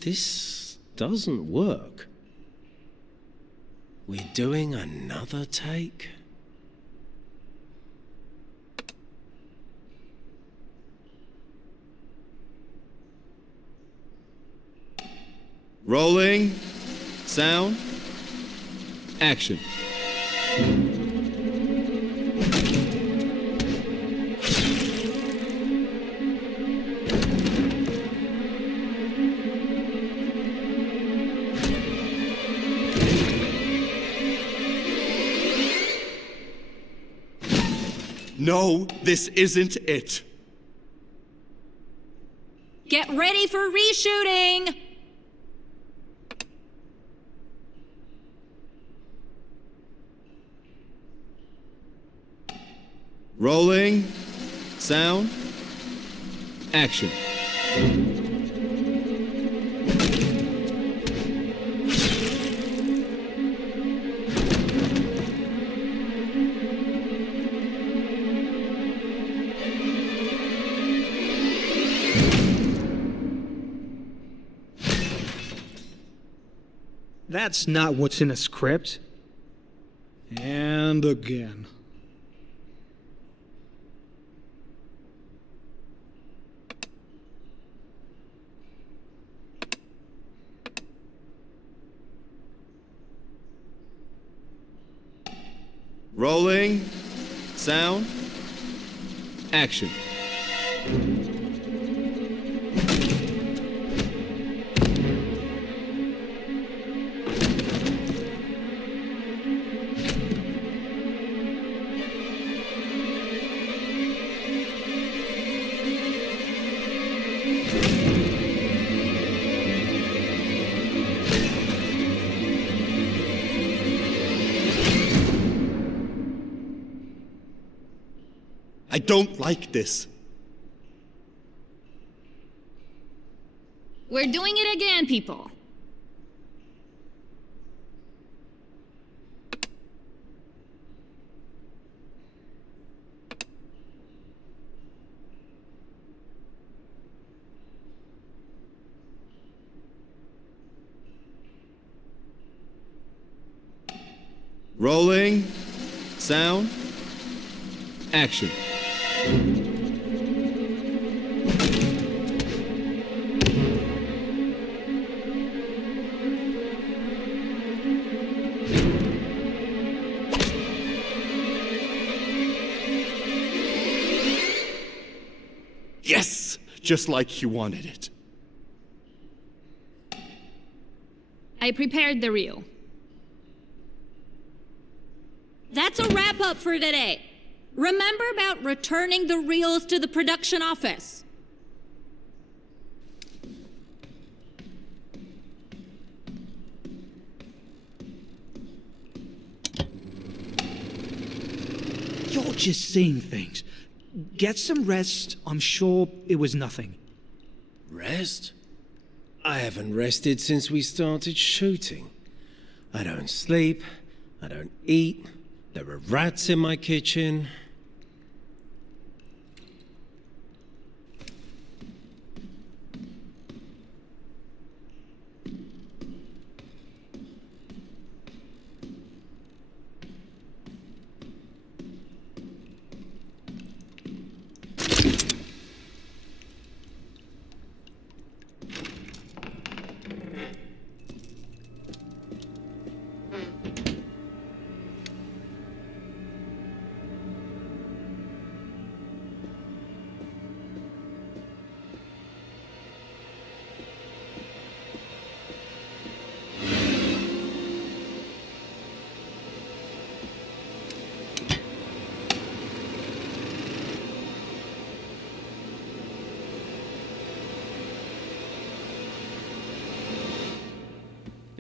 This doesn't work. We're doing another take? Rolling. Sound. Action. No, this isn't it. Get ready for reshooting! Rolling. Sound. Action. That's not what's in a script. And again. Rolling. Sound. Action. I don't like this. We're doing it again, people. Rolling. Sound. Action. Yes! Just like you wanted it. I prepared the reel. That's a wrap up for today. Remember about returning the reels to the production office. You're just saying things. Get some rest. I'm sure it was nothing. Rest? I haven't rested since we started shooting. I don't sleep. I don't eat. There are rats in my kitchen.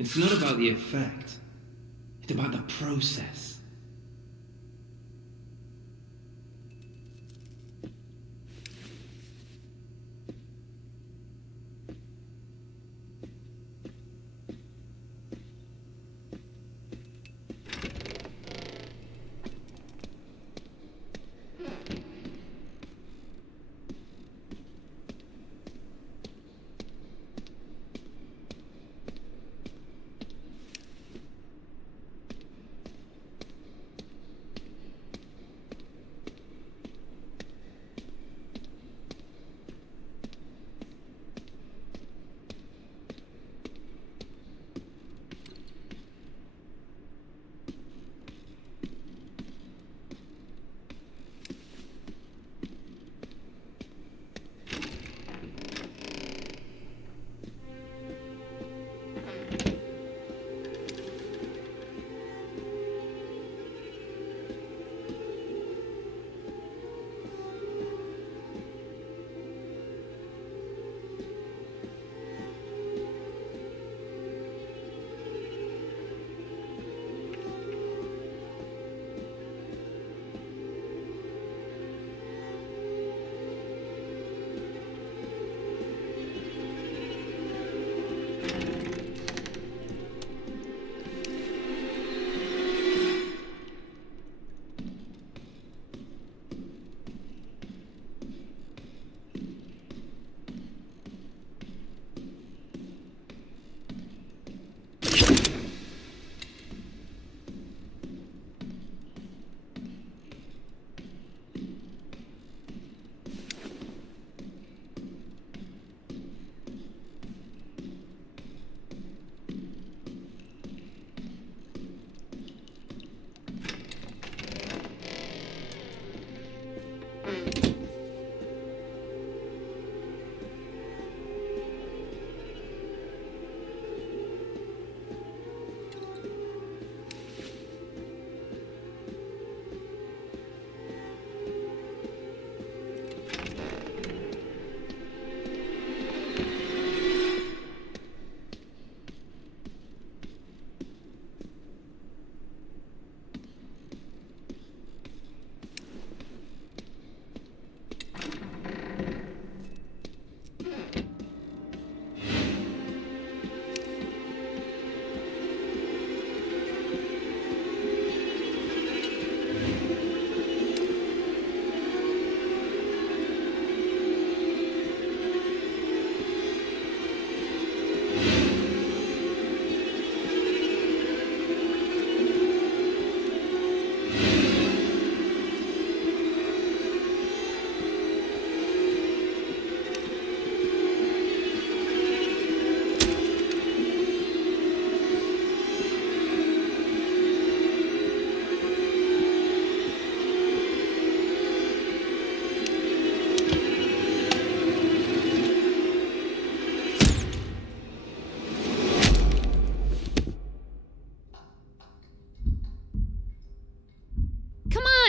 It's not about the effect. It's about the process.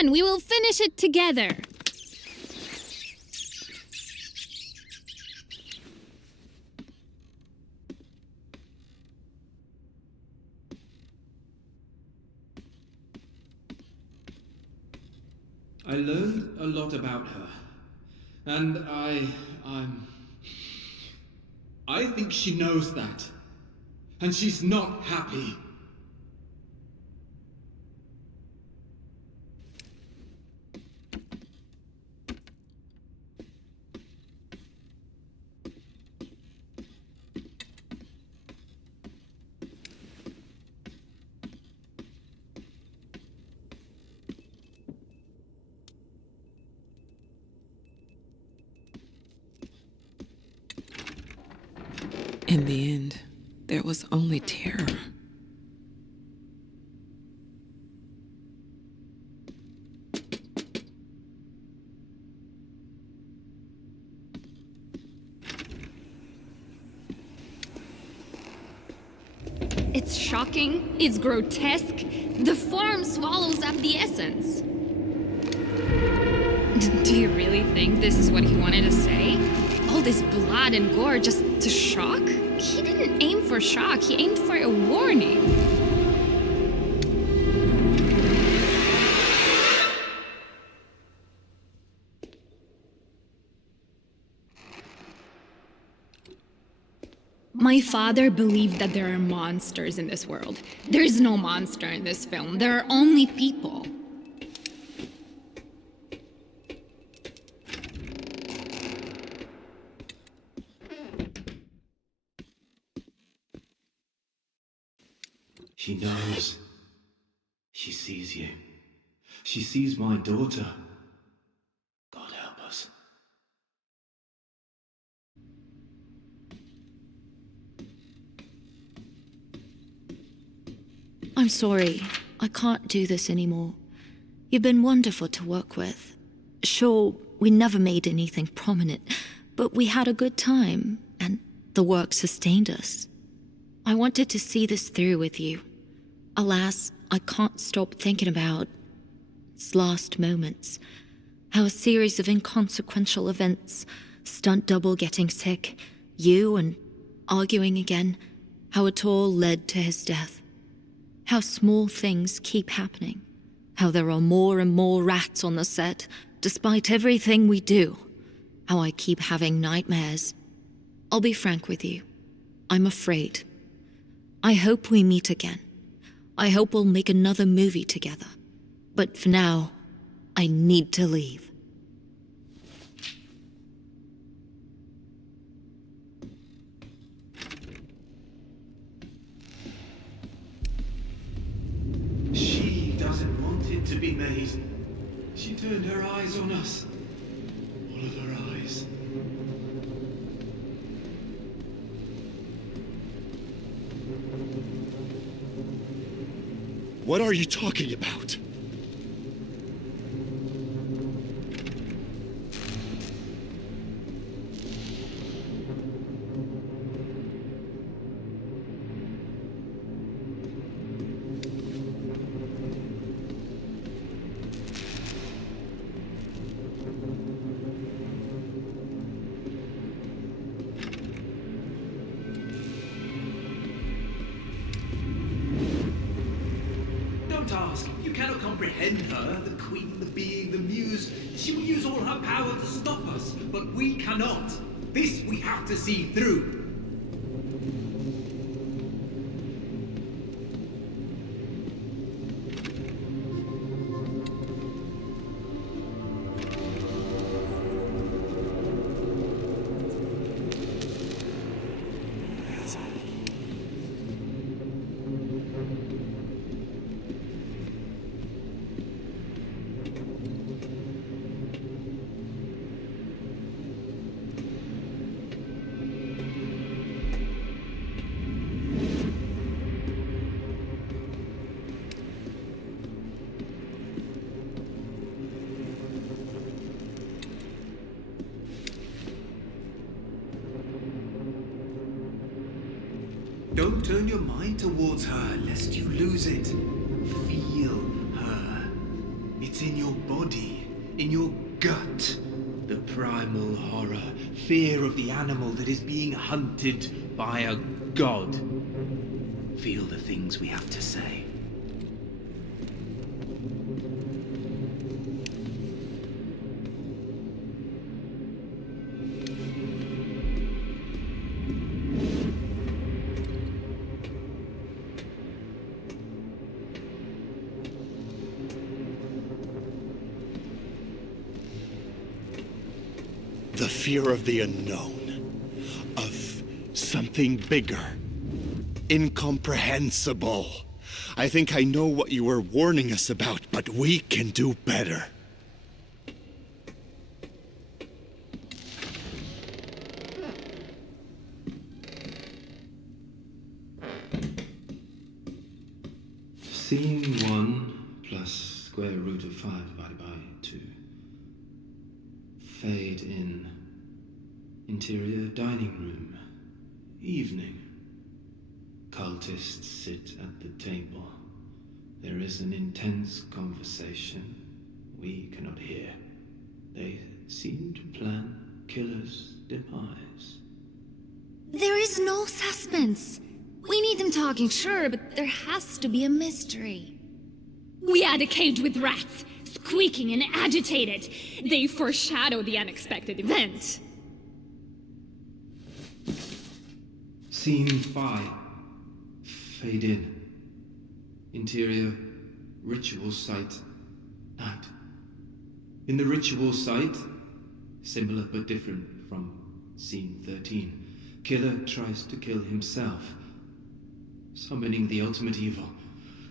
on, we will finish it together. I learned a lot about her. And I think she knows that. And she's not happy. In the end, there was only terror. It's shocking, it's grotesque. The form swallows up the essence. Do you really think this is what he wanted to say? All this blood and gore just to shock? He didn't aim for shock, he aimed for a warning. My father believed that there are monsters in this world. There is no monster in this film. There are only people. She knows. She sees you. She sees my daughter. God help us. I'm sorry. I can't do this anymore. You've been wonderful to work with. Sure, we never made anything prominent, but we had a good time, and the work sustained us. I wanted to see this through with you. Alas, I can't stop thinking about its last moments. How a series of inconsequential events, stunt double getting sick, you and arguing again, how it all led to his death. How small things keep happening. How there are more and more rats on the set, despite everything we do. How I keep having nightmares. I'll be frank with you. I'm afraid. I hope we meet again. I hope we'll make another movie together. But for now, I need to leave. She doesn't want it to be made. She turned her eyes on us. All of her eyes. What are you talking about? Don't ask. You cannot comprehend her, the queen, the being, the muse. She will use all her power to stop us, but we cannot. This we have to see through. Don't turn your mind towards her, lest you lose it. Feel her. It's in your in your gut. The primal horror, fear of the animal that is being hunted by a god. Feel the things we have to say. The fear of the unknown, of something bigger, incomprehensible. I think I know what you were warning us about, but we can do better. Scene 1 plus square root of 5 divided by 2. Fade in. Interior dining room. Evening. Cultists sit at the table. There is an intense conversation we cannot hear. They seem to plan killer's demise. There is no suspense. We need them talking, sure, but there has to be a mystery. We had a cage with rats, squeaking and agitated. They foreshadow the unexpected event. Scene 5. Fade in. Interior ritual site. Night. In the ritual site, similar but different from scene 13, killer tries to kill himself, summoning the ultimate evil.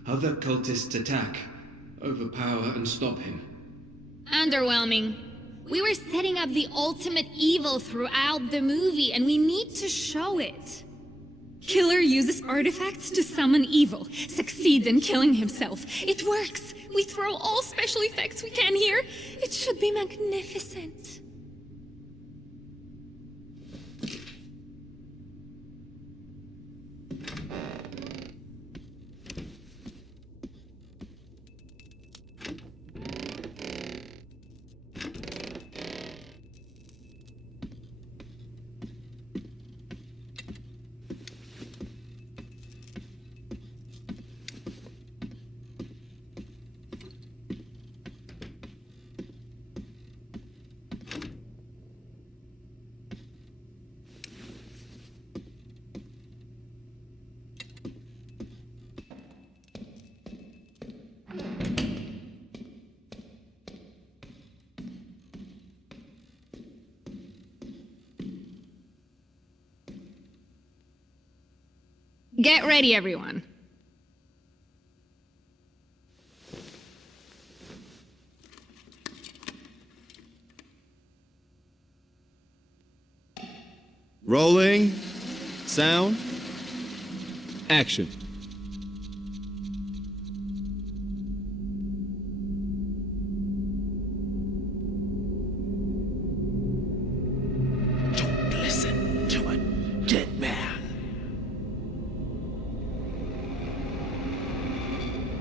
Other cultists attack, overpower and stop him. Underwhelming. We were setting up the ultimate evil throughout the movie, and we need to show it. Killer uses artifacts to summon evil, succeeds in killing himself. It works! We throw all special effects we can here. It should be magnificent. Get ready, everyone. Rolling. Sound. Action. Don't listen to a dead man.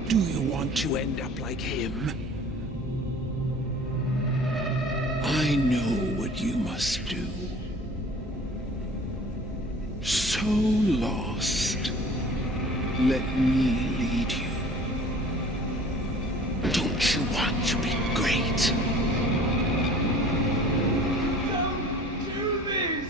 Do you want to end up like him? I know what you must do. So lost. Let me lead you. Don't you want to be great? Don't do this!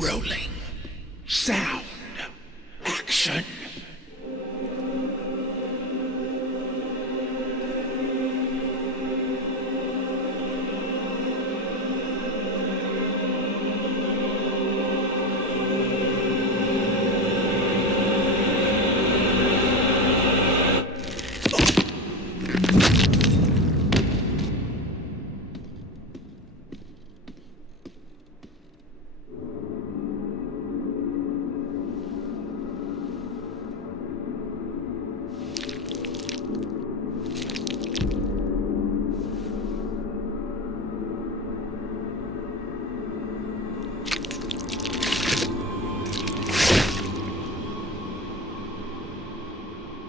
Rolling. Sound. Action.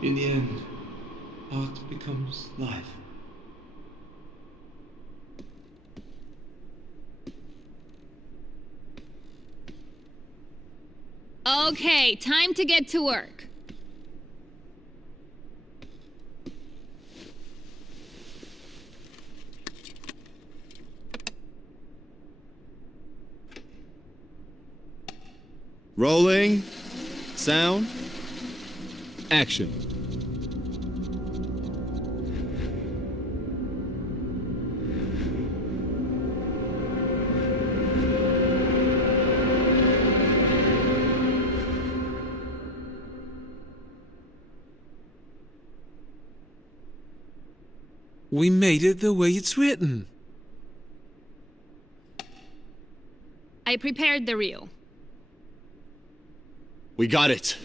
In the end, art becomes life. Okay, time to get to work. Rolling. Sound. Action. We made it the way it's written. I prepared the reel. We got it.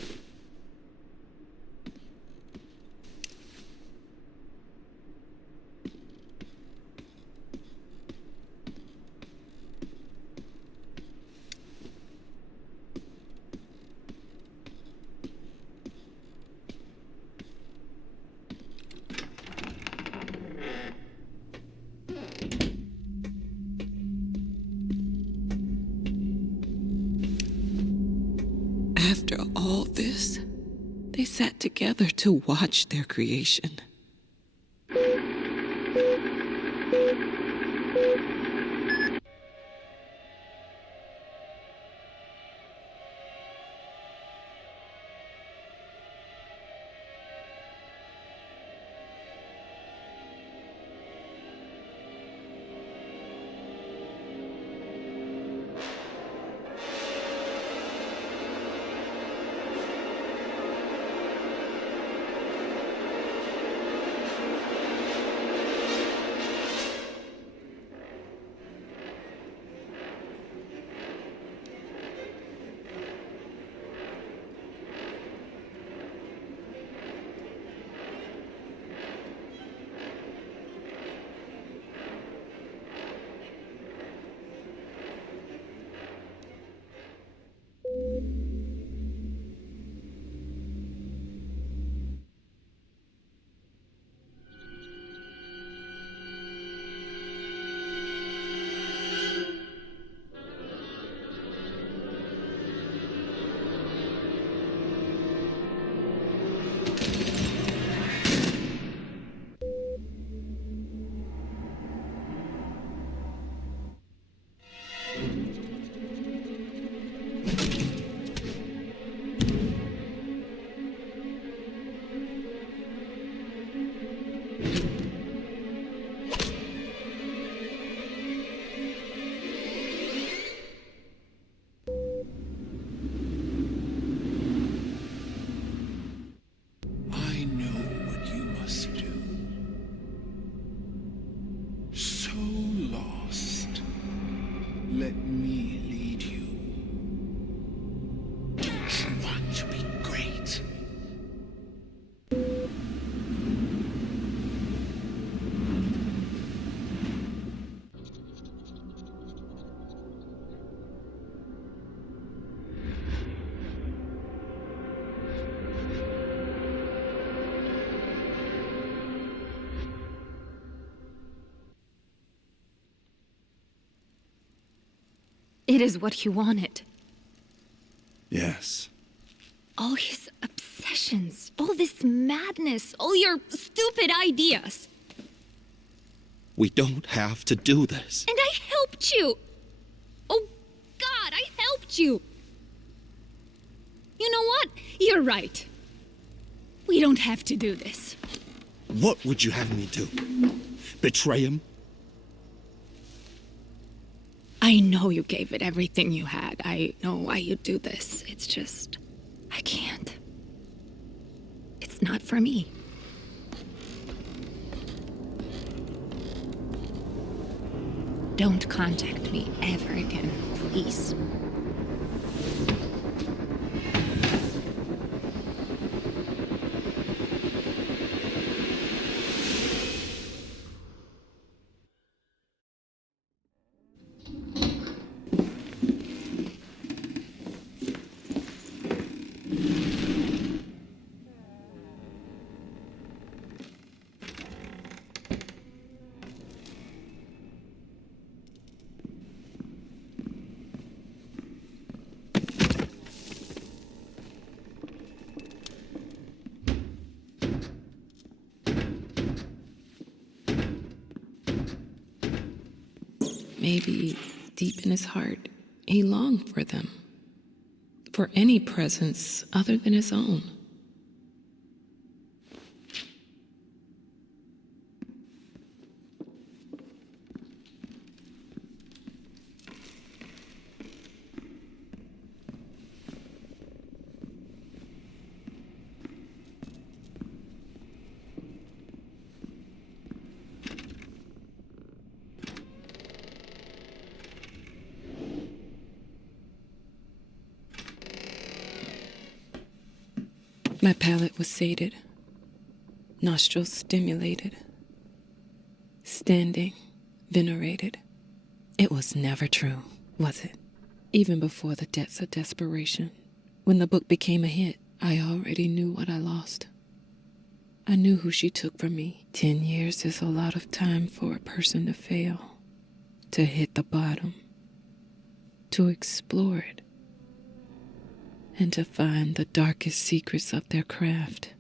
After all this, they sat together to watch their creation. I know what you must do. So lost. Let me lead you. Don't you want to be great? It is what he wanted. Yes. All his obsessions, all this madness, all your stupid ideas. We don't have to do this. And I helped you. Oh, God, I helped you! You know what? You're right. We don't have to do this. What would you have me do? Betray him? I know you gave it everything you had. I know why you do this. It's just... I can't. It's not for me. Don't contact me ever again, please. Maybe deep in his heart, he longed for them. For any presence other than his own. My palate was sated, nostrils stimulated, standing, venerated. It was never true, was it? Even before the depths of desperation, when the book became a hit, I already knew what I lost. I knew who she took from me. 10 years is a lot of time for a person to fail, to hit the bottom, to explore it, and to find the darkest secrets of their craft.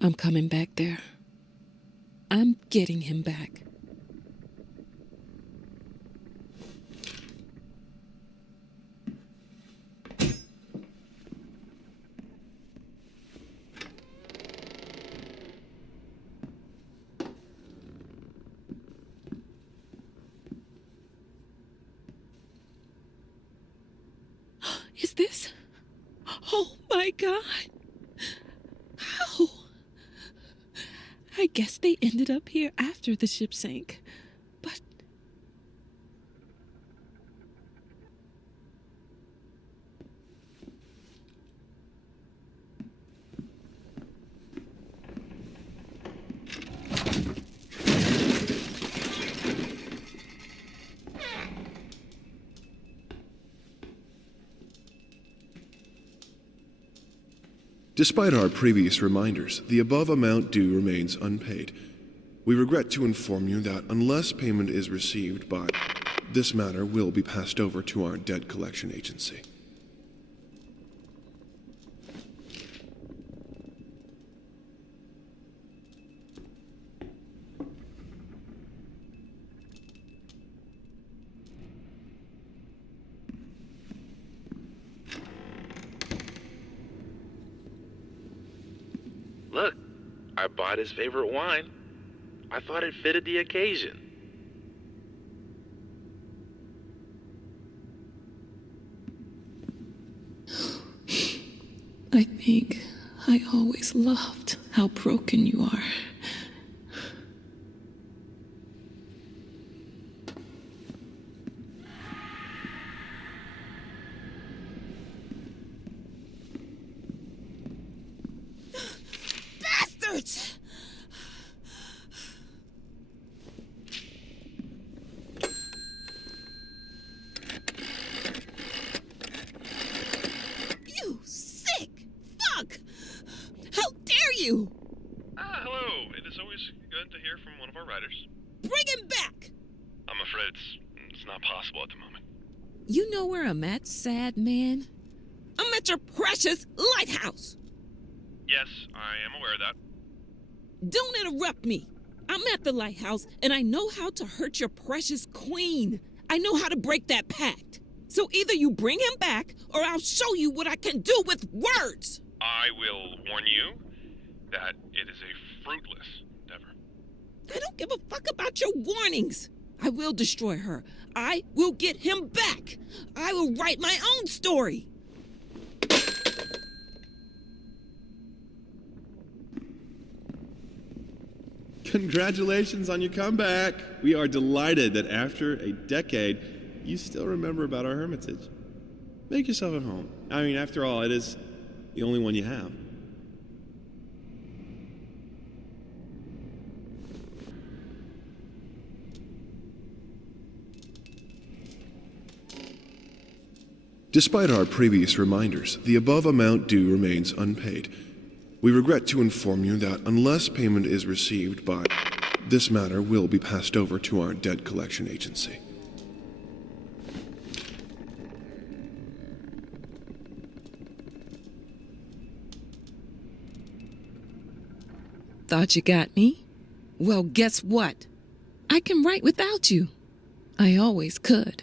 I'm coming back there. I'm getting him back. Is this? Oh my God. How? I guess they ended up here after the ship sank. But... Despite our previous reminders, the above amount due remains unpaid. We regret to inform you that unless payment is received by, this matter will be passed over to our debt collection agency. Look, I bought his favorite wine. I thought it fitted the occasion. I think I always loved how broken you are. Bastards! You sick fuck! How dare you! Hello. It is always good to hear from one of our writers. Bring him back! I'm afraid it's not possible at the moment. You know where I'm at, sad man? I'm at your precious lighthouse! Yes, I am aware of that. Don't interrupt me! I'm at the lighthouse, and I know how to hurt your precious queen. I know how to break that pact. So either you bring him back, or I'll show you what I can do with words! I will warn you that it is a fruitless endeavor. I don't give a fuck about your warnings! I will destroy her. I will get him back! I will write my own story! Congratulations on your comeback. We are delighted that after a decade, you still remember about our hermitage. Make yourself at home. I mean, after all, it is the only one you have. Despite our previous reminders, the above amount due remains unpaid. We regret to inform you that unless payment is received by, this matter will be passed over to our debt collection agency. Thought you got me? Well, guess what? I can write without you. I always could.